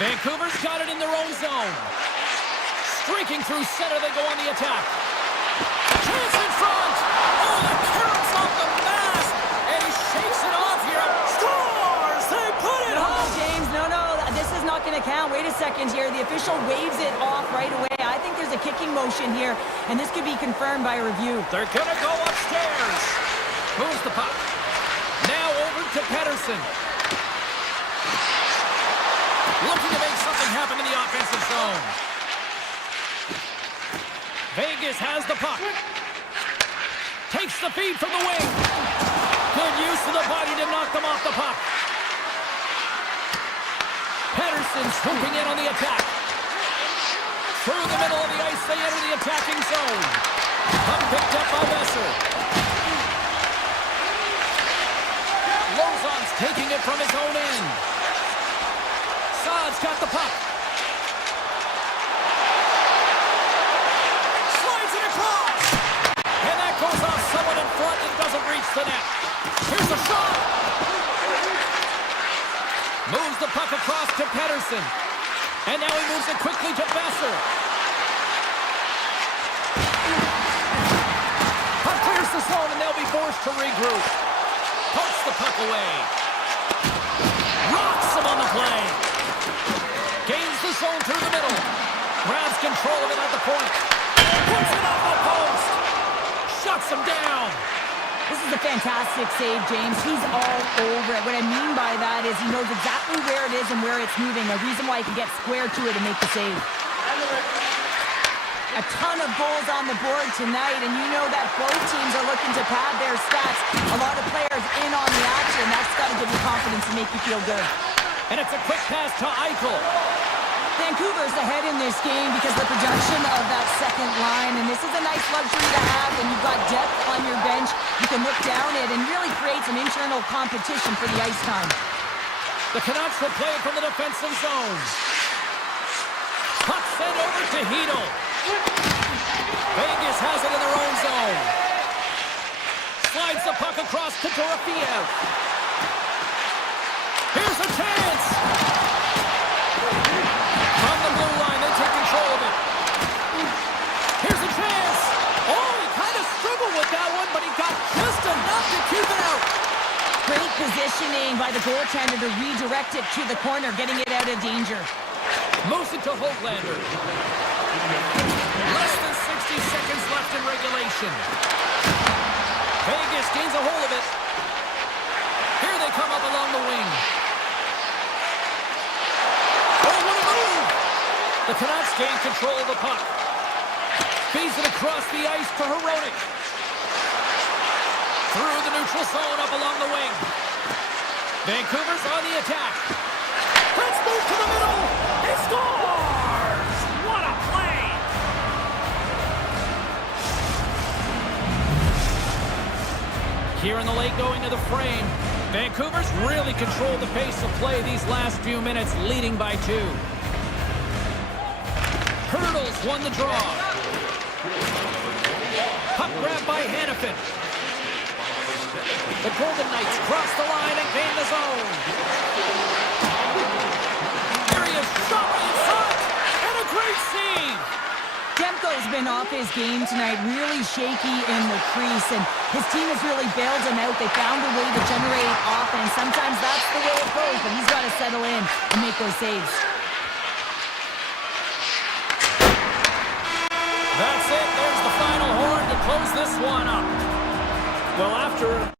Vancouver's got it in their own zone. Streaking through center, they go on the attack. Chance in front. Oh, the carrots off the mask. And he shakes it off here. Scores! They put it Oh, home. James, no, this is not going to count. Wait a second here. The official waves it off right away. I think there's a kicking motion here, and this could be confirmed by a review. They're going to go upstairs. Moves the puck. Now over to Pettersson. Looking to make something happen in the offensive zone. Vegas has the puck. Takes the feed from the wing. Good use of the body to knock them off the puck. Pettersson swooping in on the attack. Through the middle of the ice, they enter the attacking zone. Puck picked up by Besser. Lozon's taking it from his own end. Saad's got the puck. Slides it across. And that goes off someone in front and doesn't reach the net. Here's the shot. Moves the puck across to Pettersson. And now he moves it quickly to Besser. Puck clears the zone and they'll be forced to regroup. Pokes the puck away. Rocks him on the play. Gains the zone through the middle. Grabs control of it at the point. Puts it off the post. Shuts him down. This is a fantastic save, James. He's all over it. What I mean by that is he knows exactly where it is and where it's moving. A reason why he can get square to it and make the save. A ton of goals on the board tonight, and you know that both teams are looking to pad their stats. A lot of players in on the action. That's got to give you confidence and make you feel good. And it's a quick pass to Eichel. Vancouver's ahead in this game because of the production of that second line, and this is a nice luxury to have when you've got depth on your bench. You can look down it and really create some internal competition for the ice time. The Canucks will play it from the defensive zone. Puck sent over to Hedl. Vegas has it in their own zone. Slides the puck across to Dorofeev. Here's a chance! From the blue line, they take control of it. Here's a chance! Oh, he kind of struggled with that one, but he got just enough to keep it out. Great positioning by the goaltender to redirect it to the corner, getting it out of danger. Moves it to Hoglander. Less than 60 seconds left in regulation. Vegas gains a hold of it. Here they come up along the wing. Oh, what a move! The Canucks gain control of the puck. Feeds it across the ice to Hronek. Through the neutral zone up along the wing. Vancouver's on the attack. Let's move to the middle. He scores! What a play! Here in the late going to the frame. Vancouver's really controlled the pace of play these last few minutes, leading by 2. Hurdles won the draw. Puck grab by Hanifin. The Golden Knights cross the line and gain the zone. Here he is, shot in front, and a great save. Demko's been off his game tonight, really shaky in the crease, and his team has really bailed him out. They found a way to generate offense. Sometimes that's the way it goes, but he's got to settle in and make those saves. That's it. There's the final horn to close this one up. Well, after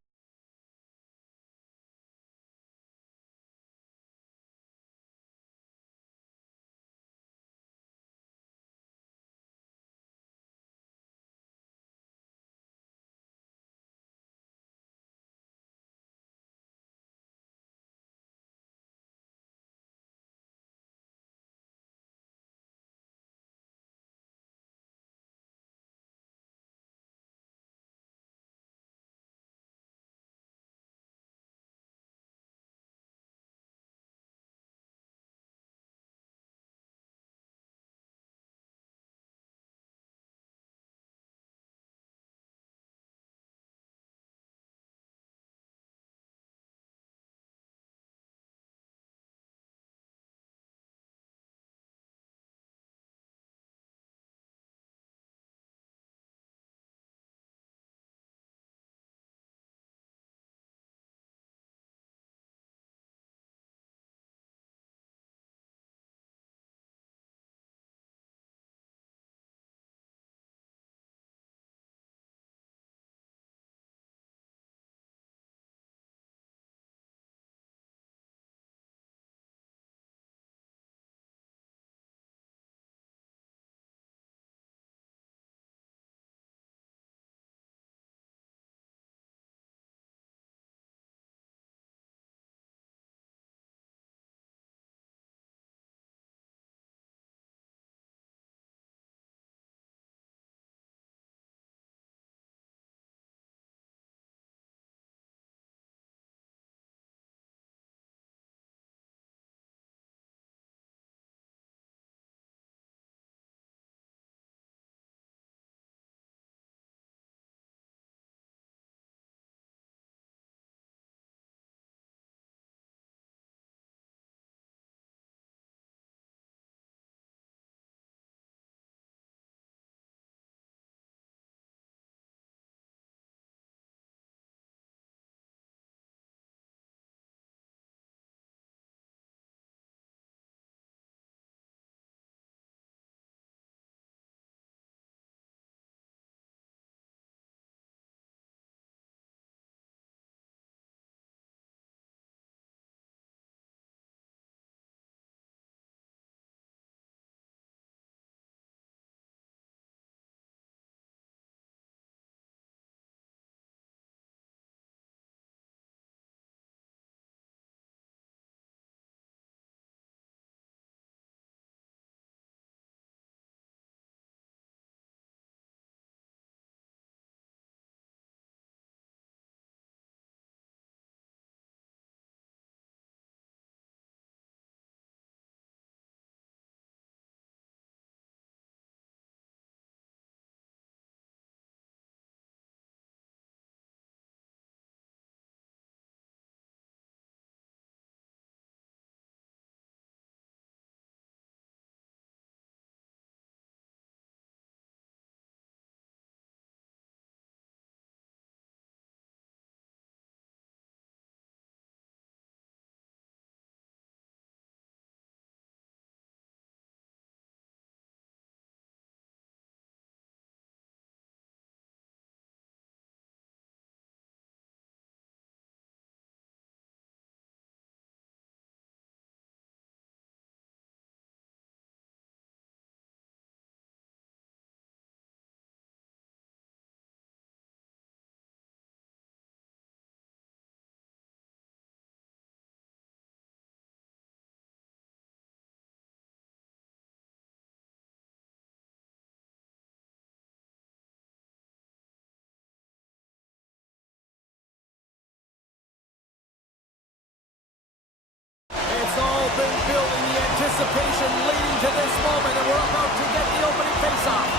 been building, the anticipation leading to this moment, and we're about to get the opening face-off.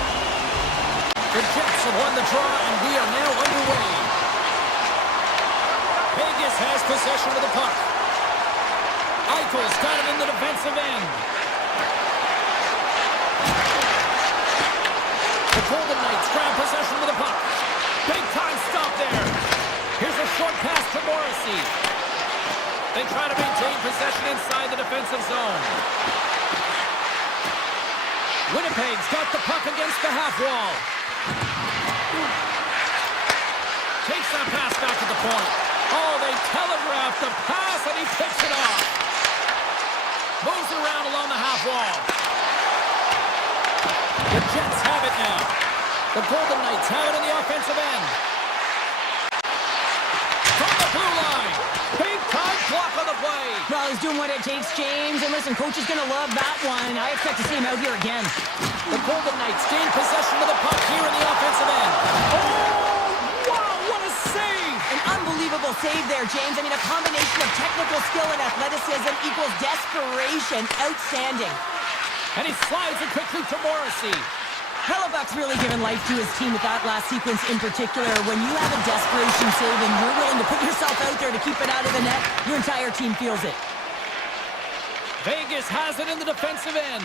The Jets have won the draw, and we are now underway. Vegas has possession of the puck. Eichel's got it in the defensive end. The Golden Knights grab possession of the puck. Big-time stop there. Here's a short pass to Morrissey. They try to maintain possession inside the defensive zone. Winnipeg's got the puck against the half wall. Takes that pass back to the point. Oh, they telegraphed the pass, and he picks it off. Moves it around along the half wall. The Jets have it now. The Golden Knights have it in the offensive end. From the blue line. Big-time block on the play. Well, he's doing what it takes, James. And listen, coach is going to love that one. I expect to see him out here again. The Golden Knights gain possession of the puck here in the offensive end. Oh, wow, what a save! An unbelievable save there, James. I mean, a combination of technical skill and athleticism equals desperation. Outstanding. And he slides it quickly to Morrissey. Hellebuck's really given life to his team with that last sequence in particular. When you have a desperation save and you're willing to put yourself out there to keep it out of the net, your entire team feels it. Vegas has it in the defensive end.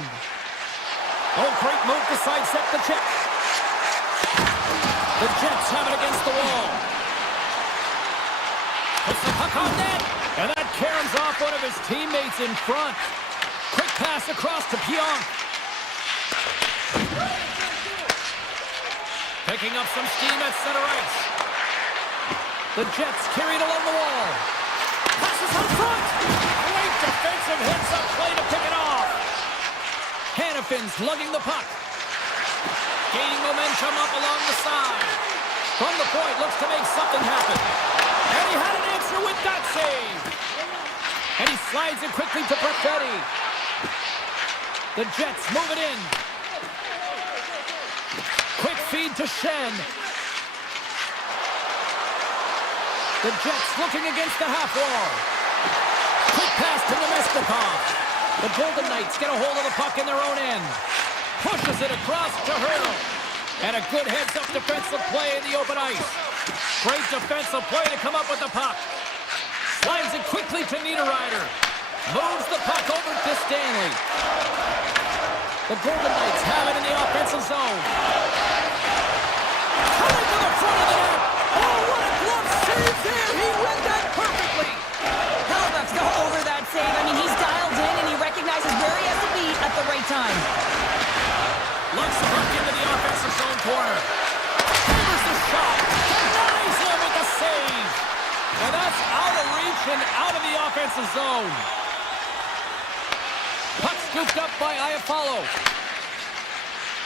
Oh, great move to sidestep the check. The Jets have it against the wall. Puts the puck on net. And that caroms off one of his teammates in front. Quick pass across to Pionk. Picking up some steam at center ice. The Jets carried along the wall. Passes out front. Great defensive hits up play to pick it off. Hannafin's lugging the puck. Gaining momentum up along the side. From the point, looks to make something happen. And he had an answer with that save. And he slides it quickly to Perfetti. The Jets move it in. Quick feed to Shen. The Jets looking against the half wall. Quick pass to Nemestikov. The Golden Knights get a hold of the puck in their own end. Pushes it across to Hurdle. And a good heads-up defensive play in the open ice. Great defensive play to come up with the puck. Slides it quickly to Niederreiter. Moves the puck over to Stanley. The Golden Knights have it in the offensive zone. Coming to the front of the net. Oh, what a glove save there. He read that perfectly. Hellebuck's all over that save. I mean, he's dialed in and he recognizes where he has to be at the right time. Looks the puck into the offensive zone corner. Favors the shot. Denies him with the save. And that's out of reach and out of the offensive zone. Puck scooped up by Iafallo.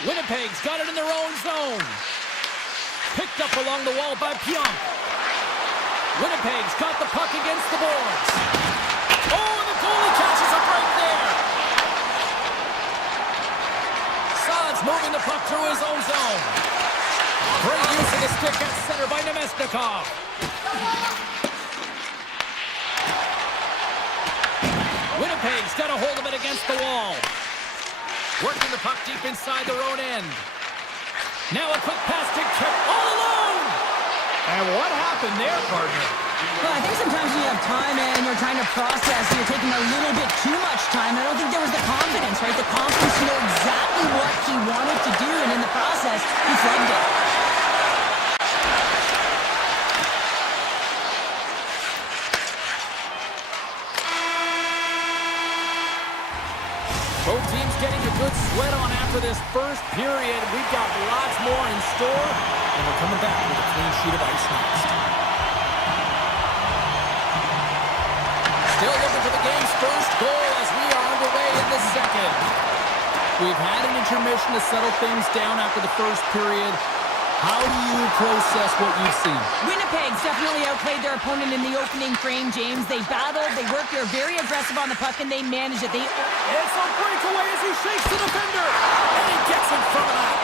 Winnipeg's got it in their own zone. Picked up along the wall by Pionk. Winnipeg's got the puck against the boards. Oh, and the goalie catches a break there. Saad's moving the puck through his own zone. Great use of the stick at center by Nemestikov. Winnipeg's got a hold of it against the wall. Working the puck deep inside their own end. Now a quick pass to Kip all alone. And what happened there, partner? Well, I think sometimes when you have time and you're trying to process, you're taking a little bit too much time. I don't think there was the confidence, right? The confidence to know exactly what he wanted to do, and in the process, he flubbed it. Both teams getting a good sweat on after this first period. We've got lots more in store, and we're coming back with a clean sheet of ice next. Still looking for the game's first goal as we are underway in the second. We've had an intermission to settle things down after the first period. How do you process what you've seen? Winnipeg's definitely outplayed their opponent in the opening frame, James. They battled, they worked, they're very aggressive on the puck, and they managed it. It's a breakaway as he shakes the defender, and he gets in front of that.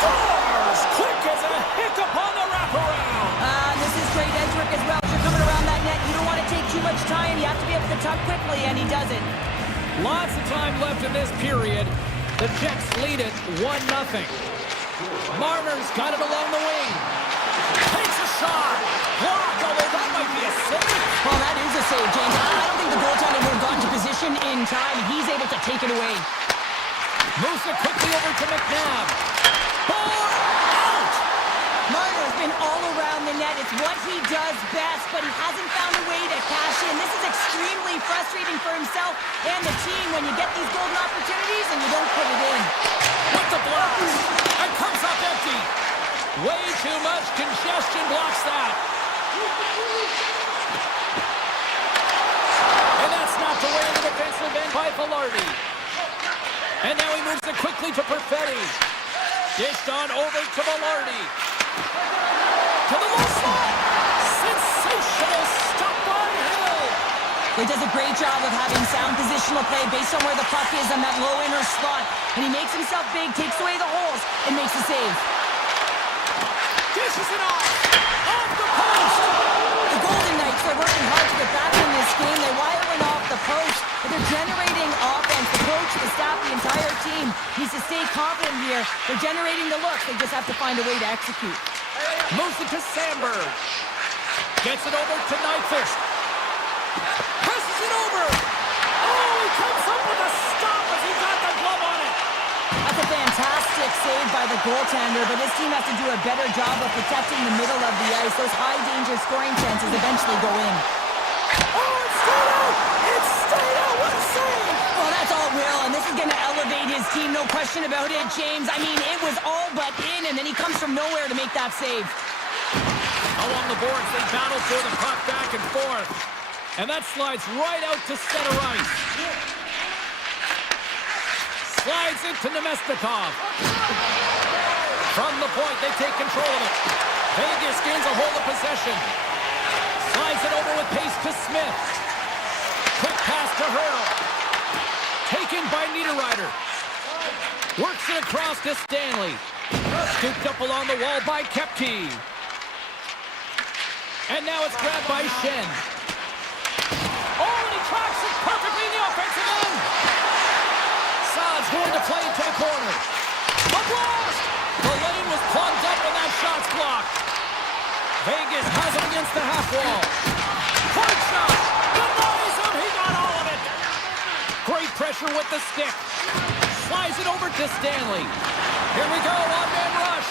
Scores! Quick as a hiccup on the wraparound. This is great edge work as well. If you're coming around that net, you don't want to take too much much time. You have to be able to tuck quickly, and he does it. Lots of time left in this period. The Jets lead it 1-0. Marner's got it along the wing. Takes a shot. Blocked, although that might be a save. Well, that is a save, James. I don't think the goaltender would have gotten to position in time. He's able to take it away. Moves it quickly over to McNabb. Ball out! Marner's been all around the net. It's what he does best, but he hasn't found a way to cash in. This is extremely frustrating for himself and the team when you get these golden opportunities and you don't put it in. With the blocks. And comes up empty. Way too much congestion blocks that. And that's knocked away in the defensive end by Velarde. And now he moves it quickly to Perfetti. Dished on over to Velarde. To the low slot. Sensational stop by Hill. He does a great job of having sound positional play based on where the puck is on that low inner slot. And he makes himself big, takes away the holes, and makes a save. Dishes it off. Off the post. The Golden Knights are working hard to get back in this game. They wire one off the post, but they're generating offense. The coach, the staff, the entire team needs to stay confident here. They're generating the looks. They just have to find a way to execute. Moves it to Sandberg. Gets it over to Nyquist. Presses it over. Oh, he comes up with a stop as he got the glove on it. That's a fantastic save by the goaltender, but his team has to do a better job of protecting the middle of the ice. Those high-danger scoring chances eventually go in. Oh, it's stayed out! It's stayed out! What a save! Well, that's all Will, and this is going to elevate his team, no question about it, James. I mean, it was all but in, and then he comes from nowhere to make that save. Along the boards, they battle for the puck back and forth. And that slides right out to center ice. Slides it to Nemestikov. From the point, they take control of it. Vegas gains a hold of possession. Slides it over with pace to Smith. Quick pass to Hurl. Taken by Niederreiter. Works it across to Stanley. Scooped up along the wall by Kepke. And now it's grabbed by Shen. Oh, and he tracks it perfectly in the offensive end. Saad's going to play into the corner. A blast! The lane was plugged up and that shot's blocked. Vegas has him against the half wall. Hard shot! Denies him! He got all of it! Great pressure with the stick. Slides it over to Stanley. Here we go, one-man rush.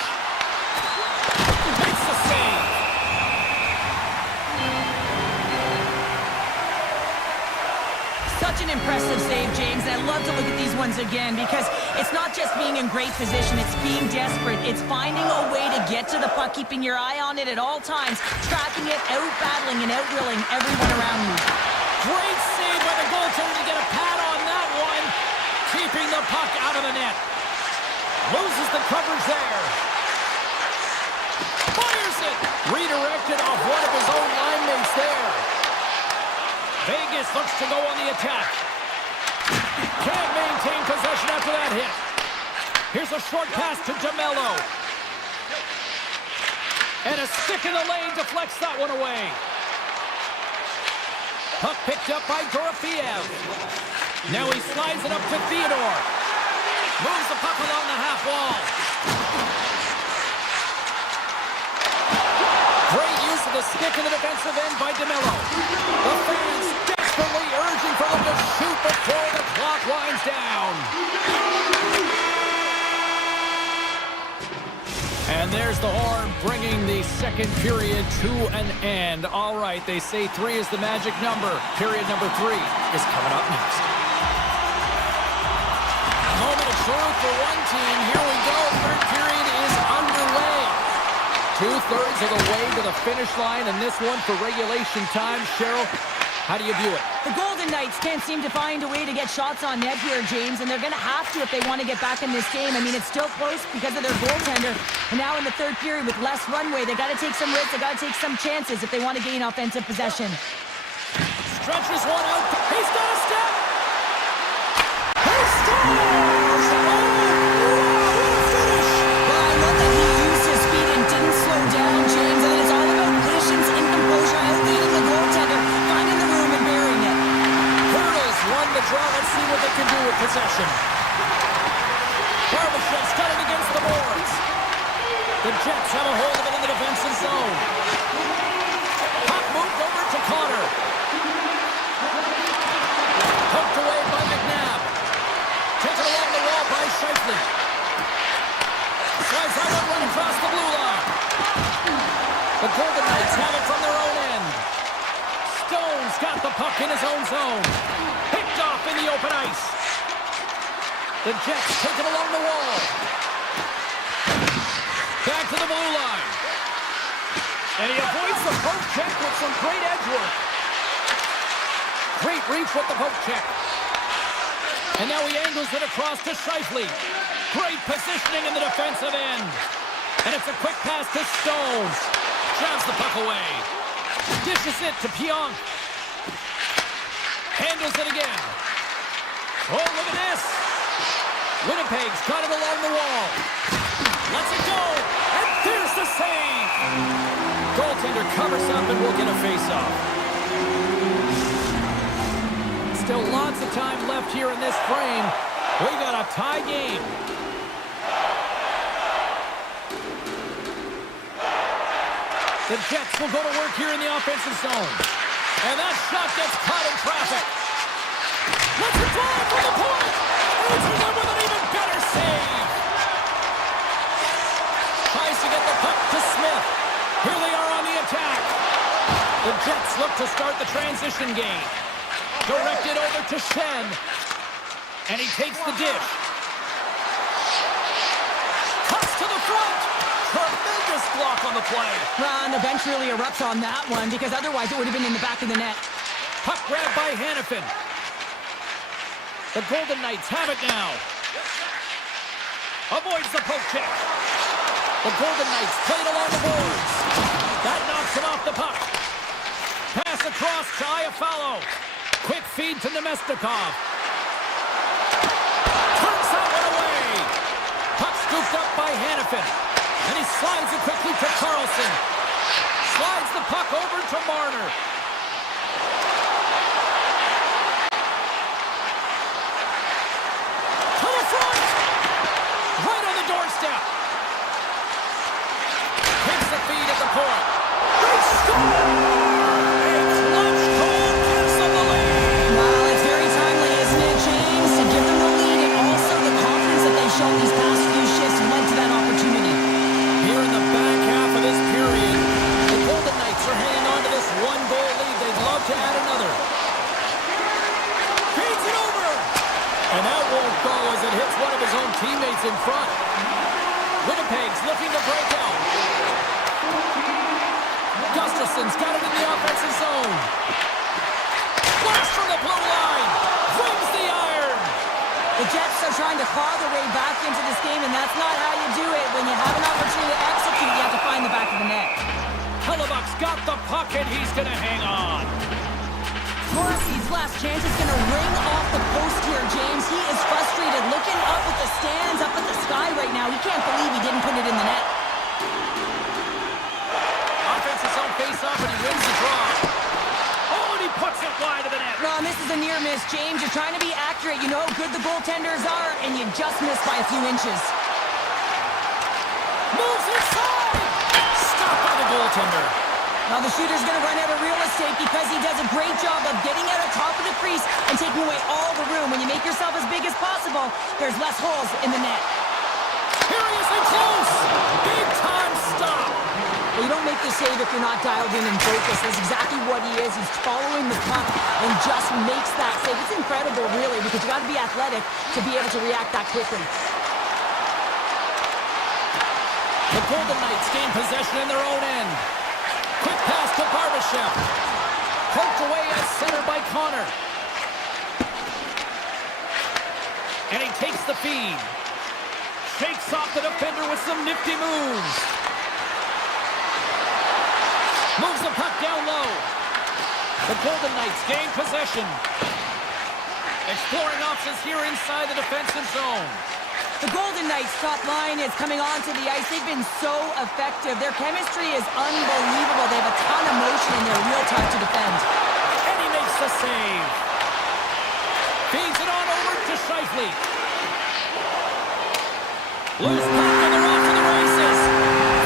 Makes the save. Such an impressive save, James, and I love to look at these ones again because it's not just being in great position, it's being desperate. It's finding a way to get to the puck, keeping your eye on it at all times, tracking it, out-battling and out-willing everyone around you. Great save by the goaltender to get a pad on that one, keeping the puck out of the net. Loses the coverage there. Fires it! Redirected off one of his own line mates there. Vegas looks to go on the attack. Can't maintain possession after that hit. Here's a short pass to DeMello. And a stick in the lane deflects that one away. Puck picked up by Dorofeev. Now he slides it up to Theodore. Moves the puck along the half wall. Great use of the stick in the defensive end by DeMello. The fans desperately urging for him to shoot before the clock winds down. And there's the horn bringing the second period to an end. All right, they say 3 is the magic number. Period number 3 is coming up next. Moment of truth for one team. Here we go. Third period is underway. 2/3 of the way to the finish line, and this one for regulation time. Cheryl, how do you view it? The Golden Knights can't seem to find a way to get shots on net here, James, and they're going to have to if they want to get back in this game. I mean, it's still close because of their goaltender. And now in the third period with less runway, they got to take some risks, they got to take some chances if they want to gain offensive possession. Stretches one out. He's got a step. He scores! Well, I love that he used his speed and didn't slow down, James. And it's all about patience and composure, outleading the goaltender, finding the room, and The Jets have a hold of it in the defensive zone. Puck moved over to Connor. Poked away by McNabb. Taken along the wall by Shifley. Slides out and run across the blue line. The Golden Knights have it from their own end. Stone's got the puck in his own zone. Picked off in the open ice. The Jets take it along the wall. Back to the blue line. And he avoids the poke check with some great edge work. Great reach with the poke check. And now he angles it across to Shifley. Great positioning in the defensive end. And it's a quick pass to Stone. Drives the puck away. Dishes it to Pionk. Handles it again. Oh, look at this. Winnipeg's got it along the wall. Lets it go. And there's the save. Goaltender covers up and will get a face-off. Still lots of time left here in this frame. We got a tie game. The Jets will go to work here in the offensive zone. And that shot gets caught in traffic. Let's it fly from the point. It's in with an even better save. Tries to get the puck to Smith. Here they are on the attack. The Jets look to start the transition game. Directed over to Shen. And he takes the dish. Cuts to the front. Tremendous block on the play. And the bench really erupts on that one because otherwise it would have been in the back of the net. Puck grabbed by Hannafin. The Golden Knights have it now. Avoids the poke check. The Golden Knights played along the boards. That knocks him off the puck. Pass across to Iafallo. Quick feed to Nemestikov. Turns that one away. Puck scooped up by Hannafin. And he slides it quickly to Carlson. Slides the puck over to Marner. To the front. Right on the doorstep. Takes the feed at the point. They score! A clutch goal gives them the lead. Well, it's very timely, isn't it, James? To give them the lead and also the confidence that they've shown these past few shifts led to that opportunity. Here in the back half of this period, the Golden Knights are hanging on to this one-goal lead. They'd love to add another. Feeds it over! And that won't go as it hits one of his own teammates in front. Winnipeg's looking to break out. Gustafson's got it in the offensive zone. Blast from the blue line. Brings the iron. The Jets are trying to claw their way back into this game, and that's not how you do it. When you have an opportunity to execute, you have to find the back of the net. Hellebuck's got the puck, and he's going to hang on. Morrissey's last chance is going to ring off the post here, James. He is frustrated, looking up at the stands, up at the sky right now. He can't believe he didn't put it in the net. Offensive zone face-off, and he wins the draw. Oh, and he puts it wide of the net. Ron, this is a near miss, James. You're trying to be accurate. You know how good the goaltenders are, and you just missed by a few inches. Moves inside! Stopped by the goaltender. Now the shooter's going to run out of real estate because he does a great job of getting out of top of the crease and taking away all the room. When you make yourself as big as possible, there's less holes in the net. Here he is in close! Big time stop! Well, you don't make the save if you're not dialed in and focused. That's exactly what he is. He's following the puck and just makes that save. It's incredible, really, because you got to be athletic to be able to react that quickly. The Golden Knights gain possession in their own end. Quick pass to Barbashev. Poked away at center by Connor. And he takes the feed. Shakes off the defender with some nifty moves. Moves the puck down low. The Golden Knights gain possession. Exploring options here inside the defensive zone. The Golden Knights' top line is coming onto the ice. They've been so effective. Their chemistry is unbelievable. They have a ton of motion and they're real tough to defend. And he makes the save. Feeds it on over to Shifley. Loose puck and they're off to the races.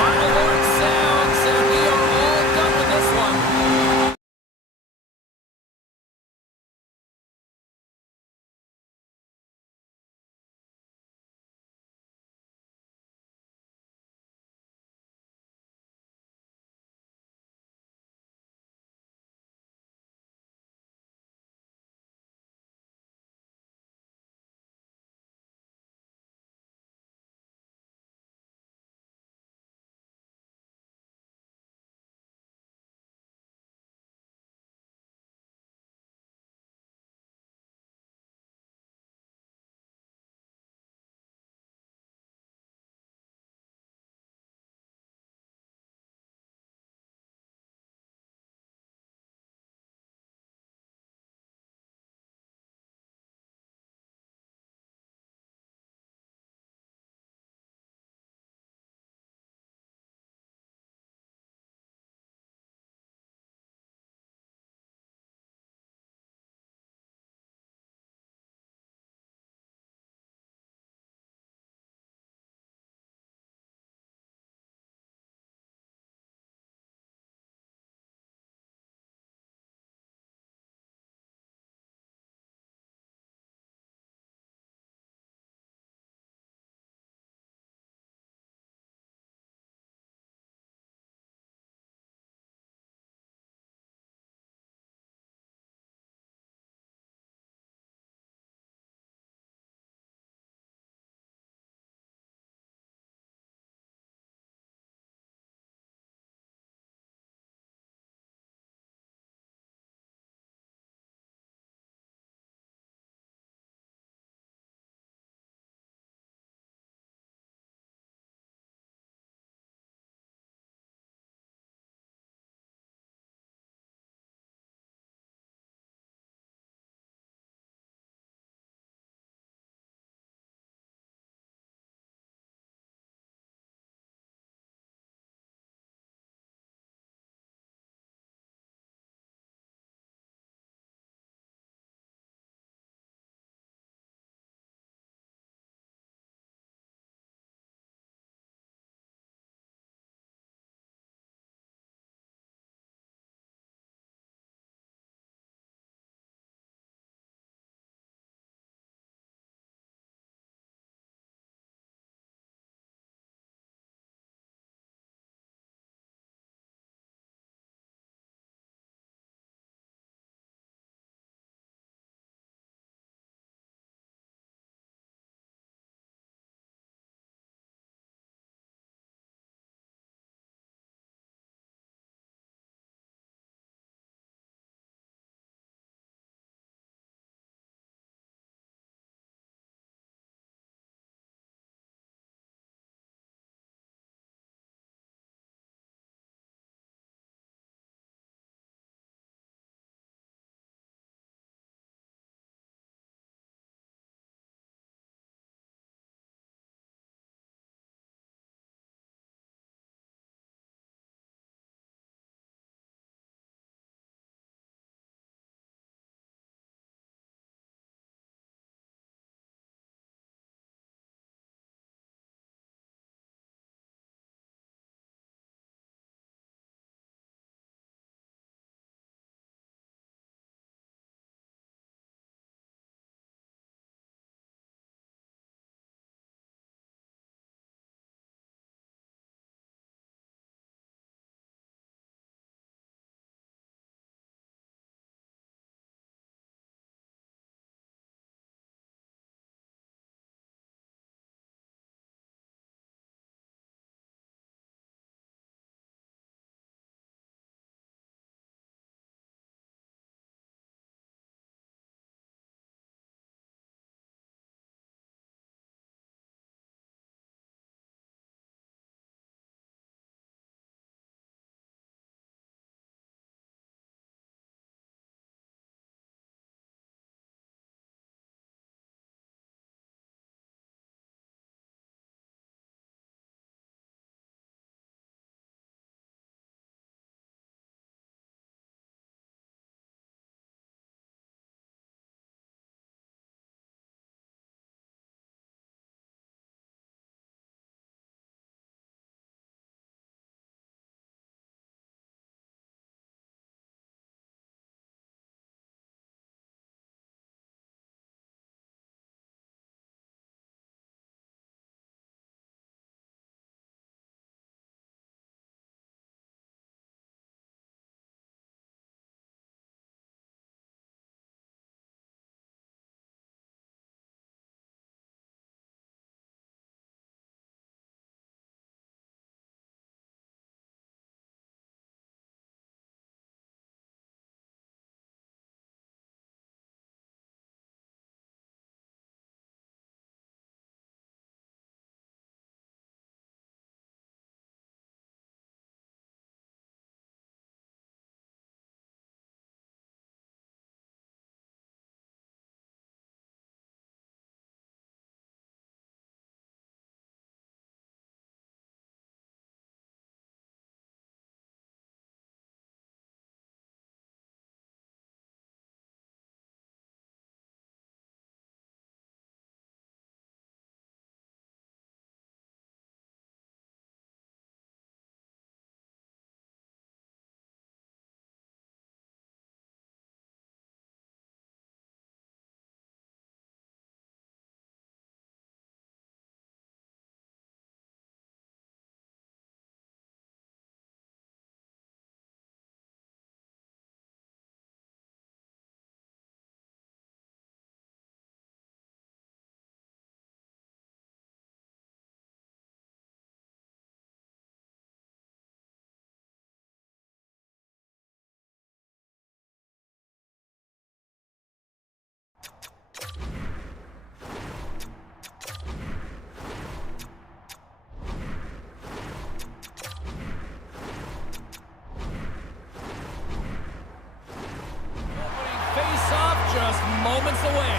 just moments away.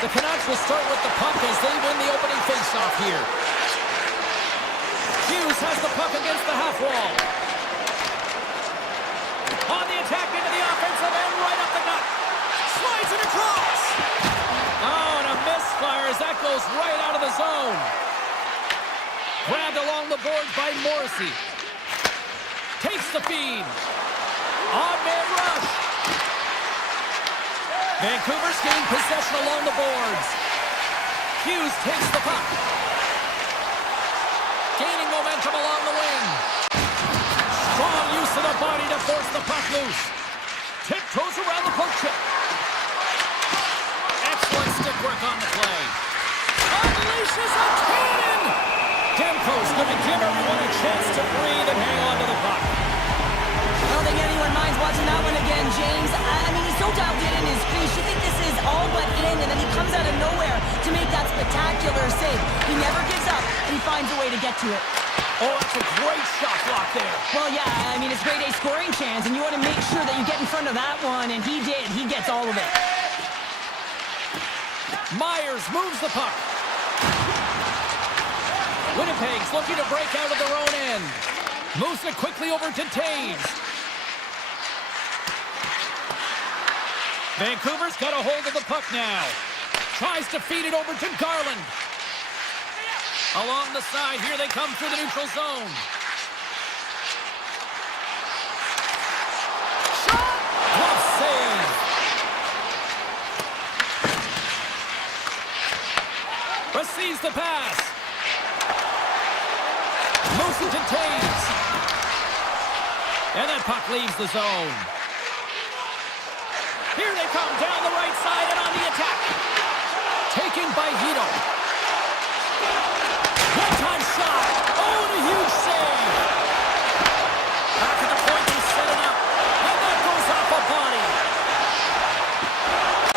The Canucks will start with the puck as they win the opening faceoff here. Hughes has the puck against the half wall. On the attack into the offensive end, right up the gut. Slides it across. Oh, and a misfire as that goes right out of the zone. Grabbed along the boards by Morrissey. Takes the feed. Odd man rush. Vancouver's gained possession along the boards. Hughes takes the puck. Gaining momentum along the wing. Strong use of the body to force the puck loose. Tiptoes around the poke check. Excellent stick work on the play. Unleashes a cannon! Demko's going to give everyone a chance to breathe and hang on to the puck. I don't think anyone minds watching that one again, James. I mean, he's so dialed in his crease. You think this is all but in, and then he comes out of nowhere to make that spectacular save. He never gives up, and he finds a way to get to it. Oh, that's a great shot block there. Well, yeah, I mean, it's grade A scoring chance, and you want to make sure that you get in front of that one, and he did. He gets all of it. Myers moves the puck. Winnipeg's looking to break out of their own end. Moves it quickly over to Taves. Vancouver's got a hold of the puck now. Tries to feed it over to Garland. Along the side, here they come through the neutral zone. Shot! Glove save! Receives the pass. Moves it to Taves. And that puck leaves the zone. Here they come down the right side and on the attack. Taken by Hito. One-time shot. Oh, and a huge save. Back to the point, he's set it up. And that goes off a body.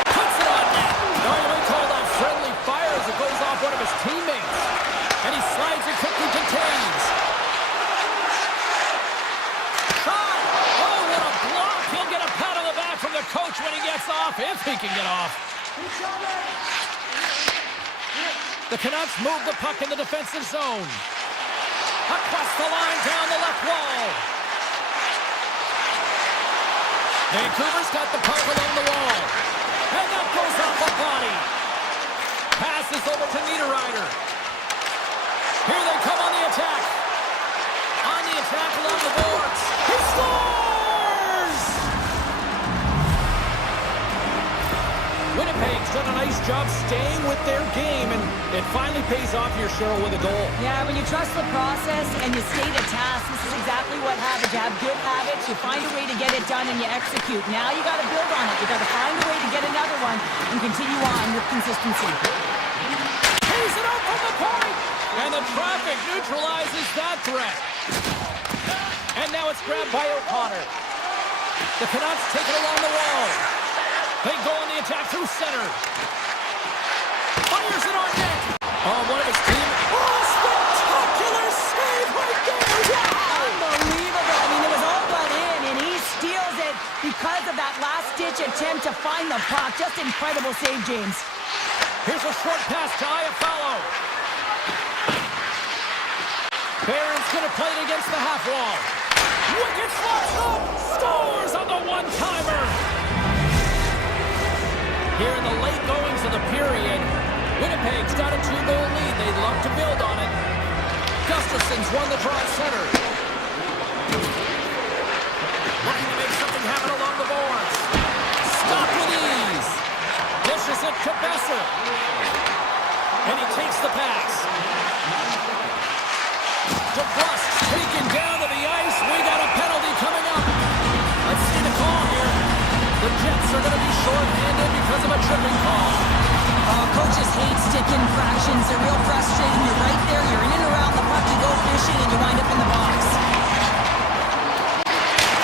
Puts it on net. No, you may call that friendly fire as it goes off one of his teammates. And he slides it quickly to Taves. Shot. Oh, what a block. He'll get a pat on the back from the coach when he gets off, if he can get off. The Canucks move the puck in the defensive zone. Across the line, down the left wall. Vancouver's got the puck along the wall. And that goes off the body. Passes over to Niederreiter. Here they come on the attack. On the attack along the boards. He scores! Winnipeg's done a nice job staying with their game, and it finally pays off here, Cheryl, with a goal. Yeah, when you trust the process and you stay to task, this is exactly what happens. You have good habits, you find a way to get it done, and you execute. Now you got to build on it. You got to find a way to get another one and continue on with consistency. Pays it out from the point, and the traffic neutralizes that threat. And now it's grabbed by O'Connor. The Canucks take it along the wall. They go on the attack through center. Fires it on net. Oh, one of his team. Oh, spectacular save right there. Wow! Unbelievable. I mean, it was all but in, and he steals it because of that last-ditch attempt to find the puck. Just incredible save, James. Here's a short pass to Iafallo. Barron's going to play it against the half wall. Wicked slots up. Scores on the one-timer. Here in the late goings of the period, Winnipeg's got a 2-goal lead. They'd love to build on it. Gustafson's won the draw at center. Looking to make something happen along the boards. Stop with ease. Dishes it to Besser. And he takes the pass. DeBrusque taken down to the ice. We got a penalty coming up. Let's see the call here. The Jets are going to be short-handed because of a tripping call. Coaches hate stick infractions. They're real frustrating. You're right there. You're in and around the puck. You go fishing and you wind up in the box.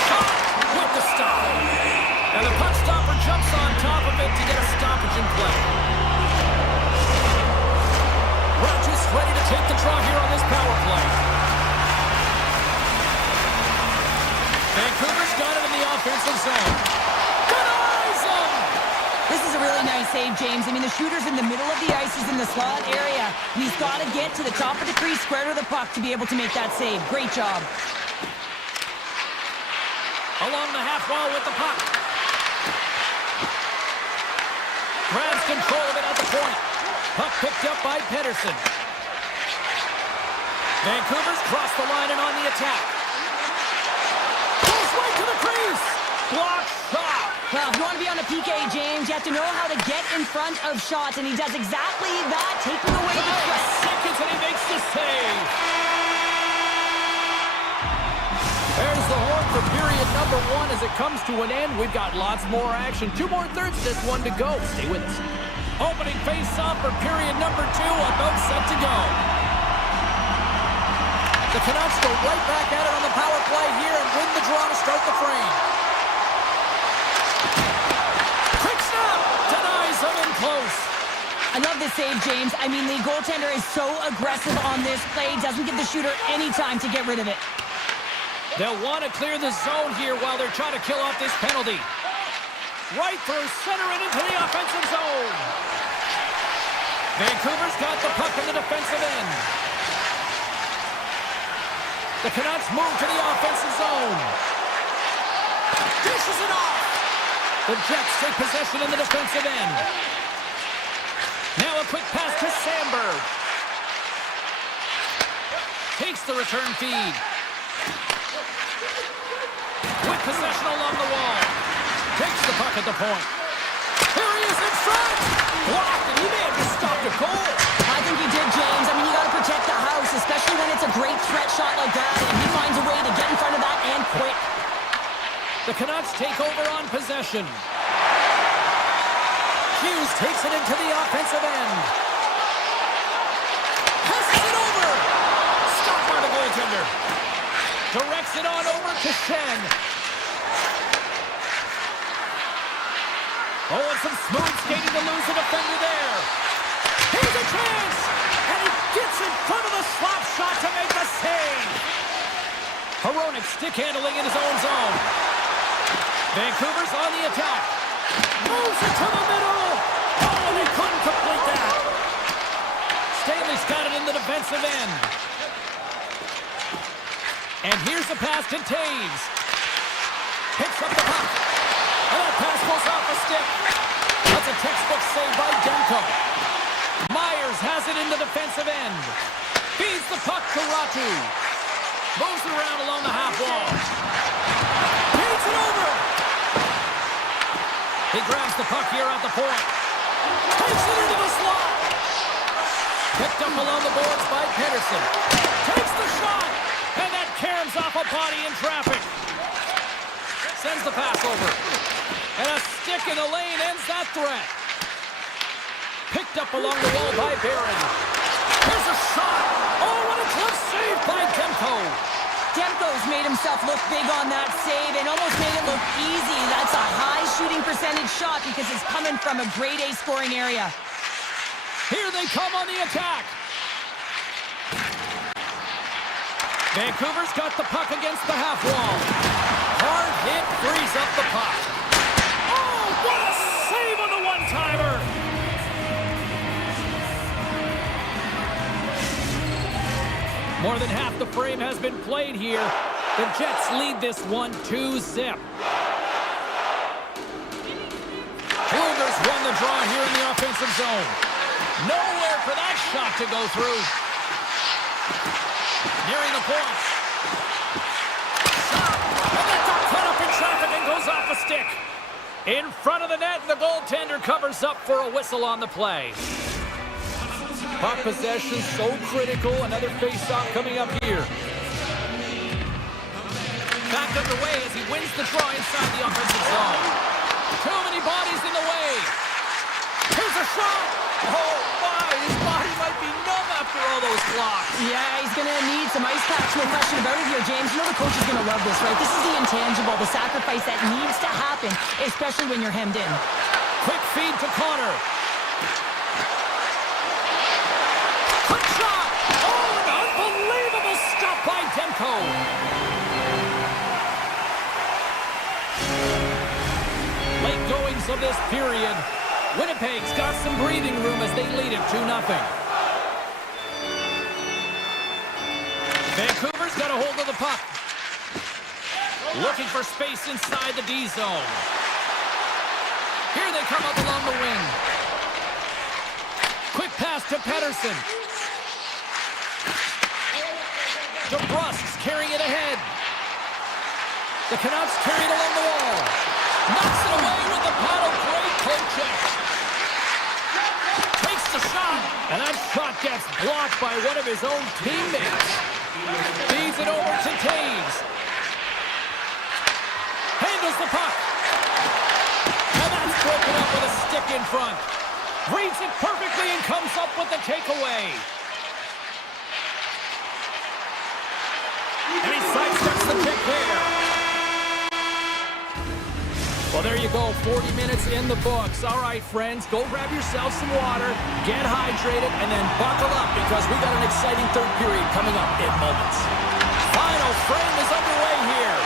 Shot with the stop. And the puck stopper jumps on top of it to get a stoppage in play. Rogers ready to take the draw here on this power play. Vancouver's got it offensive zone. Denies him! This is a really nice save, James. I mean, the shooter's in the middle of the ice. He's in the slot area. He's got to get to the top of the crease, square to the puck to be able to make that save. Great job. Along the half wall with the puck. Grabs control of it at the point. Puck picked up by Pedersen. Vancouver's crossed the line and on the attack. Goes right to the crease. Block shot. Well, if you want to be on a PK, James, you have to know how to get in front of shots, and he does exactly that, taking away the press. Seconds and he makes the save. There's the horn for period number 1 as it comes to an end. We've got lots more action. 2 more thirds, this one to go. Stay with us. Opening face-off for period number 2, about set to go. The Canucks go right back at it on the power play here and win the draw to start the frame. Quick snap! Denies him in close. I love this save, James. I mean, the goaltender is so aggressive on this play. Doesn't give the shooter any time to get rid of it. They'll want to clear the zone here while they're trying to kill off this penalty. Right through center and into the offensive zone. Vancouver's got the puck in the defensive end. The Canucks move to the offensive zone. Dishes it off. The Jets take possession in the defensive end. Now a quick pass to Sandberg. Takes the return feed. With possession along the wall. Takes the puck at the point. Here he is in front. Blocked, and he may have just stopped a goal. I think he did, James. I mean, you got to protect the house, especially when it's a great threat shot like that. And he finds a way to get in front of that and quick. The Canucks take over on possession. Hughes takes it into the offensive end. Passes it over. Stopped by the goaltender. Directs it on over to Shen. Oh, and some smooth skating to lose a defender there. Here's a chance! And he gets in front of the slap shot to make the save. Hronek stick handling in his own zone. Vancouver's on the attack. Moves it to the middle. Oh, and he couldn't complete that. Stanley's got it in the defensive end. And here's the pass to Taves. Picks up the puck. And that pass goes off the stick. That's a textbook save by Demko. Myers has it in the defensive end. Feeds the puck to Ratu. Moves it around along the half wall. Feeds it over. He grabs the puck here at the point. Takes it into the slot. Picked up along the boards by Pedersen. Takes the shot. And that caroms off a body in traffic. Sends the pass over. And a stick in the lane ends that threat. Picked up along the wall by Barron. Here's a shot. Oh, what a close save by Demko. Demko's made himself look big on that save and almost made it look easy. That's a high shooting percentage shot because it's coming from a grade A scoring area. Here they come on the attack. Vancouver's got the puck against the half wall. Hard hit frees up the puck. Oh, what a save on the one-timer! More than half the frame has been played here. The Jets lead this one 2-0. Kluger's won the draw here in the offensive zone. Nowhere for that shot to go through. Nearing the point. Shot! And that's a cut up in traffic and goes off a stick. In front of the net, the goaltender covers up for a whistle on the play. Puck possession so critical. Another face-off coming up here. Back underway as he wins the draw inside the offensive zone. Too many bodies in the way. Here's a shot. Oh, my. His body might be numb after all those blocks. Yeah, he's going to need some ice packs. No question about it here, James. You know the coach is going to love this, right? This is the intangible, the sacrifice that needs to happen, especially when you're hemmed in. Quick feed to Connor. Quick shot. Oh, an unbelievable stop by Demko. of this period. Winnipeg's got some breathing room as they lead it 2-0. Vancouver's got a hold of the puck. Looking for space inside the D zone. Here they come up along the wing. Quick pass to Pettersson. DeBrusk's carrying it ahead. The Canucks carry it along the wall. Knocks it away with the paddle. Great coaching. Takes the shot. And that shot gets blocked by one of his own teammates. Feeds it over to Taves. Handles the puck. And that's broken up with a stick in front. Reads it perfectly and comes up with the takeaway. And he sidesteps the kick there. Well, there you go. 40 minutes in the books. All right, friends, go grab yourself some water, get hydrated, and then buckle up because we got an exciting third period coming up in moments. Final frame is underway here.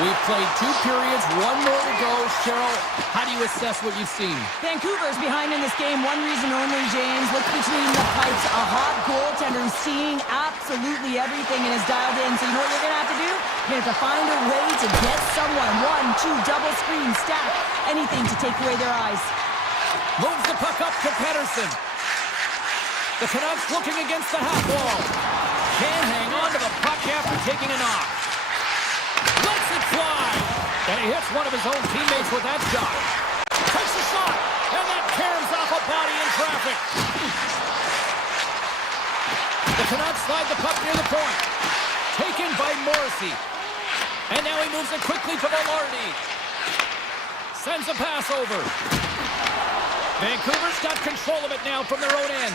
We've played 2 periods, 1 more to go. Cheryl, how do you assess what you've seen? Vancouver's behind in this game. One reason only, James. Look between the pipes. A hot goaltender who's seeing absolutely everything and is dialed in. So you know what you're going to have to do? You're going to have to find a way to get someone. 1, 2, double screen, stack, anything to take away their eyes. Moves the puck up to Pettersson. The Canucks looking against the half wall. Can't hang on to the puck after taking a knock. Lets it fly. And he hits one of his own teammates with that shot. Takes a shot. And that caroms off a body in traffic. The Canucks slide the puck near the point. Taken by Morrissey. And now he moves it quickly to Velarde. Sends a pass over. Vancouver's got control of it now from their own end.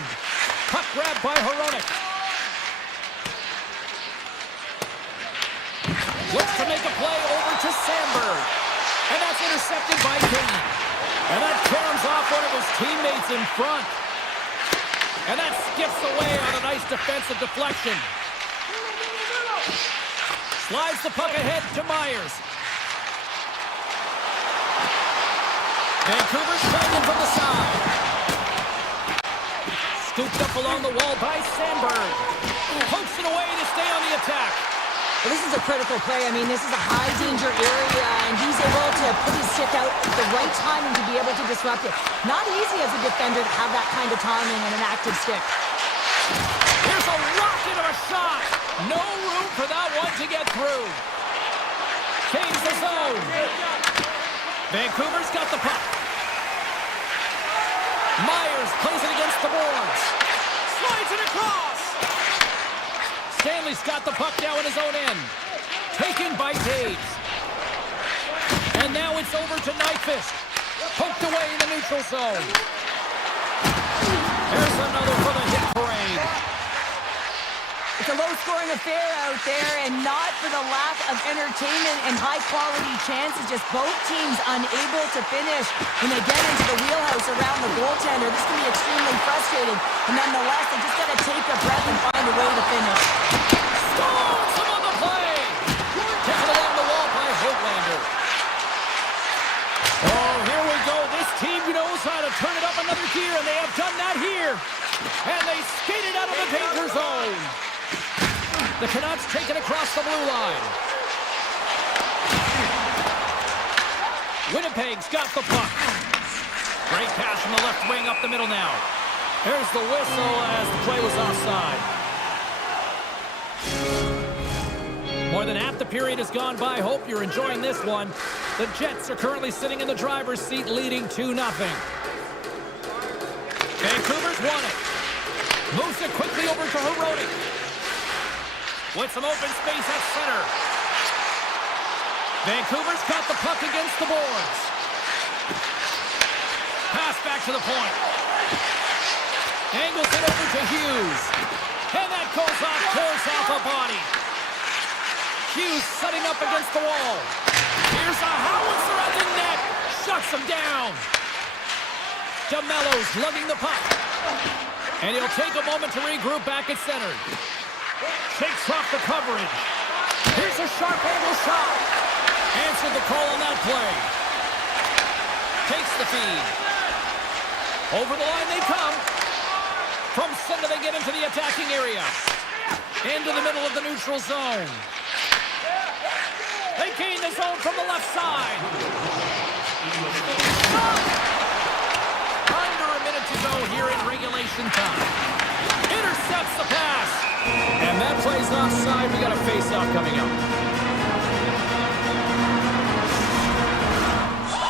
Puck grabbed by Hronek. Looks to make a play over to Sandberg. And that's intercepted by Kane. And that caroms off one of his teammates in front. And that skips away on a nice defensive deflection. Slides the puck ahead to Myers. Vancouver's playing from the side. Scooped up along the wall by Sandberg. Pokes it away to stay on the attack. Well, this is a critical play. I mean, this is a high-danger area, and he's able to put his stick out at the right timing to be able to disrupt it. Not easy as a defender to have that kind of timing and an active stick. Here's a rocket of a shot. No room for that one to get through. Change the zone. Vancouver's got the puck. Myers plays it against the boards. Slides it across. Stanley's got the puck now in his own end. Taken by Taves. And now it's over to Nyquist. Poked away in the neutral zone. There's another for the hit parade. It's a low-scoring affair out there, and not for the lack of entertainment and high-quality chances. Just both teams unable to finish when they get into the wheelhouse around the goaltender. This can be extremely frustrating. And nonetheless, they just got to take a breath and find a way to finish. Stones him on the play. Taken along the wall by Hoglander. Oh, here we go. This team knows how to turn it up another gear, and they have done that here. And they skated out of the danger zone. The Canucks take it across the blue line. Winnipeg's got the puck. Great pass from the left wing up the middle now. There's the whistle as the play was offside. More than half the period has gone by. Hope you're enjoying this one. The Jets are currently sitting in the driver's seat, leading 2-0. Vancouver's won it. Moves it quickly over to Hronek. With some open space at center. Vancouver's got the puck against the boards. Pass back to the point. Angles it over to Hughes. And that goes off, tears off a body. Hughes setting up against the wall. Here's a howitzer at the net. Shuts him down. DeMello's lugging the puck. And he'll take a moment to regroup back at center. Shakes off the coverage. Here's a sharp angle shot. Answered the call on that play. takes the feed. Over the line they come. From center they get into the attacking area. Into the middle of the neutral zone. They gain the zone from the left side. Under a minute to go here in regulation time. Intercepts the pass. And that play's offside. We got a face-off coming up.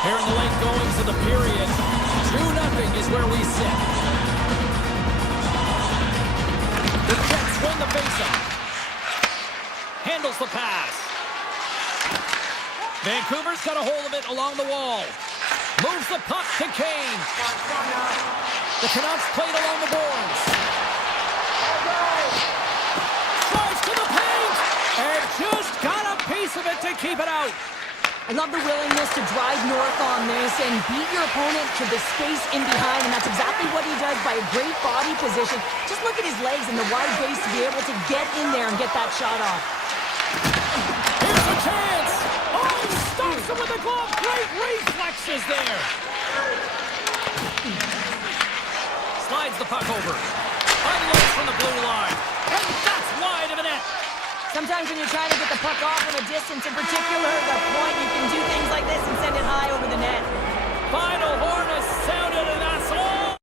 Here in the late goings of the period, 2-0 is where we sit. The Jets win the face-off. Handles the pass. Vancouver's got a hold of it along the wall. Moves the puck to Kane. The Canucks played along the boards. Drives to the paint. And just got a piece of it to keep it out. I love the willingness to drive north on this and beat your opponent to the space in behind, and that's exactly what he does by a great body position. Just look at his legs and the wide base to be able to get in there and get that shot off. Here's a chance! Oh, he stops him with a glove! Great reflexes there! Slides the puck over. Unloads from the blue line. And that's wide of a net! Sometimes when you're trying to get the puck off from a distance, in particular, the point, you can do things like this and send it high over the net. Final horn has sounded, and that's all!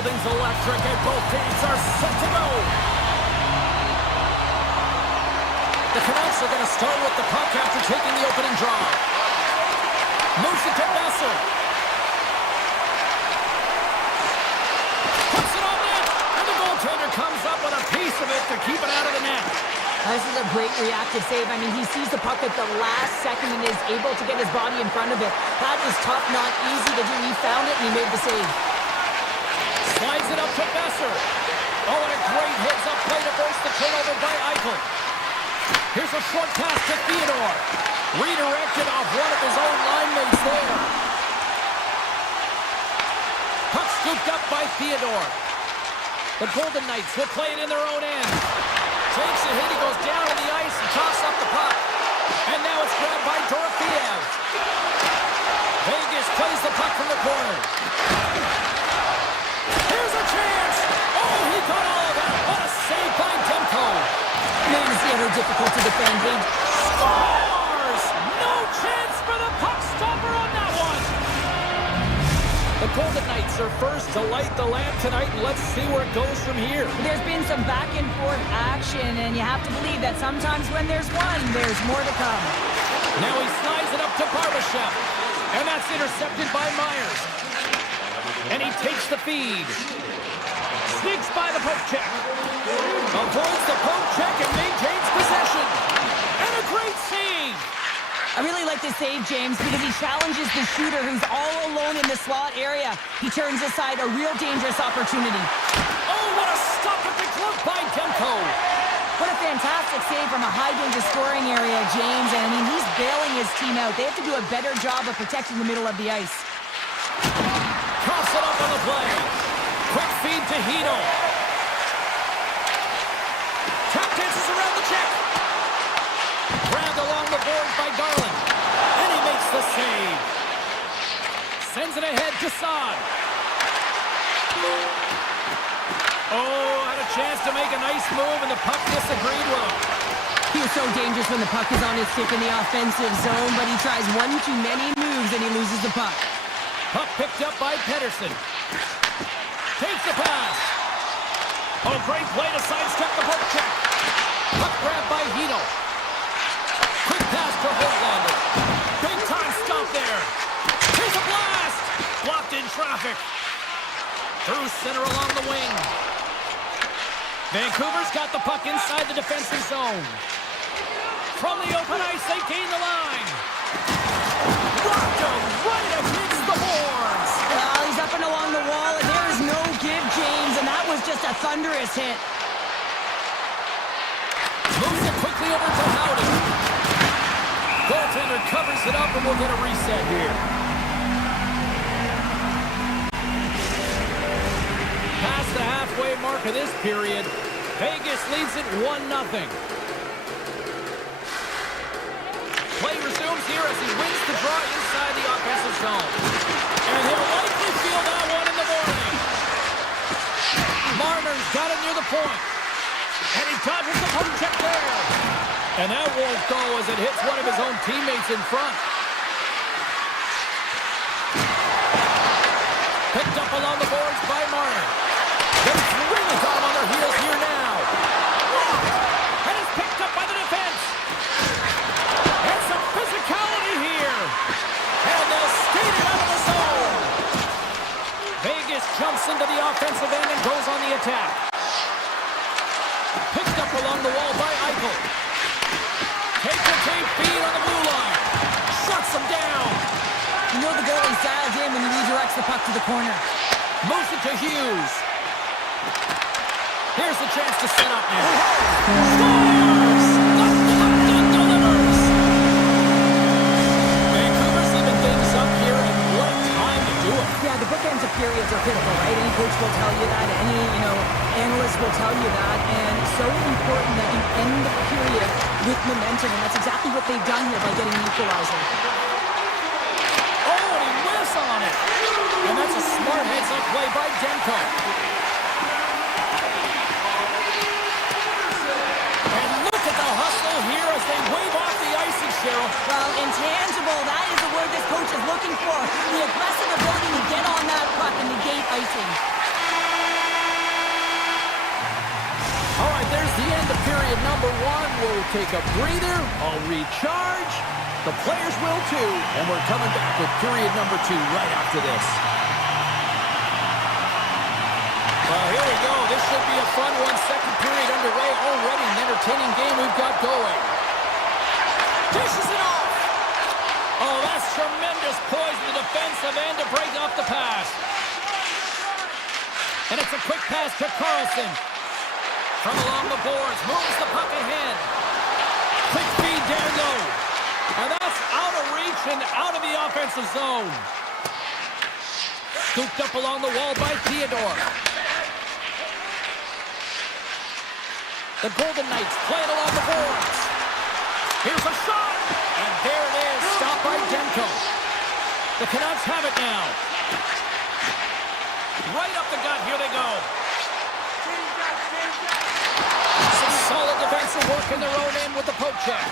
building's electric and both teams are set to go. The Canucks are going to start with the puck after taking the opening draw. Moves it to Besser. Puts it on net, and the goaltender comes up with a piece of it to keep it out of the net. This is a great reactive save. I mean, he sees the puck at the last second and is able to get his body in front of it. That is tough, not easy to do. He found it and he made the save. Slides it up to Besser. Oh, and a great heads-up play to force the turnover by Eichel. Here's a short pass to Theodore. Redirected off one of his own line mates there. Puck scooped up by Theodore. The Golden Knights will play it in their own end. Takes a hit, he goes down to the ice and tosses up the puck. And now it's grabbed by Dorofeev. Vegas plays the puck from the corner. Here's a chance! Oh, he got all of that! What a save by Demko! Man, it's ever difficult to defend. He Scores! No chance for the puck stopper on that one! The Golden Knights are first to light the lamp tonight, and let's see where it goes from here. There's been some back and forth action, and you have to believe that sometimes when there's one, there's more to come. Now he slides it up to Barbashev, and that's intercepted by Myers. And he takes the feed. Sneaks by the poke check. Avoids the poke check and maintains possession. And a great save. I really like this save, James, because he challenges the shooter who's all alone in the slot area. He turns aside a real dangerous opportunity. Oh, what a stop at the glove by Demko. What a fantastic save from a high-danger scoring area, James. And I mean, he's bailing his team out. They have to do a better job of protecting the middle of the ice. Toss it up on the play. Quick feed to Hito. Tap dances around the check. Grabbed along the boards by Garland. And he makes the save. Sends it ahead to Saad. Oh, had a chance to make a nice move, and the puck disagreed with him. He was so dangerous when the puck is on his stick in the offensive zone, but he tries one too many moves and he loses the puck. Puck picked up by Pedersen. Takes the pass. Oh, great play to sidestep the poke check. Puck grabbed by Hito. Quick pass to Hortlander. Big time stop there. Here's a blast. Blocked in traffic. Through center along the wing. Vancouver's got the puck inside the defensive zone. From the open ice, they gain the line. Rocked him right against the boards. Well, he's up and along the wall, and there is no give, James, and that was just a thunderous hit. Moves it quickly over to Howden. Goaltender covers it up, and we'll get a reset here. Past the halfway mark of this period, Vegas leads it 1-0. Play resumes here as he wins the draw inside the offensive zone. And he'll likely feel that one in the morning. Marner's got it near the point. And he dodges the poke check there. And that won't go as it hits one of his own teammates in front. Picked up along the boards by Marner. They've really got him on their heels here now. And it's picked up by the defense. And some physicality here. And they'll skate it out of the zone. Vegas jumps into the offensive end and goes on the attack. Picked up along the wall by Eichel. Take feed on the blue line. Shuts him down. You know the goalie's dialed in when he redirects the puck to the corner. Moves it to Hughes. Here's the chance to set up now. Scores! The captain delivers! Vancouver's even things up here, and what a time to do it. Yeah, the bookends of periods are pitiful, right? Any coach will tell you that. Any, analyst will tell you that. And it's so important that you end the period with momentum, and that's exactly what they've done here by getting an equalizer. Oh, and he whiffs on it. And that's a smart heads-up play by Demko. And look at the hustle here as they wave off the icing, Cheryl. Well, intangible, that is the word this coach is looking for. The aggressive ability to get on that puck and negate icing. there's the end of period number one. We'll take a breather. I'll recharge. The players will too. And we're coming back with period number two right after this. Well, here we go. This should be a fun one. Second period underway. Already an entertaining game we've got going. Dishes it off. Oh, that's tremendous poise in the defensive end to break off the pass. And it's a quick pass to Carlson. From along the boards, moves the puck ahead. Quick feed down low. And that's out of reach and out of the offensive zone. Scooped up along the wall by Theodore. The Golden Knights playing along the boards. Here's a shot. And there it is, stopped by Demko. The Canucks have it now. Right up the gut, here they go. Some solid defensive work in their own end with the poke check.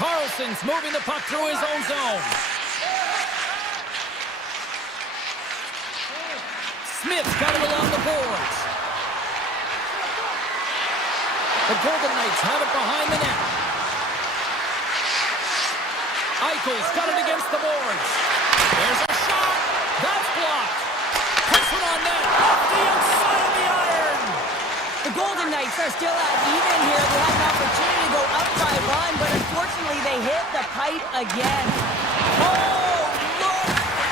Carlson's moving the puck through his own zone. Smith's got it along the boards. The Golden Knights have it behind the net. Eichel's got it against the boards. There's a shot. That's blocked. Puts it on net. Off the outside of the iron. The Golden Knights are still at even here. They had an opportunity to go up by one, but unfortunately they hit the pipe again. Oh, look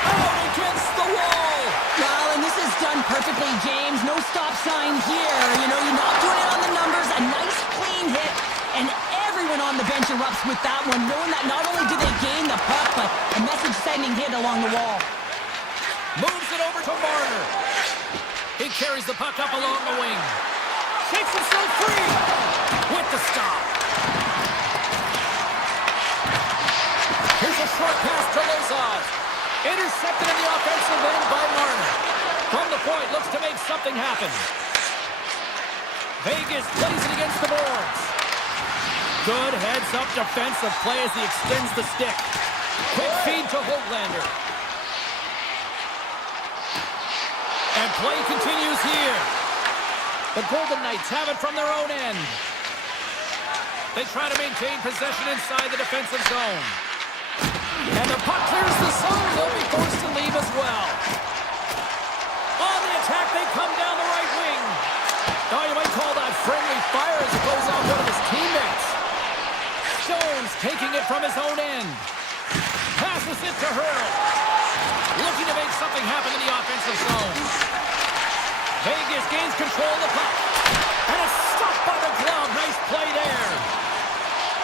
out against the wall. Well, and this is done perfectly, James. No stop sign here. You know, you're not doing it on the numbers. A nice clean hit, and everyone on the bench erupts with that one, knowing that not only do they gain the puck, but a message-sending hit along the wall. Moves it over to Marner. He carries the puck up along the wing. Shakes himself free with the stop. Here's a short pass to Lozad. Intercepted in the offensive end by Marner. From the point, looks to make something happen. Vegas plays it against the boards. Good heads-up defensive play as he extends the stick. Quick feed to Hoglander. And play continues here. The Golden Knights have it from their own end. They try to maintain possession inside the defensive zone. And the puck clears the zone. They'll be forced to leave as well. On the attack, they come down the right wing. Now you might call that friendly fire as it goes off one of his teammates. Stones taking it from his own end. Passes it to Hurl. Looking to make something happen in the offensive zone. Vegas gains control of the puck. And it's stopped by the glove. Nice play there.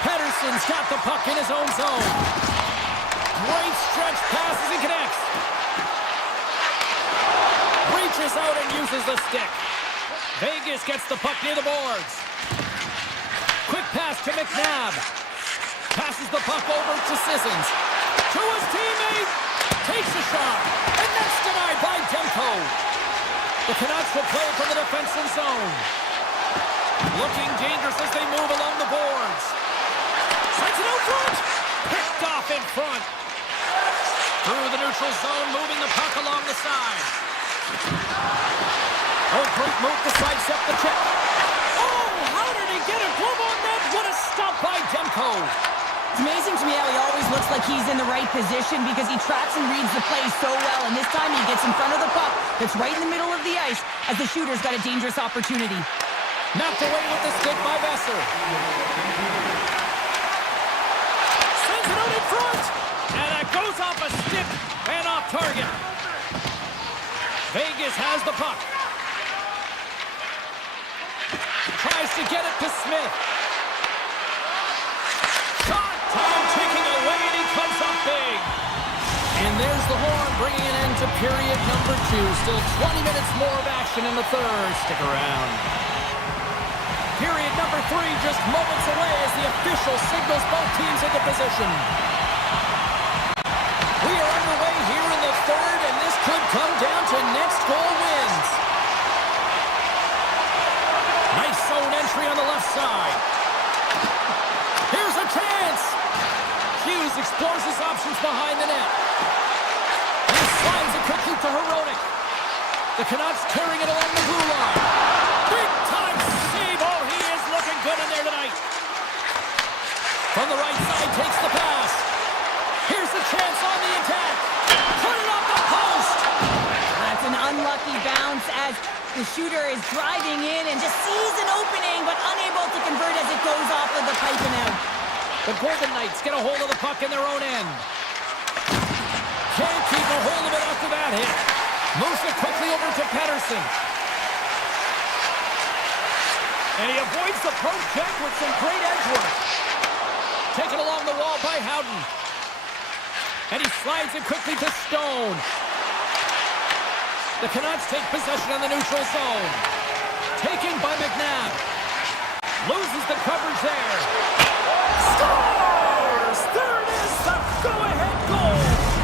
Pettersson's got the puck in his own zone. Great stretch pass as he connects. Reaches out and uses the stick. Vegas gets the puck near the boards. Quick pass to McNabb. Passes the puck over to Sissons. To his teammate. Takes a shot. And that's denied by Demko. The Canucks will play from the defensive zone. Looking dangerous as they move along the boards. Sends it out front. Picked off in front. Through the neutral zone, moving the puck along the side. Oh, great move to sidestep the check. Oh, how did he get a glove on that? What a stop by Demko. It's amazing to me how he always looks like he's in the right position because he tracks and reads the play so well, and this time he gets in front of the puck that's right in the middle of the ice as the shooter's got a dangerous opportunity. Knocked away with the stick by Besser. Sends it out in front. And that goes off a stick and off target. Vegas has the puck. Tries to get it to Smith. Shot time ticking away and he comes up big. And there's the horn bringing an end to period number two. Still 20 minutes more of action in the third. Stick around. Period number three just moments away as the official signals both teams into position. We are underway here in the third, and this could come down to next goal wins. Nice zone entry on the left side. Here's a chance. Hughes explores his options behind the net. And he slides it quickly to Hronek. The Canucks carrying it along the blue line. Big time save. Oh, he The shooter is driving in and just sees an opening, but unable to convert as it goes off of the pipe and out. The Golden Knights get a hold of the puck in their own end. Can't keep a hold of it after that hit. Moves it quickly over to Pettersson. And he avoids the poke check with some great edge work. Taken along the wall by Howden. And he slides it quickly to Stone. The Canucks take possession on the neutral zone. Taken by McNabb. Loses the coverage there. Scores! There it is, the go-ahead goal!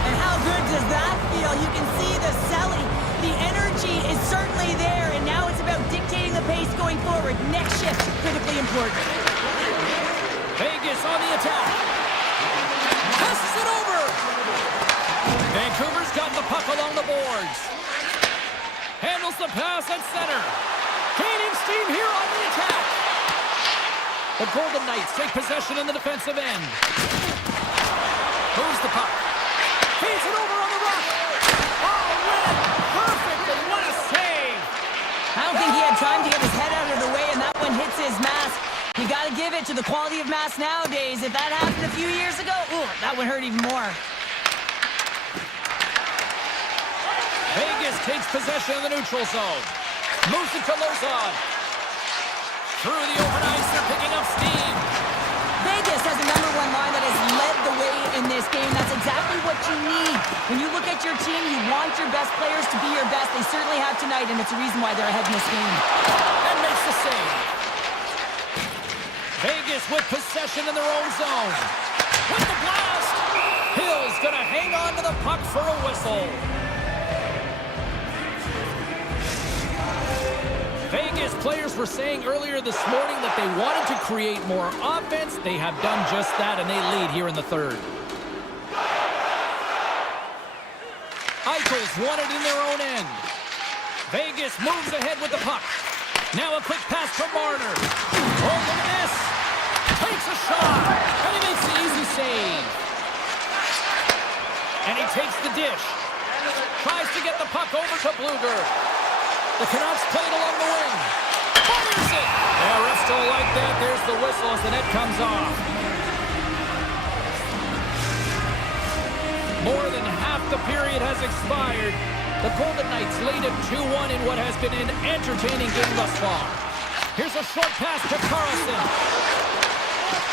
And how good does that feel? You can see the selling. The energy is certainly there, and now it's about dictating the pace going forward. Next shift, critically important. Vegas on the attack. Passes it over. Vancouver's got the puck along the boards. Handles the pass at center. Gaining steam here on the attack. The Golden Knights take possession in the defensive end. Moves the puck. Feeds it over on the rock. Oh, win it perfectly. What a save. I don't think he had time to get his head out of the way, and that one hits his mask. You got to give it to the quality of mask nowadays. If that happened a few years ago, ooh, that would hurt even more. Vegas takes possession of the neutral zone. Moves it to Lozon. Through the open ice, they're picking up steam. Vegas has a number one line that has led the way in this game. That's exactly what you need. When you look at your team, you want your best players to be your best. They certainly have tonight, and it's a reason why they're ahead in this game. And makes the save. Vegas with possession in their own zone. With the blast. Hill's gonna hang on to the puck for a whistle. Vegas players were saying earlier this morning that they wanted to create more offense. They have done just that, and they lead here in the third. Eichel's won it in their own end. Vegas moves ahead with the puck. Now a quick pass from Marner. Oh, look at this. Takes a shot, and he makes the easy save. And he takes the dish. Tries to get the puck over to Bluger. The Canucks play it along the wing. Fires it! Yeah, refs don't like that. There's the whistle as the net comes off. More than half the period has expired. The Golden Knights lead at 2-1 in what has been an entertaining game thus far. Here's a short pass to Carlson.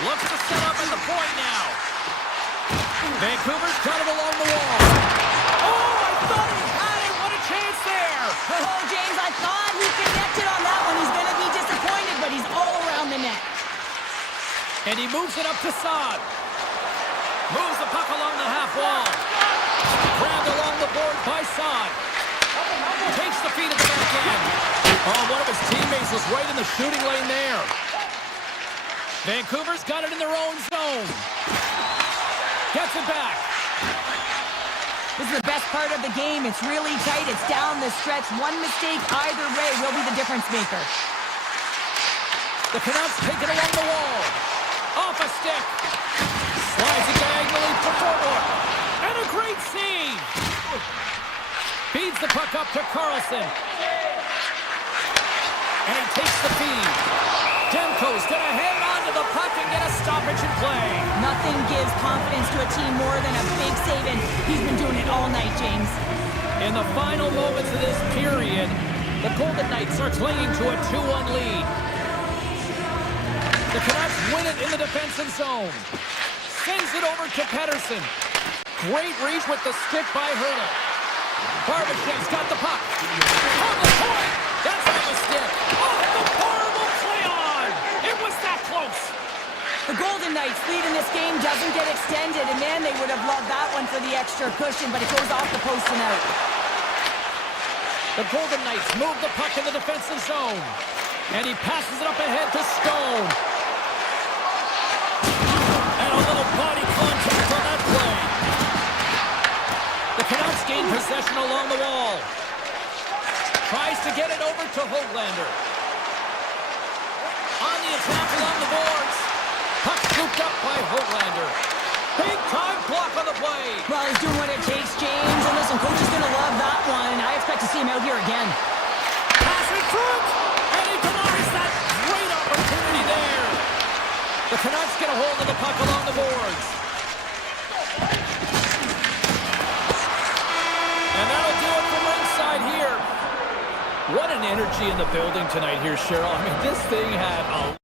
Looks to set up at the point now. Vancouver's got it along the wall. Oh, I thought he had it. What a chance there. Oh, James, I thought he connected on that one. He's going to be disappointed, but he's all around the net. And he moves it up to Saad. Moves the puck along the half wall. Grabbed along the board by Saad. Takes the feed at the back end. Oh, one of his teammates was right in the shooting lane there. Vancouver's got it in their own zone. Gets it back. This is the best part of the game. It's really tight. It's down the stretch. One mistake either way will be the difference maker. The Canucks take it along the wall. Off a stick. Slides it diagonally to forward. And a great save. Feeds the puck up to Carlson. And he takes the feed. Demko's going to hang on to the puck and get a stoppage in play. Nothing gives confidence to a team more than a big save, and he's been doing it all night, James. In the final moments of this period, the Golden Knights are clinging to a 2-1 lead. The Canucks win it in the defensive zone. Sends it over to Pettersson. Great reach with the stick by Hurdle. Barbashev's got the puck. On the point! That's on the stick. Oh, the horrible play on! It was that close! The Golden Knights' lead in this game doesn't get extended, and man, they would have loved that one for the extra cushion, but it goes off the post and out. The Golden Knights move the puck in the defensive zone. And he passes it up ahead to Stone. And a little body contact on that play. The Canucks gain possession along the wall. Tries to get it over to Höglander. On the attack along the boards. Puck scooped up by Höglander. Big time block on the play. Well, he's doing what it takes, James. And listen, coach is going to love that one. I expect to see him out here again. Pass front, and he denies that great opportunity there. The Canucks get a hold of the puck along the boards. And that'll do it from ringside here. What an energy in the building tonight here, Cheryl. I mean, this thing had a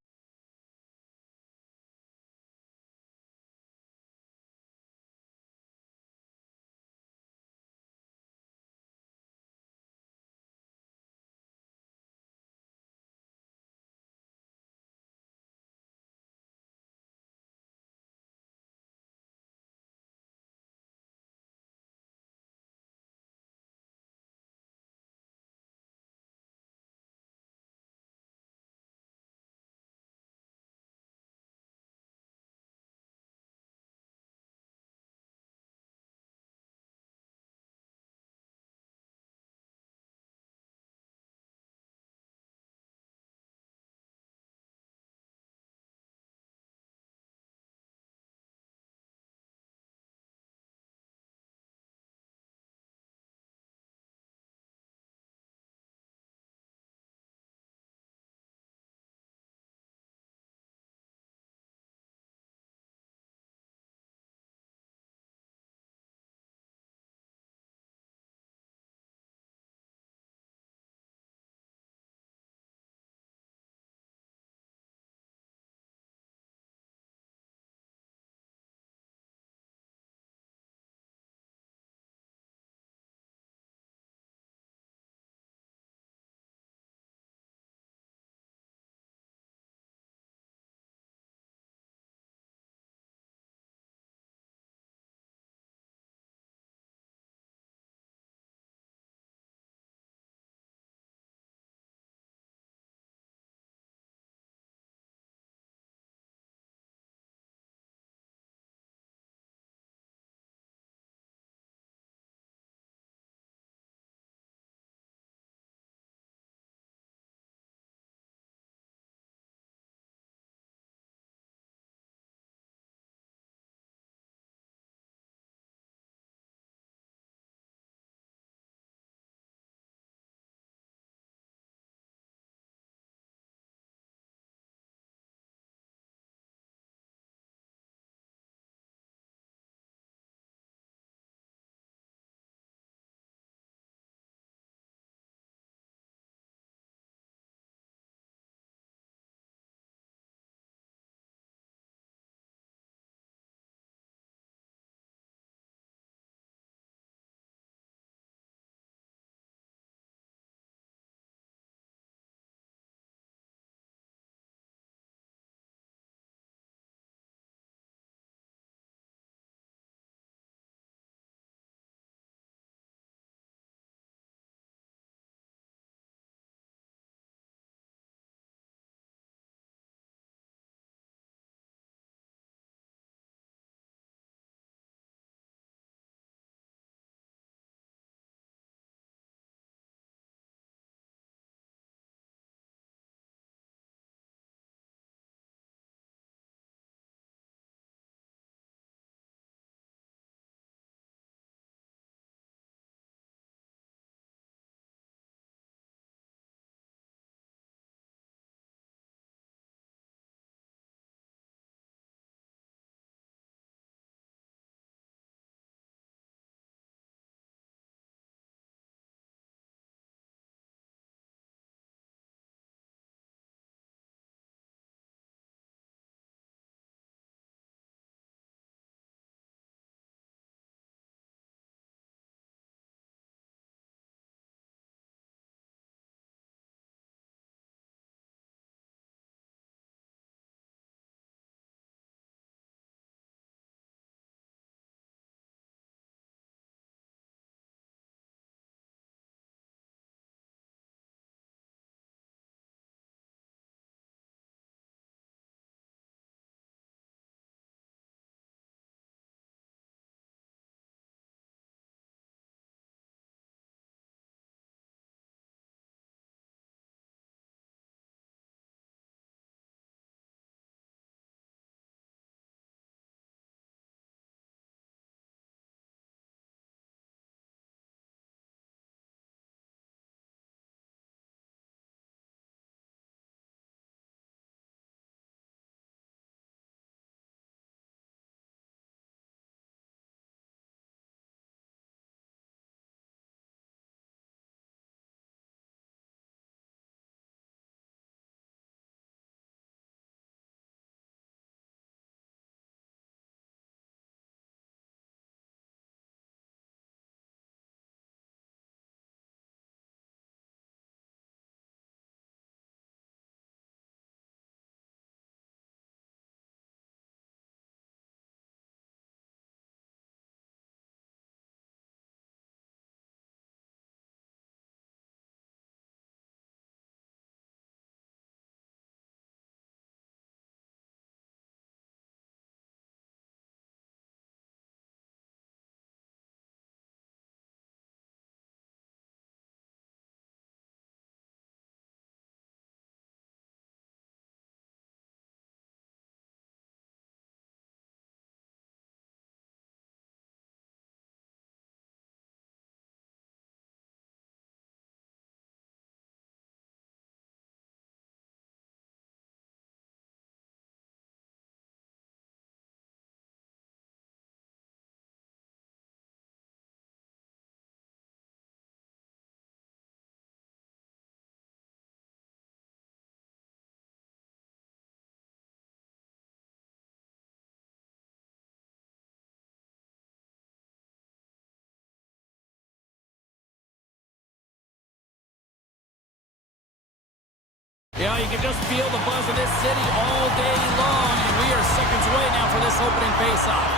Yeah, you can just feel the buzz in this city all day long, and we are seconds away now for this opening face-off.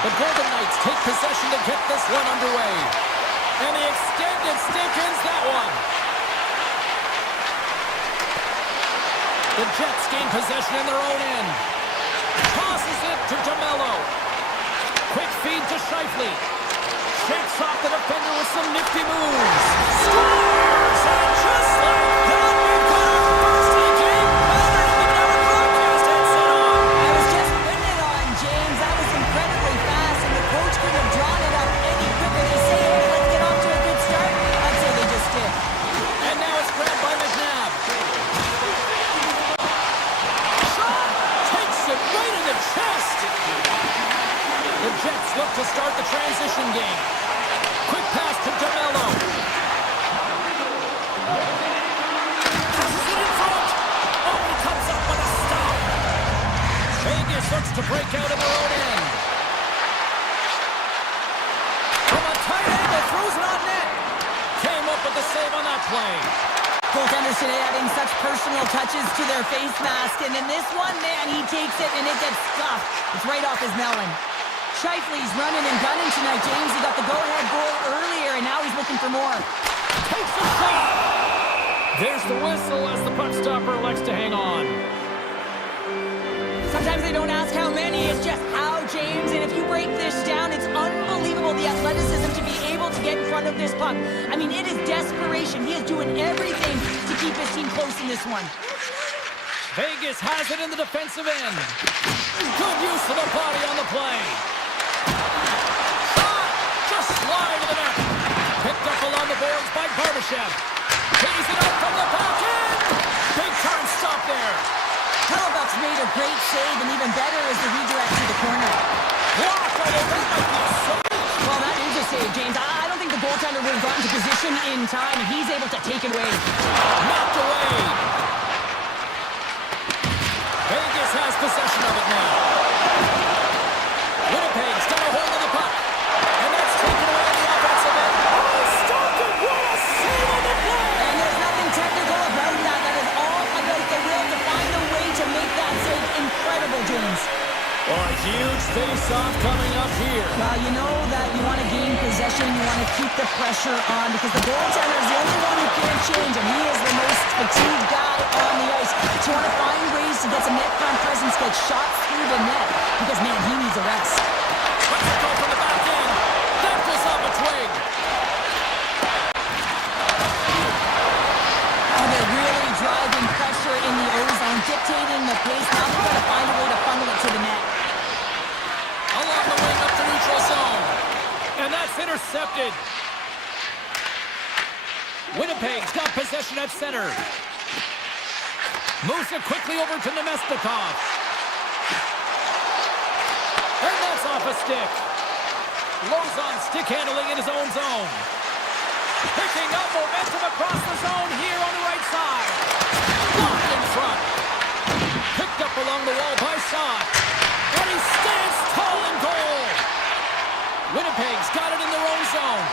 The Golden Knights take possession to get this one underway. And the extended stick ends that one. The Jets gain possession in their own end. Tosses it to DeMello. Quick feed to Scheifele. Shakes off the defender with some nifty moves. Scores! And just like that, we've got our first game better than we ever broadcast headset on. I was just putting it on, James. That was incredibly fast, and the coach couldn't have drawn it up any quicker. They say, hey, let's get off to a good start. I'd say they just did. And now it's grabbed by McNabb. Shot! Takes it right in the chest. The Jets look to start the transition game. Quick pass to DeMello. Passes it in front. Oh, he comes up with a stop. Vegas looks to break out in their own end. From a tight angle, throws it on net. Came up with the save on that play. Goaltenders today adding such personal touches to their face mask, and in this one, man, he takes it and it gets scuffed. It's right off his melon. Scheifele's running and gunning tonight, James. He got the go-ahead goal earlier, and now he's looking for more. Takes a shot. There's the whistle as the puck stopper elects to hang on. Sometimes they don't ask how many, it's just how, James. And if you break this down, it's unbelievable the athleticism to be able to get in front of this puck. I mean, it is desperation. He is doing everything to keep his team close in this one. Vegas has it in the defensive end. Good use of the body on the play. Just slide to the net. Picked up along the boards by Barbashev. Tees it up from the back end. Big time stop there. Hellbuck's made a great save, and even better is the redirect to the corner. Blocked by the Well, that is a save, James. I don't think the goaltender would have gotten to position in time, and he's able to take it away. Knocked away. Vegas has possession of it now. Winnipeg's got a hold of the puck. And that's taken away in the offensive end. Oh, stopped it! What a save on the play! And there's nothing technical about that. That is all about the will to find a way to make that save incredible, James. Well, a huge face-off coming up here. Well, you know that you want to gain possession, you want to keep the pressure on, because the goaltender is the only one who can't change, and he is the most fatigued guy on the ice. So you want to find ways to get some net front presence, get shots through the net, because, man, he needs a rest. Let's go from the back end. That goes off a twig. Oh, they're really driving pressure in the O-zone, dictating the pace. Now they've got to find a way to funnel it to the net. Along the wing up to neutral zone. And that's intercepted. Winnipeg's got possession at center. Moves it quickly over to Nemestikov. And that's off a stick. Lozon stick handling in his own zone. Picking up momentum across the zone here on the right side. Blocked in front. Picked up along the wall by Saad. And he stands tall in goal. Winnipeg's got it in their own zone.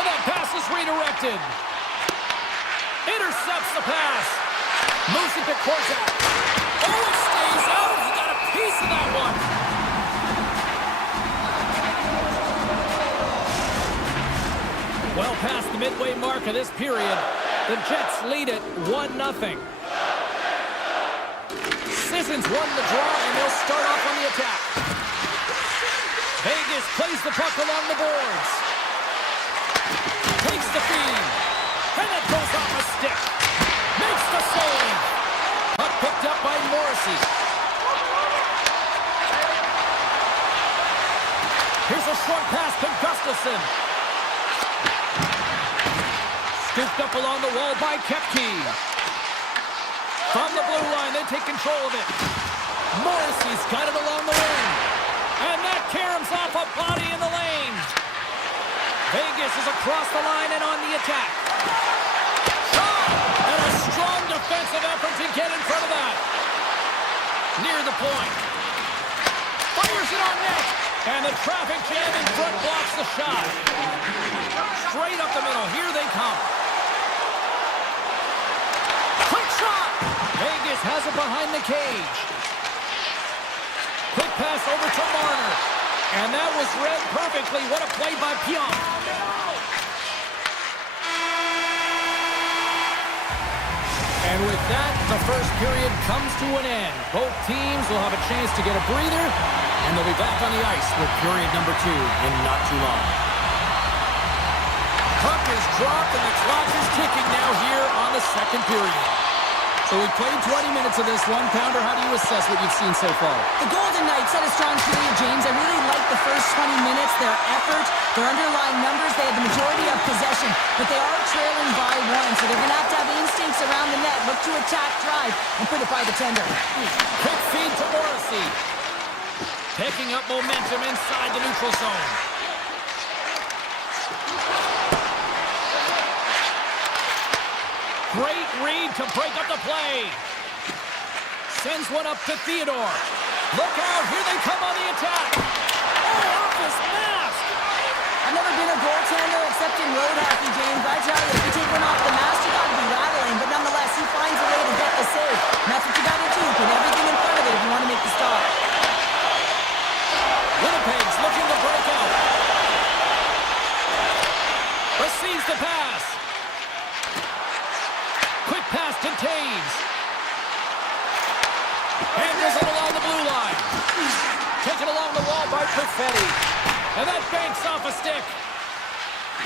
And that pass is redirected. Intercepts the pass. Moves it to Korzak. Oh, it stays out. He got a piece of that one. Well past the midway mark of this period, the Jets lead it 1-0. Sissons won the draw, and they'll start off on the attack. Vegas plays the puck along the boards. Takes the feed. And it goes off a stick. Makes the save. Puck picked up by Morrissey. Here's a short pass to Gustafsson. Scooped up along the wall by Kepke. From the blue line, they take control of it. Morrissey's got it along the wing. And that caroms off a body in the lane. Vegas is across the line and on the attack. Shot! And a strong defensive effort to get in front of that. Near the point. Fires it on net. And the traffic jam in front blocks the shot. Straight up the middle. Here they come. Vegas has it behind the cage. Quick pass over to Marner. And that was read perfectly. What a play by Pionk. And with that, the first period comes to an end. Both teams will have a chance to get a breather, and they'll be back on the ice with period number 2 in not too long. Puck is dropped, and the clock is ticking now here on the second period. So we played 20 minutes of this one. Pounder, how do you assess what you've seen so far? The Golden Knights had a strong period, James. I really liked the first 20 minutes, their effort, their underlying numbers. They had the majority of possession, but they are trailing by 1, so they're going to have instincts around the net, look to attack, drive, and put it by the tender. Quick feed to Morrissey. Picking up momentum inside the neutral zone. Great read to break up the play. Sends one up to Theodore. Look out, here they come on the attack. Oh, off his mask. I've never been a goaltender except in road hockey, James. I tell you, if you take one off the mask, you gotta be rattling. But nonetheless, he finds a way to get the save. And that's what you gotta do. Put everything in front of it if you want to make the stop. Winnipeg's looking to break out. Receives the pass. Quick pass to Taves. Handles it along the blue line. Taken along the wall by Perfetti. And that banks off a stick.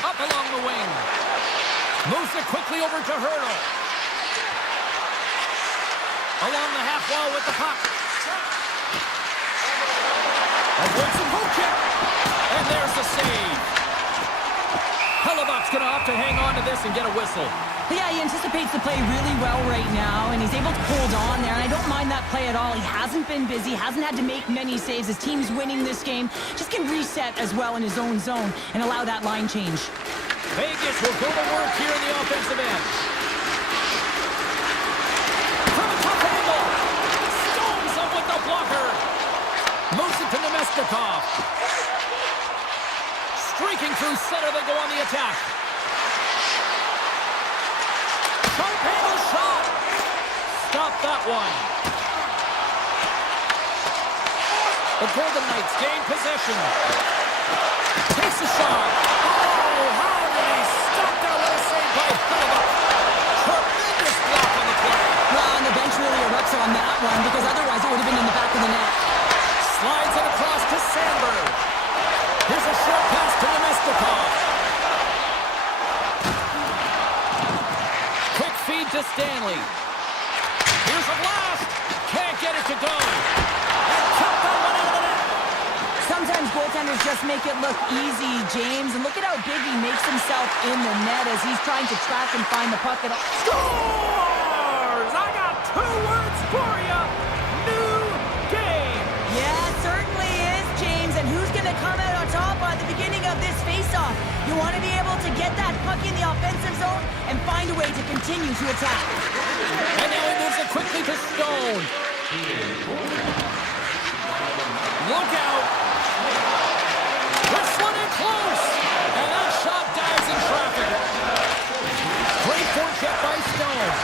Up along the wing. Moves it quickly over to Hurdle. Along the half wall with the puck. Avoids a hook kick. And there's the save. Hellebuck's going to opt to hang on to this and get a whistle. Yeah, he anticipates the play really well right now, and he's able to hold on there, and I don't mind that play at all. He hasn't been busy, hasn't had to make many saves. His team's winning this game. Just can reset as well in his own zone and allow that line change. Vegas will go to work here in the offensive end. From a tough angle. Stones up with the blocker. Moves it to Nemestikov. Streaking through center, they go on the attack. Sharp handle shot. Stop that one. The Golden Knights gain possession. Takes a shot. Oh, how did he stop that? What a save by Hellebuck. Tremendous block on the play. Well, and the bench really erupts on that one, because otherwise it would have been in the back of the net. Slides it across to Sandberg. Here's a short pass to Nemestikov. Quick feed to Stanley. Here's a blast. Can't get it to go. And cut that one out of the net. Sometimes goaltenders just make it look easy, James. And look at how big he makes himself in the net as he's trying to track and find the puck at all. Scores! I got 2 words for you. New game. Yeah, it certainly is, James. And who's going to come out on top at the beginning of this face-off? You want to be able to get that puck in the offensive zone and find a way to continue to attack. And now he moves it quickly to Stone. Look out. This one in close. And that shot dives in traffic. Great forecheck by Stone.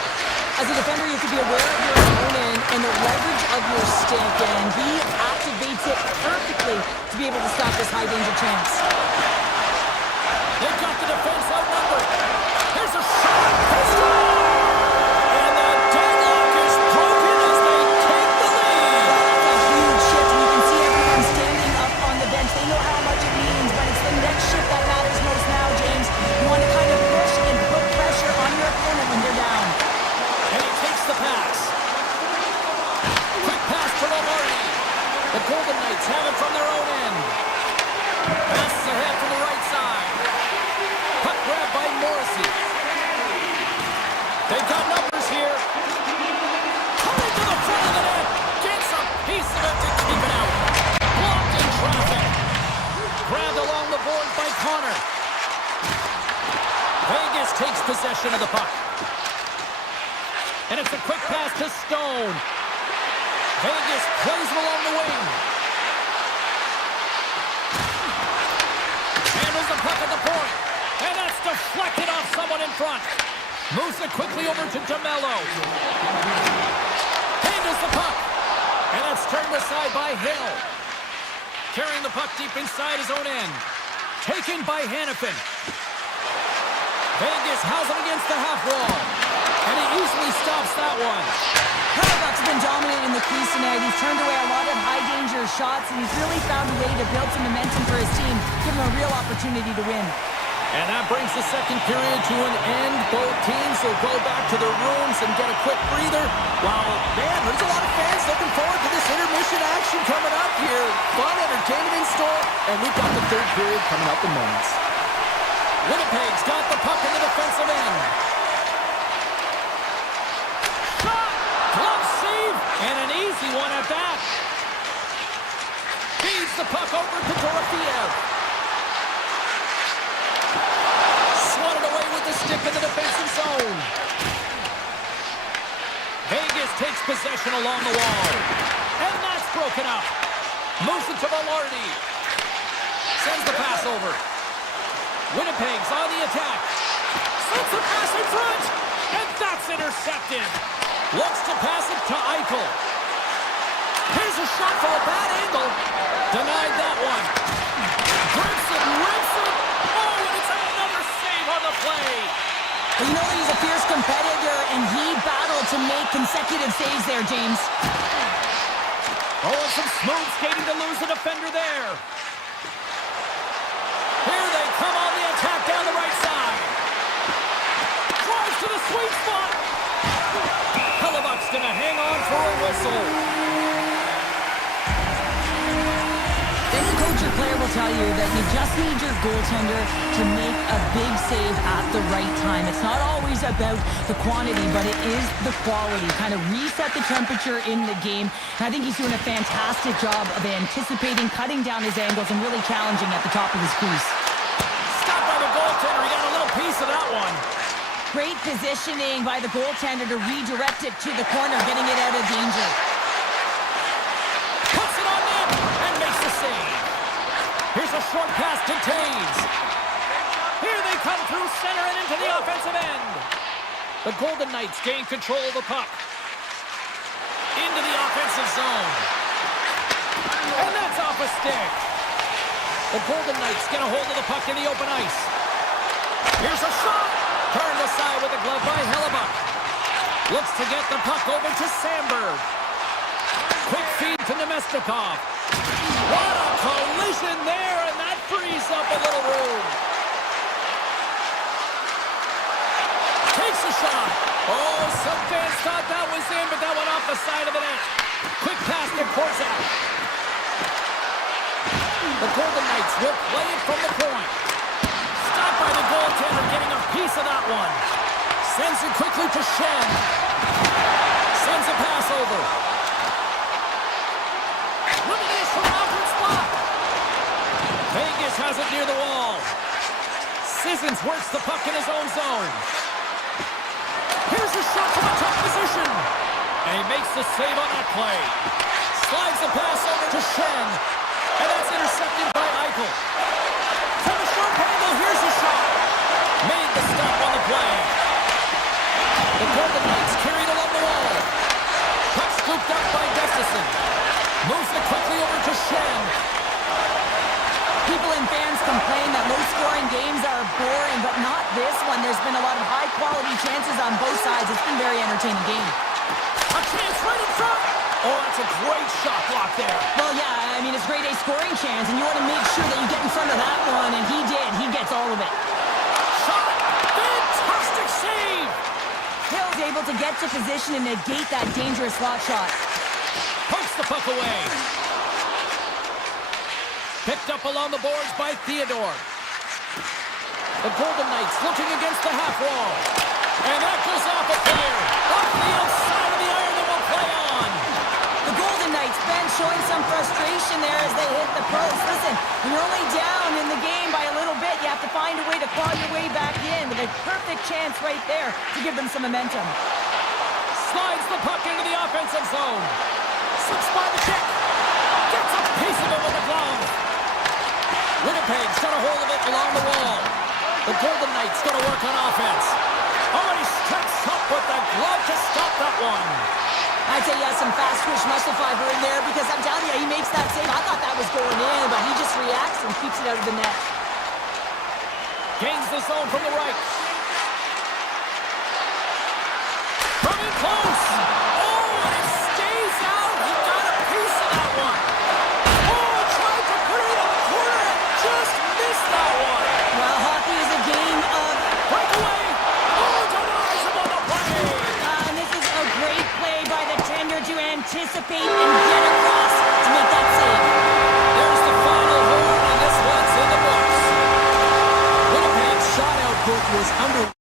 As a defender, you have to be aware of your opponent and the leverage of your stick, and he activates it perfectly to be able to stop this high-danger chance. They've got the defense outnumbered. Here's a shot. And the deadlock is broken as they take the lead. That's a huge shift, and you can see everyone standing up on the bench. They know how much it means, but it's the next shift that matters most now, James. You want to kind of push and put pressure on your opponent when they're down. And he takes the pass. Quick pass to Lombardi. The Golden Knights have it from their own end. Passes ahead from the right side. Puck grab by Morrissey. They've got numbers here. Coming to the front of the net. Gets a piece of it to keep it out. Blocked in traffic. Grabbed along the board by Connor. Vegas takes possession of the puck. And it's a quick pass to Stone. Vegas plays him along the wing. Handles the puck at the point. And that's deflected off someone in front. Moves it quickly over to DeMello. In is the puck. And that's turned aside by Hill. Carrying the puck deep inside his own end. Taken by Hannafin. Vegas has it against the half wall. And he easily stops that one. Hellebuck's been dominating the crease tonight. He's turned away a lot of high-danger shots, and he's really found a way to build some momentum for his team, give him a real opportunity to win. And that brings the second period to an end. Both teams will go back to their rooms and get a quick breather. Wow, man, there's a lot of fans looking forward to this intermission action coming up here. Fun entertainment in store, and we've got the third period coming up in moments. Winnipeg's got the puck in the defensive end. Shot! Glove save! And an easy one at that. Feeds the puck over to Dorofiev. Swatted away with the stick in the defensive zone. Vegas takes possession along the wall. And that's broken up. Moves it to Velarde. Sends the pass over. Winnipeg's on the attack. Sends the pass in front. And that's intercepted. Looks to pass it to Eichel. Here's a shot from a bad angle. Denied that one. Grips it, rips it. Oh, and it's another save on the play. Well, you know that he's a fierce competitor, and he battled to make consecutive saves there, James. Oh, and some smooth skating to lose the defender there. Here they come on the attack down the right side. Drives to the sweet spot. Hellebuck's gonna hang on for a whistle. Any coach or player will tell you that you just need your goaltender to make a big save at the right time. It's not always about the quantity, but it is the quality. Kind of reset the temperature in the game. And I think he's doing a fantastic job of anticipating, cutting down his angles, and really challenging at the top of his crease. Stopped by the goaltender. He got a little piece of that one. Great positioning by the goaltender to redirect it to the corner, getting it out of danger. Puts it on net and makes the save. Here's a short pass to Taves. Here they come through center and into the offensive end. The Golden Knights gain control of the puck. Into the offensive zone. And that's off a stick. The Golden Knights get a hold of the puck in the open ice. Here's a shot. Turned aside with a glove by Hellebuck. Looks to get the puck over to Sandberg. Quick feed to Nemestikov. What a collision there, and that frees up a little room. Takes a shot. Oh, some fans thought that was in, but that went off the side of the net. Quick pass to Korczak. The Golden Knights will play it from the point. Stopped by the goaltender, getting a piece of that one. Sends it quickly to Shen. Sends a pass over. Look at this from an outward spot. Vegas has it near the wall. Sissons works the puck in his own zone. Here's a shot from a tough position. And he makes the save on that play. Slides the pass over to Shen. And that's intercepted by Eichel. From a short angle, here's a shot. Made the stop on the play. The Golden Knights carried along the wall. Puck scooped up by Gustafsson. Moves it quickly over to Shen. People and fans complain that low-scoring games are boring, but not this one. There's been a lot of high-quality chances on both sides. It's been a very entertaining game. A chance right in front. Oh, that's a great shot block there. Well, yeah, I mean, it's grade A scoring chance, and you want to make sure that you get in front of that one, and he did. He gets all of it. Shot. Fantastic save. Hill's able to get to position and negate that dangerous slot shot. Pokes the puck away. Picked up along the boards by Theodore. The Golden Knights looking against the half wall. And that goes off a player. Off the outside of the iron that will play on. The Golden Knights bench showing some frustration there as they hit the post. Listen, when you're only down in the game by a little bit, you have to find a way to claw your way back in with a perfect chance right there to give them some momentum. Slides the puck into the offensive zone. Slips by the kick. Gets a piece of it with a glove. Winnipeg's got a hold of it along the wall. The Golden Knights got to work on offense. Oh, he strikes up with the glove to stop that one. I I'd say he has some fast twitch muscle fiber in there because I'm telling you, he makes that save. I thought that was going in, but he just reacts and keeps it out of the net. Gains the zone from the right. From in close. Oh, and it stays out. He got a piece of that one. Oh, tried to put it in the corner and just missed that one. Well, hockey is a game of... Breakaway. Oh, denies him on the play. And this is a great play by the tender to anticipate and get across to make that save. There's the final horn, and this one's in the books. Winnipeg's shot output was under...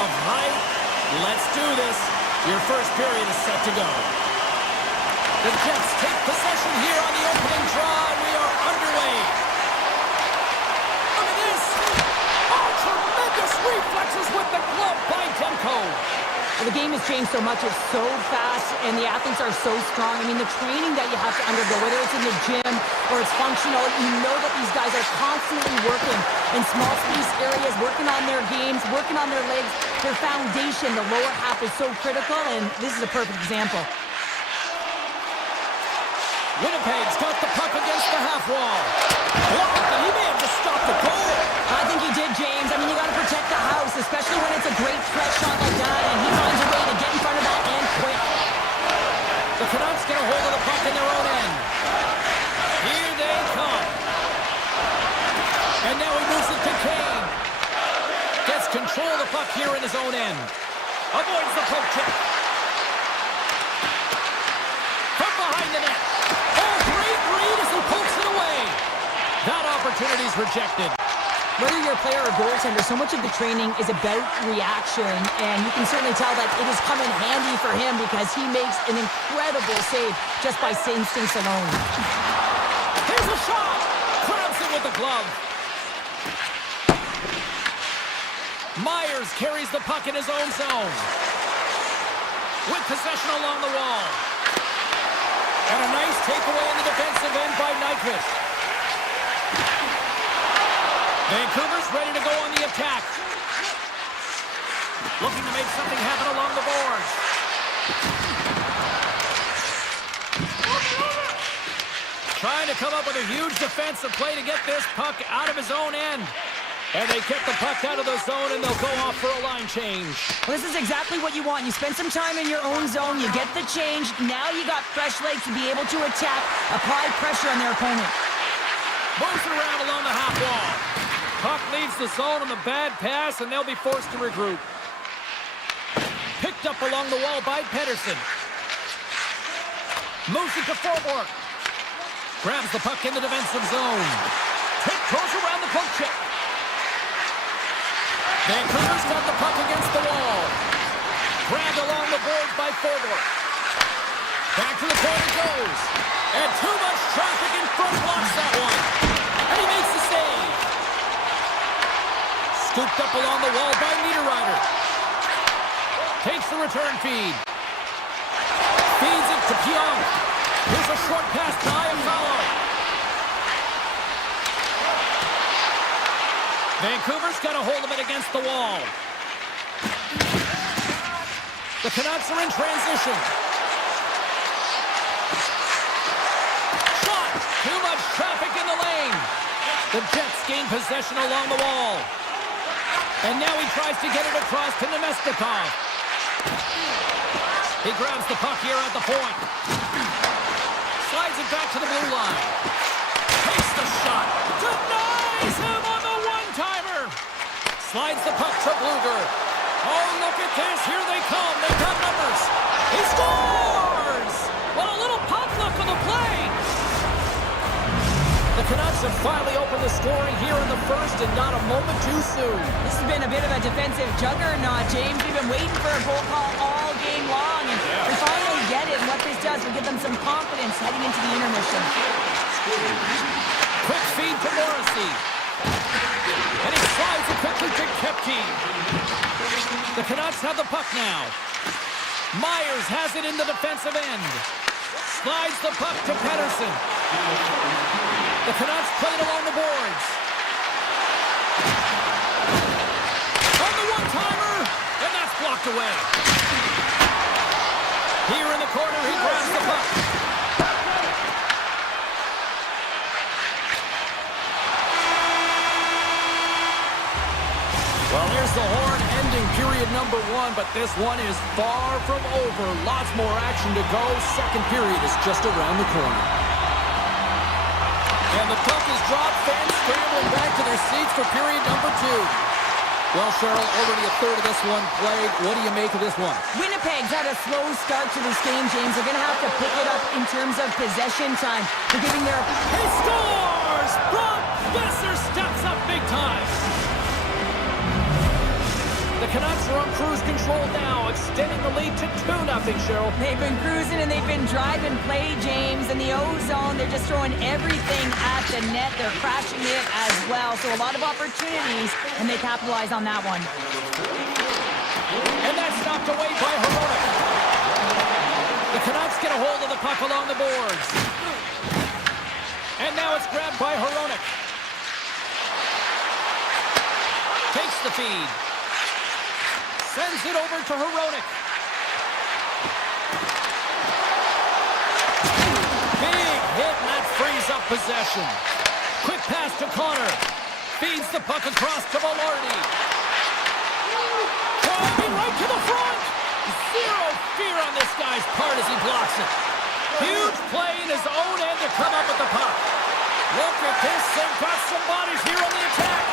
All right, let's do this. Your first period is set to go. The Jets take possession here on the opening draw, and we are underway. Look at this. Oh, tremendous reflexes with the glove by Demko. Well, the game has changed so much. It's so fast, and the athletes are so strong. I mean, the training that you have to undergo, whether it's in the gym or it's functional, you know that these guys are constantly working in small space areas, working on their games, working on their legs. Their foundation, the lower half, is so critical, and this is a perfect example. Winnipeg's got the puck against the half wall. Blocked, and he may have just stopped the goal. I think he did, James. I mean, you got to protect the house, especially when it's a great threat shot like that, and he finds a way to get in front of that and quick. The Canucks get a hold of the puck in their own end. Here they come. And now he moves it to Kane. Gets control of the puck here in his own end. Avoids the poke check. From behind the net. Oh, great read as he pokes it away. That opportunity's rejected. Whether you're a player or goaltender, so much of the training is about reaction, and you can certainly tell that it has come in handy for him because he makes an incredible save just by instincts alone. Here's a shot! Grabs it with the glove. Myers carries the puck in his own zone. With possession along the wall. And a nice takeaway in the defensive end by Nyquist. Vancouver's ready to go on the attack. Looking to make something happen along the boards. Trying to come up with a huge defensive play to get this puck out of his own end. And they get the puck out of the zone, and they'll go off for a line change. Well, this is exactly what you want. You spend some time in your own zone, you get the change. Now you got fresh legs to be able to attack, apply pressure on their opponent. Moves it around along the half wall. Puck leaves the zone on the bad pass, and they'll be forced to regroup. Picked up along the wall by Pedersen. Moves it to forward. Grabs the puck in the defensive zone. Tiptoes around the poke check. Vancouver's got the puck against the wall. Grabbed along the boards by forward. Back to the point it goes. And too much traffic in front blocks that one. And he makes the save. Scooped up along the wall by Niederreiter. Takes the return feed. Feeds it to Pionk. Here's a short pass to Iafallo. Vancouver's got a hold of it against the wall. The Canucks are in transition. Shot! Too much traffic in the lane. The Jets gain possession along the wall. And now he tries to get it across to Nemestikov. He grabs the puck here at the point. Slides it back to the blue line. Takes the shot. Denies him on the one-timer. Slides the puck to Bluger. Oh, look at this. Here they come. They got numbers. He scores! Well, a little pop luck on the play. The Canucks have finally opened the scoring here in the first, and not a moment too soon. This has been a bit of a defensive juggernaut, James. We've been waiting for a goal call all game long, and we finally get it. And what this does will give them some confidence heading into the intermission. Quick feed to Morrissey. And he slides it quickly to Kepke. The Canucks have the puck now. Myers has it in the defensive end. Slides the puck to Pedersen. The Canucks play it along the boards. On the one-timer, and that's blocked away. Here in the corner, he grabs the puck. Well, here's the horn ending period number one, but this one is far from over. Lots more action to go. Second period is just around the corner. And the puck is dropped. Fans scrambling back to their seats for period number two. Well, Cheryl, already a third of this one played. What do you make of this one? Winnipeg's had a slow start to this game, James. They're going to have to pick it up in terms of possession time. They're giving their... He scores! Brock Besser steps up big time. The Canucks are on cruise control now, extending the lead to 2-0, Cheryl. They've been cruising and they've been driving play, James. In the O-zone, they're just throwing everything at the net. They're crashing it as well. So a lot of opportunities, and they capitalize on that one. And that's knocked away by Hronek. The Canucks get a hold of the puck along the boards. And now it's grabbed by Hronek. Takes the feed. Sends it over to Hronek. Big hit, and that frees up possession. Quick pass to Connor. Feeds the puck across to Velarde. Driving right to the front. Zero fear on this guy's part as he blocks it. Huge play in his own end to come up with the puck. Look at this, they've got some bodies here on the attack.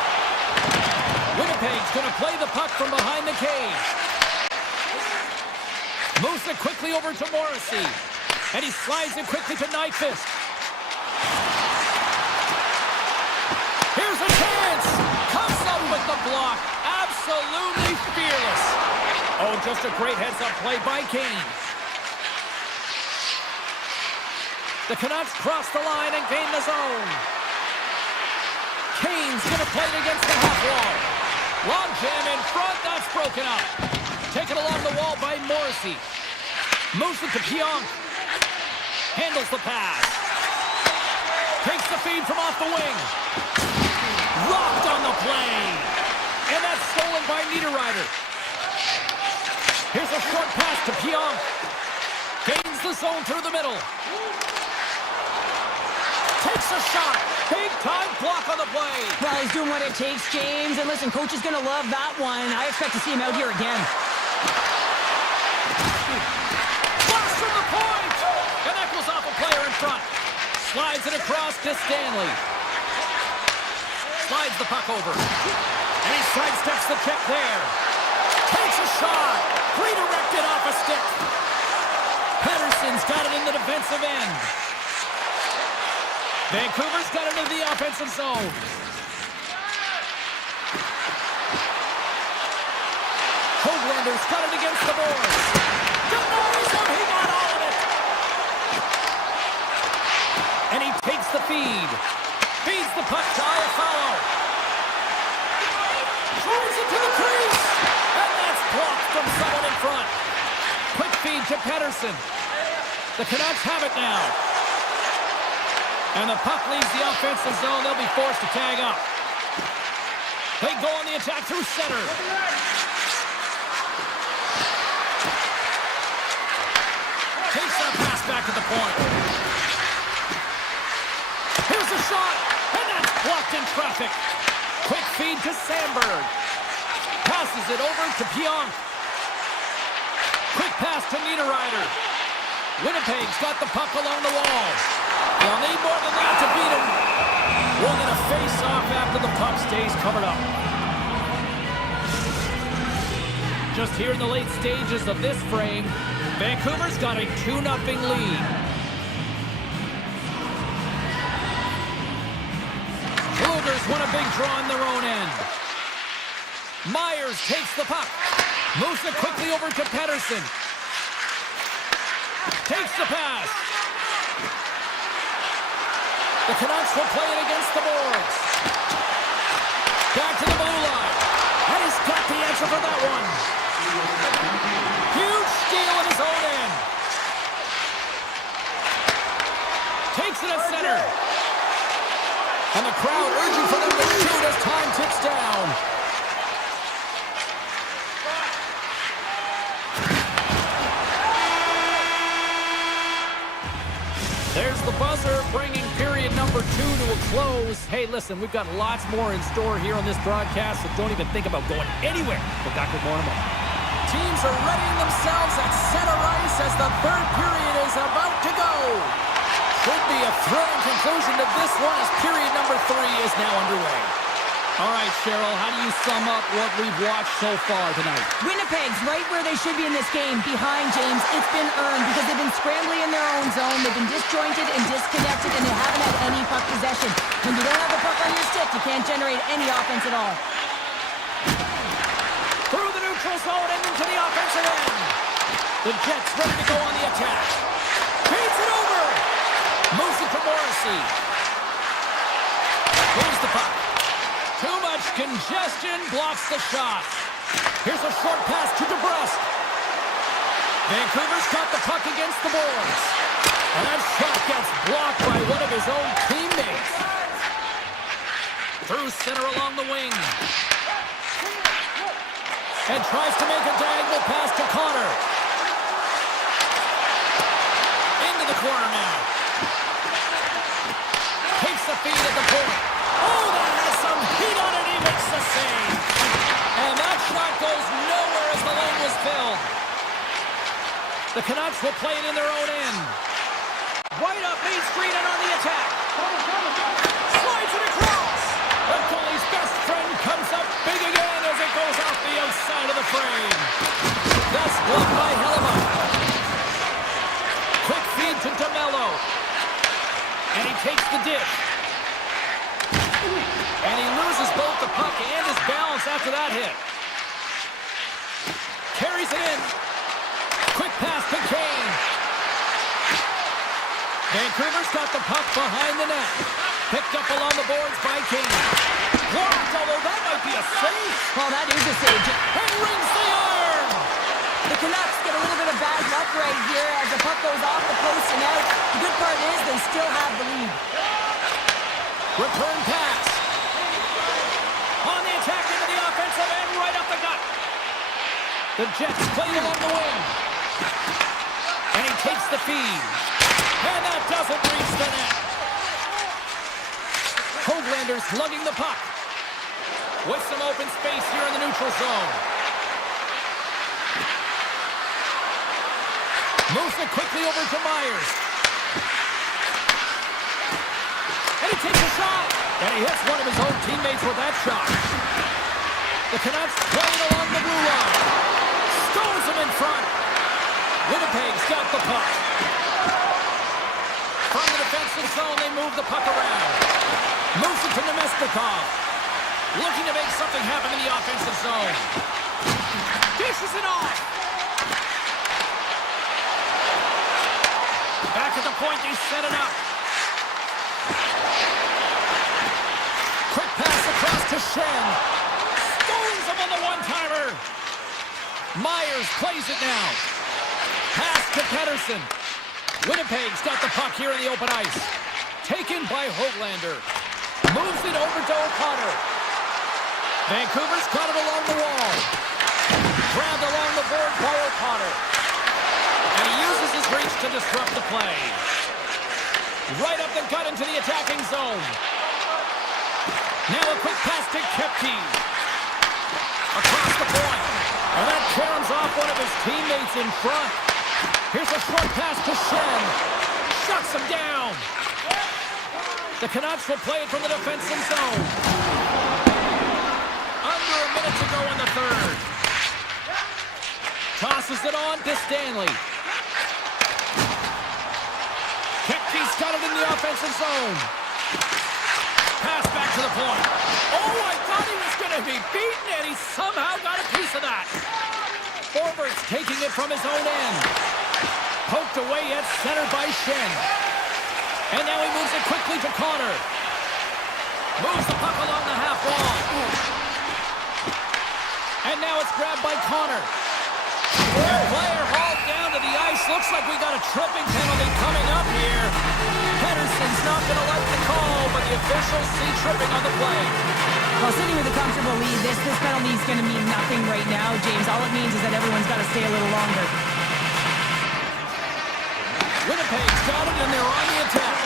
Winnipeg's going to play the puck from behind the cage. Moves it quickly over to Morrissey. And he slides it quickly to Nyquist. Here's a chance. Comes up with the block. Absolutely fearless. Oh, just a great heads-up play by Kane. The Canucks cross the line and gain the zone. Kane's going to play it against the half wall. Long jam in front, that's broken up. Taken along the wall by Morrissey. Moves it to Pionk. Handles the pass. Takes the feed from off the wing. Rocked on the play. And that's stolen by Niederreiter. Here's a short pass to Pionk. Gains the zone through the middle. Takes a shot. Big time block on the play. Well, he's doing what it takes, James. And listen, coach is going to love that one. I expect to see him out here again. Blast from the point. And that goes off a player in front. Slides it across to Stanley. Slides the puck over. And he sidesteps the check there. Takes a shot. Redirected off a stick. Pettersson's got it in the defensive end. Vancouver's got it into the offensive zone. Hoaglander's got it against the boards. Denies him, he got all of it. And he takes the feed. Feeds the puck to Iafallo. Throws it to the crease. And that's blocked from someone in front. Quick feed to Pettersson. The Canucks have it now. And the puck leaves the offensive zone. They'll be forced to tag up. They go on the attack through center. Takes that pass back to the point. Here's a shot. And that's blocked in traffic. Quick feed to Sandberg. Passes it over to Pionk. Quick pass to Niederreiter. Winnipeg's got the puck along the wall. They'll need more than that to beat him. We'll get a face-off after the puck stays covered up. Just here in the late stages of this frame, Vancouver's got a 2-0 lead. Cougars won a big draw on their own end. Myers takes the puck. Moves it quickly over to Pettersson. Takes the pass. The Canucks will play it against the boards. Back to the blue line. And he's got the answer for that one. Huge steal in his own end. Takes it at center. And the crowd urging for them to shoot as time ticks down. There's the buzzer, bringing period number 2 to a close. Hey, listen, we've got lots more in store here on this broadcast, so don't even think about going anywhere. We'll back with more in a moment. Teams are readying themselves at center ice as the third period is about to go. Should be a thrilling conclusion to this one as period number 3 is now underway. All right, Cheryl, how do you sum up what we've watched so far tonight? Winnipeg's right where they should be in this game, behind, James. It's been earned because they've been scrambling in their own zone. They've been disjointed and disconnected, and they haven't had any puck possession. When you don't have the puck on your stick, you can't generate any offense at all. Through the neutral zone and into the offensive end. The Jets ready to go on the attack. Feeds it over. Moves it to Morrissey. Moves the puck. Too much congestion, blocks the shot. Here's a short pass to DeBrusque. Vancouver's got the puck against the boards. And that shot gets blocked by one of his own teammates. Through center along the wing. And tries to make a diagonal pass to Connor. Into the corner now. Takes the feed at the point. Oh, that has some heat on it. He makes the save. And that shot goes nowhere as the lane was filled. The Canucks will play it in their own end. Right up Main Street and on the attack. Slides it across. The goalie's best friend comes up big again as it goes off the outside of the frame. That's blocked by Hellebuck. Quick feed to DeMello. And he takes the dish. And he loses both the puck and his balance after that hit. Carries it in. Quick pass to Kane. Vancouver's got the puck behind the net. Picked up along the boards by Kane. Blocked, although that might be a save. Well, that is a save. And rings the iron. The Canucks get a little bit of bad luck right here as the puck goes off the post and out. The good part is they still have the lead. Return pass. On the attack into the offensive end, right up the gut. The Jets play along the wing. And he takes the feed. And that doesn't reach the net. Hoaglander's lugging the puck. With some open space here in the neutral zone. Moves it quickly over to Myers. And he takes a shot. And he hits one of his own teammates with that shot. The Canucks playing along the blue line. Stones him in front. Winnipeg's got the puck. From the defensive zone, they move the puck around. Moves it to Nemestikov. Looking to make something happen in the offensive zone. Dishes it off. Back at the point, they set it up. Quick pass across to Shen. Stones him on the one-timer. Myers plays it now. Pass to Pettersson. Winnipeg's got the puck here in the open ice. Taken by Hoaglander. Moves it over to O'Connor. Vancouver's got it along the wall. Grabbed along the board by O'Connor. And he uses his reach to disrupt the play. Right up the gut into the attacking zone. Now a quick pass to Kepke. Across the point. And that caroms off one of his teammates in front. Here's a short pass to Shen. Shuts him down. The Canucks will play it from the defensive zone. Under a minute to go in the third. Tosses it on to Stanley. Kepke's got it in the offensive zone. Pass back to the point. Oh, I thought he was going to be beaten, and he somehow got a piece of that. Forwards taking it from his own end. Poked away at center by Shen. And now he moves it quickly to Connor. Moves the puck along the half wall. And now it's grabbed by Connor. The player hauled down to the ice. Looks like we got a tripping penalty coming up here. Pettersson's not going to like the call, but the officials see tripping on the play. Well, sitting with a comfortable lead, this penalty is going to mean nothing right now, James. All it means is that everyone's got to stay a little longer. Winnipeg's got it, and they're on the attack.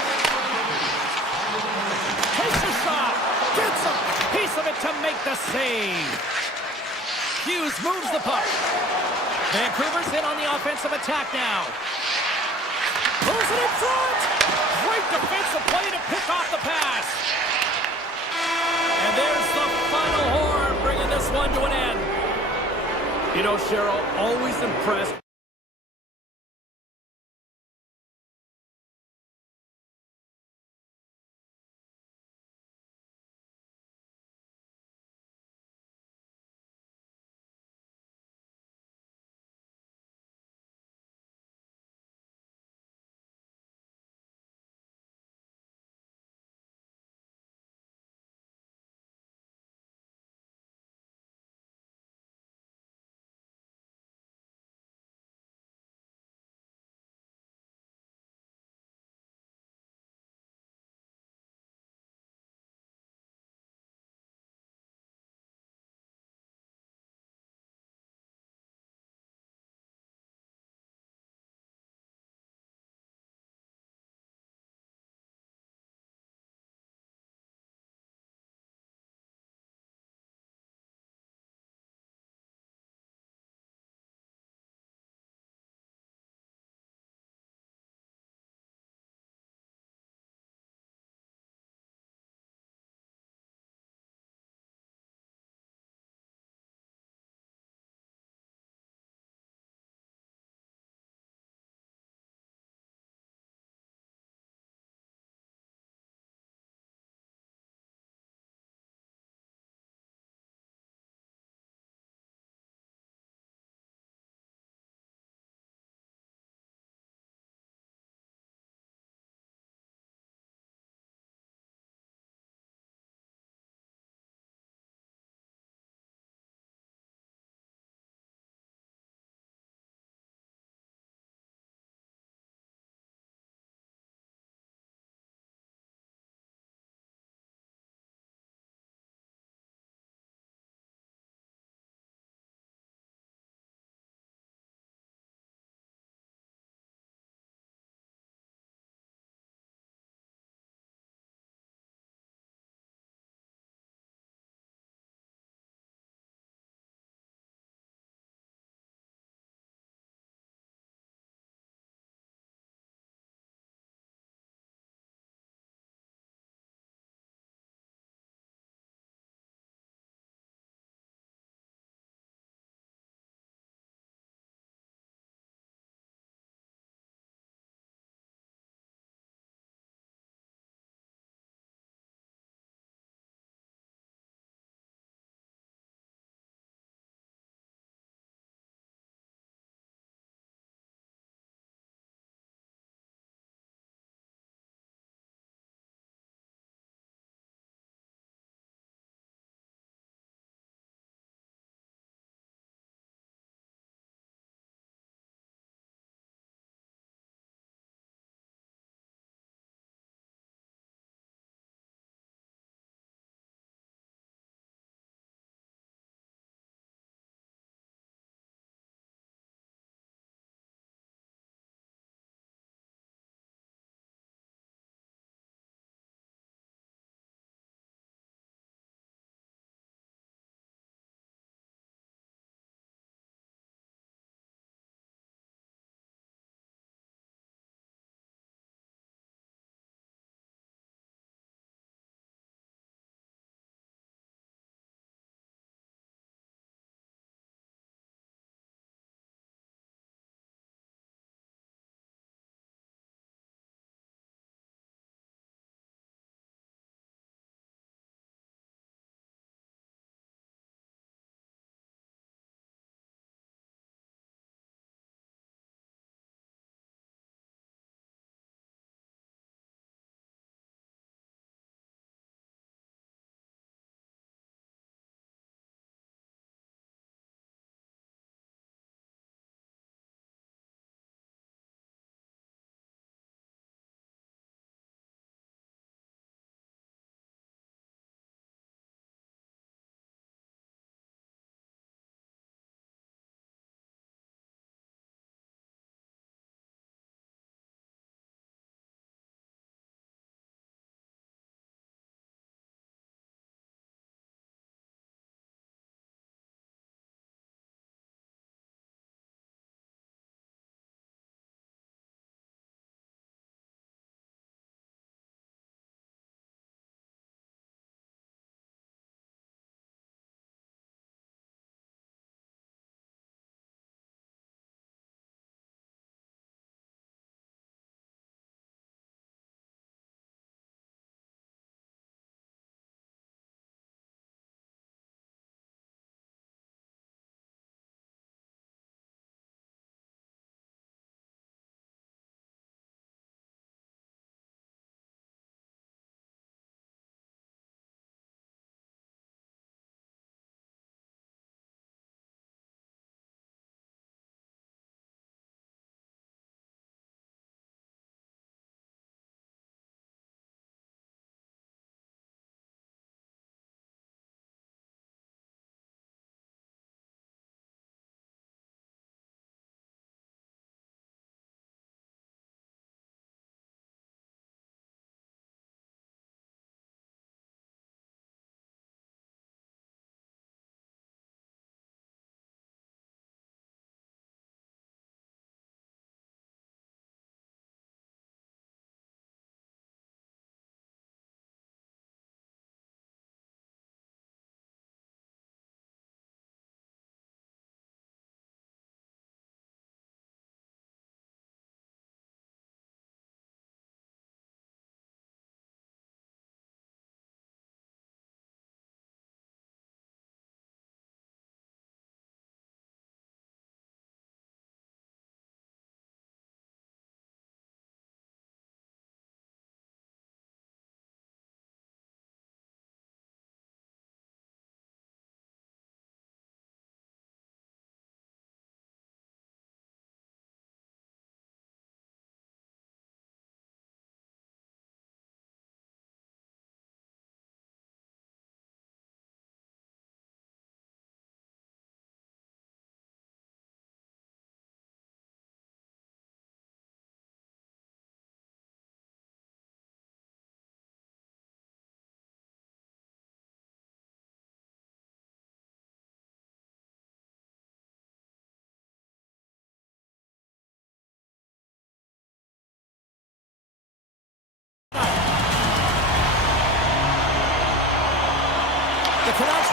Takes a shot. Gets a piece of it to make the save. Hughes moves the puck. Vancouver's in on the offensive attack now. Moves it in front. Great defensive play to pick off the pass. And there's the final horn, bringing this one to an end. You know, Cheryl, always impressed.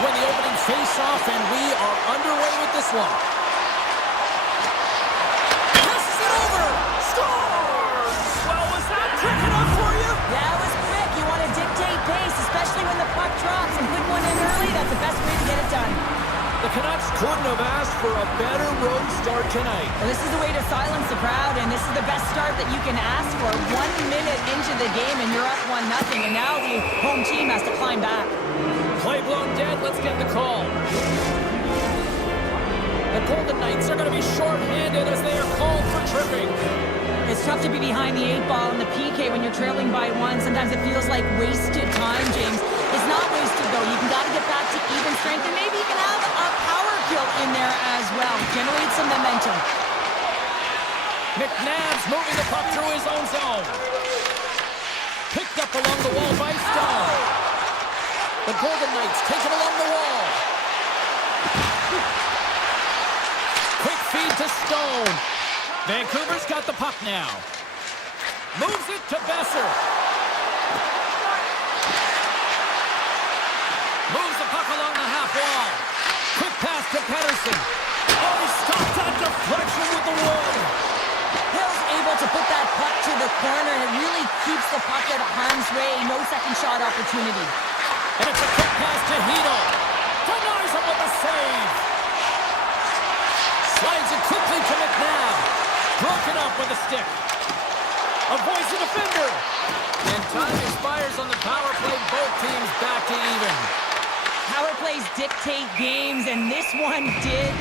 win the opening face-off, and we are underway with this one. Passes it over! Scores! Well, was that quick enough for you? That was quick. You want to dictate pace, especially when the puck drops, and put one in early. That's the best way to get it done. The Canucks couldn't have asked for a better road start tonight. Well, this is the way to silence the crowd, and this is the best start that you can ask for. 1 minute into the game, and you're up 1-0, and now the home team has to climb back. Play blown dead. Let's get the call. The Golden Knights are going to be short-handed as they are called for tripping. It's tough to be behind the 8 ball in the PK when you're trailing by 1. Sometimes it feels like wasted time, James. It's not wasted, though. You got to get back to even strength, and maybe you can have a power kill in there as well. Generate some momentum. McNabb's moving the puck through his own zone. Picked up along the wall by Stone. The Golden Knights take it along the wall. Quick feed to Stone. Vancouver's got the puck now. Moves it to Besser. Moves the puck along the half wall. Quick pass to Pettersson. Oh, he stopped that deflection with the wood. Hill's able to put that puck to the corner, and it really keeps the puck out of harm's way. No second shot opportunity. And it's a quick pass to Hito. Denies him with a save. Slides it quickly to McNabb. Broken up with a stick. Avoids the defender. And time expires on the power play. Both teams back to even. Power plays dictate games, and this one did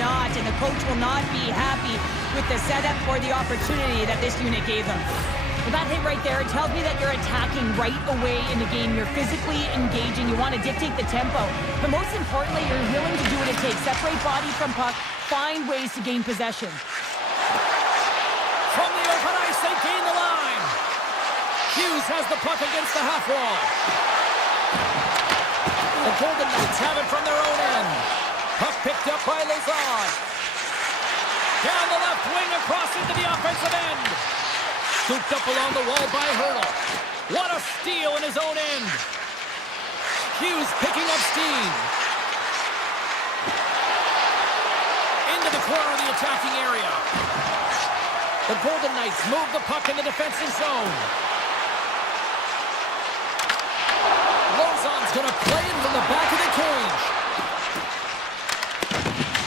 not. And the coach will not be happy with the setup or the opportunity that this unit gave them. With that hit right there, it tells me that you're attacking right away in the game. You're physically engaging. You want to dictate the tempo. But most importantly, you're willing to do what it takes. Separate body from puck. Find ways to gain possession. From the open ice, they gain the line. Hughes has the puck against the half wall. The Golden Knights have it from their own end. Puck picked up by Lazard. Down the left wing across into the offensive end. Scooped up along the wall by Hurdle. What a steal in his own end. Hughes picking up steam. Into the corner of the attacking area. The Golden Knights move the puck in the defensive zone. Lozon's going to play it from the back of the cage.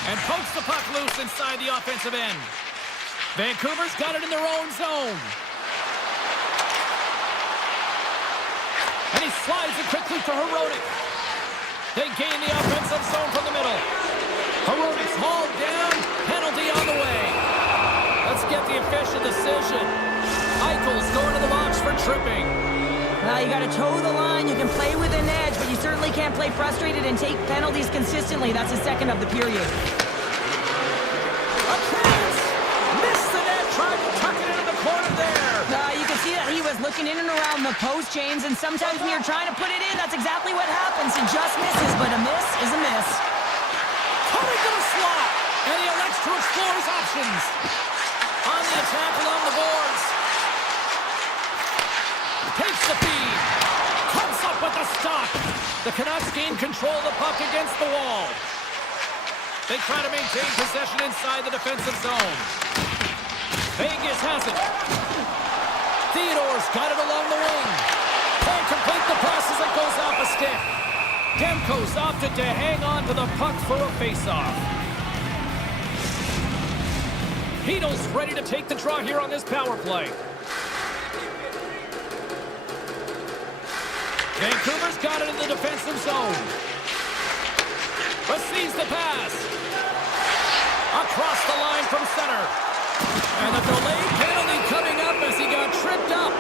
And pokes the puck loose inside the offensive end. Vancouver's got it in their own zone. And he slides it quickly to Hronek. They gain the offensive zone from the middle. Hronek's hauled down. Penalty on the way. Let's get the official decision. Eichel's going to the box for tripping. You got to toe the line. You can play with an edge, but you certainly can't play frustrated and take penalties consistently. That's the second of the period. A chance! Missed the net. Tried to tuck it into the corner there. You can see that he was looking in and around the post, James, and sometimes when you're trying to put it in, that's exactly what happens. He just misses, but a miss is a miss. Coming to the slot, and he elects to explore his options. On the attack along the boards. Takes the feed. Comes up with the stop. The Canucks gain control of the puck against the wall. They try to maintain possession inside the defensive zone. Vegas has it. Theodore's got it along the wing. Can't complete the pass as it goes off a stick. Demko's opted to hang on to the puck for a face-off. Hito's ready to take the draw here on this power play. Vancouver's got it in the defensive zone. Receives the pass. Across the line from center. And a delayed penalty coming up as he got tripped up.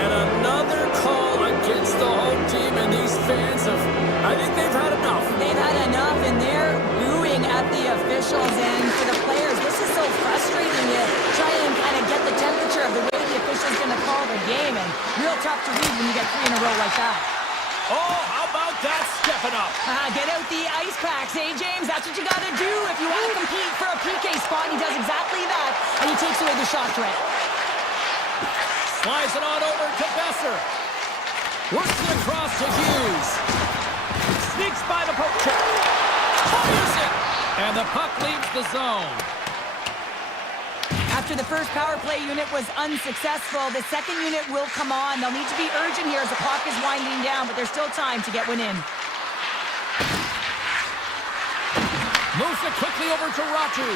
And another call against the home team, and these fans have, I think they've had enough. They've had enough, and they're booing at the officials. And for the players, this is so frustrating to try and kind of get the temperature of the way the official's going to call the game. And real tough to read when you get 3 in a row like that. Oh, how about that stepping up? Get out the ice packs, hey, James? That's what you got to do if you want to compete for a PK spot. He does exactly that, and he takes away the shot threat. Slides it on over to Besser. Works it across to Hughes. Sneaks by the poke check. Fires it! And the puck leaves the zone. After the first power play unit was unsuccessful, the second unit will come on. They'll need to be urgent here as the clock is winding down, but there's still time to get one in. Moves it quickly over to Ratu.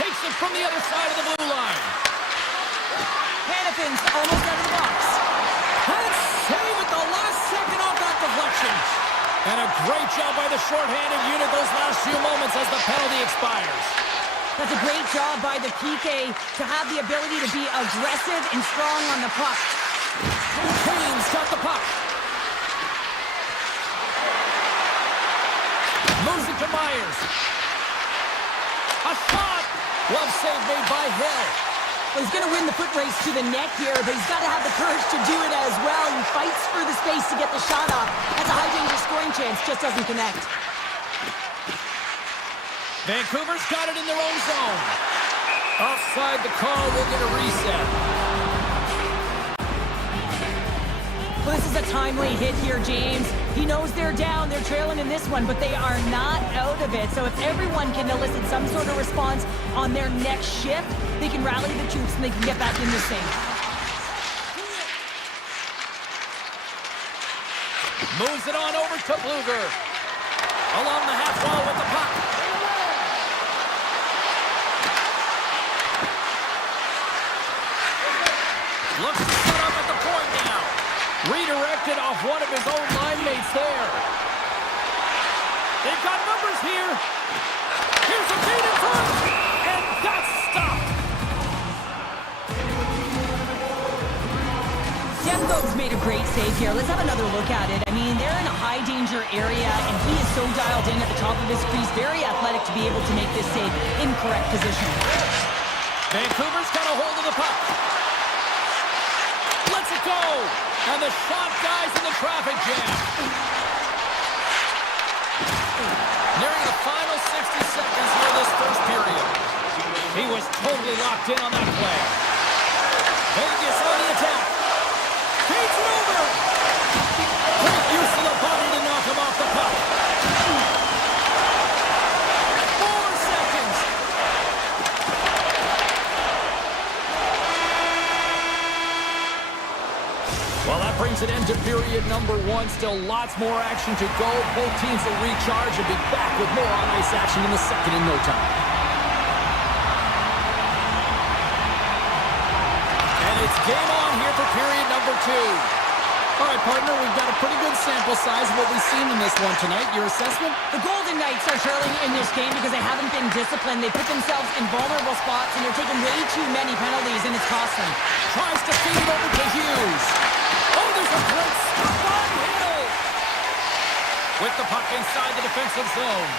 Takes it from the other side of the blue line. Hannafin's almost out of the box. And save at the last second off that deflection. And a great job by the shorthanded unit those last few moments as the penalty expires. That's a great job by the PK to have the ability to be aggressive and strong on the puck. Kane's got the puck. Moves it to Myers. A shot. Glove save made by Hill. Well, he's going to win the foot race to the net here, but he's got to have the courage to do it as well. He fights for the space to get the shot off. That's a high-danger scoring chance, just doesn't connect. Vancouver's got it in their own zone. Offside the call, will get a reset. Well, this is a timely hit here, James. He knows they're down, they're trailing in this one, but they are not out of it. So if everyone can elicit some sort of response on their next shift, they can rally the troops and they can get back in this thing. Moves it on over to Bluger. Along the half wall with the puck. Looks to set up at the point now. Redirected off one of his own line mates there. They've got numbers here. Here's a feed in front. And that's stopped. Demko's made a great save here. Let's have another look at it. I mean, they're in a high-danger area, and he is so dialed in at the top of his crease. Very athletic to be able to make this save in correct position. Vancouver's got a hold of the puck. Lets it go. And the shot dies in the traffic jam. Nearing the final 60 seconds here this first period. He was totally locked in on that play. Vegas on the attack. Feeds it over. Great use of the body to knock him off the puck. 4 seconds. Well, that brings an end to period number 1. Still lots more action to go. Both teams will recharge and be back with more on-ice action in the second in no time. And it's game on here for period number 2. All right, partner, we've got a pretty good sample size of what we've seen in this one tonight. Your assessment? The Golden Knights are trailing in this game because they haven't been disciplined. They put themselves in vulnerable spots, and they're taking way too many penalties, and it's cost them. Tries to feed it over to Hughes. Oh, there's a great stop on Hill. With the puck inside the defensive zone.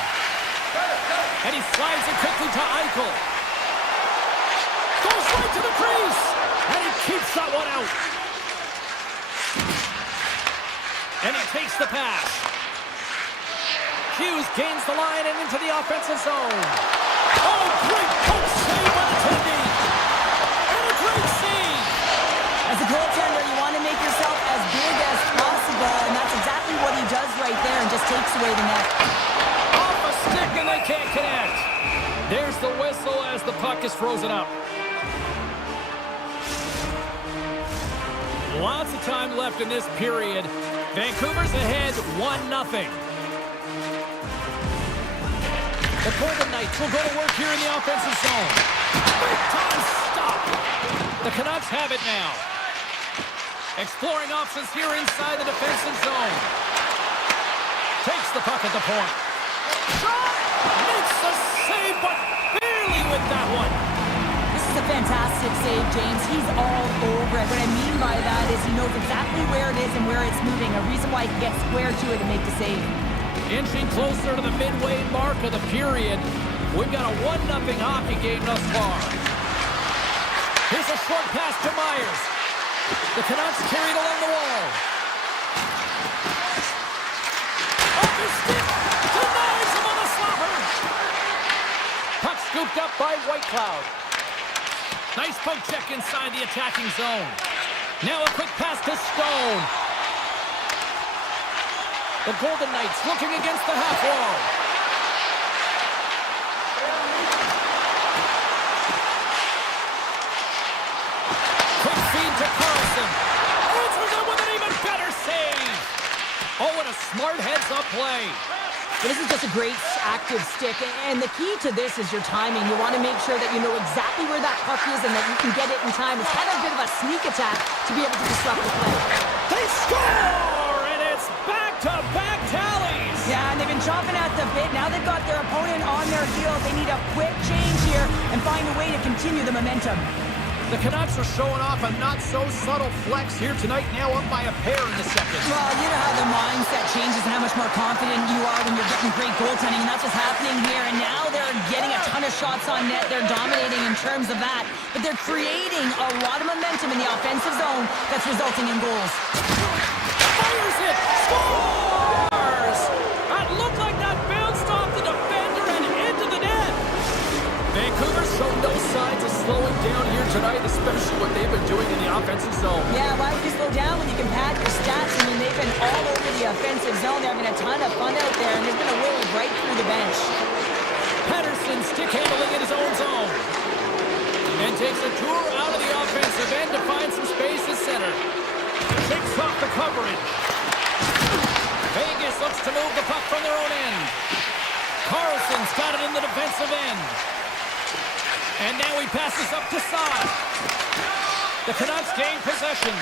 And he slides it quickly to Eichel. Goes right to the crease. And he keeps that one out. And he takes the pass. Hughes gains the line and into the offensive zone. Oh, great poke save by the Tendy. And a great save. As a goaltender, you want to make yourself as big as possible, and that's exactly what he does right there and just takes away the net. Off a stick and they can't connect. There's the whistle as the puck is frozen up. Lots of time left in this period. Vancouver's ahead 1-0. The Golden Knights will go to work here in the offensive zone. Big time stop. The Canucks have it now. Exploring options here inside the defensive zone. Takes the puck at the point. Shot! Makes the save, but barely with that one. This is a fantastic save, James. He's all over it. What I mean by that is he knows exactly where it is and where it's moving. A reason why he can get square to it and make the save. Inching closer to the midway mark of the period. We've got a 1-0 hockey game thus far. Here's a short pass to Myers. The Canucks carried along the wall. Off his stick. Denies him on the slapper. Puck scooped up by Whitecloud. Nice poke check inside the attacking zone. Now a quick pass to Stone. The Golden Knights looking against the half wall. Quick feed to Carlson. Answers it with an even better save. Oh, and a smart heads-up play. This is just a great active stick, and the key to this is your timing. You want to make sure that you know exactly where that puck is and that you can get it in time. It's kind of a bit of a sneak attack to be able to disrupt the play. They score, and it's back-to-back tallies. Yeah, and they've been chomping at the bit. Now they've got their opponent on their heels. They need a quick change here and find a way to continue the momentum. The Canucks are showing off a not-so-subtle flex here tonight, now up by a pair in the second. Well, you know how the mindset changes and how much more confident you are when you're getting great goaltending, and that's what's happening here. And now they're getting a ton of shots on net. They're dominating in terms of that, but they're creating a lot of momentum in the offensive zone that's resulting in goals. Fires it! Scores! That looked like that bounced off the defender and into the net. Vancouver's shown no signs of slowing down here tonight, especially what they've been doing in the offensive zone. Yeah, why would you slow down when you can pad your stats? I mean, they've been all over the offensive zone. They're having a ton of fun out there, and there's been a wave right through the bench. Patterson stick handling in his own zone. And takes a tour out of the offensive end to find some space at center. Shakes off the coverage. Vegas looks to move the puck from their own end. Carlson's got it in the defensive end. And now he passes up to Saad. The Canucks gain possession.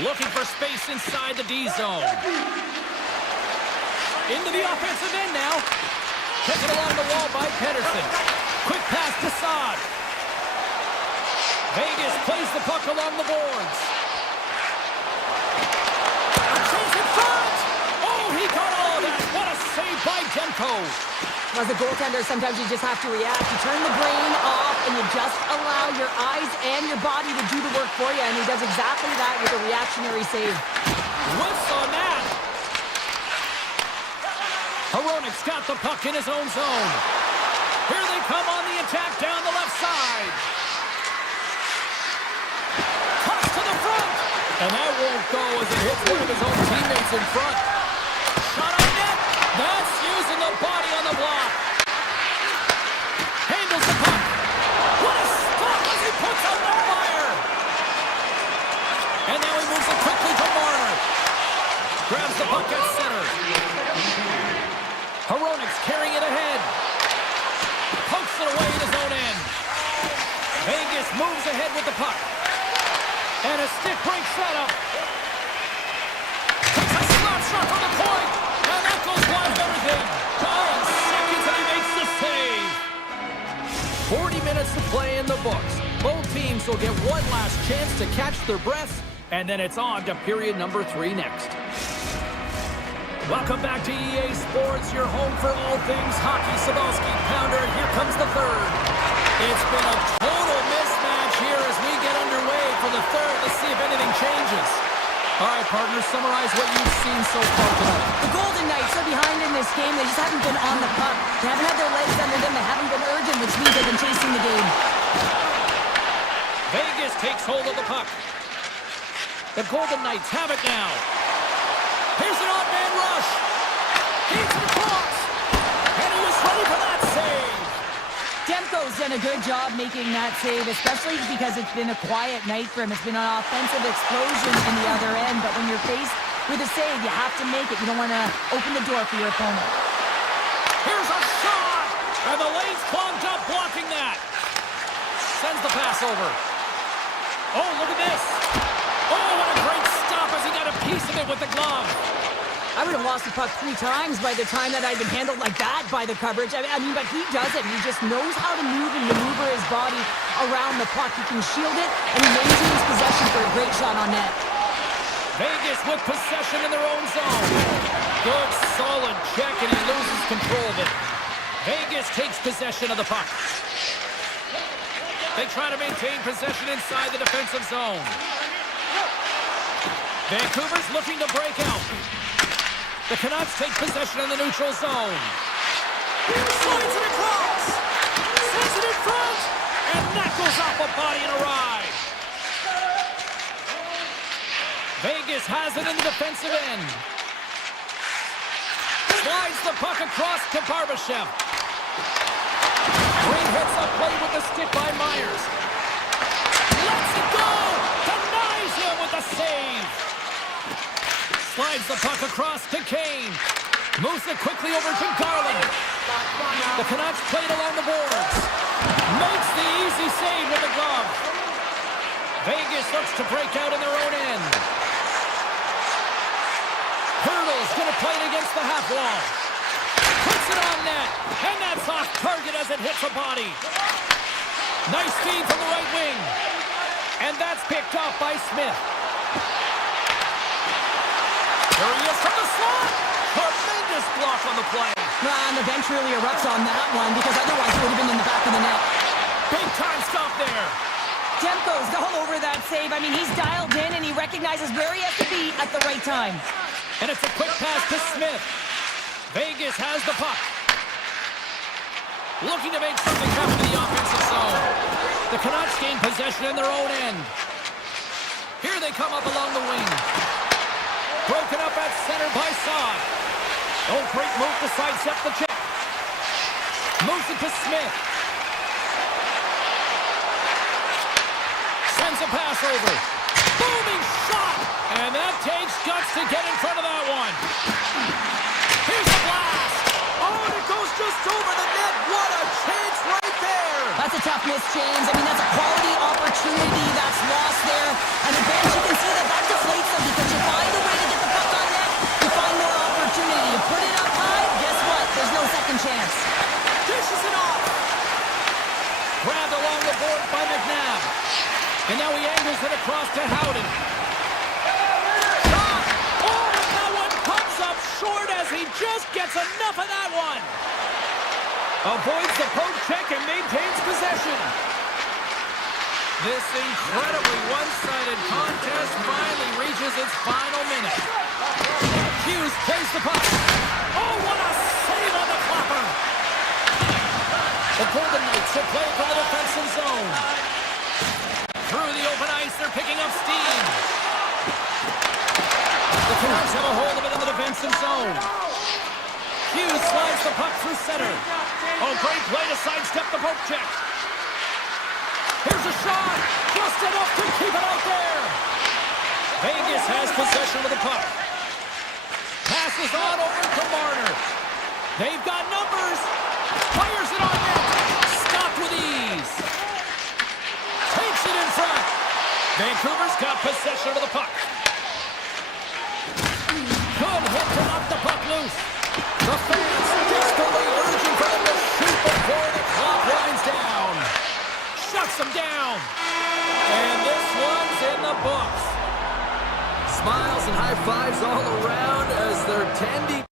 Looking for space inside the D zone. Into the offensive end now. Taken along the wall by Pedersen. Quick pass to Saad. Vegas plays the puck along the boards. A chase in front! Oh, he got all of that! What a save by Demko! As a goaltender, sometimes you just have to react. You turn the brain off and you just allow your eyes and your body to do the work for you, and he does exactly that with a reactionary save. Whiffs on that! Hronik's got the puck in his own zone. Here they come on the attack down the left side. Toss to the front! And that won't go as it hits one of his own teammates in front. Shot on net! That's using the body on the block. Handles the puck. What a stop as he puts on the fire! And now he moves it quickly to Marner. Grabs the puck at center. Hronik's carrying it ahead. Pokes it away in his own end. Vegas moves ahead with the puck. And a stick break setup. Takes a slap shot from the point. And that goes wide of everything. 9 seconds and he makes the save. 40 minutes to play in the books. Both teams will get one last chance to catch their breaths. And then it's on to period number 3 next. Welcome back to EA Sports, your home for all things hockey. Sabalski, Pounder, here comes the third. It's been a total mismatch here as we get underway for the third. Let's see if anything changes. All right, partners, summarize what you've seen so far tonight. The Golden Knights are behind in this game. They just haven't been on the puck. They haven't had their legs under them. They haven't been urgent, which means they've been chasing the game. Vegas takes hold of the puck. The Golden Knights have it now. Here's an odd-man rush. He's across. And he was ready for that save. Demko's done a good job making that save, especially because it's been a quiet night for him. It's been an offensive explosion in the other end, but when you're faced with a save, you have to make it. You don't want to open the door for your opponent. Here's a shot. And the lane's clogged up blocking that. Sends the pass over. Oh, look at this. Oh, what a great stop as he got a piece of it with the glove. I would have lost the puck 3 times by the time that I'd been handled like that by the coverage. I mean, but he does it. He just knows how to move and maneuver his body around the puck. He can shield it, and he maintains possession for a great shot on net. Vegas with possession in their own zone. Good, solid check, and he loses control of it. Vegas takes possession of the puck. They try to maintain possession inside the defensive zone. Vancouver's looking to break out. The Canucks take possession in the neutral zone. Slides it across. Sends it in front. And that goes off a body and a ride. Vegas has it in the defensive end. Slides the puck across to Barbashev. Green hits a play with the stick by Myers. Lets it go! Denies him with the save! Slides the puck across to Kane. Moves it quickly over to Garland. The Canucks played along the boards. Makes the easy save with the glove. Vegas looks to break out in their own end. Hurdle's gonna play it against the half wall. Puts it on net. And that's off target as it hits a body. Nice feed from the right wing. And that's picked off by Smith. There he is from the slot. Tremendous block on the play. And the bench really erupts on that one because otherwise it would have been in the back of the net. Big time stop there. Demko's all over that save. I mean, he's dialed in and he recognizes where he has to be at the right time. And it's a quick pass to Smith. Vegas has the puck. Looking to make something happen in the offensive zone. The Canucks gain possession in their own end. Here they come up along the wing. Broken up at center by Saad. Oh, great move to sidestep the check. Moves it to Smith. Sends a pass over. Booming shot! And that takes guts to get in front of that one. Here's a blast! Oh, and it goes just over the net. What a chance right there! That's a tough miss, James. I mean, that's a quality opportunity that's lost there. And the bench, you can see that deflates them because you find a way to get the puck on net, you find more opportunity. You put it up high, guess what? There's no second chance. Dishes it off! Grabbed along the board by McNabb. And now he angles it across to Howden. Shot! Oh, and that one comes up short as he just gets enough of that one. Avoids the poke check and maintains possession. This incredibly one-sided contest finally reaches its final minute. Hughes plays the puck. Oh, what a save on the clapper! The Golden Knights will play from the defensive zone. Through the open ice, they're picking up steam. The Canucks have a hold of it in the defensive zone. Hughes slides the puck through center. Oh, great play to sidestep the poke check. Here's a shot. Just enough to keep it out there. Vegas has possession of the puck. Passes on over to Marner. They've got numbers. Fires it on net. Stopped with ease. Takes it in front. Vancouver's got possession of the puck. Good hit to knock the puck loose. The fans desperately urging for them to shoot before the clock winds down. Shuts them down. And this one's in the books. Smiles and high fives all around as they're tending.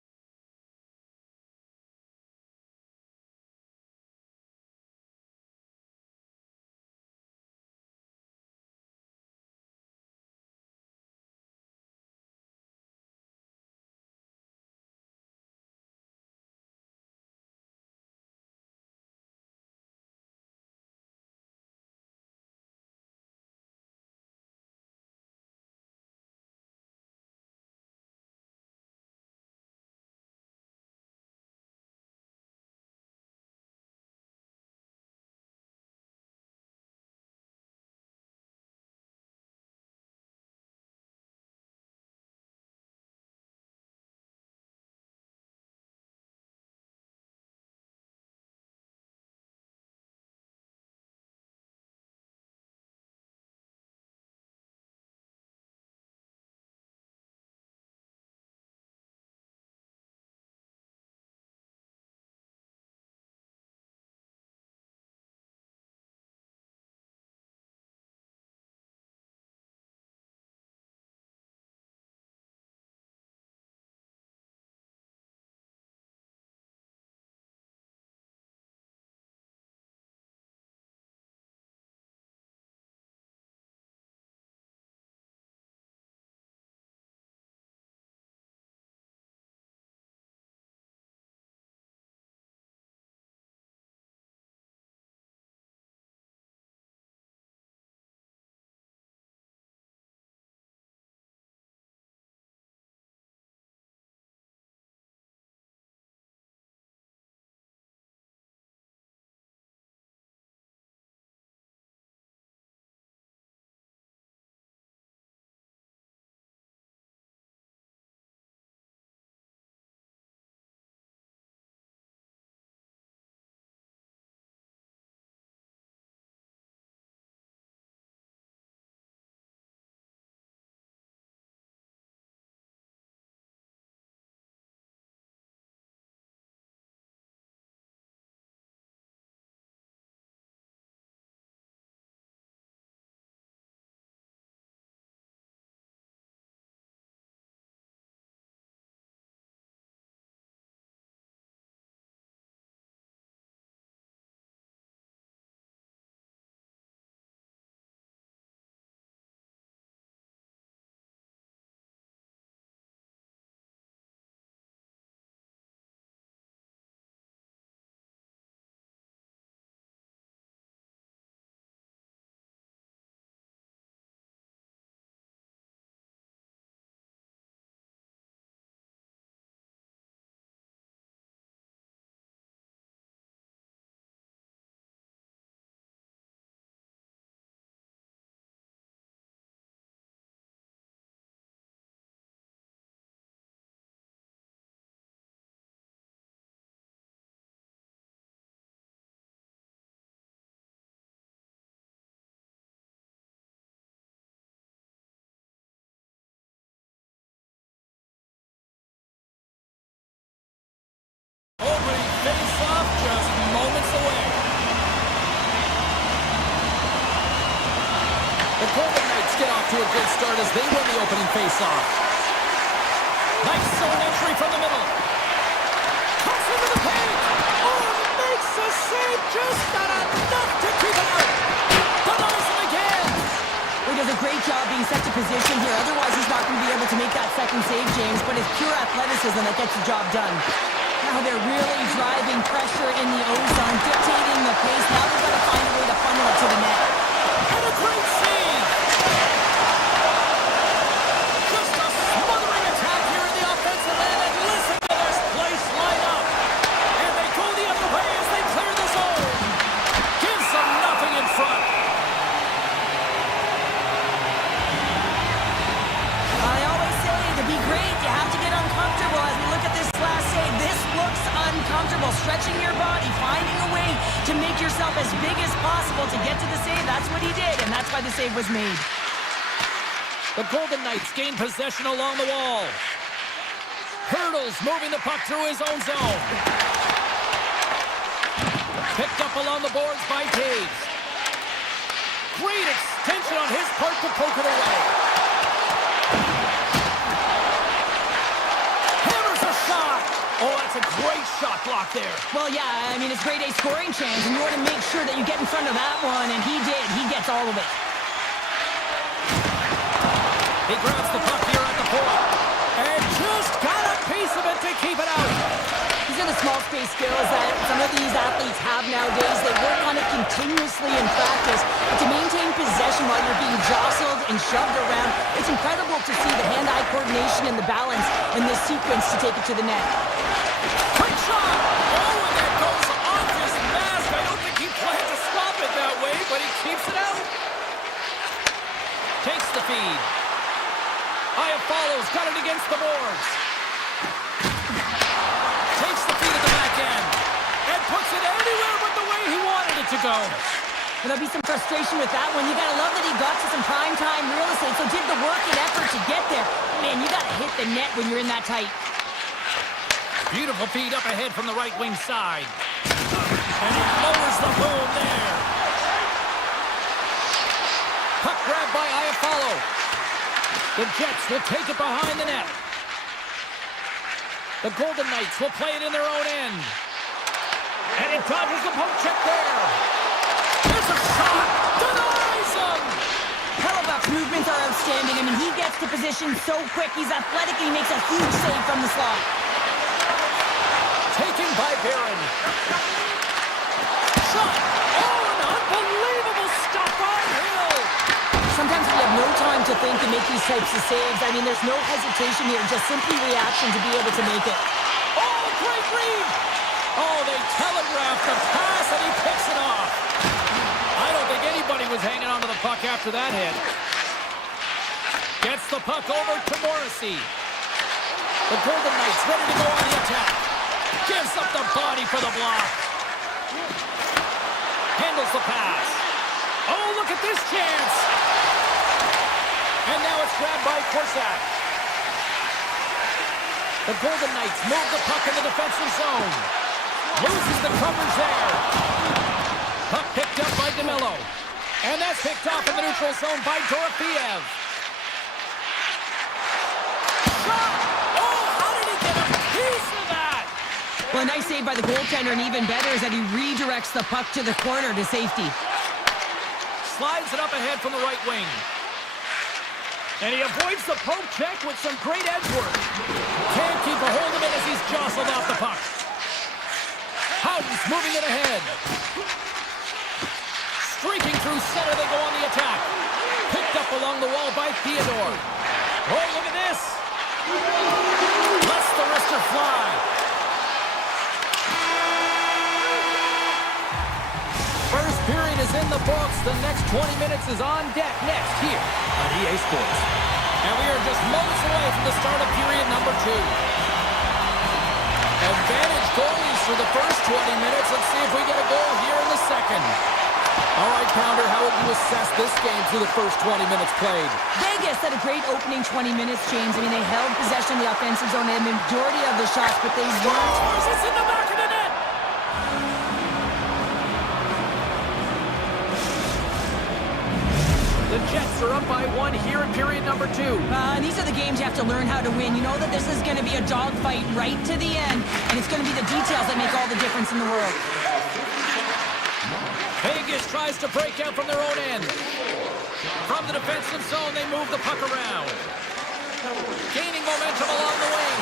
The Golden Knights get off to a good start as they win the opening faceoff. Nice zone entry from the middle. Cuts into the paint. Oh, makes a save. Just not enough to keep it out. Denies him again. He does a great job being set to position here. Otherwise, he's not going to be able to make that second save, James. But it's pure athleticism that gets the job done. Now they're really driving pressure in the O-zone, dictating the pace. Now they've got to find a way to funnel it to the net. And a great save. Just a smothering attack here in the offensive end. And listen to this place light up. And they go the other way as they clear the zone. Gives them nothing in front. I always say to be great, you have to get uncomfortable. As we look at this last save, this looks uncomfortable. Stretching your body, finding a way to make yourself as big as possible to get to the save. That's what he did, and that's why the save was made. The Golden Knights gain possession along the wall. Hurdles moving the puck through his own zone. Picked up along the boards by Taves. Great extension on his part to poke it away. Hammers a shot. Oh, that's a great shot block there. Well, yeah, I mean, it's grade A scoring chance, and you want to make sure that you get in front of that one, and he did. He gets all of it. He grabs the puck here at the point. And just got a piece of it to keep it out. These are the small space skills that some of these athletes have nowadays. They work on it continuously in practice. But to maintain possession while you're being jostled and shoved around, it's incredible to see the hand-eye coordination and the balance in this sequence to take it to the net. Quick shot! Oh, and that goes off his mask. I don't think he planned to stop it that way, but he keeps it out. Takes the feed. Aya follows, got it against the boards. Takes the feed at the back end. And puts it anywhere but the way he wanted it to go. Well, there'll be some frustration with that one. You gotta love that he got to some prime-time real estate, so did the work and effort to get there. Man, you gotta hit the net when you're in that tight. Beautiful feed up ahead from the right wing side. And he lowers the boom there. Puck grabbed by Iafallo. The Jets will take it behind the net. The Golden Knights will play it in their own end. And he dodges the poke check there. There's a shot. Denies him. Hellebuck's movements are outstanding. I mean, he gets to position so quick. He's athletic and he makes a huge save from the slot. Taken by Barron. Shot. Oh, an unbelievable stop on Hill. Sometimes we have no time to think and make these types of saves. I mean, there's no hesitation here, just simply reaction to be able to make it. Oh, great read. Oh, they telegraphed the pass and he picks it off. I don't think anybody was hanging on to the puck after that hit. Gets the puck over to Morrissey. The Golden Knights ready to go on the attack. Gives up the body for the block. Handles the pass. Oh, look at this chance. And now it's grabbed by Korsak. The Golden Knights move the puck in the defensive zone. Loses the coverage there. Puck picked up by DeMello. And that's picked off in the neutral zone by Dorofeev. Shot! Oh, how did he get a piece of that? Well, a nice save by the goaltender, and even better is that he redirects the puck to the corner to safety. Slides it up ahead from the right wing. And he avoids the poke check with some great edge work. Can't keep a hold of it as he's jostled off the puck. Howden's moving it ahead. Streaking through center, they go on the attack. Picked up along the wall by Theodore. Oh, look at this. Lets the wrister fly. First period is in the books. The next 20 minutes is on deck next here on EA Sports. And we are just moments away from the start of period number 2. Advantage goalies for the first 20 minutes. Let's see if we get a goal here in the second. All right, Pounder, how would you assess this game through the first 20 minutes played? Vegas had a great opening 20 minutes, James. I mean, they held possession of the offensive zone and the majority of the shots, but they weren't. It's in the back of the net. The Jets Jets are up by 1 here in period number 2. And these are the games you have to learn how to win. You know that this is going to be a dogfight right to the end, and it's going to be the details that make all the difference in the world. Vegas tries to break out from their own end. From the defensive zone, they move the puck around. Gaining momentum along the wing.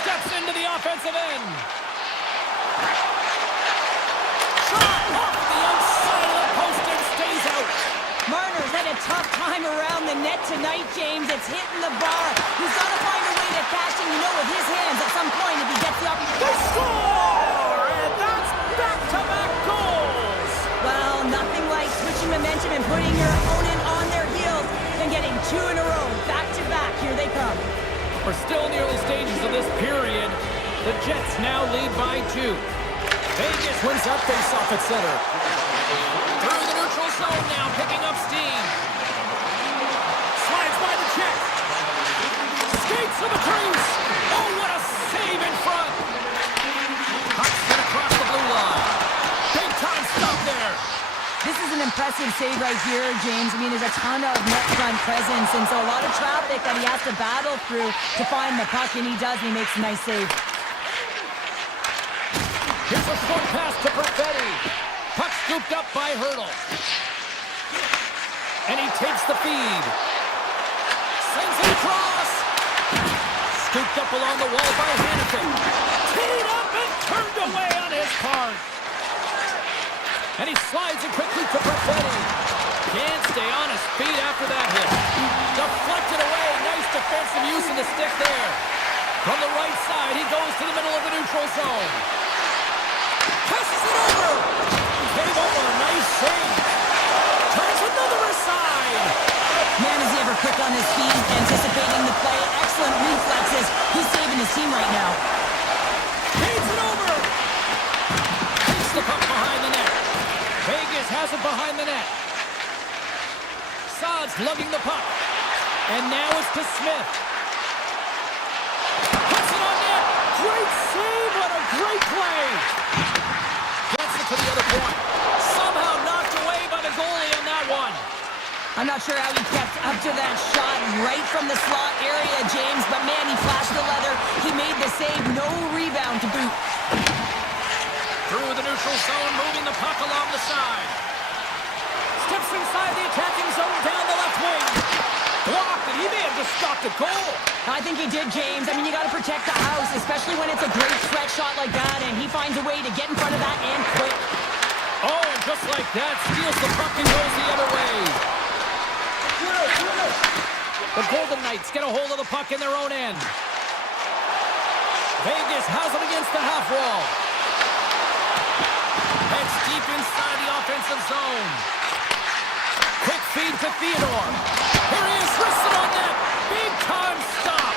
Steps into the offensive end. Shot off the outside of the post and stays out. Marner's had a tough time around the net tonight, James. It's hitting the bar. He's got to find a way to cash in, with his hands at some point if he gets the opportunity. They score! And that's back-to-back goals! Well, nothing like switching momentum and putting your opponent on their heels and getting 2 in a row. Back-to-back. Here they come. We're still in the early stages of this period. The Jets now lead by 2. Vegas wins that face-off at center. Through the neutral zone now, picking up steam. Slides by the Jets. Skates to the crease. Oh, what a save in front. Puck sent across the blue line. Big time stop there. This is an impressive save right here, James. I mean, there's a ton of net front presence, and so a lot of traffic that he has to battle through to find the puck, and he does, and he makes a nice save. Here's a short pass to Perfetti. Puck scooped up by Hurdle. And he takes the feed. Sends it across. Scooped up along the wall by Hannigan. Teed up and turned away on his part. And he slides it quickly to Perfetti. Can't stay on his feet after that hit. Deflected away. Nice defensive use of the stick there. From the right side, he goes to the middle of the neutral zone. Passes it over. Came over. Nice save. Turns another aside. Man, is he ever quick on his feet, anticipating the play. Excellent reflexes. He's saving his team right now. Feeds it over. Takes the puck behind the net. Vegas has it behind the net. Saad's lugging the puck. And now it's to Smith. Puts it on net. Great save. What a great play. Gets it to the other point. Somehow knocked away by the goalie on that one. I'm not sure how he kept up to that shot right from the slot area, James, but man, he flashed the leather. He made the save. No rebound to boot. Through the neutral zone, moving the puck along the side. Steps inside the attacking zone down the left wing. Blocked, and he may have just stopped a goal. I think he did, James. I mean, you got to protect the house, especially when it's a great threat shot like that, and he finds a way to get in front of that and quick. Oh, and just like that, steals the puck and goes the other way. The Golden Knights get a hold of the puck in their own end. Vegas has it against the half wall. Heads deep inside the offensive zone. Quick feed to Theodore. Here he is, wrists it on net. Big time stop.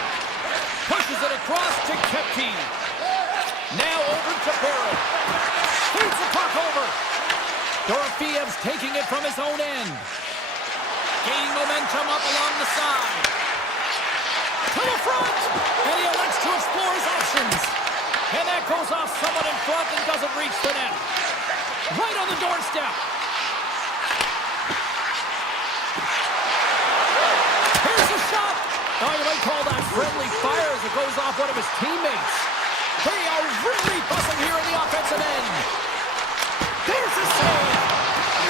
Pushes it across to Kepke. Now over to Barrett. Feeds the puck over. Dorofiev's taking it from his own end. Gaining momentum up along the side. To the front. And he elects to explore his options. And that goes off someone in front and doesn't reach the net. Right on the doorstep. Here's a shot. Oh, you might call that friendly fire as it goes off one of his teammates. They are really buzzing here in the offensive end. There's a save.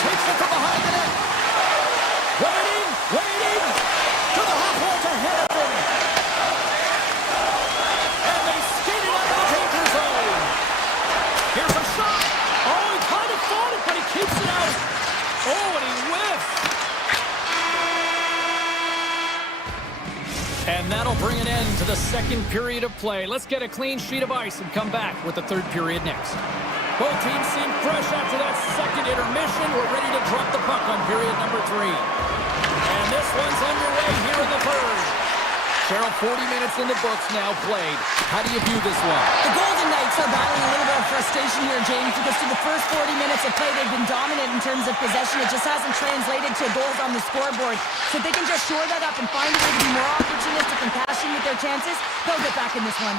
Takes it from behind the net. Waiting. To the half wall to Henderson. And they skate it out of the danger zone. Here's a shot. Oh, he kind of fought it, but he keeps it out. Oh, and he whiffs. And that'll bring an end to the second period of play. Let's get a clean sheet of ice and come back with the third period next. Both teams seem fresh after that second intermission. We're ready to drop the puck on period number 3. And this one's underway here in the third. Cheryl, 40 minutes in the books now played. How do you view this one? The Golden Knights are battling a little bit of frustration here, James, because through the first 40 minutes of play, they've been dominant in terms of possession. It just hasn't translated to goals on the scoreboard. So if they can just shore that up and find a way to be more opportunistic and cash in with their chances, they'll get back in this one.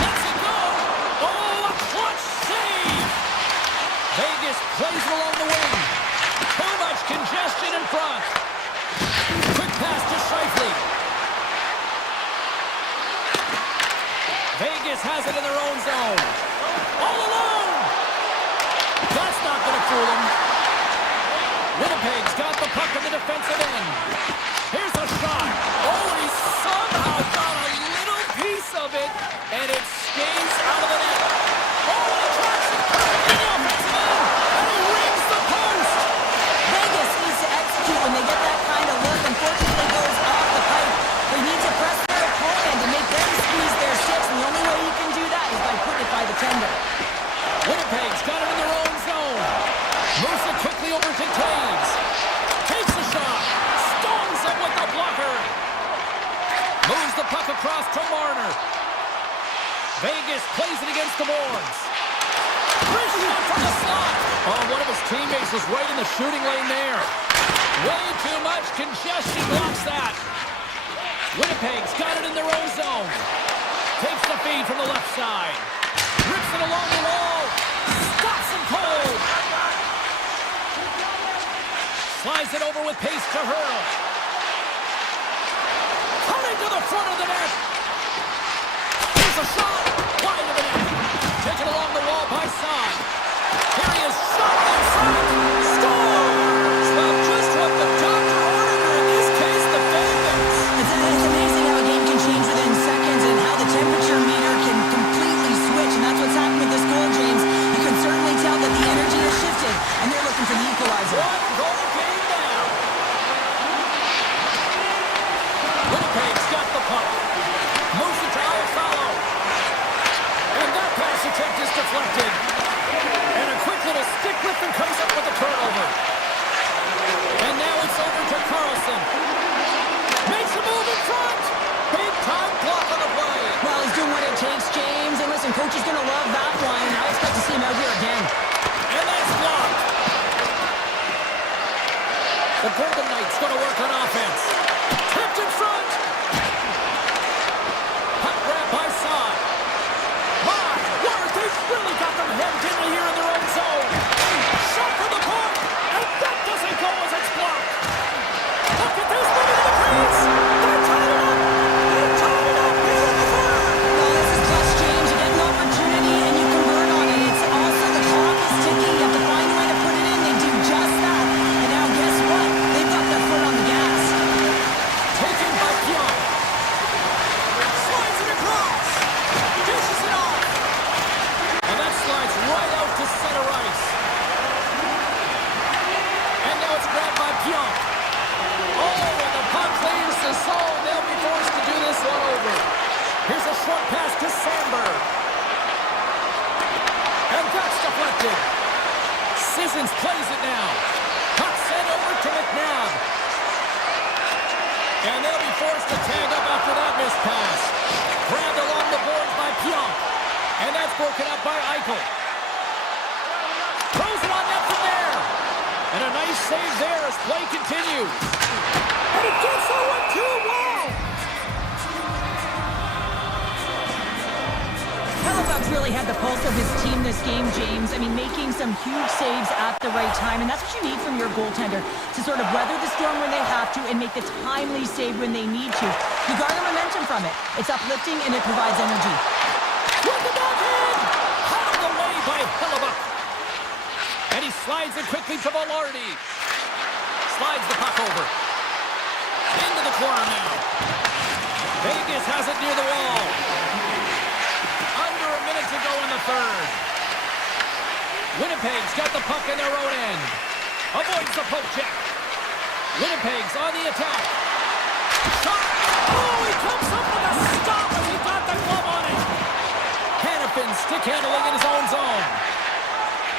Let's it go! Oh, a clutch save! Vegas plays along the wing. Put Vegas has it in their own zone. All alone! That's not going to fool them. Winnipeg's got the puck in the defensive end. Here's a shot. Oh, and he somehow got a little piece of it, and it skates out of the net. Oh, and he tracks it in the offensive end, and he rings the post. Vegas needs to execute when they get that kind of look. Unfortunately, it goes off the pipe. They need to press their opponent and make them squeeze their sticks, and the only way you can do that is by putting it by the tender. Winnipeg's got it in their own zone. Moves it quickly over to Taves. Takes a shot. Stones it with the blocker. Moves the puck across to Marner. Vegas plays it against the boards. Wrist shot from the slot. Oh, one of his teammates was right in the shooting lane there. Way too much congestion blocks that. Winnipeg's got it in their own zone. Takes the feed from the left side. Rips it along the wall. Stops him cold. Slides it over with pace to Hurl. Coming to the front of the net. Here's a shot. Wide of the net. Taken along the wall by Saad. Here he is. Shot inside. Scores! Well, just what the doctor ordered, or in this case, the fan base. It's amazing how a game can change within seconds and how the temperature meter can completely switch, and that's what's happened with this goal, James. You can certainly tell that the energy has shifted, and they're looking for the equalizer. One goal game now. Winnipeg's got the puck. Moves it to Iafallo. And that pass attempt is deflected. And a quick little stick lift and comes up with a turnover. And now it's over to Carlson. Makes a move in front. Big time block on the play. Well, he's doing what it takes, James. And listen, coach is going to love that one. I expect to see him out here again. And that's blocked. The Golden Knights going to work on offense. Tipped in front. Puck grab by Saad. My word, they've really got them hemmed in here in their own zone. Shot for the point. And that doesn't go as it's blocked. Look at this, moving to the crease. They're tied it up. They're tied it up here in the third. Well, this is clutch, James. You get an opportunity and you convert on it. It's also the clock is ticking. You have to find a way to put it in. They do just that. And now guess what? They've got their foot on the gas. Taken by Pionk. Slides it across. Dishes it off. And that slides right out to center ice. And now it's grabbed by Pionk. Oh, and the puck clears the zone. They'll be forced to do this one over. Here's a short pass to Sandberg. And that's deflected. Sissons plays it now. Puck sent over to McNabb. And they'll be forced to tag up after that missed pass. Grabbed along the boards by Pionk. And that's broken up by Eichel. Throws it on net from there. And a nice save there as play continues. And it gets the 1-2. Wow! Halifax really had the pulse of his team this game, James. I mean, making some huge saves at the right time, and that's what you need from your goaltender, to sort of weather the storm when they have to and make the timely save when they need to. You garner momentum from it. It's uplifting and it provides energy. With the backhand! Out of the way by Hellebuyck. And he slides it quickly to Velarde. Slides the puck over. Into the corner now. Vegas has it near the wall. Under a minute to go in the third. Winnipeg's got the puck in their own end. Avoids the poke check. Winnipeg's on the attack. Shot! Oh, he comes up with a stop as he got the glove on it. Hannafin stick handling in his own zone.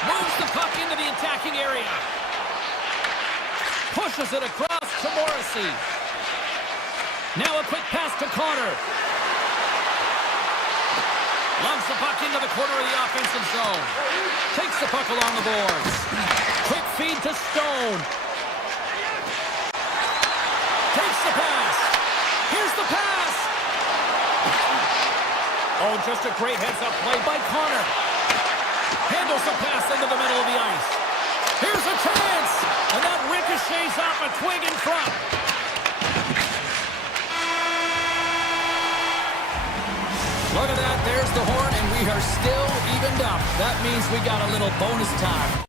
Moves the puck into the attacking area. Pushes it across to Morrissey. Now a quick pass to Connor. Lumps the puck into the corner of the offensive zone. Takes the puck along the boards. Quick feed to Stone. Takes the pass. Here's the pass. Oh, just a great heads-up play by Connor. Handles the pass into the middle of the ice. Here's a chance. And that ricochets off a twig in front. Look at that. There's the horn, and we are still evened up. That means we got a little bonus time.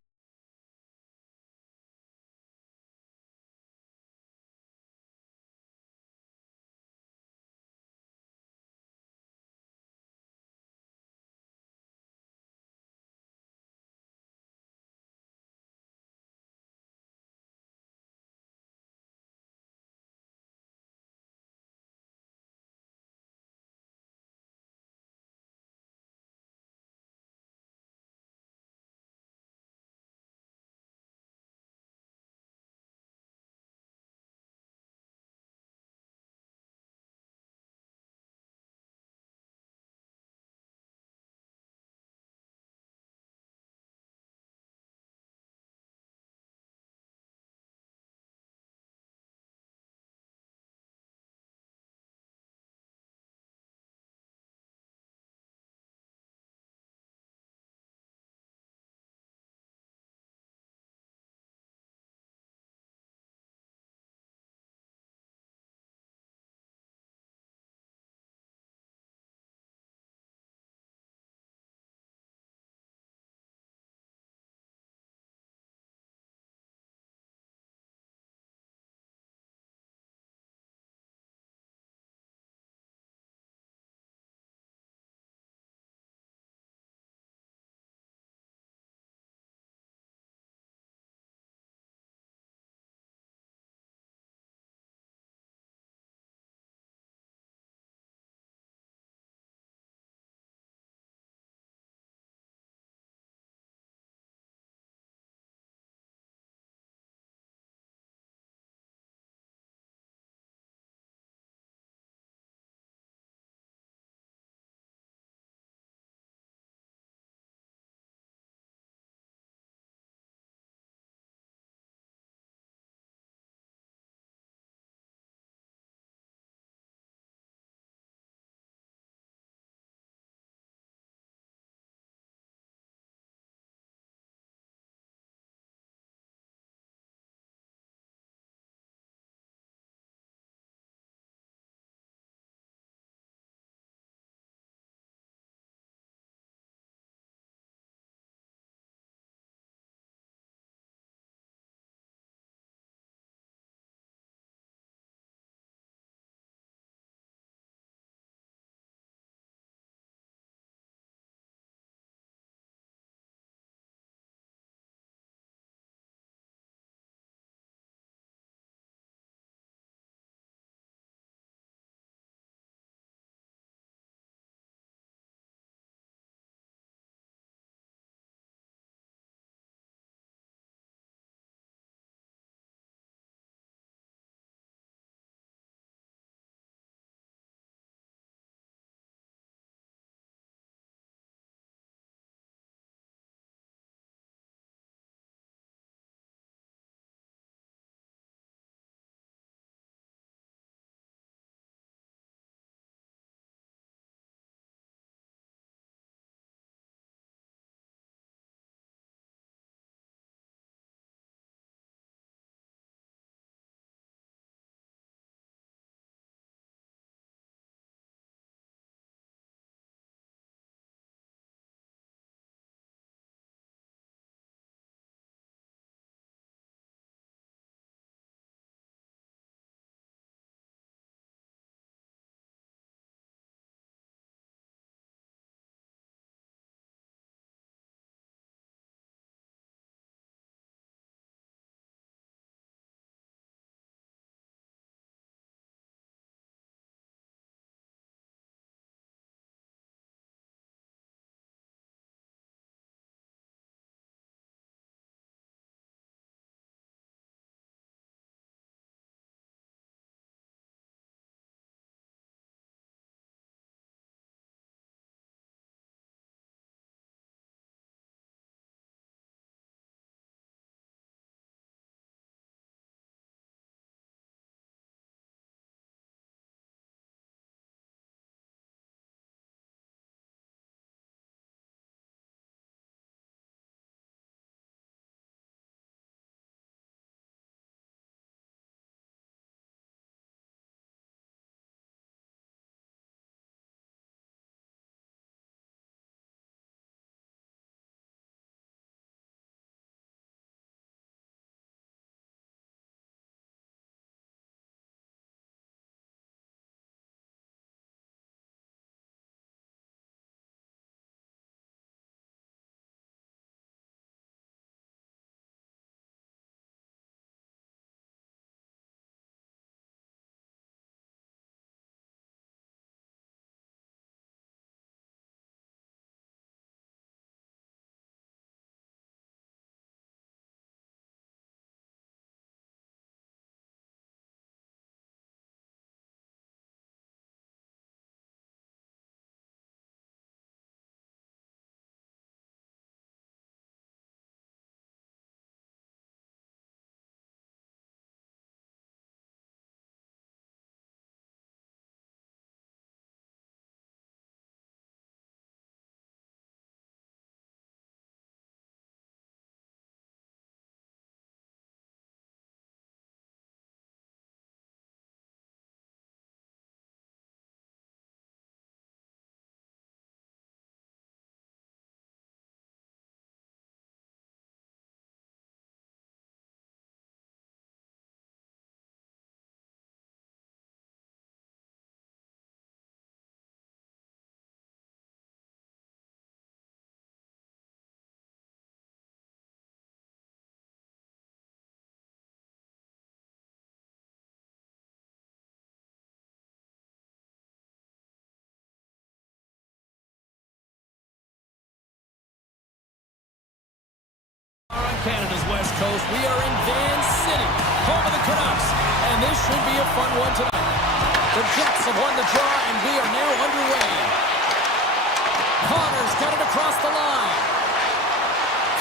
Canada's west coast. We are in Van City, home of the Canucks, and this should be a fun one tonight. The Jets have won the draw, and we are now underway. Connor's got it across the line.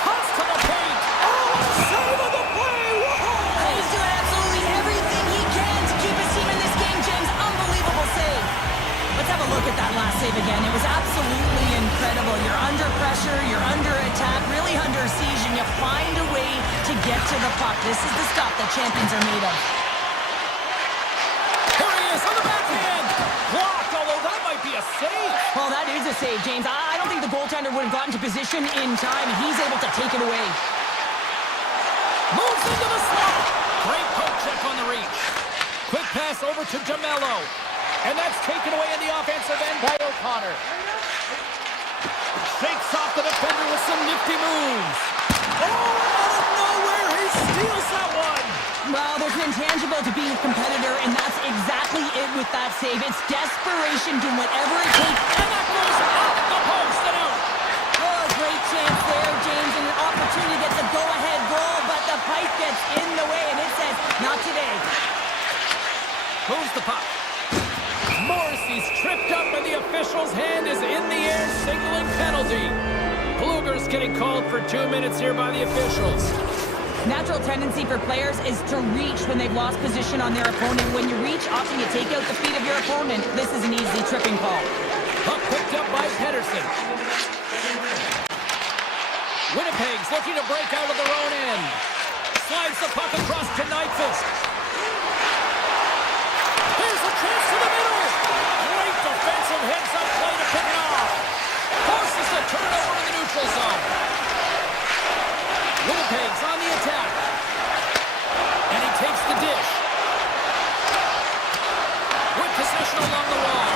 Cuts to the paint. Oh, what a save of the play! Whoa! He's doing absolutely everything he can to keep his team in this game, James. Unbelievable save. Let's have a look at that last save again. It was absolutely incredible. You're under pressure, you're under attack, really under siege, and you find a way to get to the puck. This is the stuff that champions are made of. Here he is on the backhand. Blocked, although that might be a save. Well, that is a save, James. I don't think the goaltender would have gotten to position in time. He's able to take it away. Moves into the slot. Great poke check on the reach. Quick pass over to DeMello. And that's taken away in the offensive end by O'Connor. Shakes off the defender with some nifty moves. Oh, out of nowhere, he steals that one. Well, there's an intangible to being a competitor, and that's exactly it with that save. It's desperation, doing whatever it takes. And that goes off the post and out. Oh, great chance there, James, and an opportunity to get the go-ahead goal, but the pipe gets in the way, and it says, not today. Moves the puck. Morrissey's tripped up, and the official's hand is in the air, signaling penalty. Blueger's getting called for 2 minutes here by the officials. Natural tendency for players is to reach when they've lost position on their opponent. When you reach, often you take out the feet of your opponent. This is an easy tripping call. Puck picked up by Pedersen. Winnipeg's looking to break out of their own end. Slides the puck across to Nyquist. Here's a chance to the middle. Great defensive heads-up play to pick it off. Forces the turnover in the neutral zone. Winnipeg's on the attack. And he takes the dish. With possession along the wall.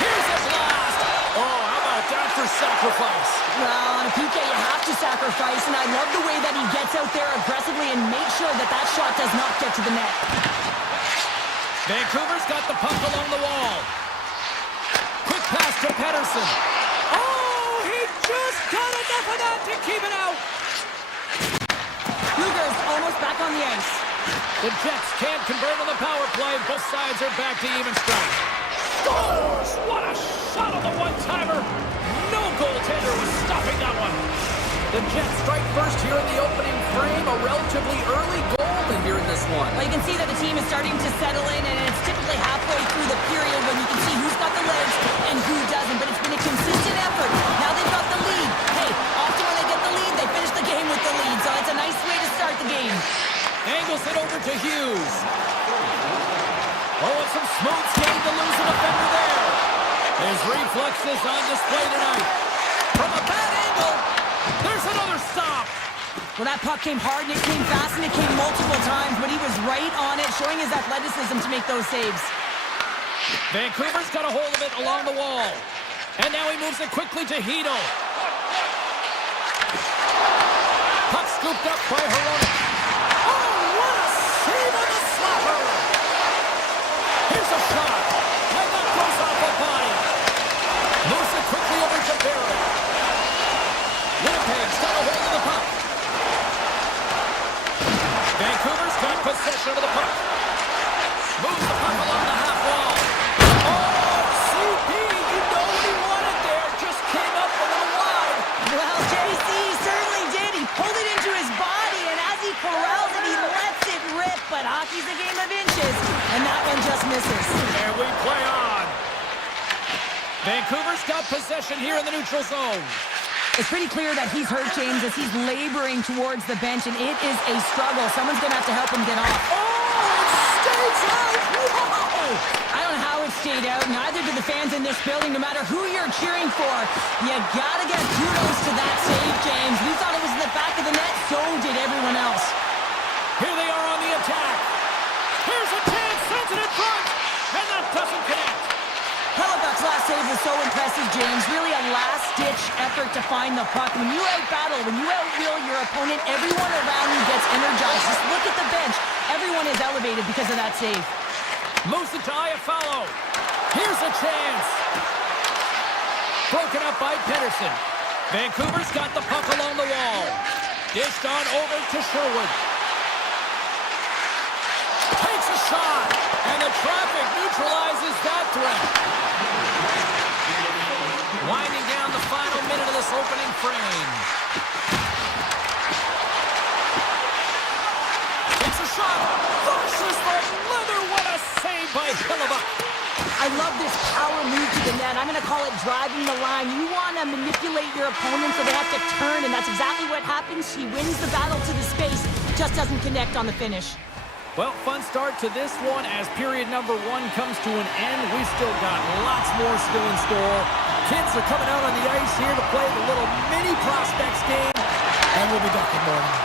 Here's a blast. Oh, how about that for sacrifice? Well, on a PK, you have to sacrifice, and I love the way that he gets out there aggressively and makes sure that that shot does not get to the net. Vancouver's got the puck along the wall. Quick pass to Pedersen. Oh, he just got enough of that to keep it out. Luger's almost back on the ice. The Jets can't convert on the power play. Both sides are back to even strength. Scores! What a shot on the one-timer. No goaltender was stopping that one. The Jets strike first here in the opening frame. A relatively early goal here in this one. Well, you can see that the team is starting to settle in, and it's typically halfway through the period when you can see who's got the legs and who doesn't. But it's been a consistent effort. Now they've got the lead. Hey, often when they get the lead, they finish the game with the lead. So it's a nice way to start the game. Angles it over to Hughes. Oh, it's some smooth skating to lose a defender there. His reflexes on display tonight. From a bad angle, there's another stop. Well, that puck came hard, and it came fast, and it came multiple times, but he was right on it, showing his athleticism to make those saves. Vancouver's got a hold of it along the wall. And now he moves it quickly to Hedl. Puck scooped up by Hronek. Oh, what a save on the slapper! Here's a shot. And that goes off the body. Moves it quickly over to Barrett. Winnipeg's got a hold of the puck. Vancouver's got possession of the puck. Moves the puck along the half wall. Oh, CP, you know what he wanted there. Just came up a little wide. Well, JC certainly did. He pulled it into his body, and as he corrals it, he lets it rip. But hockey's a game of inches, and that one just misses. And we play on. Vancouver's got possession here in the neutral zone. It's pretty clear that he's hurt, James, as he's laboring towards the bench, and it is a struggle. Someone's going to have to help him get off. Oh, it stays out! Whoa! I don't know how it stayed out. Neither do the fans in this building, no matter who you're cheering for. You got to get kudos to that save, James. We thought it was in the back of the net, so did everyone else. Here they are on the attack. Here's a chance, sends it in front, and that doesn't connect. Hellebuyck's last save was so impressive, James. Really a last-ditch effort to find the puck. When you out-battle, when you out-will your opponent, everyone around you gets energized. Just look at the bench. Everyone is elevated because of that save. Moves it to Iafallo. Here's a chance. Broken up by Pedersen. Vancouver's got the puck along the wall. Dish Passed on over to Sherwood. Takes a shot, and the traffic neutralizes that threat. Winding down the final minute of this opening frame. Takes a shot, crushes the leather. What a save by Hillebuck. I love this power move to the net. I'm going to call it driving the line. You want to manipulate your opponent so they have to turn, and that's exactly what happens. He wins the battle to the space, just doesn't connect on the finish. Well, fun start to this one as period number 1 comes to an end. We've still got lots more still in store. Kids are coming out on the ice here to play the little mini prospects game, and we'll be back in the morning.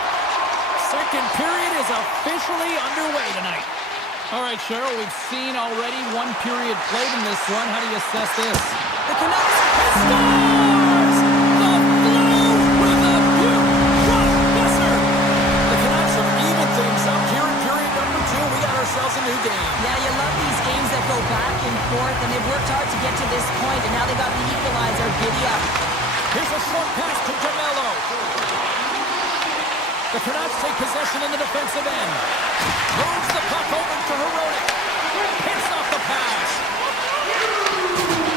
Second period is officially underway tonight. All right, Cheryl, we've seen already 1 period played in this one. How do you assess this? The Canucks scores! The Blue with a beautiful misser! The Canucks have evened things up here in period number 2. We got ourselves a new game. Yeah, you love these games that go back and forth, and they've worked hard to get to this point, and now they got the equalizer. Giddy up. Here's a short pass to DeMello. The Canucks take possession in the defensive end. Moves the puck over to Hronek. Hits off the pass.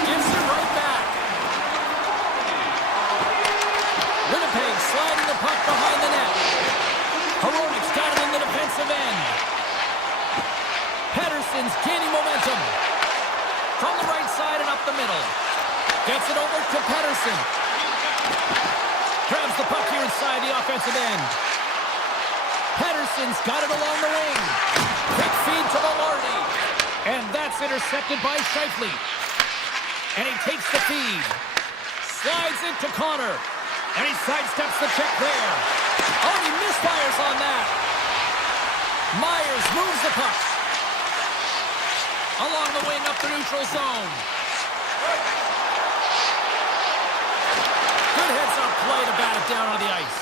Gives it right back. Winnipeg sliding the puck behind the net. Hronek's got it in the defensive end. Pettersson's gaining momentum. From the right side and up the middle. Gets it over to Pettersson. Grabs the puck here inside the offensive end. Pettersson's got it along the wing. Quick feed to Velarde. And that's intercepted by Scheifele. And he takes the feed. Slides it to Connor. And he sidesteps the check there. Oh, he misfires on that. Myers moves the puck. Along the wing up the neutral zone. Good heads-up play to bat it down on the ice.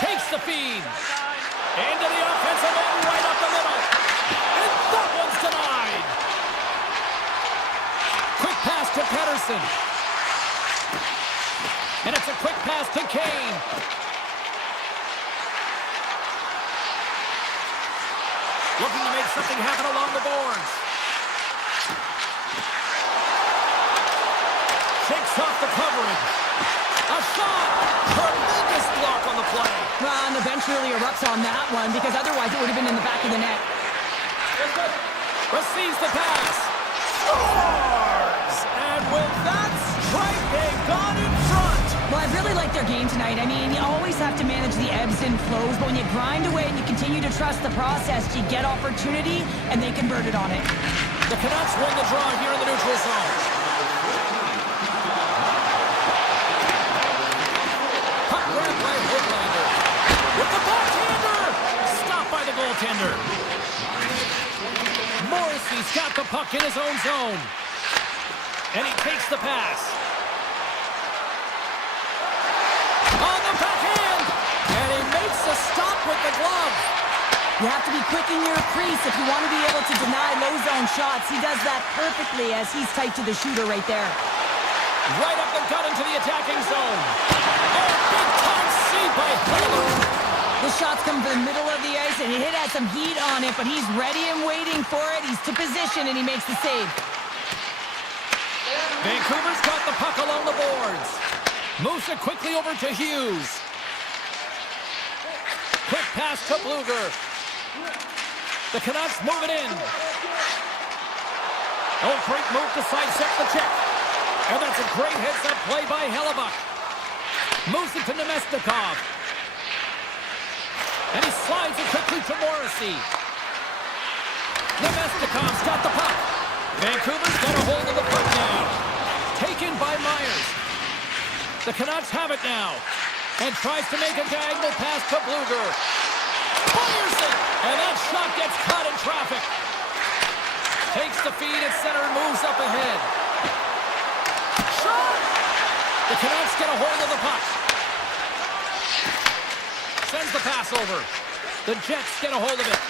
Takes the feed. Into the offensive end, right up the middle. And that one's denied. Quick pass to Pettersson. And it's a quick pass to Kane. Looking to make something happen along the boards. Shakes off the coverage. A shot! Tremendous block on the play. Well, and the bench really erupts on that one, because otherwise it would have been in the back of the net. Receives the pass. Scores! And with that strike, they've gone in front. Well, I really like their game tonight. I mean, you always have to manage the ebbs and flows, but when you grind away and you continue to trust the process, you get opportunity, and they converted on it. The Canucks win the draw here in the neutral zone. Puck grabbed by Hoaglander. With the backhander! Stopped by the goaltender. Morrissey's got the puck in his own zone. And he takes the pass. On the backhand! And he makes the stop with the glove. You have to be quick in your crease if you want to be able to deny low zone shots. He does that perfectly as he's tight to the shooter right there. Right up the gut into the attacking zone. Oh, big time save by Hiller. The shots come from the middle of the ice, and he has some heat on it, but he's ready and waiting for it. He's to position, and he makes the save. Vancouver's got the puck along the boards. Moves it quickly over to Hughes. Quick pass to Bluger. The Canucks move it in. Oh, great move to sidestep the check. And that's a great heads-up play by Hellebuyck. Moves it to Nemestikov. And he slides it quickly to Morrissey. Nemestikov's got the puck. Vancouver's got a hold of the puck now. Taken by Myers. The Canucks have it now. And tries to make a diagonal pass to Bluger. Fires it! And that shot gets caught in traffic. Takes the feed at center and moves up ahead. Shot! The Canucks get a hold of the puck. Sends the pass over. The Jets get a hold of it.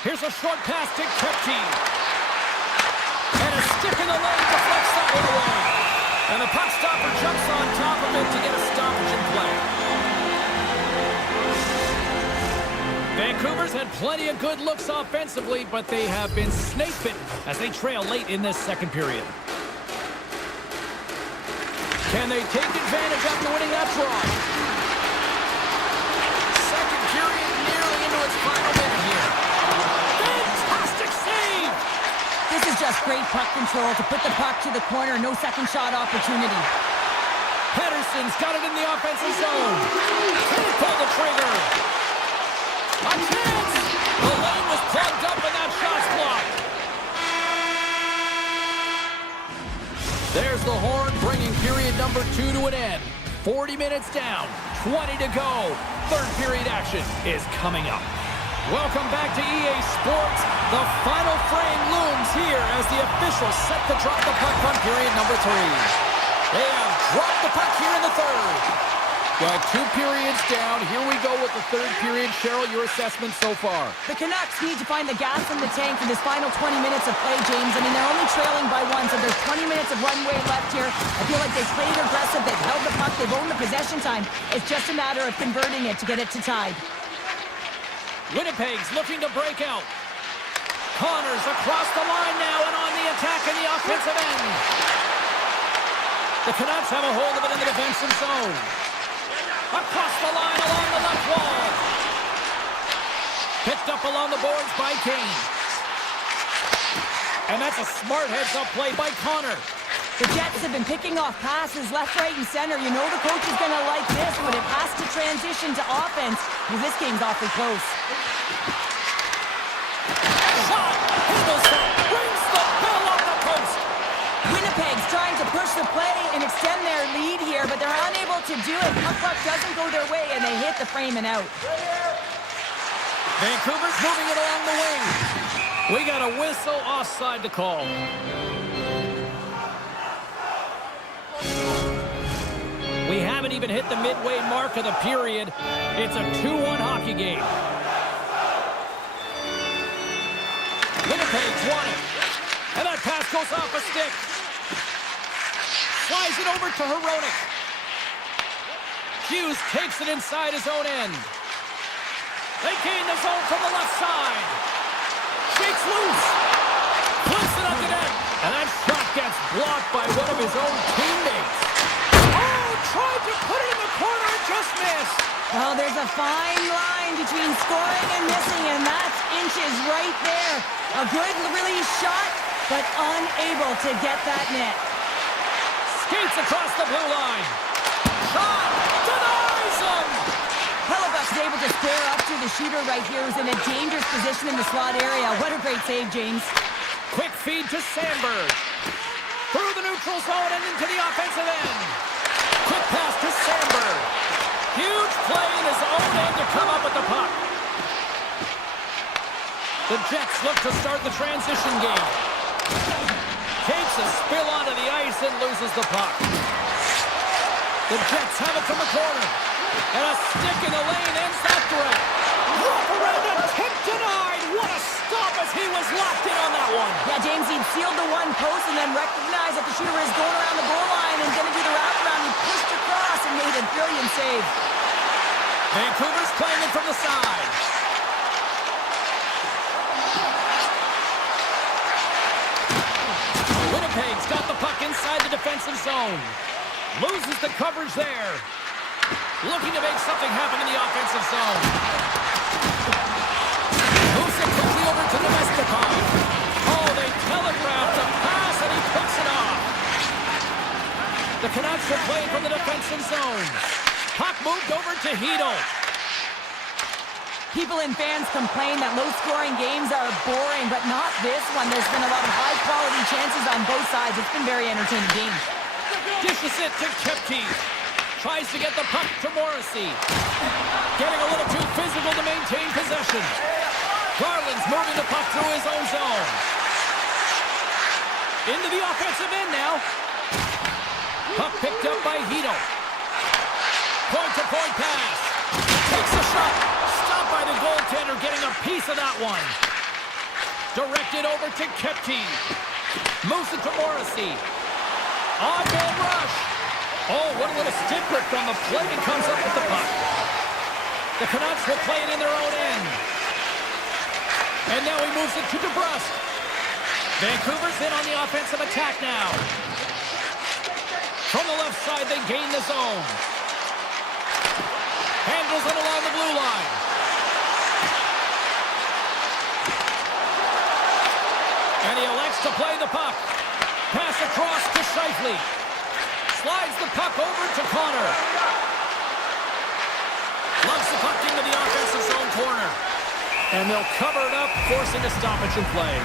Here's a short pass to Kepke. And a stick in the leg deflects that one away. And the puck stopper jumps on top of it to get a stoppage in play. Vancouver's had plenty of good looks offensively, but they have been snake-bitten as they trail late in this second period. Can they take advantage after winning that draw? Second period nearly into its final minute here. Fantastic save! This is just great puck control to put the puck to the corner. No second shot opportunity. Pedersen's got it in the offensive zone. Can't pull the trigger. A chance! The lane was plugged up and that shot's blocked. There's the horn, bringing period number 2 to an end. 40 minutes down, 20 to go. Third period action is coming up. Welcome back to EA Sports. The final frame looms here as the officials set to drop the puck on period number 3. They have dropped the puck here in the third. Well, 2 periods down. Here we go with the third period. Cheryl, your assessment so far? The Canucks need to find the gas in the tank for this final 20 minutes of play, James. I mean, they're only trailing by 1, so there's 20 minutes of runway left here. I feel like they've played aggressive, they've held the puck, they've owned the possession time. It's just a matter of converting it to get it to tied. Winnipeg's looking to break out. Connors across the line now and on the attack in the offensive end. The Canucks have a hold of it in the defensive zone. Across the line along the left wall. Picked up along the boards by Kane. And that's a smart heads-up play by Connor. The Jets have been picking off passes left, right, and center. You know the coach is going to like this, but it has to transition to offense. Well, this game's awfully close. Shot! Hiddleston brings the ball off the post. Winnipeg's trying to push the play and extend their lead here, but they're unable to do it. Puck doesn't go their way, and they hit the frame and out. Vancouver's moving it along the wing. We got a whistle offside to call. We haven't even hit the midway mark of the period. It's a 2-1 hockey game. Winnipeg's won it. And that pass goes off a stick. Flies it over to Hronek. Hughes takes it inside his own end. They gain the zone from the left side. Shakes loose. Flips it up the net. And that shot gets blocked by one of his own teammates. Oh, tried to put it in the corner and just missed. Well, there's a fine line between scoring and missing, and that's inches right there. A good release shot, but unable to get that net. Skates across the blue line. Shot! Denies him! Hellebuck's able to square up to the shooter right here, who's in a dangerous position in the slot area. What a great save, James. Quick feed to Sandberg. Through the neutral zone and into the offensive end. Quick pass to Sandberg. Huge play in his own end to come up with the puck. The Jets look to start the transition game. Takes a spill onto the ice and loses the puck. The Jets have it from the corner. And a stick in the lane ends that threat. Walk around attempt denied. What a stop as he was locked in on that one. Yeah, James, he'd sealed the one post and then recognized that the shooter is going around the goal line and going to do the wraparound. He pushed across and made a brilliant save. Vancouver's playing it from the side. Winnipeg's got the puck inside the defensive zone. Loses the coverage there. Looking to make something happen in the offensive zone. Moves it quickly over to Nemestikov. Oh, they telegraphed the pass and he picks it off. The Canucks are playing from the defensive zone. Puck moved over to Hedl. People and fans complain that low-scoring games are boring, but not this one. There's been a lot of high-quality chances on both sides. It's been a very entertaining game. Dishes it to Kepke. Tries to get the puck to Morrissey. Getting a little too physical to maintain possession. Garland's moving the puck through his own zone. Into the offensive end now. Puck picked up by Hedl. Point-to-point pass. Takes a shot. Stopped by the goaltender, getting a piece of that one. Directed over to Kepke. Moves it to Morrissey. On-goal rush. Oh, what a little stick grip on the plate and comes up with the puck. The Canucks will play it in their own end. And now he moves it to DeBrusque. Vancouver's in on the offensive attack now. From the left side, they gain the zone. Handles it along the blue line. And he elects to play the puck. Pass across to Scheifele. Slides the puck over to Connor. Lugs the puck into the offensive zone corner. And they'll cover it up, forcing a stoppage in play.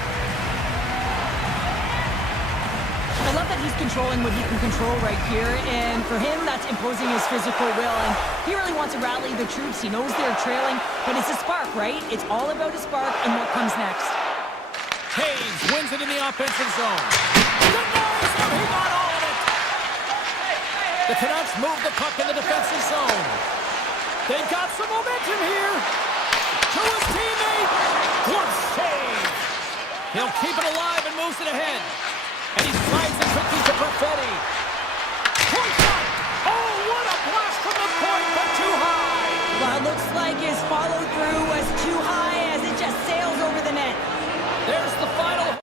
I love that he's controlling what he can control right here, and for him, that's imposing his physical will, and he really wants to rally the troops. He knows they're trailing, but it's a spark, right? It's all about a spark and what comes next. Hayes wins it in the offensive zone. Denies him, he got all of it! The Canucks move the puck in the defensive zone. They've got some momentum here. To his teammate. Good save. He'll keep it alive and moves it ahead. And he slides it quickly to Perfetti. Point shot! Oh, what a blast from the point, but too high! Well, it looks like his follow-through was too high as it just sails over the net. There's the final.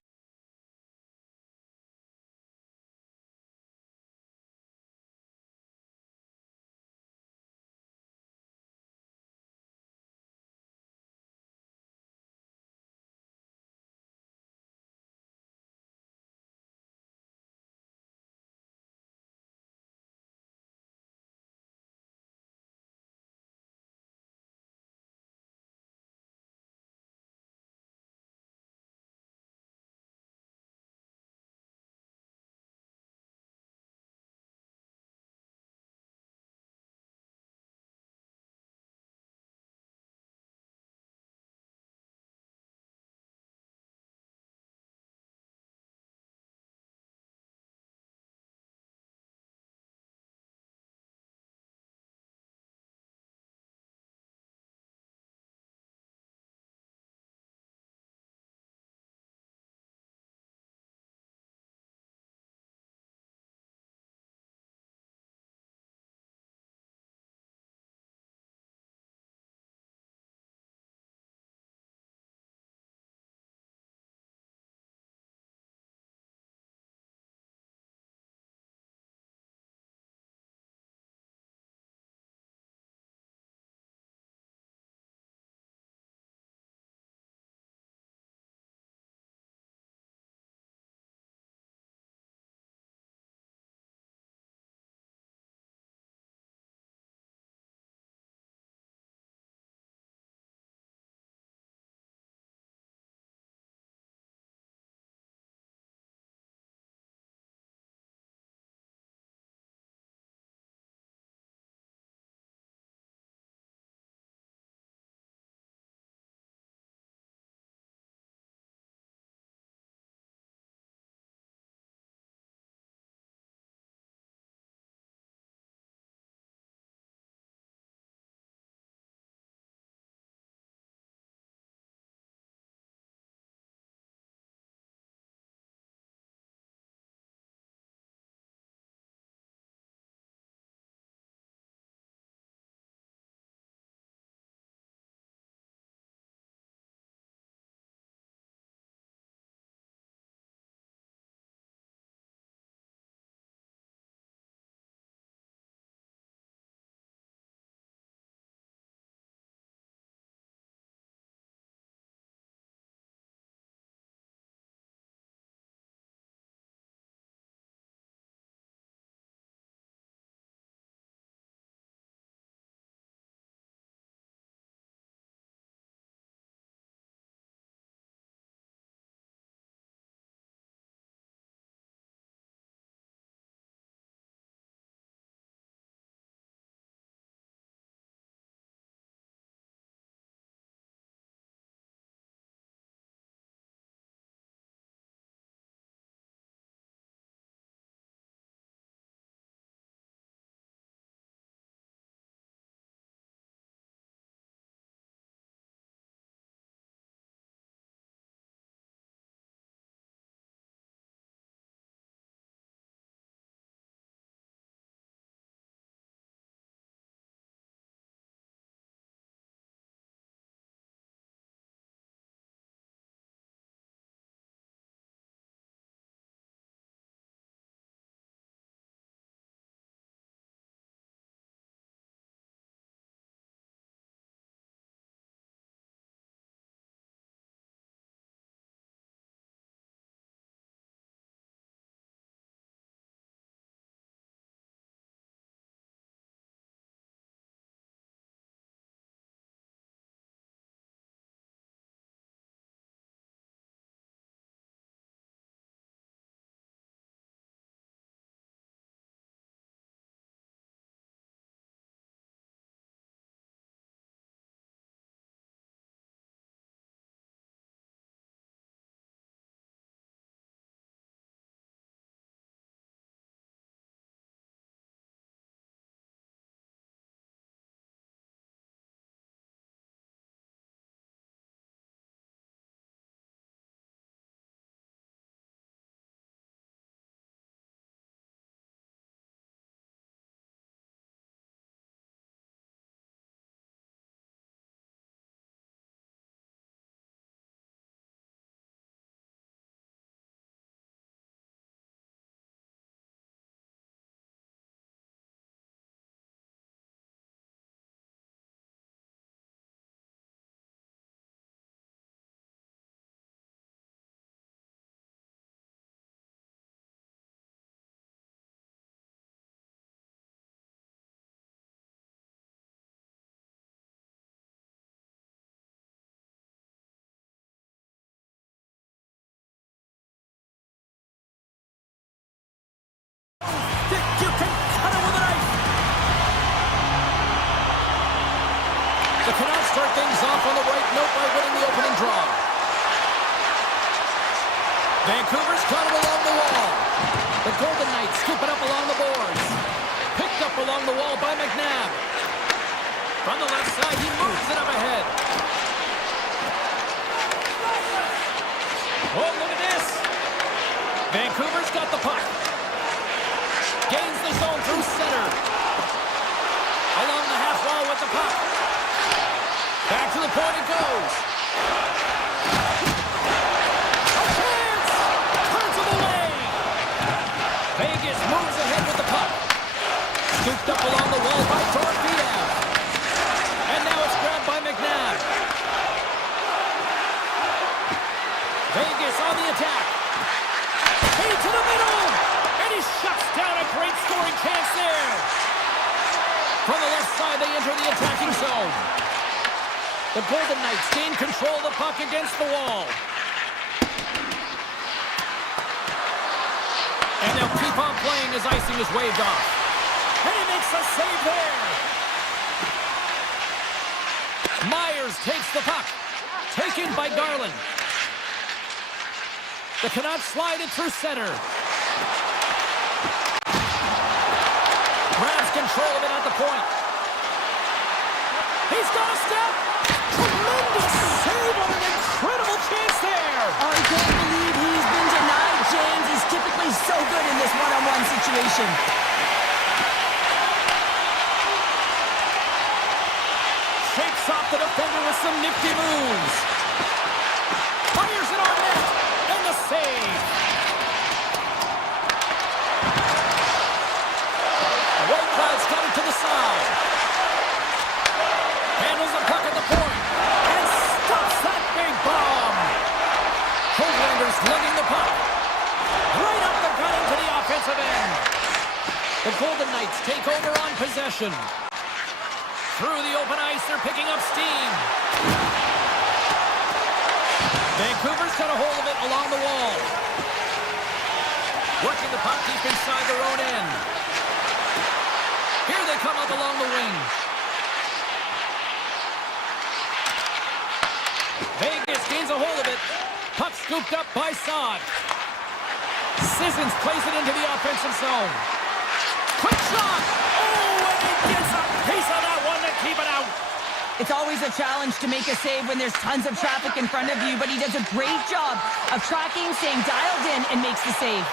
The Canucks start things off on the right note by winning the opening draw. Vancouver's caught it along the wall. The Golden Knights scoop it up along the boards. Picked up along the wall by McNabb. From the left side, he moves it up ahead. Oh, look at this. Vancouver's got the puck. Gains the zone through center. Along the half wall with the puck. Back to the point it goes. A chance! Turns it away. Vegas moves ahead with the puck. Scooped up along the wall by Torpiev. And now it's grabbed by McNabb. Vegas on the attack. Hey, to the middle! And he shuts down a great scoring chance there. From the left side, they enter the attacking zone. The Golden Knights gain control of the puck against the wall. And they'll keep on playing as icing is waved off. And he makes a save there. Myers takes the puck. Taken by Garland. The Canucks slide it through center. Grabs control of it at the point. He's got a step. Tremendous save on an incredible chance there. I can't believe he's been denied, James. He's typically so good in this one-on-one situation. Shakes off the defender with some nifty moves. Fires it on net. And the save. Whitecloud's got it to the side. Handles the puck at the point. And stops that big bomb. Hoaglander's lugging the puck. Right up the gut into the offensive end. The Golden Knights take over on possession. Through the open ice, they're picking up steam. Vancouver's got a hold of it along the wall. Working the puck deep inside their own end. Here they come up along the wing. Vegas gains a hold of it. Puck scooped up by Saad. Sissons plays it into the offensive zone. Quick shot! Oh, and he gets a piece of that one to keep it out. It's always a challenge to make a save when there's tons of traffic in front of you, but he does a great job of tracking, staying dialed in, and makes the save.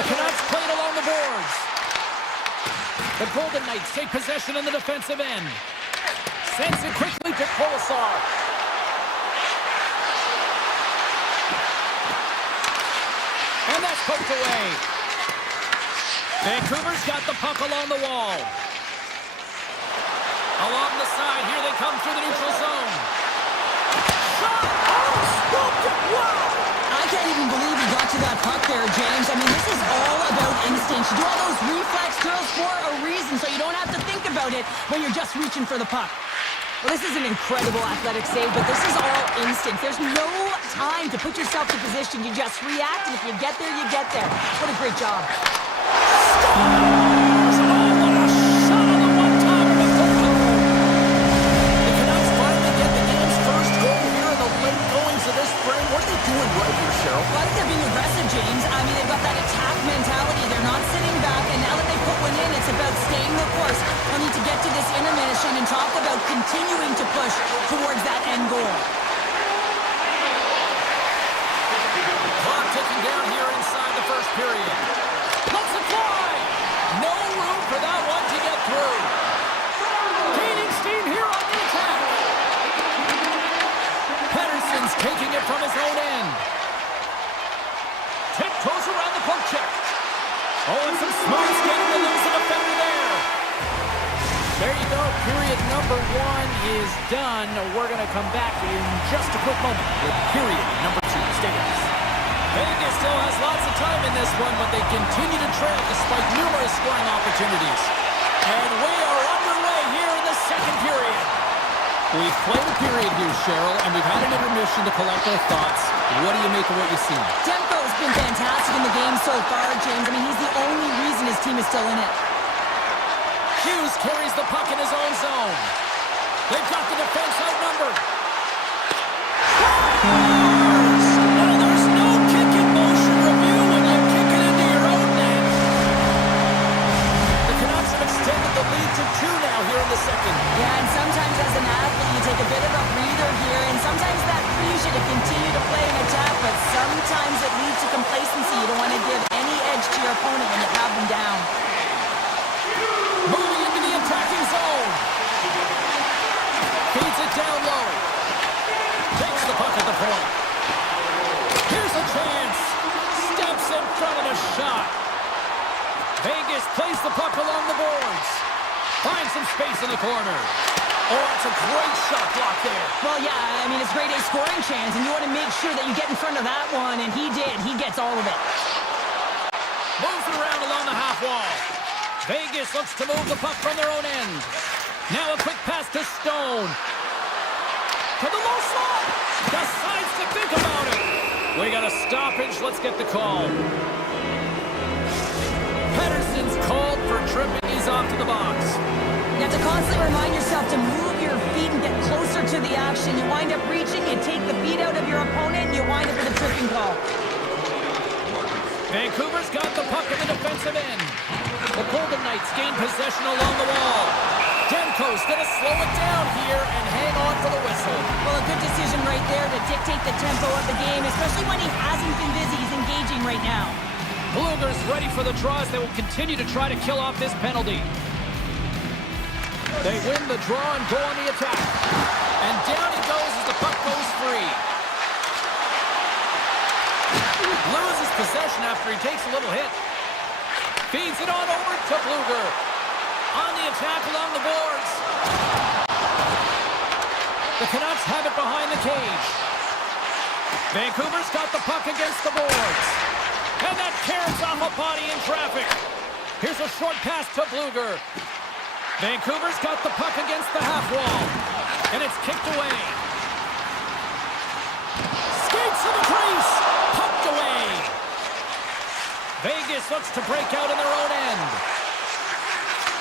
The Canucks play it along the boards. The Golden Knights take possession in the defensive end. Sends it quickly to Kolesar. And that's poked away. Vancouver's got the puck along the wall. Along the side, here they come through the neutral zone. Shot! Oh, scooped it! Wow! I can't even believe he got to that puck there, James. I mean, this is all about instinct. You do all those reflex drills for a reason, so you don't have to think about it when you're just reaching for the puck. Well, this is an incredible athletic save, but this is all instinct. There's no time to put yourself in position. You just react, and if you get there, you get there. What a great job. Stars! Oh, what a shot on the one-timer to put it home. The Canucks finally get the game's first goal here in the late goings of this spring. What are they doing right here, Cheryl? Well, I think they're being aggressive, James. I mean, they've got that attack mentality. They're not sitting back, and now that they put one in, it's about staying the course. They'll need to get to this intermission and talk about continuing to push towards that end goal. Clock ticking down here inside the first period. Let's it fly! No room for that one to get through. Gaining steam here on the attack. Pettersson's taking it from his own end. Tiptoes around the poke check. Oh, and some smooth skating to lose the defender there. There you go. Period number one is done. We're going to come back in just a quick moment with period number two. Stay with us. Vegas still has lots of time in this one, but they continue to trail despite numerous scoring opportunities. And we are underway here in the second period. We've played a period here, Cheryl, and we've had an intermission to collect our thoughts. What do you make of what you've seen? Demko's been fantastic in the game so far, James. I mean, he's the only reason his team is still in it. Hughes carries the puck in his own zone. They've got the defense outnumbered. Scores! Oh, there's no kick in motion review when you kick it into your own net. The Canucks have extended the lead to 2 now here in the second. Yeah, and sometimes as an athlete, you take a bit of a breather here, and sometimes that frees you to continue to play and attack, but sometimes it leads to complacency. You don't want to give any edge to your opponent when you have them down. Moving into the attacking zone. Feeds it down low. Takes the puck at the point. Here's a chance. Steps in front of the shot. Vegas plays the puck along the boards. Finds some space in the corner. Oh, it's a great shot block there. Well, yeah, I mean, it's grade A scoring chance, and you want to make sure that you get in front of that one, and he did. He gets all of it. Moves it around along the half wall. Vegas looks to move the puck from their own end. Now a quick pass to Stone. To the low slot. Decides to think about it. We got a stoppage. Let's get the call. Pettersson's called for tripping. He's off to the box. You have to constantly remind yourself to move your feet and get closer to the action. You wind up reaching, you take the feet out of your opponent, and you wind up with a tripping call. Vancouver's got the puck in the defensive end. The Golden Knights gain possession along the wall. Demko's going to slow it down here and hang on for the whistle. Well, a good decision right there to dictate the tempo of the game, especially when he hasn't been busy. He's engaging right now. Blueger's ready for the draw as they will continue to try to kill off this penalty. They win the draw and go on the attack. And down he goes as the puck goes free. Loses possession after he takes a little hit. Feeds it on over to Blueger. On the attack along the boards. The Canucks have it behind the cage. Vancouver's got the puck against the boards. And that carries off a body in traffic. Here's a short pass to Blueger. Vancouver's got the puck against the half wall. And it's kicked away. Skates to the crease. Pucked away. Vegas looks to break out in their own end.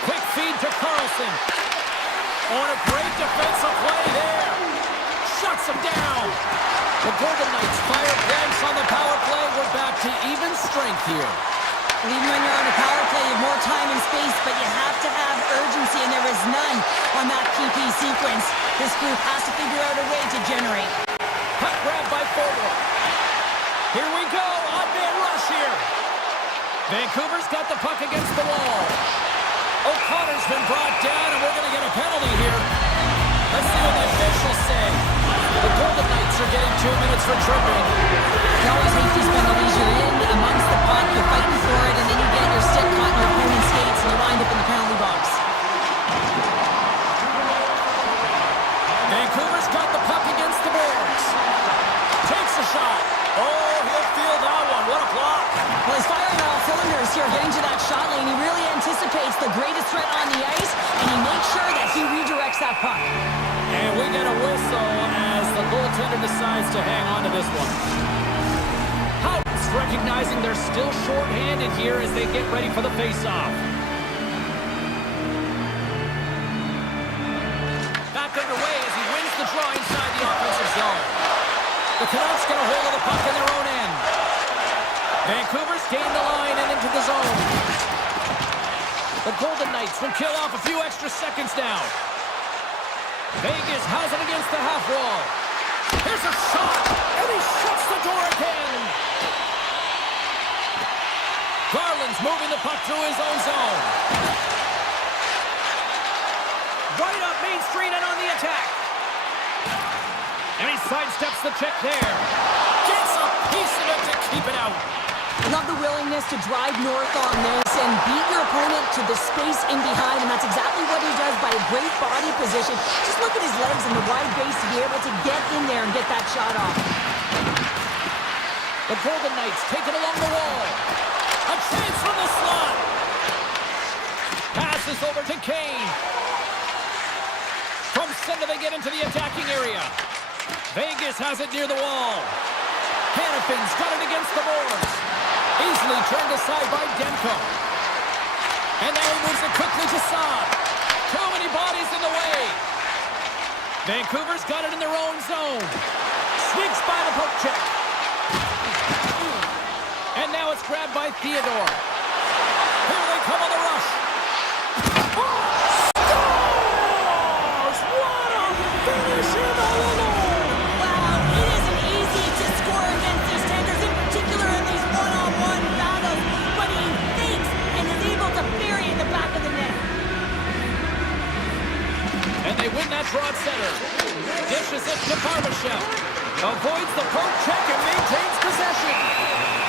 Quick feed to Carlson. On a great defensive play there. Shuts him down. The Golden Knights fire blanks on the power play. We're back to even strength here. And even when you're on a power play, you have more time and space, but you have to have urgency, and there is none on that PP sequence. This group has to figure out a way to generate. Puck grab by Fogle. Here we go. Odd man rush here. Vancouver's got the puck against the wall. O'Connor's been brought down, and we're going to get a penalty here. Let's see what the officials say. The Golden Knights are getting 2 minutes for tripping. You always hate these penalties. You're in amongst the puck, you're fighting for it, and then you get your stick caught in your opponent's skates, and you wind up in the penalty box. Vancouver's got the puck against the boards. Takes a shot. Oh, he'll feel that one. What a block. Well, he's firing on all cylinders here, getting to that shot lane. He really anticipates the greatest threat on the ice, and he makes sure that he redirects that puck. And we get a whistle as the goaltender decides to hang on to this one. Houghton's recognizing they're still short-handed here as they get ready for the face-off. Back underway as he wins the draw inside the offensive zone. The Canucks get a hold of the puck in their own end. Vancouver's gained the line and into the zone. The Golden Knights will kill off a few extra seconds now. Vegas has it against the half wall. Here's a shot, and he shuts the door again. Garland's moving the puck through his own zone. Right up Main Street and on the attack. And he sidesteps the check there. Gets a piece of it to keep it out. I love the willingness to drive north on this and beat your opponent to the space in behind, and that's exactly what he does by a great body position. Just look at his legs and the wide base to be able to get in there and get that shot off. The Golden Knights take it along the wall. A chance from the slot. Passes over to Kane. From center they get into the attacking area. Vegas has it near the wall. Hannafin's got it against the boards. Easily turned aside by Demko. And now he moves it quickly to Saad. Too many bodies in the way. Vancouver's got it in their own zone. Sneaks by the poke check. And now it's grabbed by Theodore. Here they come on the rush. Oh! Scores! What a finish in the middle! Wow, it isn't easy to score against these tenders, in particular in these one-on-one battles, but he thinks and is able to bury in the back of the net. And they win that draw at center. Dishes it to Barbashev. Avoids the poke check and maintains possession.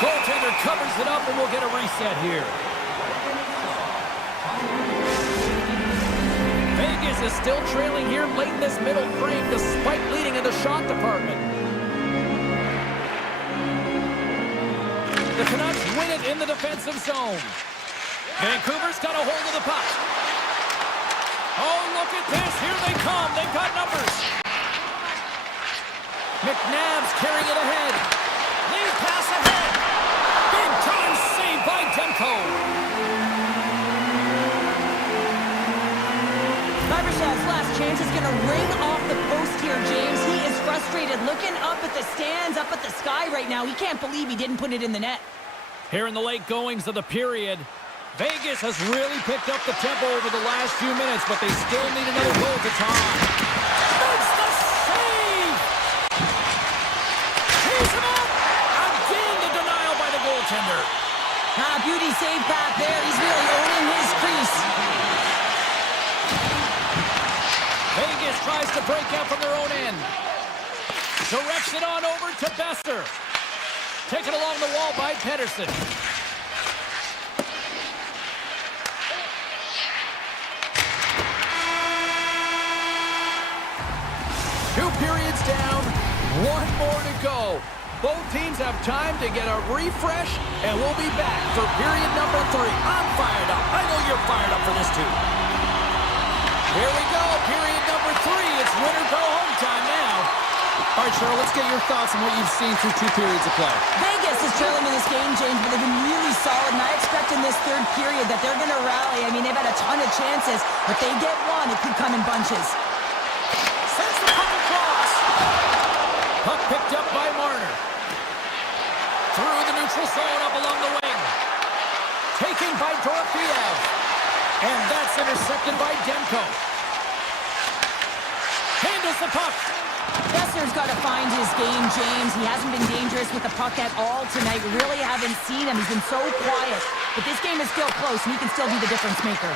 Goaltender covers it up and we'll get a reset here. Vegas is still trailing here late in this middle frame despite leading in the shot department. The Canucks win it in the defensive zone. Vancouver's got a hold of the puck. Oh, look at this. Here they come. They've got numbers. McNabb's carrying it ahead. Lead pass ahead. Big time save by Demko. Barbashev's last chance is going to ring off the post here, James. He is frustrated, looking up at the stands, up at the sky right now. He can't believe he didn't put it in the net. Here in the late goings of the period, Vegas has really picked up the tempo over the last few minutes, but they still need another goal to tie. Makes the save! Tees him up! Again, the denial by the goaltender. Beauty save back there. He's really owning his crease. Vegas tries to break out from their own end. Directs it on over to Besser. Taken along the wall by Pedersen. Two periods down, one more to go. Both teams have time to get a refresh, and we'll be back for period number 3. I'm fired up. I know you're fired up for this too. Here we go, period number 3. It's win or go home time now. All right, Cheryl, let's get your thoughts on what you've seen through 2 periods of play. Vegas is trailing in this game, James, but they've been really solid, and I expect in this third period that they're going to rally. I mean, they've had a ton of chances, but they get one, it could come in bunches. Sends the puck across. Puck picked up by Marner. Through the neutral zone, up along the wing. Taken by Dorofeev. And that's intercepted by Demko. Handles the puck. Besser's got to find his game, James. He hasn't been dangerous with the puck at all tonight. We really haven't seen him. He's been so quiet. But this game is still close, and he can still be the difference maker.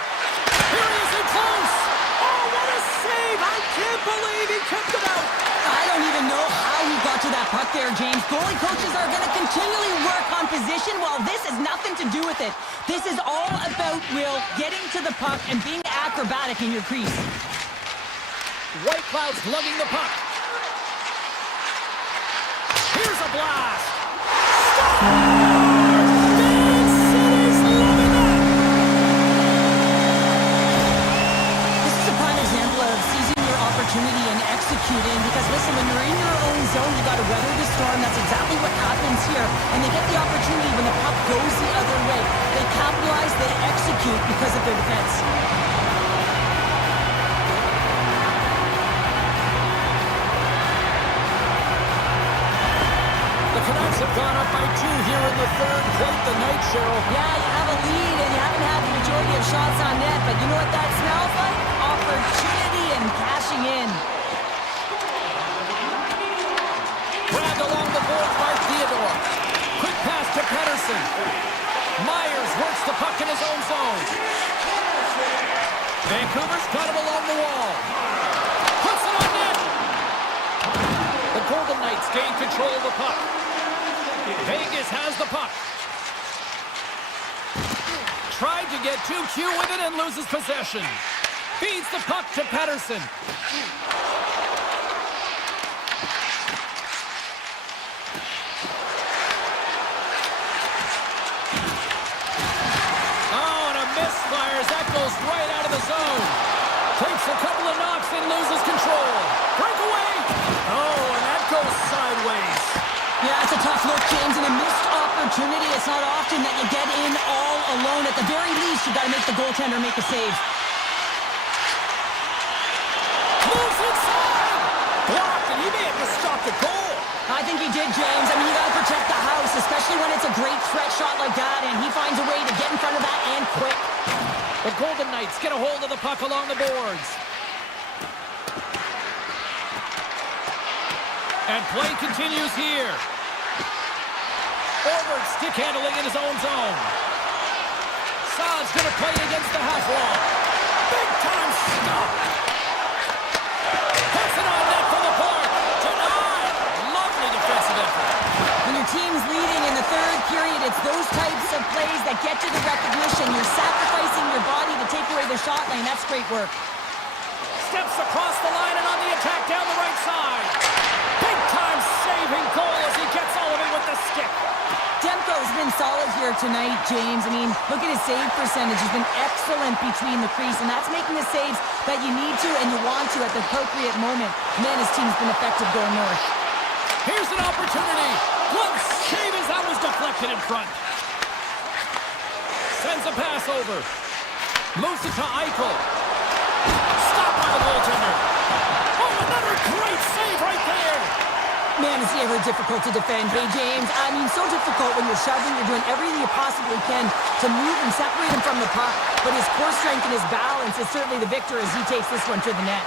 Here he is in close. Oh, what a save. I can't believe he kept it out. I don't even know how he got to that puck there, James. Goalie coaches are going to continually work on position while this has nothing to do with it. This is all about, Will, getting to the puck and being acrobatic in your crease. White Cloud's lugging the puck. Here's a blast. Big City's loving that. This is a prime example of seizing your opportunity and executing, because listen, when you're in your own zone, you got to weather the storm. That's exactly what happens here. And they get the opportunity when the puck goes the other way. They capitalize, they execute because of their defense. The Canucks have gone up by 2 here in the third. Quite the night, Cheryl. Yeah, you have a lead and you haven't had the majority of shots on net, but you know what that smells like? Opportunity and cashing in. Grabbed along the boards by Theodore. Quick pass to Pedersen. Myers works the puck in his own zone. Vancouver's got him along the wall. Puts it on net. The Golden Knights gain control of the puck. Vegas has the puck. Tried to get too cute with it and loses possession. Feeds the puck to Pedersen. Oh, and a misfires. That goes right out of the zone. Takes a couple of knocks and loses control. Breakaway. Oh, and that goes sideways. Yeah, it's a tough look, James, and a missed opportunity. It's not often that you get in all alone. At the very least, you got to make the goaltender make a save. Moves inside. I think he did, James. I mean, you got to protect the house, especially when it's a great threat shot like that, and he finds a way to get in front of that and quick. The Golden Knights get a hold of the puck along the boards. And play continues here. Forward stick handling in his own zone. Saad's going to play against the half wall. Big time stop. Puts it on net for the point. Denied. Lovely defensive effort. When your team's leading in the third period, it's those types of plays that get you the recognition. You're sacrificing your body to take away the shot lane. That's great work. Steps across the line and on the attack down the right side. Big time saving goal as he gets all of it with the stick. Demko's been solid here tonight, James. I mean, look at his save percentage. He's been excellent between the crease, and that's making the saves that you need to and you want to at the appropriate moment. Man, his team's been effective going north. Here's an opportunity. One save as that was deflected in front. Sends a pass over. Moves it to Eichel. Stopped by the goaltender. Oh, another great save right there. Man, is he ever difficult to defend. Hey, James, I mean, so difficult when you're shoving. You're doing everything you possibly can to move and separate him from the puck. But his core strength and his balance is certainly the victor as he takes this one to the net.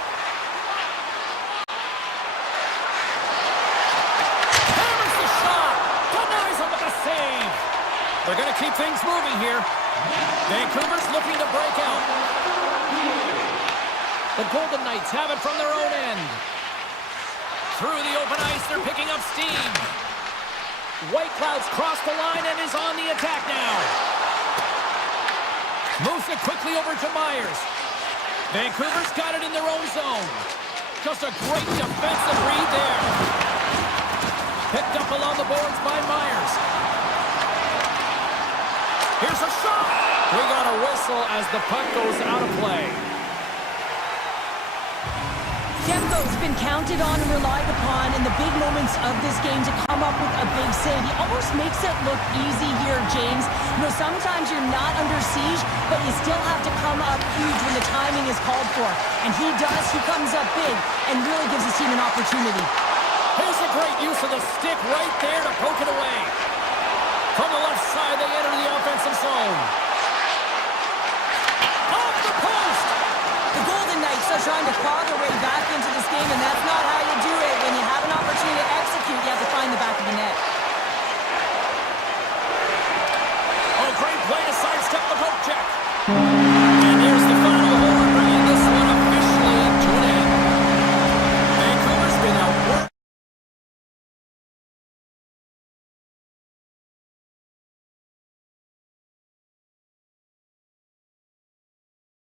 Hammers the shot. Denies him with the save. They're going to keep things moving here. Vancouver's looking to break out. The Golden Knights have it from their own end. Through the open ice, they're picking up steam. White Cloud's crossed the line and is on the attack now. Moves it quickly over to Myers. Vancouver's got it in their own zone. Just a great defensive read there. Picked up along the boards by Myers. Here's a shot. We got a whistle as the puck goes out of play. Demko's been counted on and relied upon in the big moments of this game to come up with a big save. He almost makes it look easy here, James. You know, sometimes you're not under siege, but you still have to come up huge when the timing is called for. And he does. He comes up big and really gives his team an opportunity. Here's a great use of the stick right there to poke it away. From the left side, they enter the offensive zone. Off the post! The Golden Knights are trying to claw their way back into this game, and that's not how you do it. When you have an opportunity to execute, you have to find the back of the net. Oh, great play to sidestep the poke check.